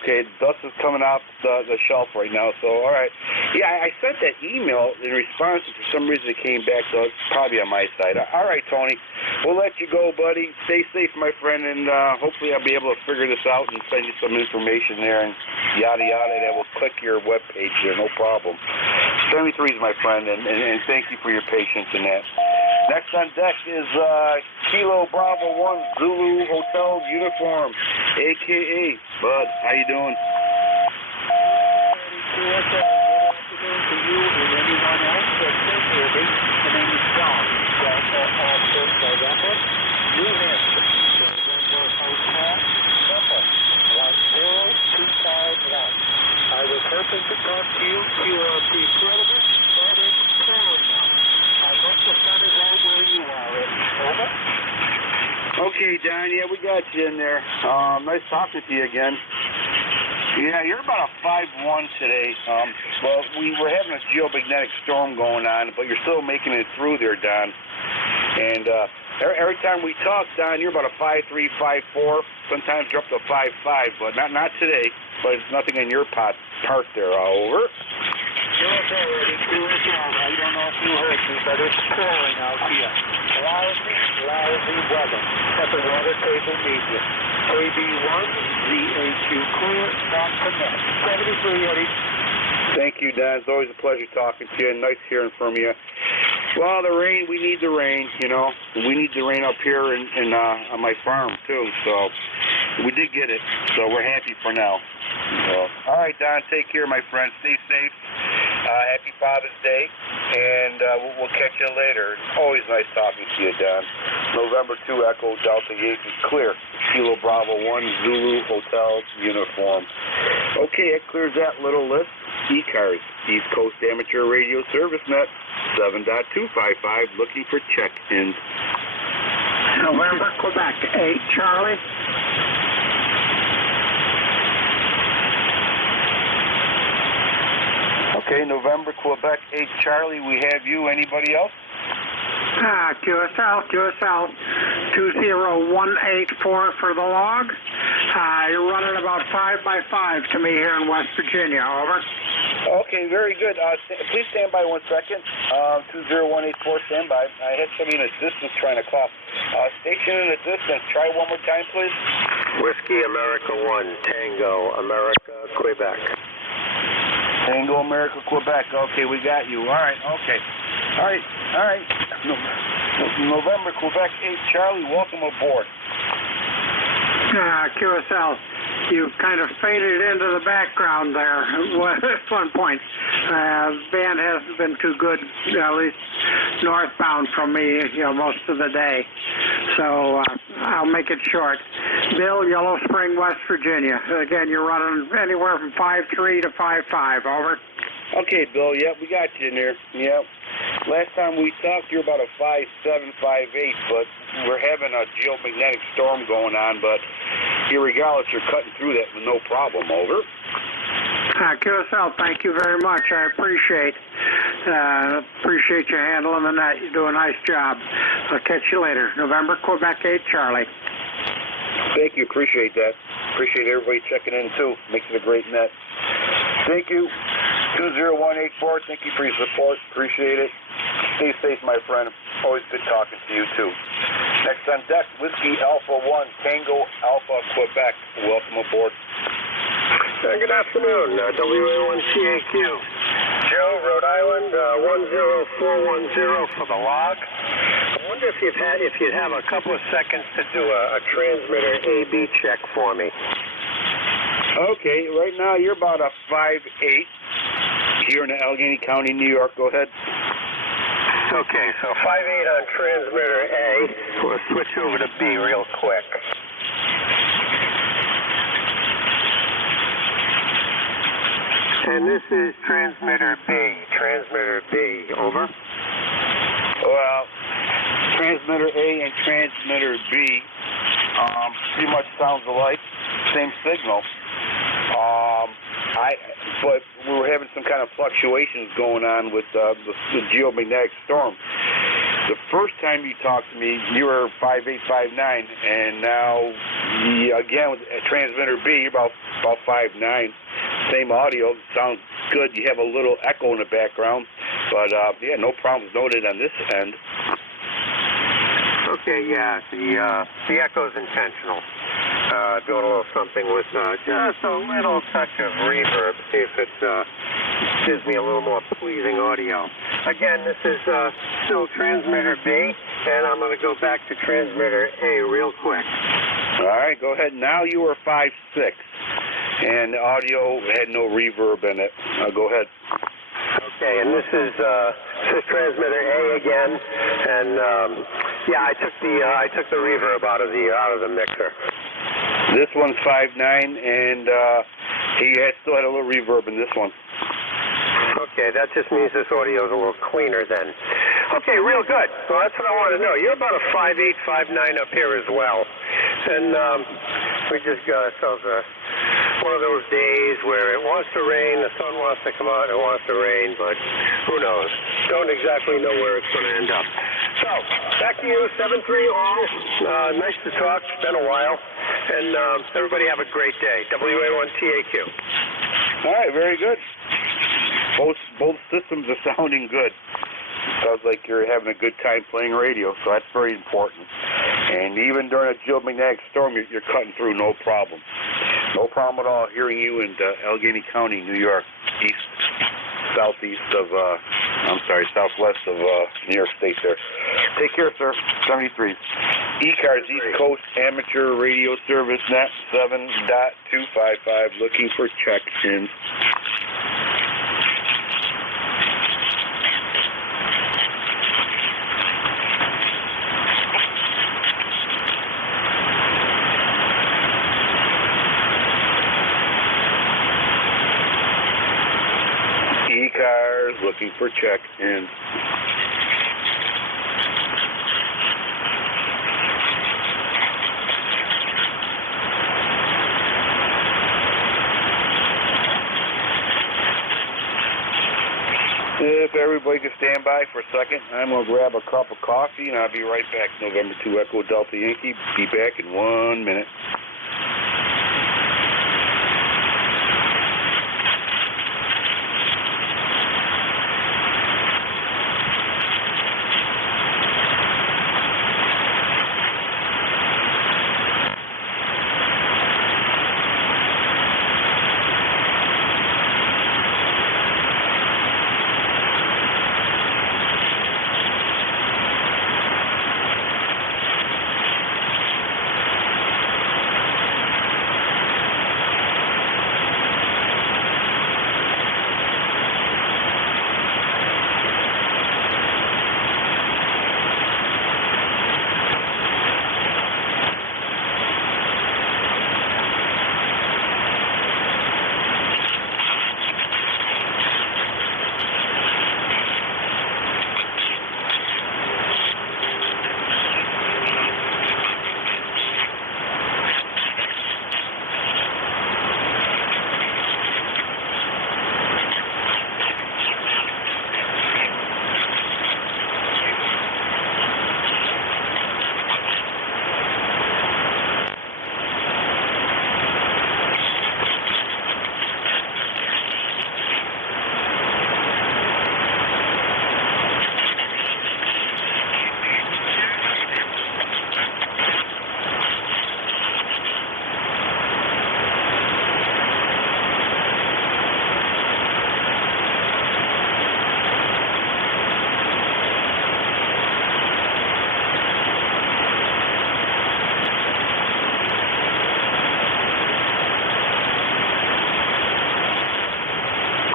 Okay, dust is coming off the shelf right now, so all right. Yeah, I sent that email in response, and for some reason it came back, so it's probably on my side. All right, Tony, we'll let you go, buddy. Stay safe, my friend, and hopefully I'll be able to figure this out and send you some information there and yada, yada, and we'll click your webpage there, no problem. 73 is my friend, and thank you for your patience in that. Next on deck is Kilo Bravo 1 Zulu Hotel Uniform, a.k.a. Bud. How you doing? Good afternoon to you and anyone else that's been here. My name is John. Delta Oscar November, New Hampshire. November Hotel, number 10251. I was hoping to talk to you. You are credible, but it's calling now. I hope the sun is out where you are. Over. Okay, Don. Yeah, we got you in there. Nice talking to you again. Yeah, you're about a 5-1 today. Well, we were having a geomagnetic storm going on, but you're still making it through there, Don. And every time we talk, Don, you're about a 5-3, 5-4. Sometimes you're up to 5-5, but not today. But it's nothing in your part there. Over. I don't know if you heard me, but it's pouring out here. Lousy weather at the water table media. KB1, ZAQ clear, not connect. 73, Eddie. Thank you, Dan. It's always a pleasure talking to you, and nice hearing from you. Well, the rain, we need the rain, you know. We need the rain up here on my farm, too. So we did get it, so we're happy for now. So, all right, Don, take care, my friend. Stay safe. Happy Father's Day, and we'll catch you later. Always nice talking to you, Don. November 2 Echo Delta Yankee clear. Kilo Bravo 1 Zulu Hotel Uniform. Okay, that clears that little list. ECARS, East Coast Amateur Radio Service Net, 7.255, looking for check-ins. November, Quebec, 8, Charlie. Okay, November, Quebec, 8, Charlie, we have you. Anybody else? QSL, 20184 for the log. You're running about 5x5 to me here in West Virginia, over. Okay, very good. Please stand by 1 second. 20184, stand by. I had somebody in assistance trying to call. Station in assistance, try one more time, please. Whiskey America 1, Tango America, Quebec. Tango America, Quebec. Okay, we got you. All right, okay. All right. November, Quebec 8, Charlie, welcome aboard. QSL, you kind of faded into the background there at one point. The band hasn't been too good, at least northbound from me, most of the day. So I'll make it short. Bill, Yellow Spring, West Virginia. Again, you're running anywhere from 5.3 to 5.5. Over. Okay, Bill. Yep, we got you in there. Yep. Last time we talked, you're about a 5'7", 5'8", but we're having a geomagnetic storm going on, but irregardless, you're cutting through that with no problem. Over. QSL, thank you very much. I appreciate you handling the net. You do a nice job. I'll catch you later. November, Quebec 8, Charlie. Thank you. Appreciate that. Appreciate everybody checking in, too. Makes it a great net. Thank you. 20184, thank you for your support. Appreciate it. Stay safe, my friend. Always good talking to you, too. Next on deck, Whiskey Alpha 1, Tango Alpha, Quebec. Welcome aboard. Good afternoon, WA1CAQ. Joe, Rhode Island, 10410 for the log. I wonder if you'd have a couple of seconds to do a transmitter AB check for me. Okay, right now you're about a 5'8" here in Allegheny County, New York. Go ahead. Okay, so 5'8" on transmitter A. We'll switch over to B real quick. And this is transmitter B. Transmitter B, over. Well, transmitter A and transmitter B pretty much sounds alike, same signal. But we were having some kind of fluctuations going on with the geomagnetic storm. The first time you talked to me, you were 5'8", 5'9", and now, again, with transmitter B, you're about 5'9". Same audio, sounds good. You have a little echo in the background, but yeah, no problems noted on this end. Okay, yeah, the echo's intentional. Doing a little something with just a little touch of reverb, see if it gives me a little more pleasing audio. Again, this is still transmitter B, and I'm going to go back to transmitter A real quick. All right, go ahead. Now you are 5'6", and the audio had no reverb in it. Go ahead. Okay, and this is transmitter A again, and yeah, I took the reverb out of the mixer. This one's 5'9", and he still had a little reverb in this one. Okay, that just means this audio is a little cleaner then. Okay, real good. Well, that's what I want to know. You're about a 5'8", 5'9" up here as well. And we just got ourselves one of those days where it wants to rain, the sun wants to come out, it wants to rain, but who knows? Don't exactly know where it's going to end up. So, back to you, 7-3 all. Nice to talk. It's been a while. And everybody have a great day. WA1TAQ. All right, very good. Both systems are sounding good. Sounds like you're having a good time playing radio, so that's very important. And even during a geomagnetic storm, you're cutting through no problem. No problem at all hearing you in Allegheny County, New York, southwest of New York State there. Take care, sir. 73. ECARS, East Coast Amateur Radio Service, NAT 7.255, looking for check-ins. ECARS, looking for check-ins. If everybody can stand by for a second, I'm going to grab a cup of coffee, and I'll be right back. November 2 Echo Delta Yankee. Be back in 1 minute.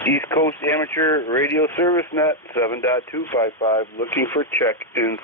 East Coast Amateur Radio Service Net 7.255, looking for check-ins.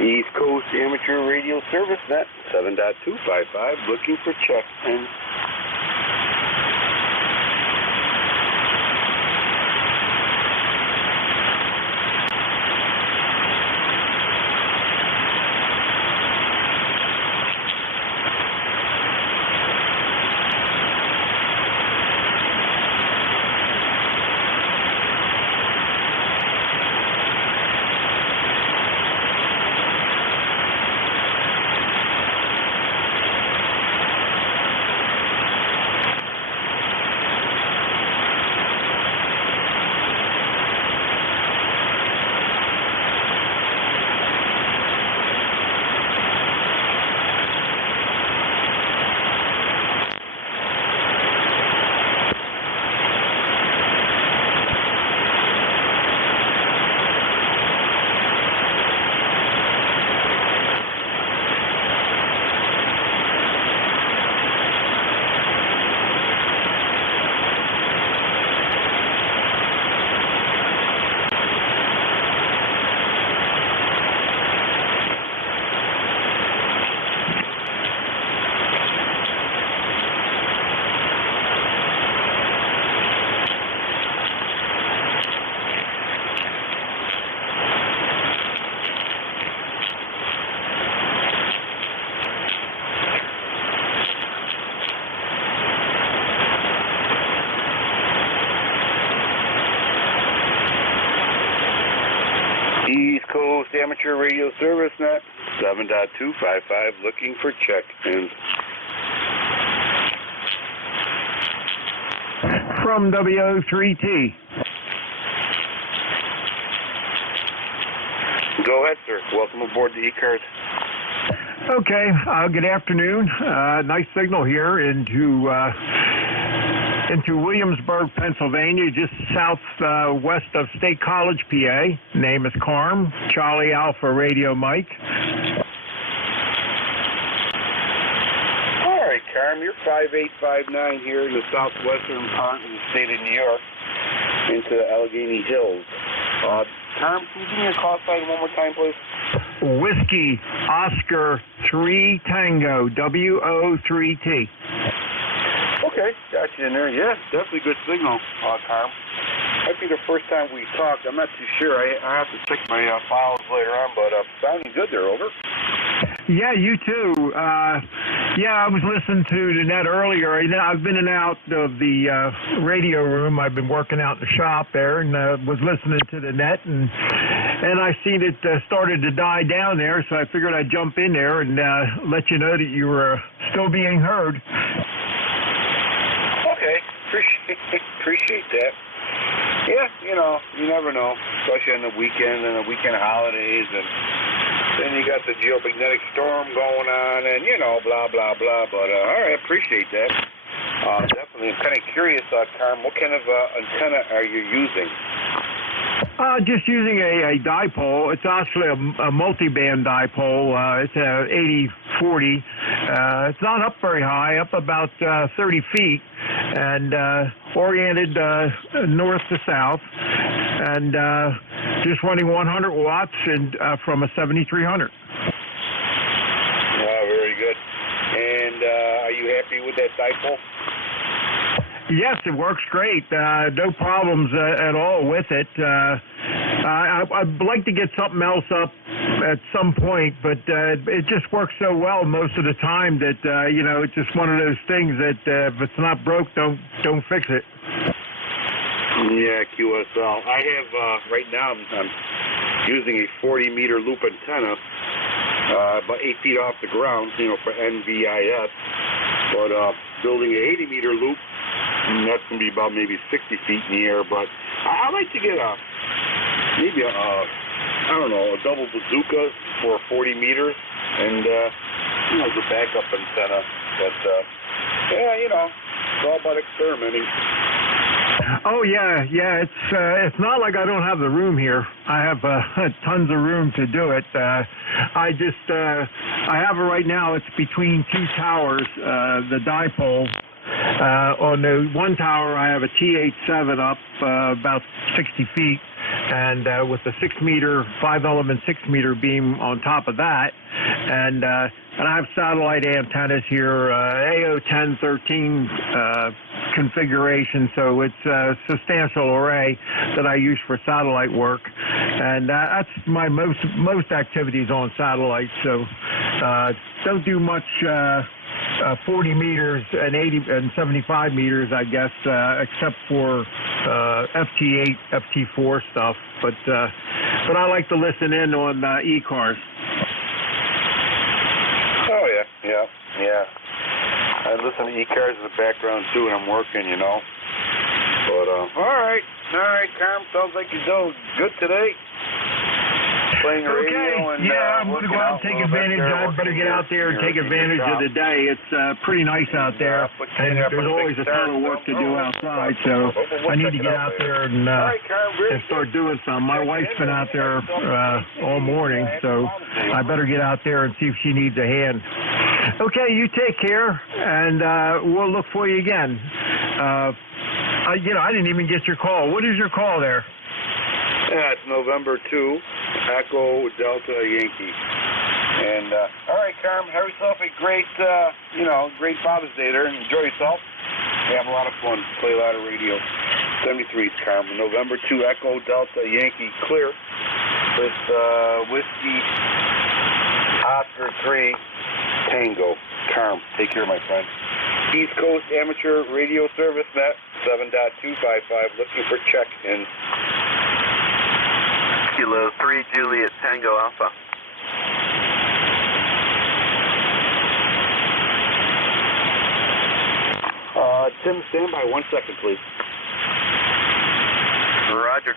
East Coast Amateur Radio Service Net 7.255, looking for check-in. East Coast Amateur Radio Service Net 7.255, looking for check-ins. From WO3T. Go ahead, sir. Welcome aboard the ECARS. Okay, good afternoon. Nice signal here into Williamsburg, Pennsylvania, just southwest of State College, PA. Name is Carm, Charlie Alpha Radio Mike. All right, Carm, you're 5859 here in the southwestern part of the state of New York into the Allegheny Hills. Tom, can you give me a call sign one more time, please? Whiskey Oscar 3 Tango, WO3T. Okay, got you in there. Yeah, definitely good signal, Tom. Might be the first time we talked. I'm not too sure. I have to check my files later on, but sounding good there, over. Yeah, you too. Yeah, I was listening to the net earlier. I've been in and out of the radio room. I've been working out in the shop there, and was listening to the net, and I seen it started to die down there, so I figured I'd jump in there and let you know that you were still being heard. Okay, appreciate that. Yeah, you know, you never know, especially on the weekend and the weekend holidays, and then you got the geomagnetic storm going on, and, you know, blah, blah, blah. But, all right, appreciate that. Definitely. I'm kind of curious, Carm, what kind of antenna are you using? Just using a dipole. It's actually a multi-band dipole. It's a 80-40. It's not up very high, up about 30 feet, and oriented north to south, and just running 100 watts and from a 7300. Very good. And are you happy with that dipole? Yes, it works great. No problems at all with it. I'd like to get something else up at some point, but it just works so well most of the time that, you know, it's just one of those things that if it's not broke, don't fix it. Yeah, QSL. I have, right now, I'm using a 40-meter loop antenna, about 8 feet off the ground, you know, for NVIS. But building an 80-meter loop, that's going to be about maybe 60 feet in the air. But I'd like to get maybe a double bazooka for 40 meters and, you know, the backup antenna. But, yeah, you know, it's all about experimenting. Oh yeah. It's not like I don't have the room here. I have tons of room to do it. I have it right now. It's between two towers. The dipole. On the one tower, I have a T87 up about 60 feet, and with the 5-element 6-meter beam on top of that, and I have satellite antennas here, AO1013 configuration, so it's a substantial array that I use for satellite work, and that's my most activities on satellite. So don't do much. 40 meters and 80 and 75 meters, I guess, except for FT8, FT4 stuff. But I like to listen in on ECARS. Oh yeah. I listen to ECARS in the background too, and I'm working, you know. But all right, Carm. Sounds like you're doing good today. Playing the radio and, I'm going to go out and take advantage. I better get out there and take advantage of the day. It's pretty nice out there, and there's always a ton of work to do outside, so I need to get out there and start doing some. My wife's been out there all morning, so I better get out there and see if she needs a hand. Okay, you take care, and we'll look for you again. I didn't even get your call. What is your call there? Yeah, it's November 2, Echo Delta Yankee. And, all right, Carm, have yourself a great Father's Day there, and enjoy yourself. Have a lot of fun. Play a lot of radio. 73's Carm. November 2, Echo Delta Yankee, clear. With Whiskey Oscar 3 Tango. Carm, take care, my friend. East Coast Amateur Radio Service Net 7.255, looking for check-in. Kilo 3 Juliet Tango Alpha. Tim, stand by 1 second, please. Roger.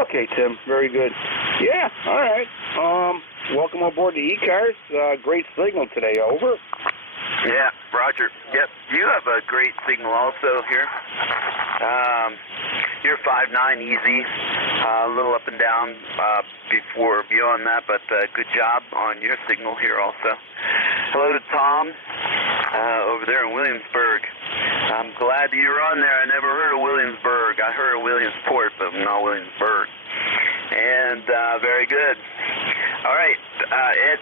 Okay, Tim. Very good. Yeah, all right. Welcome aboard the ECARS. Great signal today. Over. Yeah, Roger. Yep, you have a great signal also here. you're 5'9", easy. A little up and down beyond that, but good job on your signal here also. Hello to Tom over there in Williamsburg. I'm glad that you're on there. I never heard of Williamsburg. I heard of Williamsport, but not Williamsburg. And very good. All right, Ed,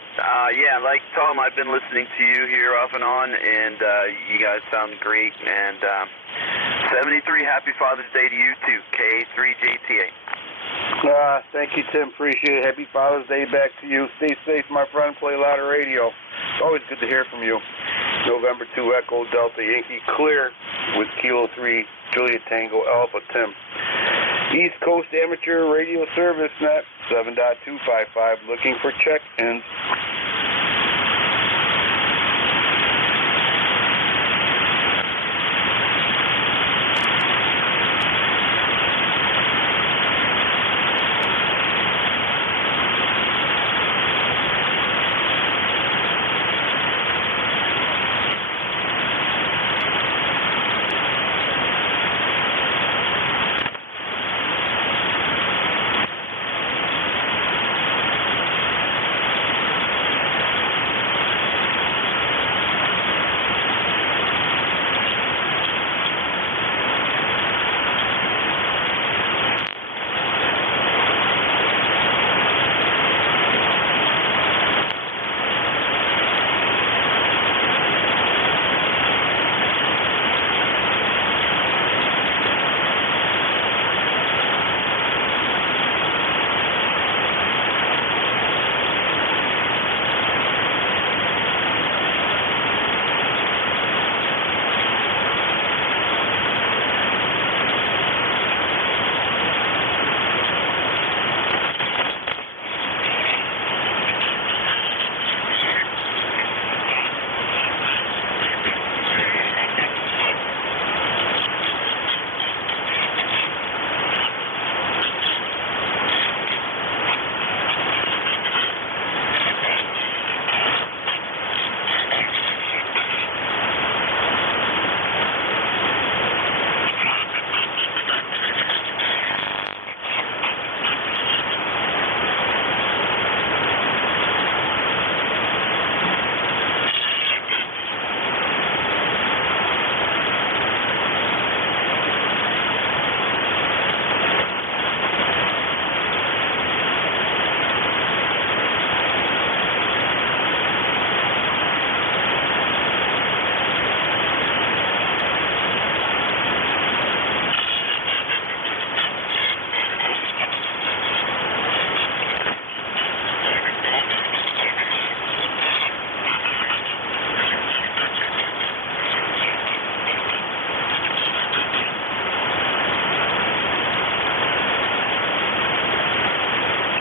yeah, like Tom, I've been listening to you here off and on, and you guys sound great. And 73, happy Father's Day to you too, K3JTA. Thank you, Tim. Appreciate it. Happy Father's Day back to you. Stay safe, my friend. Play louder radio. It's always good to hear from you. November 2 Echo Delta Yankee clear with Kilo 3 Juliet Tango Alpha Tim. East Coast Amateur Radio Service Net 7.255 looking for check-ins.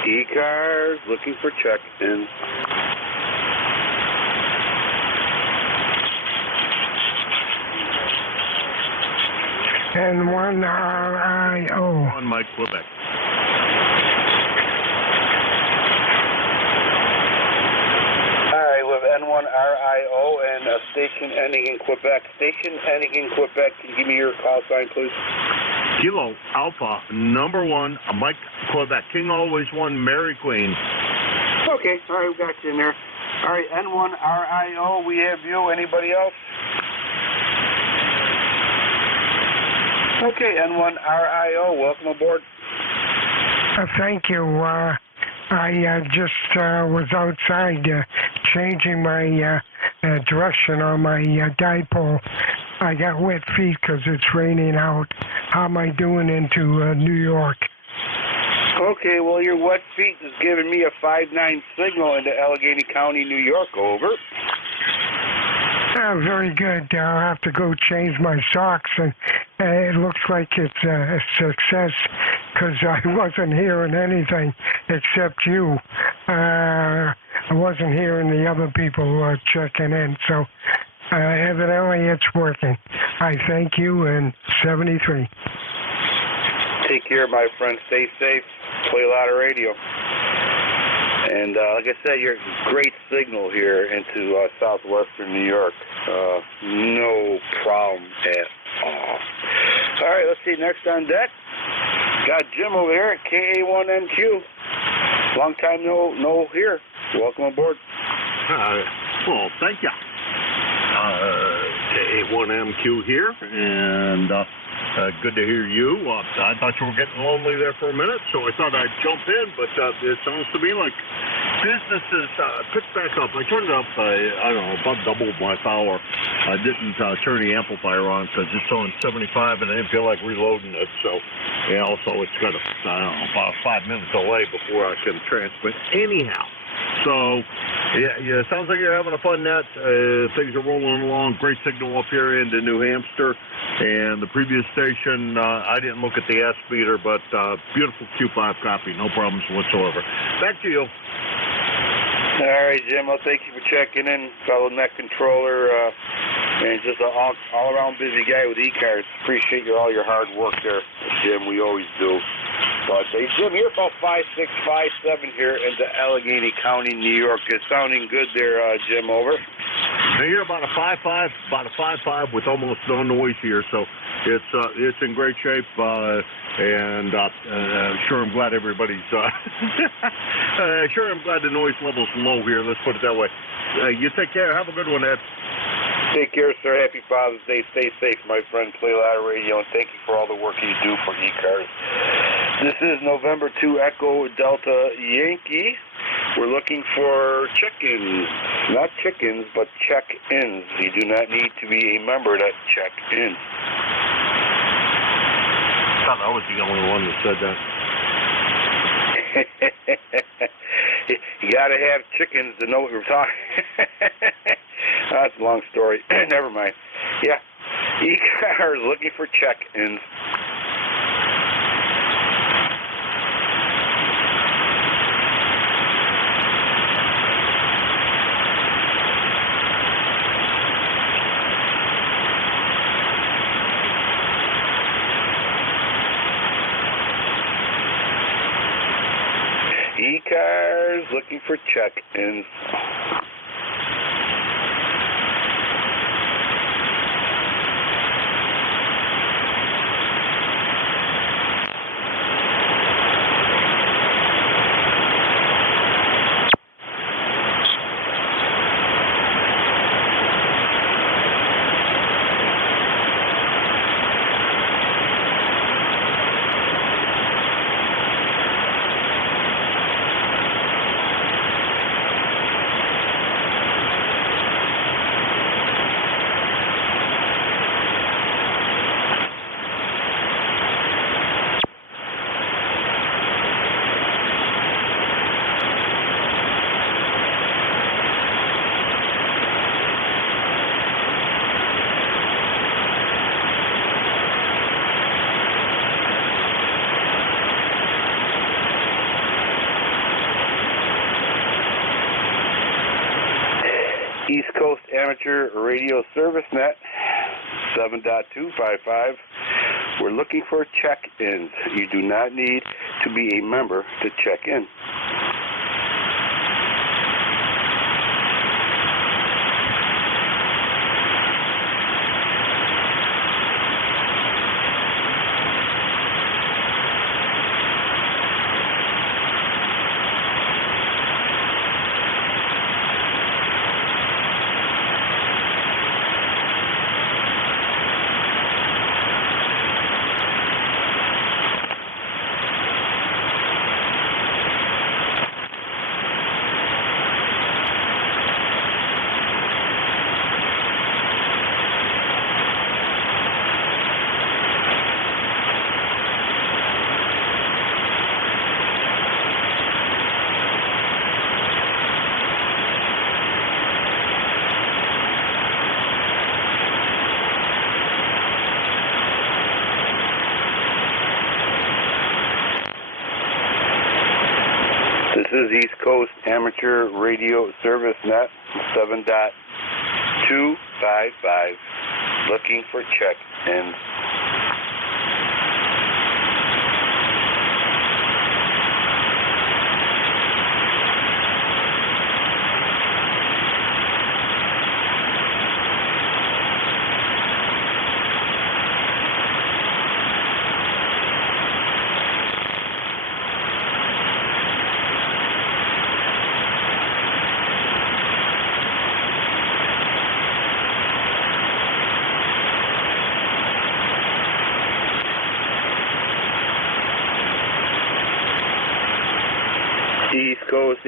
ECARS looking for check-in. N1RIO. On Mike, Quebec. Alright, we have N1RIO and a station ending in Quebec. Station ending in Quebec, can you give me your call sign, please? Kilo Alpha, number 1, Mike, Quebec. King always won, Mary Queen. Okay, alright, we got you in there. Alright, N1RIO, we have you. Anybody else? Okay, N1RIO, welcome aboard. Thank you. I just was outside changing my direction on my dipole. I got wet feet because it's raining out. How am I doing into New York? Okay, well, your wet feet is giving me a 5.9 signal into Allegheny County, New York. Over. Very good. I'll have to go change my socks, and it looks like it's a success because I wasn't hearing anything except you. I wasn't hearing the other people checking in, so evidently it's working. I thank you, and 73. Take care, my friend. Stay safe. Play a lot of radio. And like I said, you're a great signal here into southwestern New York. No problem at all. All right, let's see. Next on deck. Got Jim over here at KA1NQ. Long time no here. Welcome aboard. Well, thank you. KA1MQ here, and good to hear you. I thought you were getting lonely there for a minute, so I thought I'd jump in, but it sounds to me like business is picked back up. I turned it up, I don't know, about double my power. I didn't turn the amplifier on because it's on 75 and I didn't feel like reloading it, so, and also it's got about a 5 minute delay before I can transmit anyhow. So, yeah, it sounds like you're having a fun net. Things are rolling along. Great signal up here into New Hampshire. And the previous station, I didn't look at the S meter, but beautiful Q5 copy. No problems whatsoever. Back to you. All right, Jim. Well, thank you for checking in, fellow net controller, and just an all-around busy guy with ECARS. Appreciate all your hard work there, Jim. We always do. But hey, Jim, you're about 5'6", 5'7" here into Allegheny County, New York. It's sounding good there, Jim. Over. Now you're about a 5'5", with almost no noise here, so it's in great shape. And sure, I'm glad everybody's. Sure, I'm glad the noise level's low here. Let's put it that way. You take care. Have a good one, Ed. Take care, sir. Happy Father's Day. Stay safe, my friend. Play loud radio, and thank you for all the work you do for ECARS. This is November 2 Echo Delta Yankee. We're looking for check-ins. Not chickens, but check-ins. You do not need to be a member to check in. I thought I was the only one that said that. You gotta have chickens to know what we're talking. That's a long story. Never mind. Yeah, ECARS looking for check-ins. ECARS looking for check-ins. East Coast Amateur Radio Service Net 7.255. We're looking for check-ins. You do not need to be a member to check in. This is East Coast Amateur Radio Service Net 7.255. Looking for check-ins.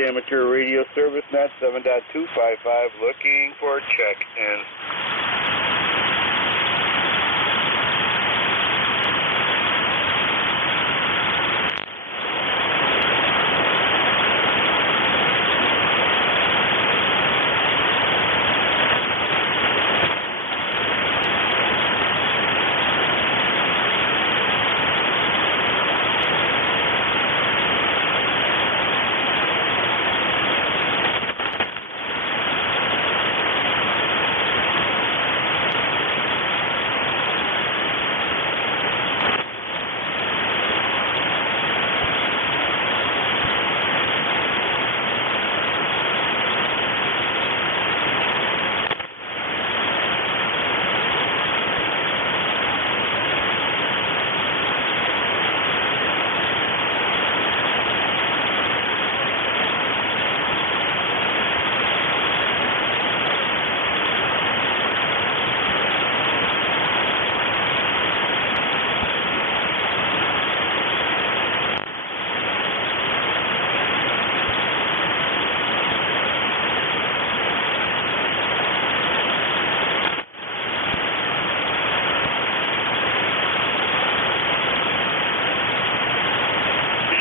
Amateur Radio Service Net 7.255, looking for check-in.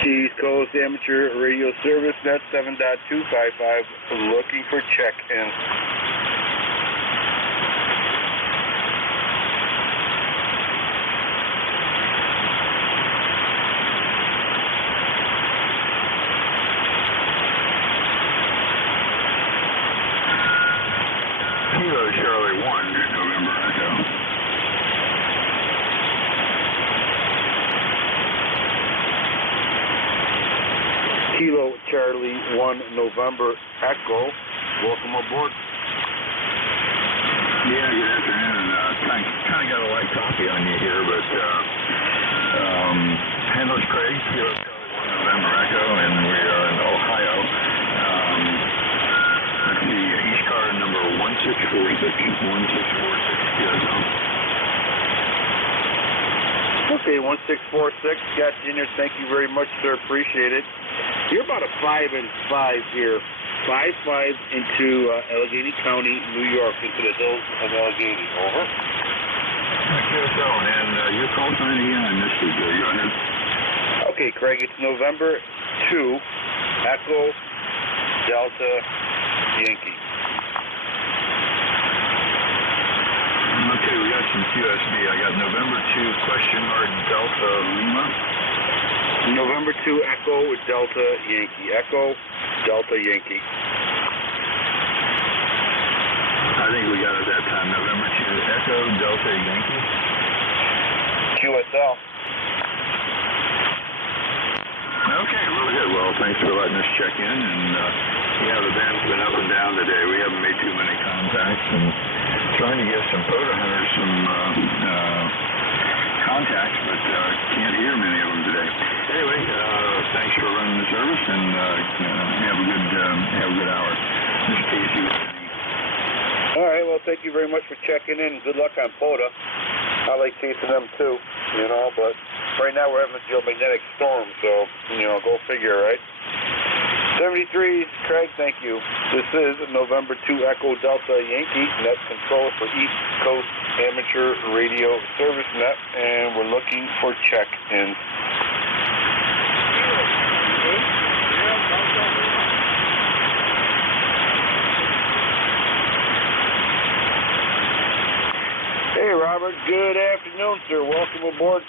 East Coast Amateur Radio Service Net 7.255, looking for check-in. Kilo Charlie 1, November Echo. Kilo Charlie 1 November Echo, welcome aboard. Yeah, good afternoon. Kind of got a light coffee on you here, but handles Craig, Kilo Charlie 1 November Echo, and we are in Ohio. Let's see, ECARS number 1646, 1646, QSL. Okay, 1646, got you in there. Thank you very much, sir. Appreciate it. You're about a 5 and 5 here. 5-5 into Allegheny County, New York, into the hills of Allegheny. Over. QSL, and your call sign again, I missed it. Go ahead. Okay, Craig, it's November 2, Echo, Delta, Yankee. Okay, we got some QSB. I got November 2, question mark, Delta, Lima. November 2, Echo, Delta, Yankee. Echo, Delta, Yankee. I think we got it that time. November 2, Echo, Delta, Yankee. QSL. Okay, really good. Well, thanks for letting us check in. And yeah, the band's been up and down today. We haven't made too many contacts, and trying to get some photo hunters some contacts, but can't hear many of them today. Anyway, thanks for running the service, and have a good hour. This is Casey. All right, well, thank you very much for checking in. Good luck on POTA. I like chasing them too, you know, but right now we're having a geomagnetic storm, so, you know, go figure, right? 73, Craig, thank you. This is November 2 Echo Delta Yankee, net control for East Coast Amateur Radio Service Net, and we're looking for check-in. Hey, Robert, good afternoon, sir. Welcome aboard.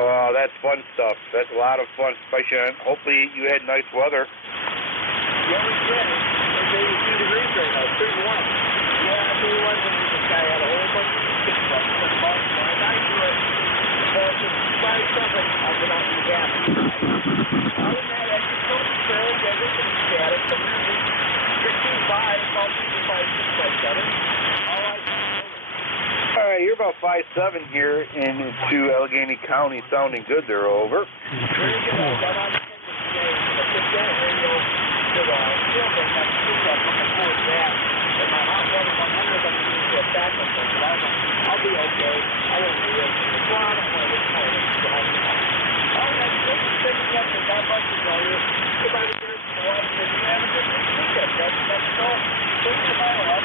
Oh, that's fun stuff. That's a lot of fun, especially. Hopefully you had nice weather. Yeah, we did. It's 82 degrees right now. It's pretty warm. Yeah, I tell you what, this guy had a whole bunch of stick bugs in the ball. And I do it. Well, by something, I've been out in the gas. Other than that, I just don't care. I get some static. But really, 15-5, call 3-5-6-5-7. All right. All right, you're about 5'7" here into Allegheny County. Sounding good there, over. Very good. I got on the radio. it all. Still, they have to keep up looking towards that. And my hot water 100, I'm going to do a backup thing, but I'll be okay. I won't be able to. No, I don't want to look for it. All right, good. Thank you, Captain. God bless you, all you. Goodbye to your wife, and you have a good weekend. That's all. Thank you, follow-up.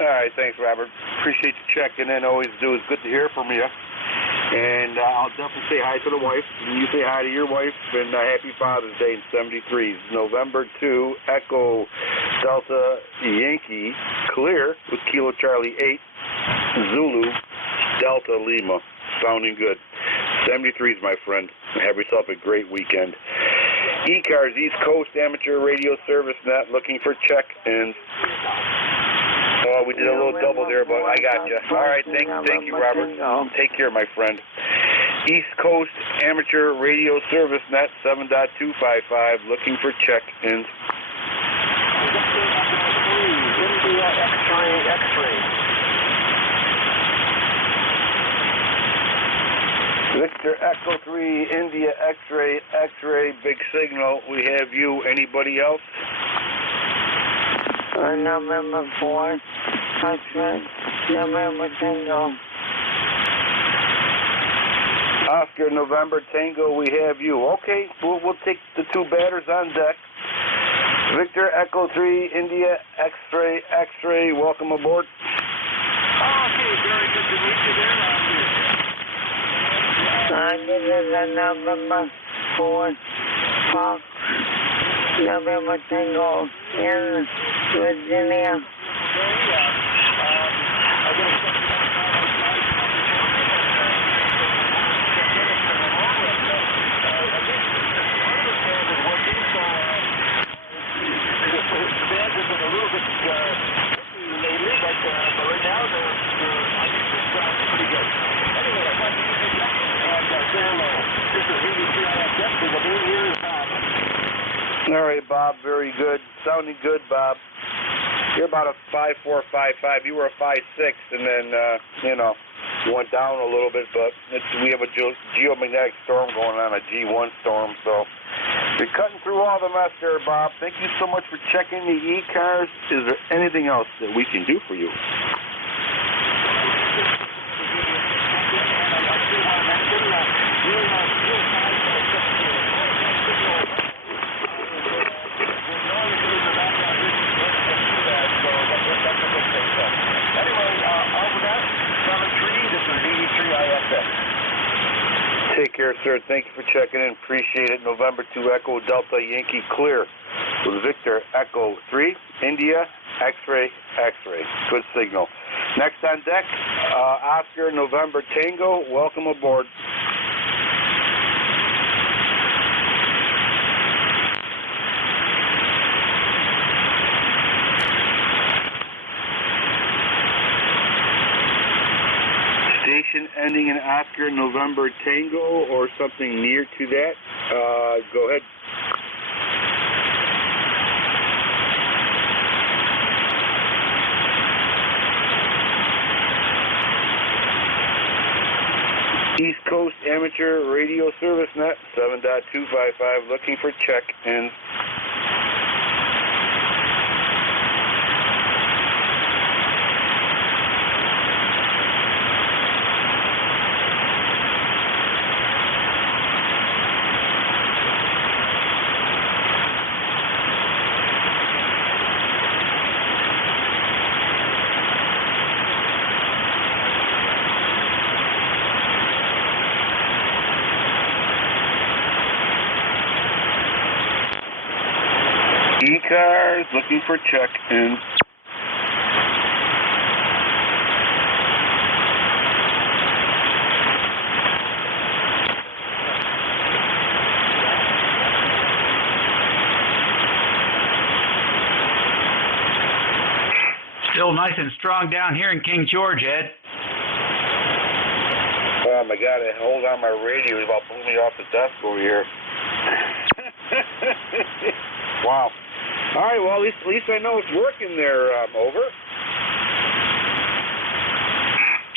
All right, thanks, Robert. Appreciate you checking in. Always do. It's good to hear from you. And I'll definitely say hi to the wife. And you say hi to your wife. And happy Father's Day in 73. November 2, Echo Delta Yankee Clear with Kilo Charlie 8, Zulu Delta Lima. Sounding good. 73s, my friend. Have yourself a great weekend. ECARS, East Coast Amateur Radio Service Net, looking for check-ins. Oh, we did a little double there, but I got you. All right, thank you, Robert. Take care, my friend. East Coast Amateur Radio Service Net 7.255, looking for check-ins. Victor Echo 3, India X-ray, X-ray, big signal. We have you. Anybody else? November 4, X-ray, November Tango. Oscar, November Tango, we have you. Okay, we'll take the two batters on deck. Victor Echo 3, India X-ray, X-ray, welcome aboard. Okay, very good to meet you there. This is November 4, Fox, November Tango in Virginia. All right, Bob, very good. Sounding good, Bob. You're about a 5.4, 5.5. You were a 5.6, and then, you went down a little bit, but we have a geomagnetic storm going on, a G1 storm, so you're cutting through all the mess there, Bob. Thank you so much for checking the ECARS. Is there anything else that we can do for you? Take care, sir. Thank you for checking in. Appreciate it. November 2 Echo Delta Yankee Clear with Victor Echo 3, India X-ray, X-ray. Good signal. Next on deck, Oscar November Tango. Welcome aboard. Station ending in Oscar November Tango or something near to that. Go ahead. East Coast Amateur Radio Service Net 7.255, looking for check-ins. ECARS looking for check-in. Still nice and strong down here in King George, Ed. Oh my God, I hold on my radio. It about blew me off the desk over here. Wow. All right, well, at least I know it's working there, over.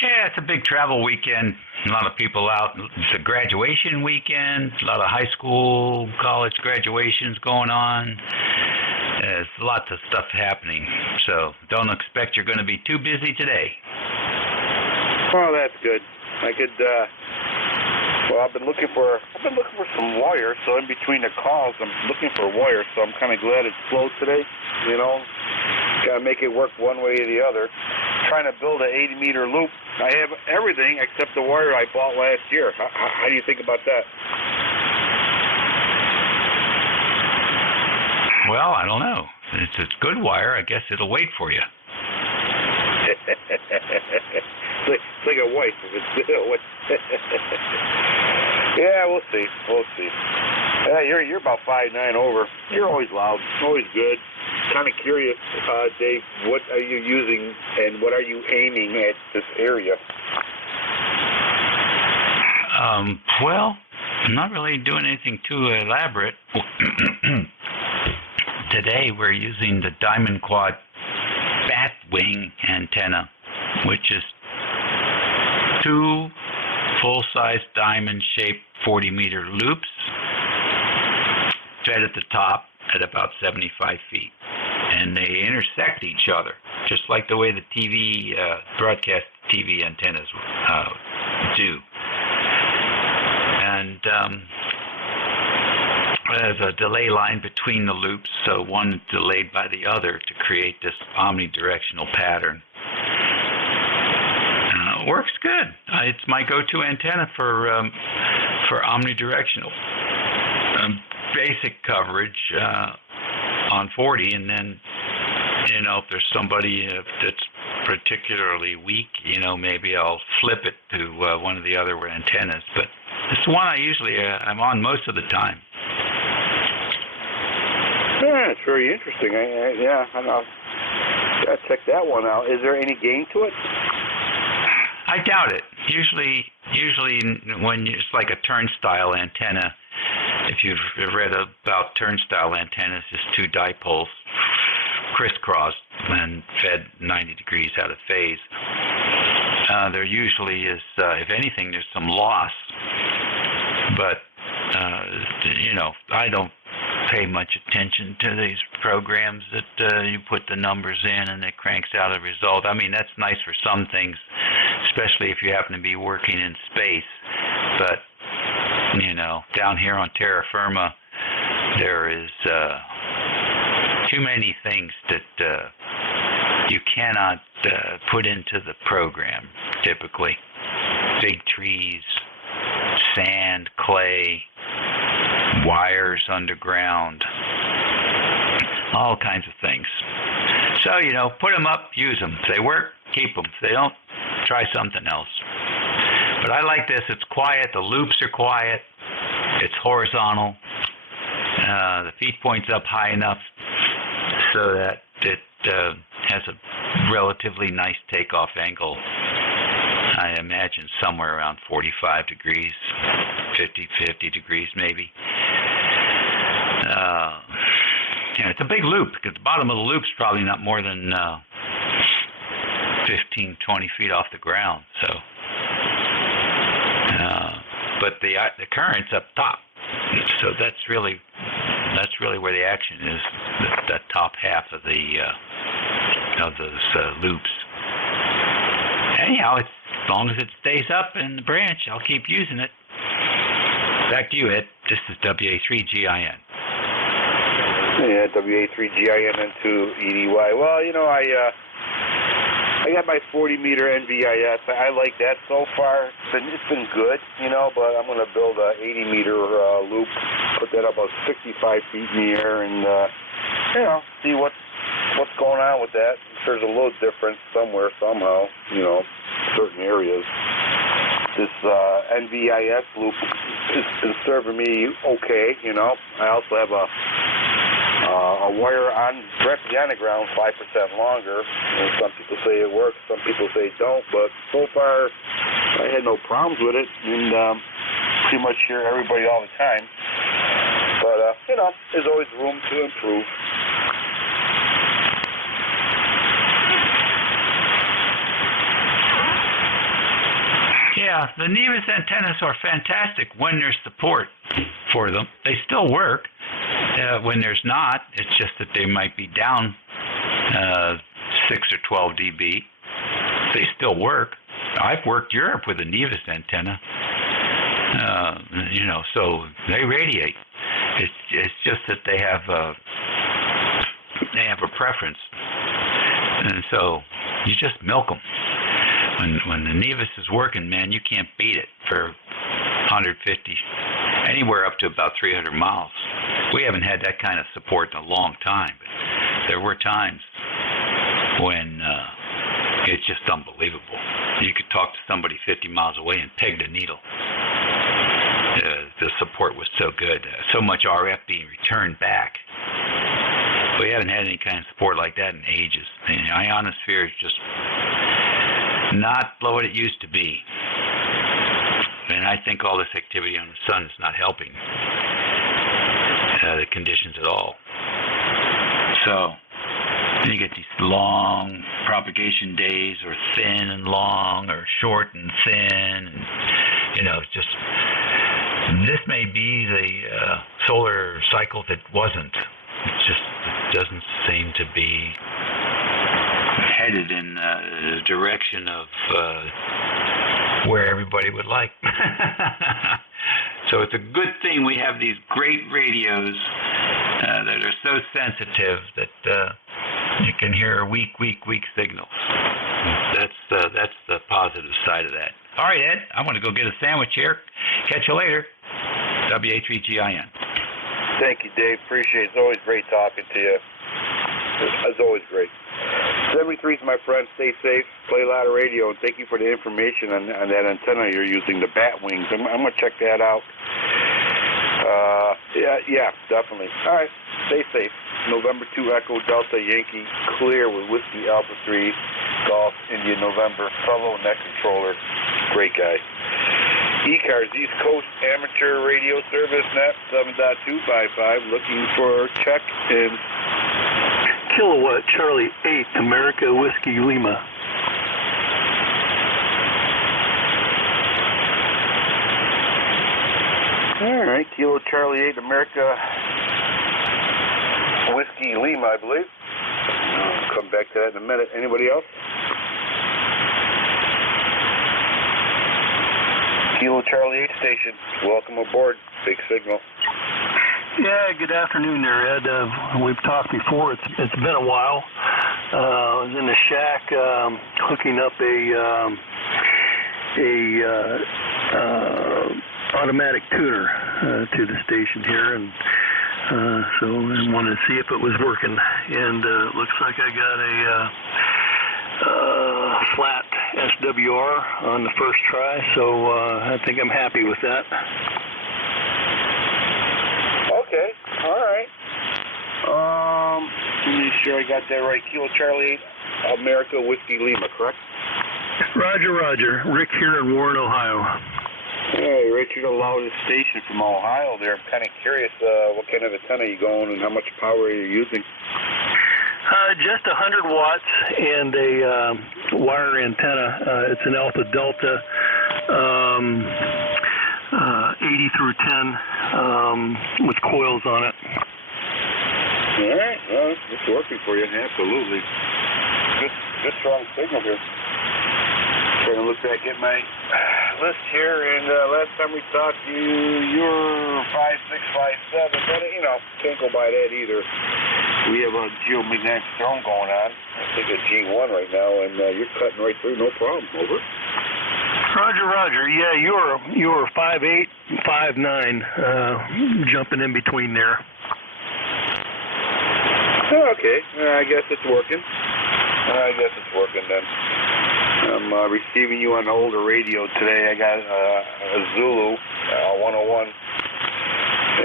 Yeah, it's a big travel weekend. A lot of people out. It's a graduation weekend. A lot of high school, college graduations going on. There's lots of stuff happening. So don't expect you're going to be too busy today. Well, that's good. I could. Well, I've been looking for some wires. So in between the calls, I'm looking for wires. So I'm kind of glad it's slow today. You know, gotta make it work one way or the other. Trying to build an 80-meter loop. I have everything except the wire I bought last year. How do you think about that? Well, I don't know. It's good wire. I guess it'll wait for you. It's like a wife. Yeah, we'll see. We'll see. Yeah, you're about 5'9" over. You're always loud. Always good. Kind of curious, Dave, what are you using and what are you aiming at this area? Well, I'm not really doing anything too elaborate. Today we're using the Diamond Quad bat wing antenna, which is 2 full-size diamond-shaped 40-meter loops fed at the top at about 75 feet. And they intersect each other, just like the way the TV, broadcast TV antennas do. And there's a delay line between the loops, so one is delayed by the other to create this omnidirectional pattern. Works good. It's my go-to antenna for omnidirectional. Basic coverage on 40, and then, you know, if there's somebody that's particularly weak, you know, maybe I'll flip it to one of the other antennas. But it's the one I usually I'm on most of the time. Yeah, it's very interesting. I know. Gotta check that one out. Is there any gain to it? I doubt it. Usually when it's like a turnstile antenna, if you've read about turnstile antennas, just 2 dipoles crisscrossed and fed 90 degrees out of phase. There usually is, if anything, there's some loss. But, you know, I don't pay much attention to these programs that you put the numbers in and it cranks out a result. I mean, that's nice for some things, especially if you happen to be working in space. But, you know, down here on terra firma, there is too many things that you cannot put into the program, typically. Big trees, sand, clay, wires underground, all kinds of things. So, you know, put them up, use them. If they work, keep them. If they don't, try something else. But I like this. It's quiet. The loops are quiet. It's horizontal. The feed point's up high enough so that it has a relatively nice takeoff angle. I imagine somewhere around 45 degrees, 50 degrees maybe. And it's a big loop because the bottom of the loop's probably not more than 15, 20 feet off the ground. So, but the current's up top, so that's really where the action is. That top half of those loops. Anyhow, as long as it stays up in the branch, I'll keep using it. Back to you, Ed. This is WA3GIN. Yeah, WA3GIN into EDY. Well, you know, I got my 40-meter NVIS. I like that so far. It's been good, you know, but I'm going to build a 80-meter loop, put that about 65 feet in the air, and, you know, see what's going on with that. There's a load difference somewhere, somehow, you know, certain areas. This NVIS loop has been serving me okay, you know. I also have a wire directly on the ground, 5% longer. And some people say it works, some people say it don't, but so far I had no problems with it, and pretty much hear everybody all the time. But, you know, there's always room to improve. Yeah, Yeah, the Nevis antennas are fantastic when there's support for them. They still work. When there's not, it's just that they might be down 6 or 12 dB. They still work. I've worked Europe with a Nevis antenna. So they radiate. It's just that they have a preference, and so you just milk them. When the Nevis is working, man, you can't beat it for 150, anywhere up to about 300 miles. We haven't had that kind of support in a long time, but there were times when it's just unbelievable. You could talk to somebody 50 miles away and peg the needle. The support was so good, so much RF being returned back. We haven't had any kind of support like that in ages. The ionosphere is just not what it used to be. And I think all this activity on the sun is not helping the conditions at all. So you get these long propagation days, or thin and long, or short and thin, and just this may be the solar cycle that wasn't. It doesn't seem to be headed in the direction of where everybody would like. So it's a good thing we have these great radios that are so sensitive that you can hear weak signals. That's the positive side of that. All right, Ed, I want to go get a sandwich here. Catch you later. WA3GIN. Thank you, Dave. Appreciate it. It's always great talking to you. It's always great. 73's my friend. Stay safe. Play a lot of radio, and thank you for the information on that antenna you're using, the bat wings. I'm going to check that out. Yeah, definitely. All right. Stay safe. November 2 Echo Delta Yankee clear with Whiskey Alpha 3 Golf India November fellow net controller. Great guy. ECARS East Coast Amateur Radio Service net 7.255 looking for check in Kilowatt Charlie 8 America Whiskey Lima. All right, Kilo Charlie 8 America Whiskey Lima, I believe. I'll come back to that in a minute. Anybody else? Kilo Charlie 8 station. Welcome aboard. Big signal. Yeah, good afternoon there, Ed. We've talked before. It's been a while. I was in the shack hooking up a automatic tuner to the station here, and so I wanted to see if it was working. And it looks like I got a flat SWR on the first try, so I think I'm happy with that. Okay, all right. Let me make sure I got that right. Kilo Charlie 8 America Whiskey Lima, correct? Roger. Rick here in Warren, Ohio. Hey, Richard, a loudest station from Ohio there. I'm kind of curious what kind of antenna you going and how much power you're using. Just 100 watts and a wire antenna. It's an Alpha Delta 80 through 10 with coils on it. All right, well, it's working for you. Absolutely. Good strong signal here. Trying to look back at my list here, and last time we talked, you were 5657, but can't go by that either. We have a geomagnetic storm going on. I think a G1 right now, and you're cutting right through, no problem. Over. Roger. Yeah, you were 5'8", 5'9", jumping in between there. Okay, I guess it's working. Then. I'm receiving you on the older radio today. I got a Zulu 101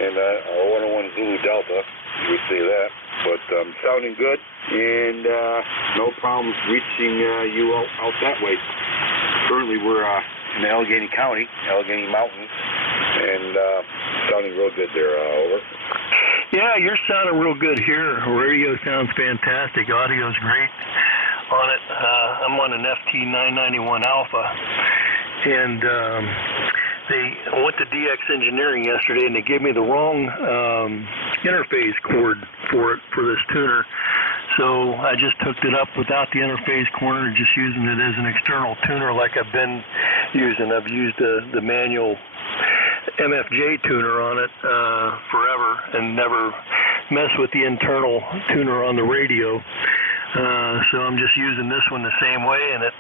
and a 101 Zulu Delta. You would say that, but sounding good, and no problems reaching you out that way. Currently, we're in Allegheny County, Allegheny Mountains, and sounding real good there. Over. Yeah, you're sounding real good here. Radio sounds fantastic. Audio's great on it. I'm on an FT991 Alpha, and I went to DX Engineering yesterday, and they gave me the wrong interface cord for this tuner. So I just hooked it up without the interface cord and just using it as an external tuner like I've been using. I've used the manual MFJ tuner on it forever and never messed with the internal tuner on the radio. So I'm just using this one the same way, and it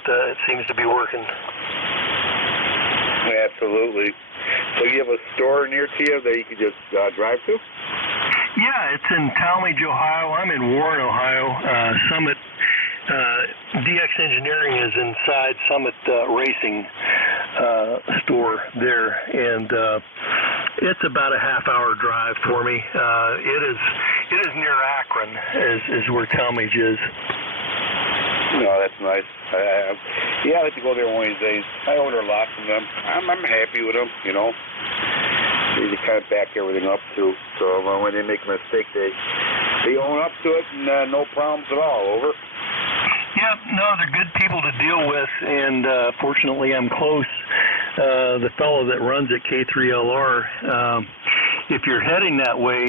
seems to be working. Absolutely. So you have a store near to you that you could just drive to? Yeah, it's in Talmadge, Ohio. I'm in Warren, Ohio. Summit DX Engineering is inside Summit Racing store there, and it's about a half-hour drive for me. It is near Akron, is where Talmadge is. No, that's nice. Yeah, I like to go there one of these days. I order lots from them. I'm happy with them, you know. They kind of back everything up, too. So when they make a mistake, they own up to it, and no problems at all. Over. Yeah, no, they're good people to deal with, and fortunately I'm close. The fellow that runs at K3LR, if you're heading that way,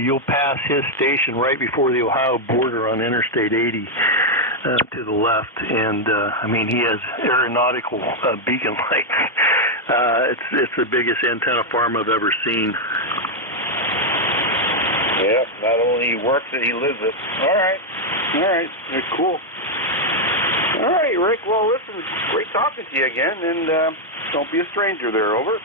you'll pass his station right before the Ohio border on Interstate 80 to the left, and I mean, he has aeronautical beacon lights. It's the biggest antenna farm I've ever seen. Yeah, not only he works it, he lives it. All right, that's cool. All right, Rick, well, listen, great talking to you again, and don't be a stranger there, over.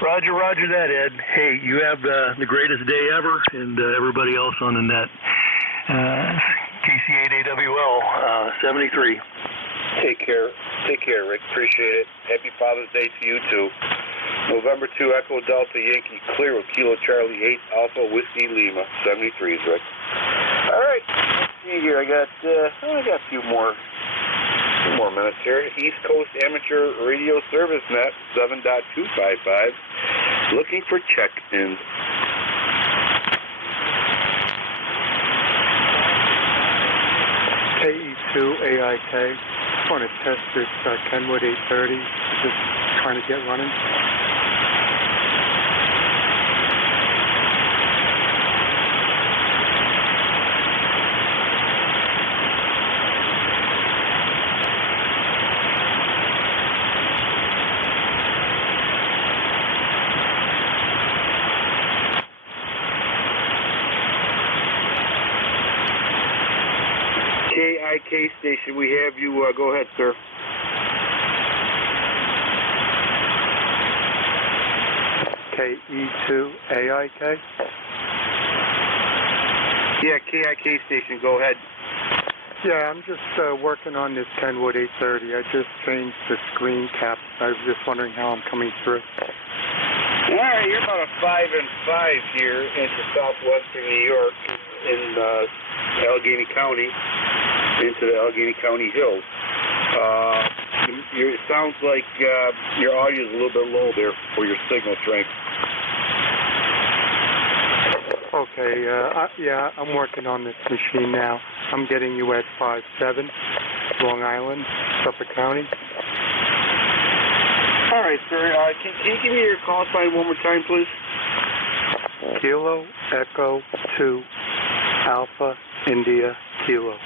Roger that, Ed. Hey, you have the greatest day ever, and everybody else on the net. KC8AWL 73. Take care, Rick. Appreciate it. Happy Father's Day to you, too. November 2, Echo Delta Yankee, clear with Kilo Charlie 8, Alpha Whiskey Lima, 73s, Rick. All right, let's see here. I got a few more minutes here. East Coast Amateur Radio Service Net, 7.255. Looking for check-ins. KE2AIK. I want to test this Kenwood 830. Just trying to get running. KIK station, we have you. Go ahead, sir. KE2AIK? Yeah, KIK station, go ahead. Yeah, I'm just working on this Kenwood 830. I just changed the screen cap. I was just wondering how I'm coming through. All right, you're about a 5 and 5 here into southwestern New York in Allegheny County, into the Allegheny County Hills. It sounds like your audio is a little bit low there for your signal strength. Okay, yeah, I'm working on this machine now. I'm getting you at 5.7, Long Island, Suffolk County. All right, sir. Can you give me your call sign one more time, please? Kilo Echo 2 Alpha India Kilo.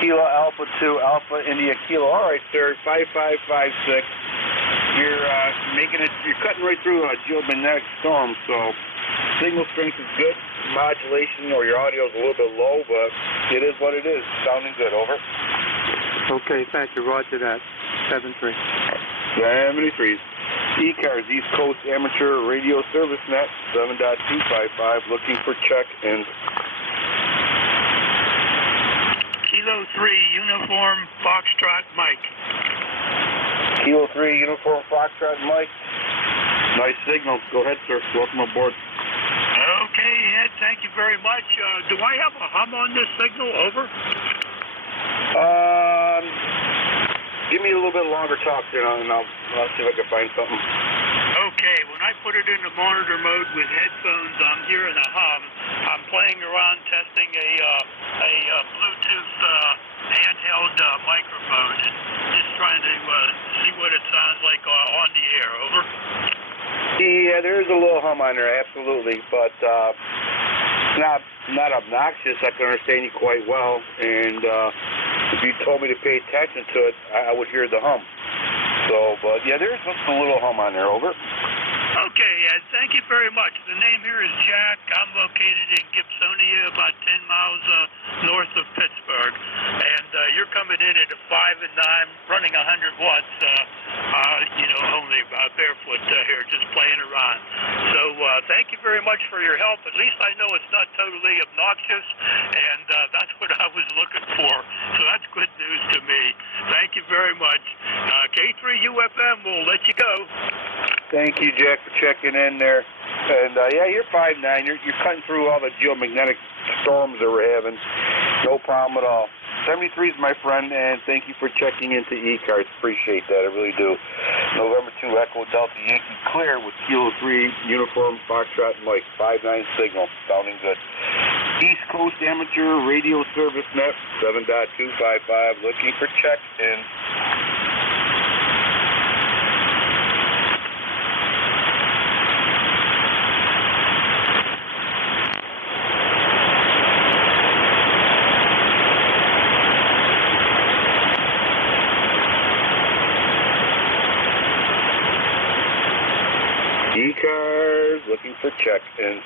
Kilo Alpha 2 Alpha India Kilo. All right, sir. 5556. You're making it. You're cutting right through a geomagnetic storm, so signal strength is good. Modulation or your audio is a little bit low, but it is what it is. Sounding good. Over. Okay, thank you. Roger that. 73. 73. ECARS, East Coast Amateur Radio Service Net, 7.255, looking for check-ins. Kilo 3, Uniform Foxtrot Mike. Kilo 3, Uniform Foxtrot Mike. Nice signal. Go ahead, sir. Welcome aboard. Okay, Ed, thank you very much. Do I have a hum on this signal? Over. Give me a little bit longer talk there, and I'll see if I can find something. Okay, when I put it into monitor mode with headphones, I'm hearing a hum. I'm playing around testing a Bluetooth handheld microphone and just trying to hum on there, absolutely. But not obnoxious. I can understand you quite well. And if you told me to pay attention to it, I would hear the hum. So, but yeah, there's just a little hum on there. Over. Okay, Ed, thank you very much. The name here is Jack. I'm located in Gibsonia, about 10 miles north of Pittsburgh. And you're coming in at a 5 and 9, running 100 watts, only about barefoot here, just playing around. So thank you very much for your help. At least I know it's not totally obnoxious, and that's what I was looking for. So that's good news to me. Thank you very much. K3UFM will let you go. Thank you, Jack, for checking in there. And yeah, you're 5'9". You're cutting through all the geomagnetic storms that we're having. No problem at all. 73 is my friend, and thank you for checking into ECARS. Appreciate that, I really do. November 2 Echo Delta Yankee clear with Kilo 3 Uniform Foxtrot Mike 59 signal, sounding good. East Coast Amateur Radio Service Net 7.255, looking for check-in. ECARS looking for check-in.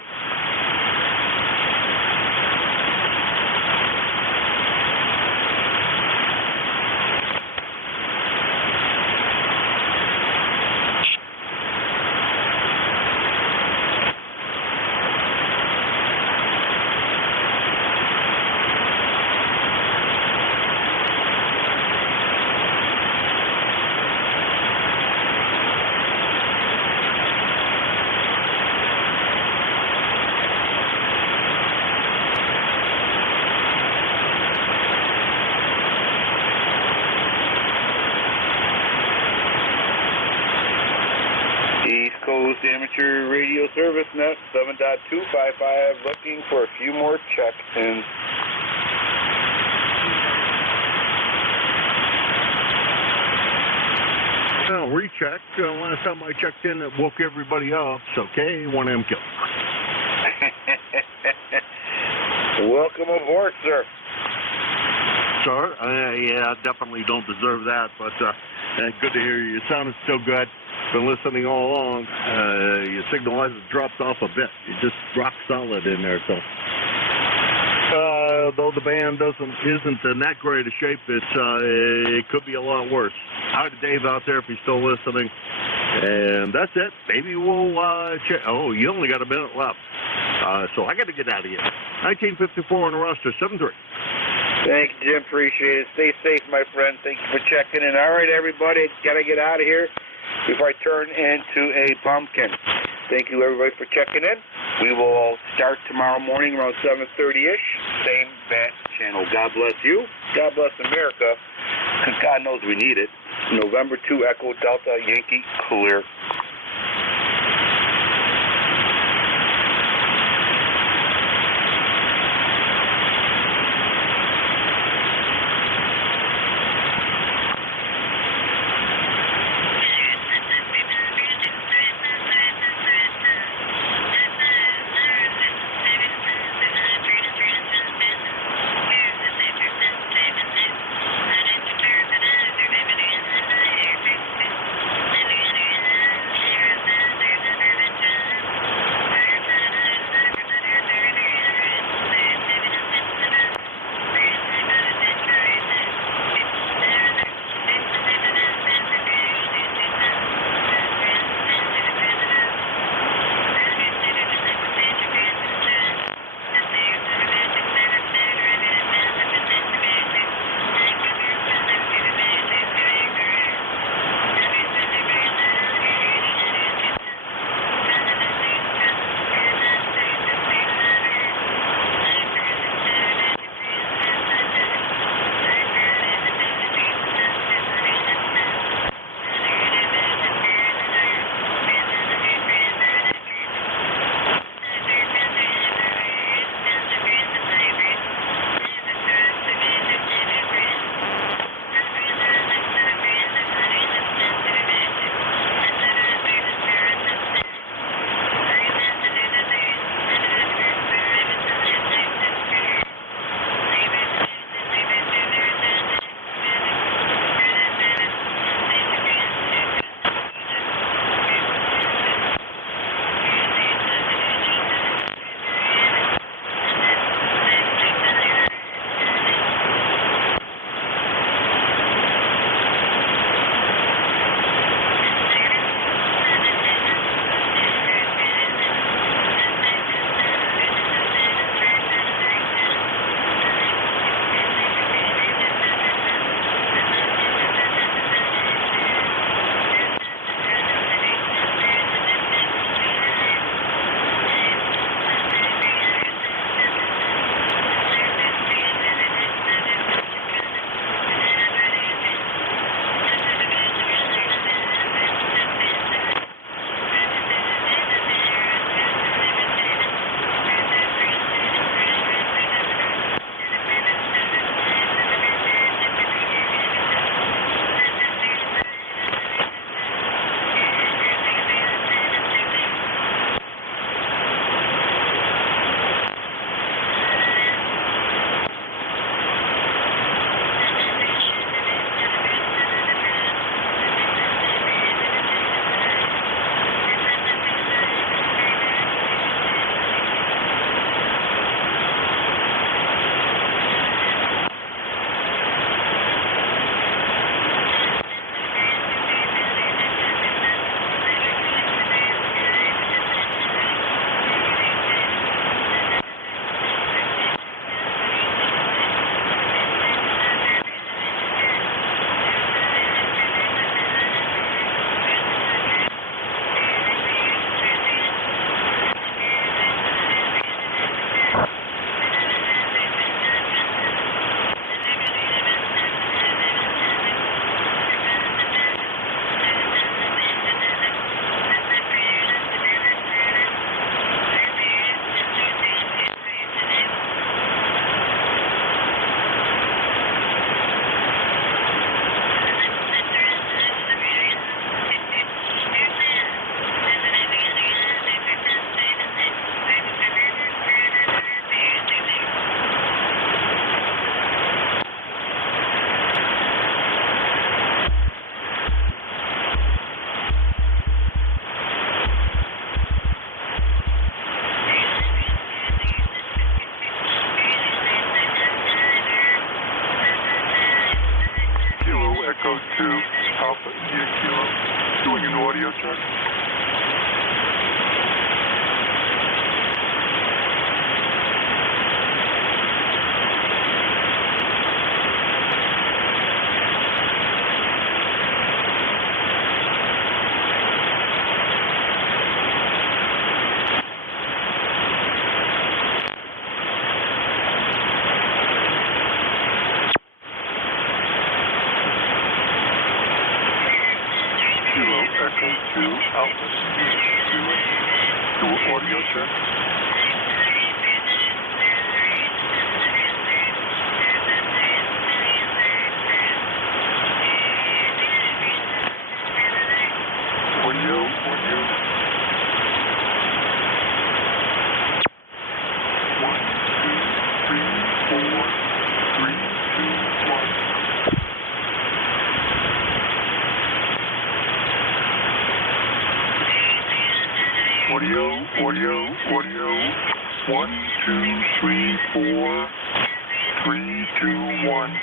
East Coast Amateur Radio Service Net 7.255, looking for a few more check-ins. Well, recheck. Last time I checked in, it woke everybody up. It's okay. 1M kill. Welcome aboard, sir. Sir? Yeah, I definitely don't deserve that, but good to hear you. Your sound is still good. Been listening all along. Your signal hasn't dropped off a bit. You're just rock solid in there. So, though the band isn't in that great a shape, it could be a lot worse. Hi to Dave out there if he's still listening. And that's it. Maybe we'll check. Oh, you only got a minute left. So I got to get out of here. 1954 on the roster, 7-3. Thank you, Jim. Appreciate it. Stay safe, my friend. Thank you for checking in. All right, everybody. Got to get out of here before I turn into a pumpkin. Thank you, everybody, for checking in. We will start tomorrow morning around 7:30-ish. Same bat channel. God bless you. God bless America, because God knows we need it. November 2 Echo Delta Yankee clear. Echo 2 Alpha NJ2US. Do audio check. Audio. Audio. 1, 2, 3, 4, 3, 2, 1.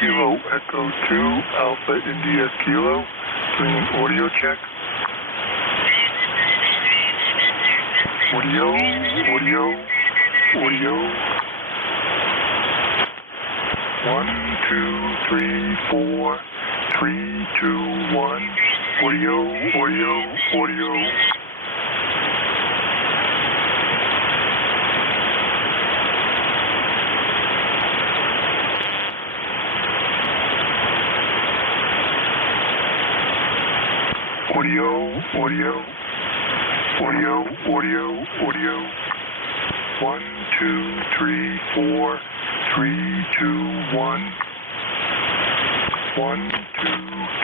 Kilo Echo 2 Alpha India Kilo. Doing an audio check. Audio. 1, 2, 3, 4, 3, 2, 1. Audio. Audio. 1, 2, 3, 4, 3, 2, 1. 1, 2,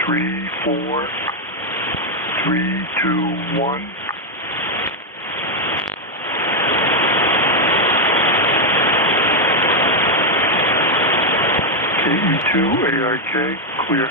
3, 4, 3, 2, 1. KE2 AIK, clear.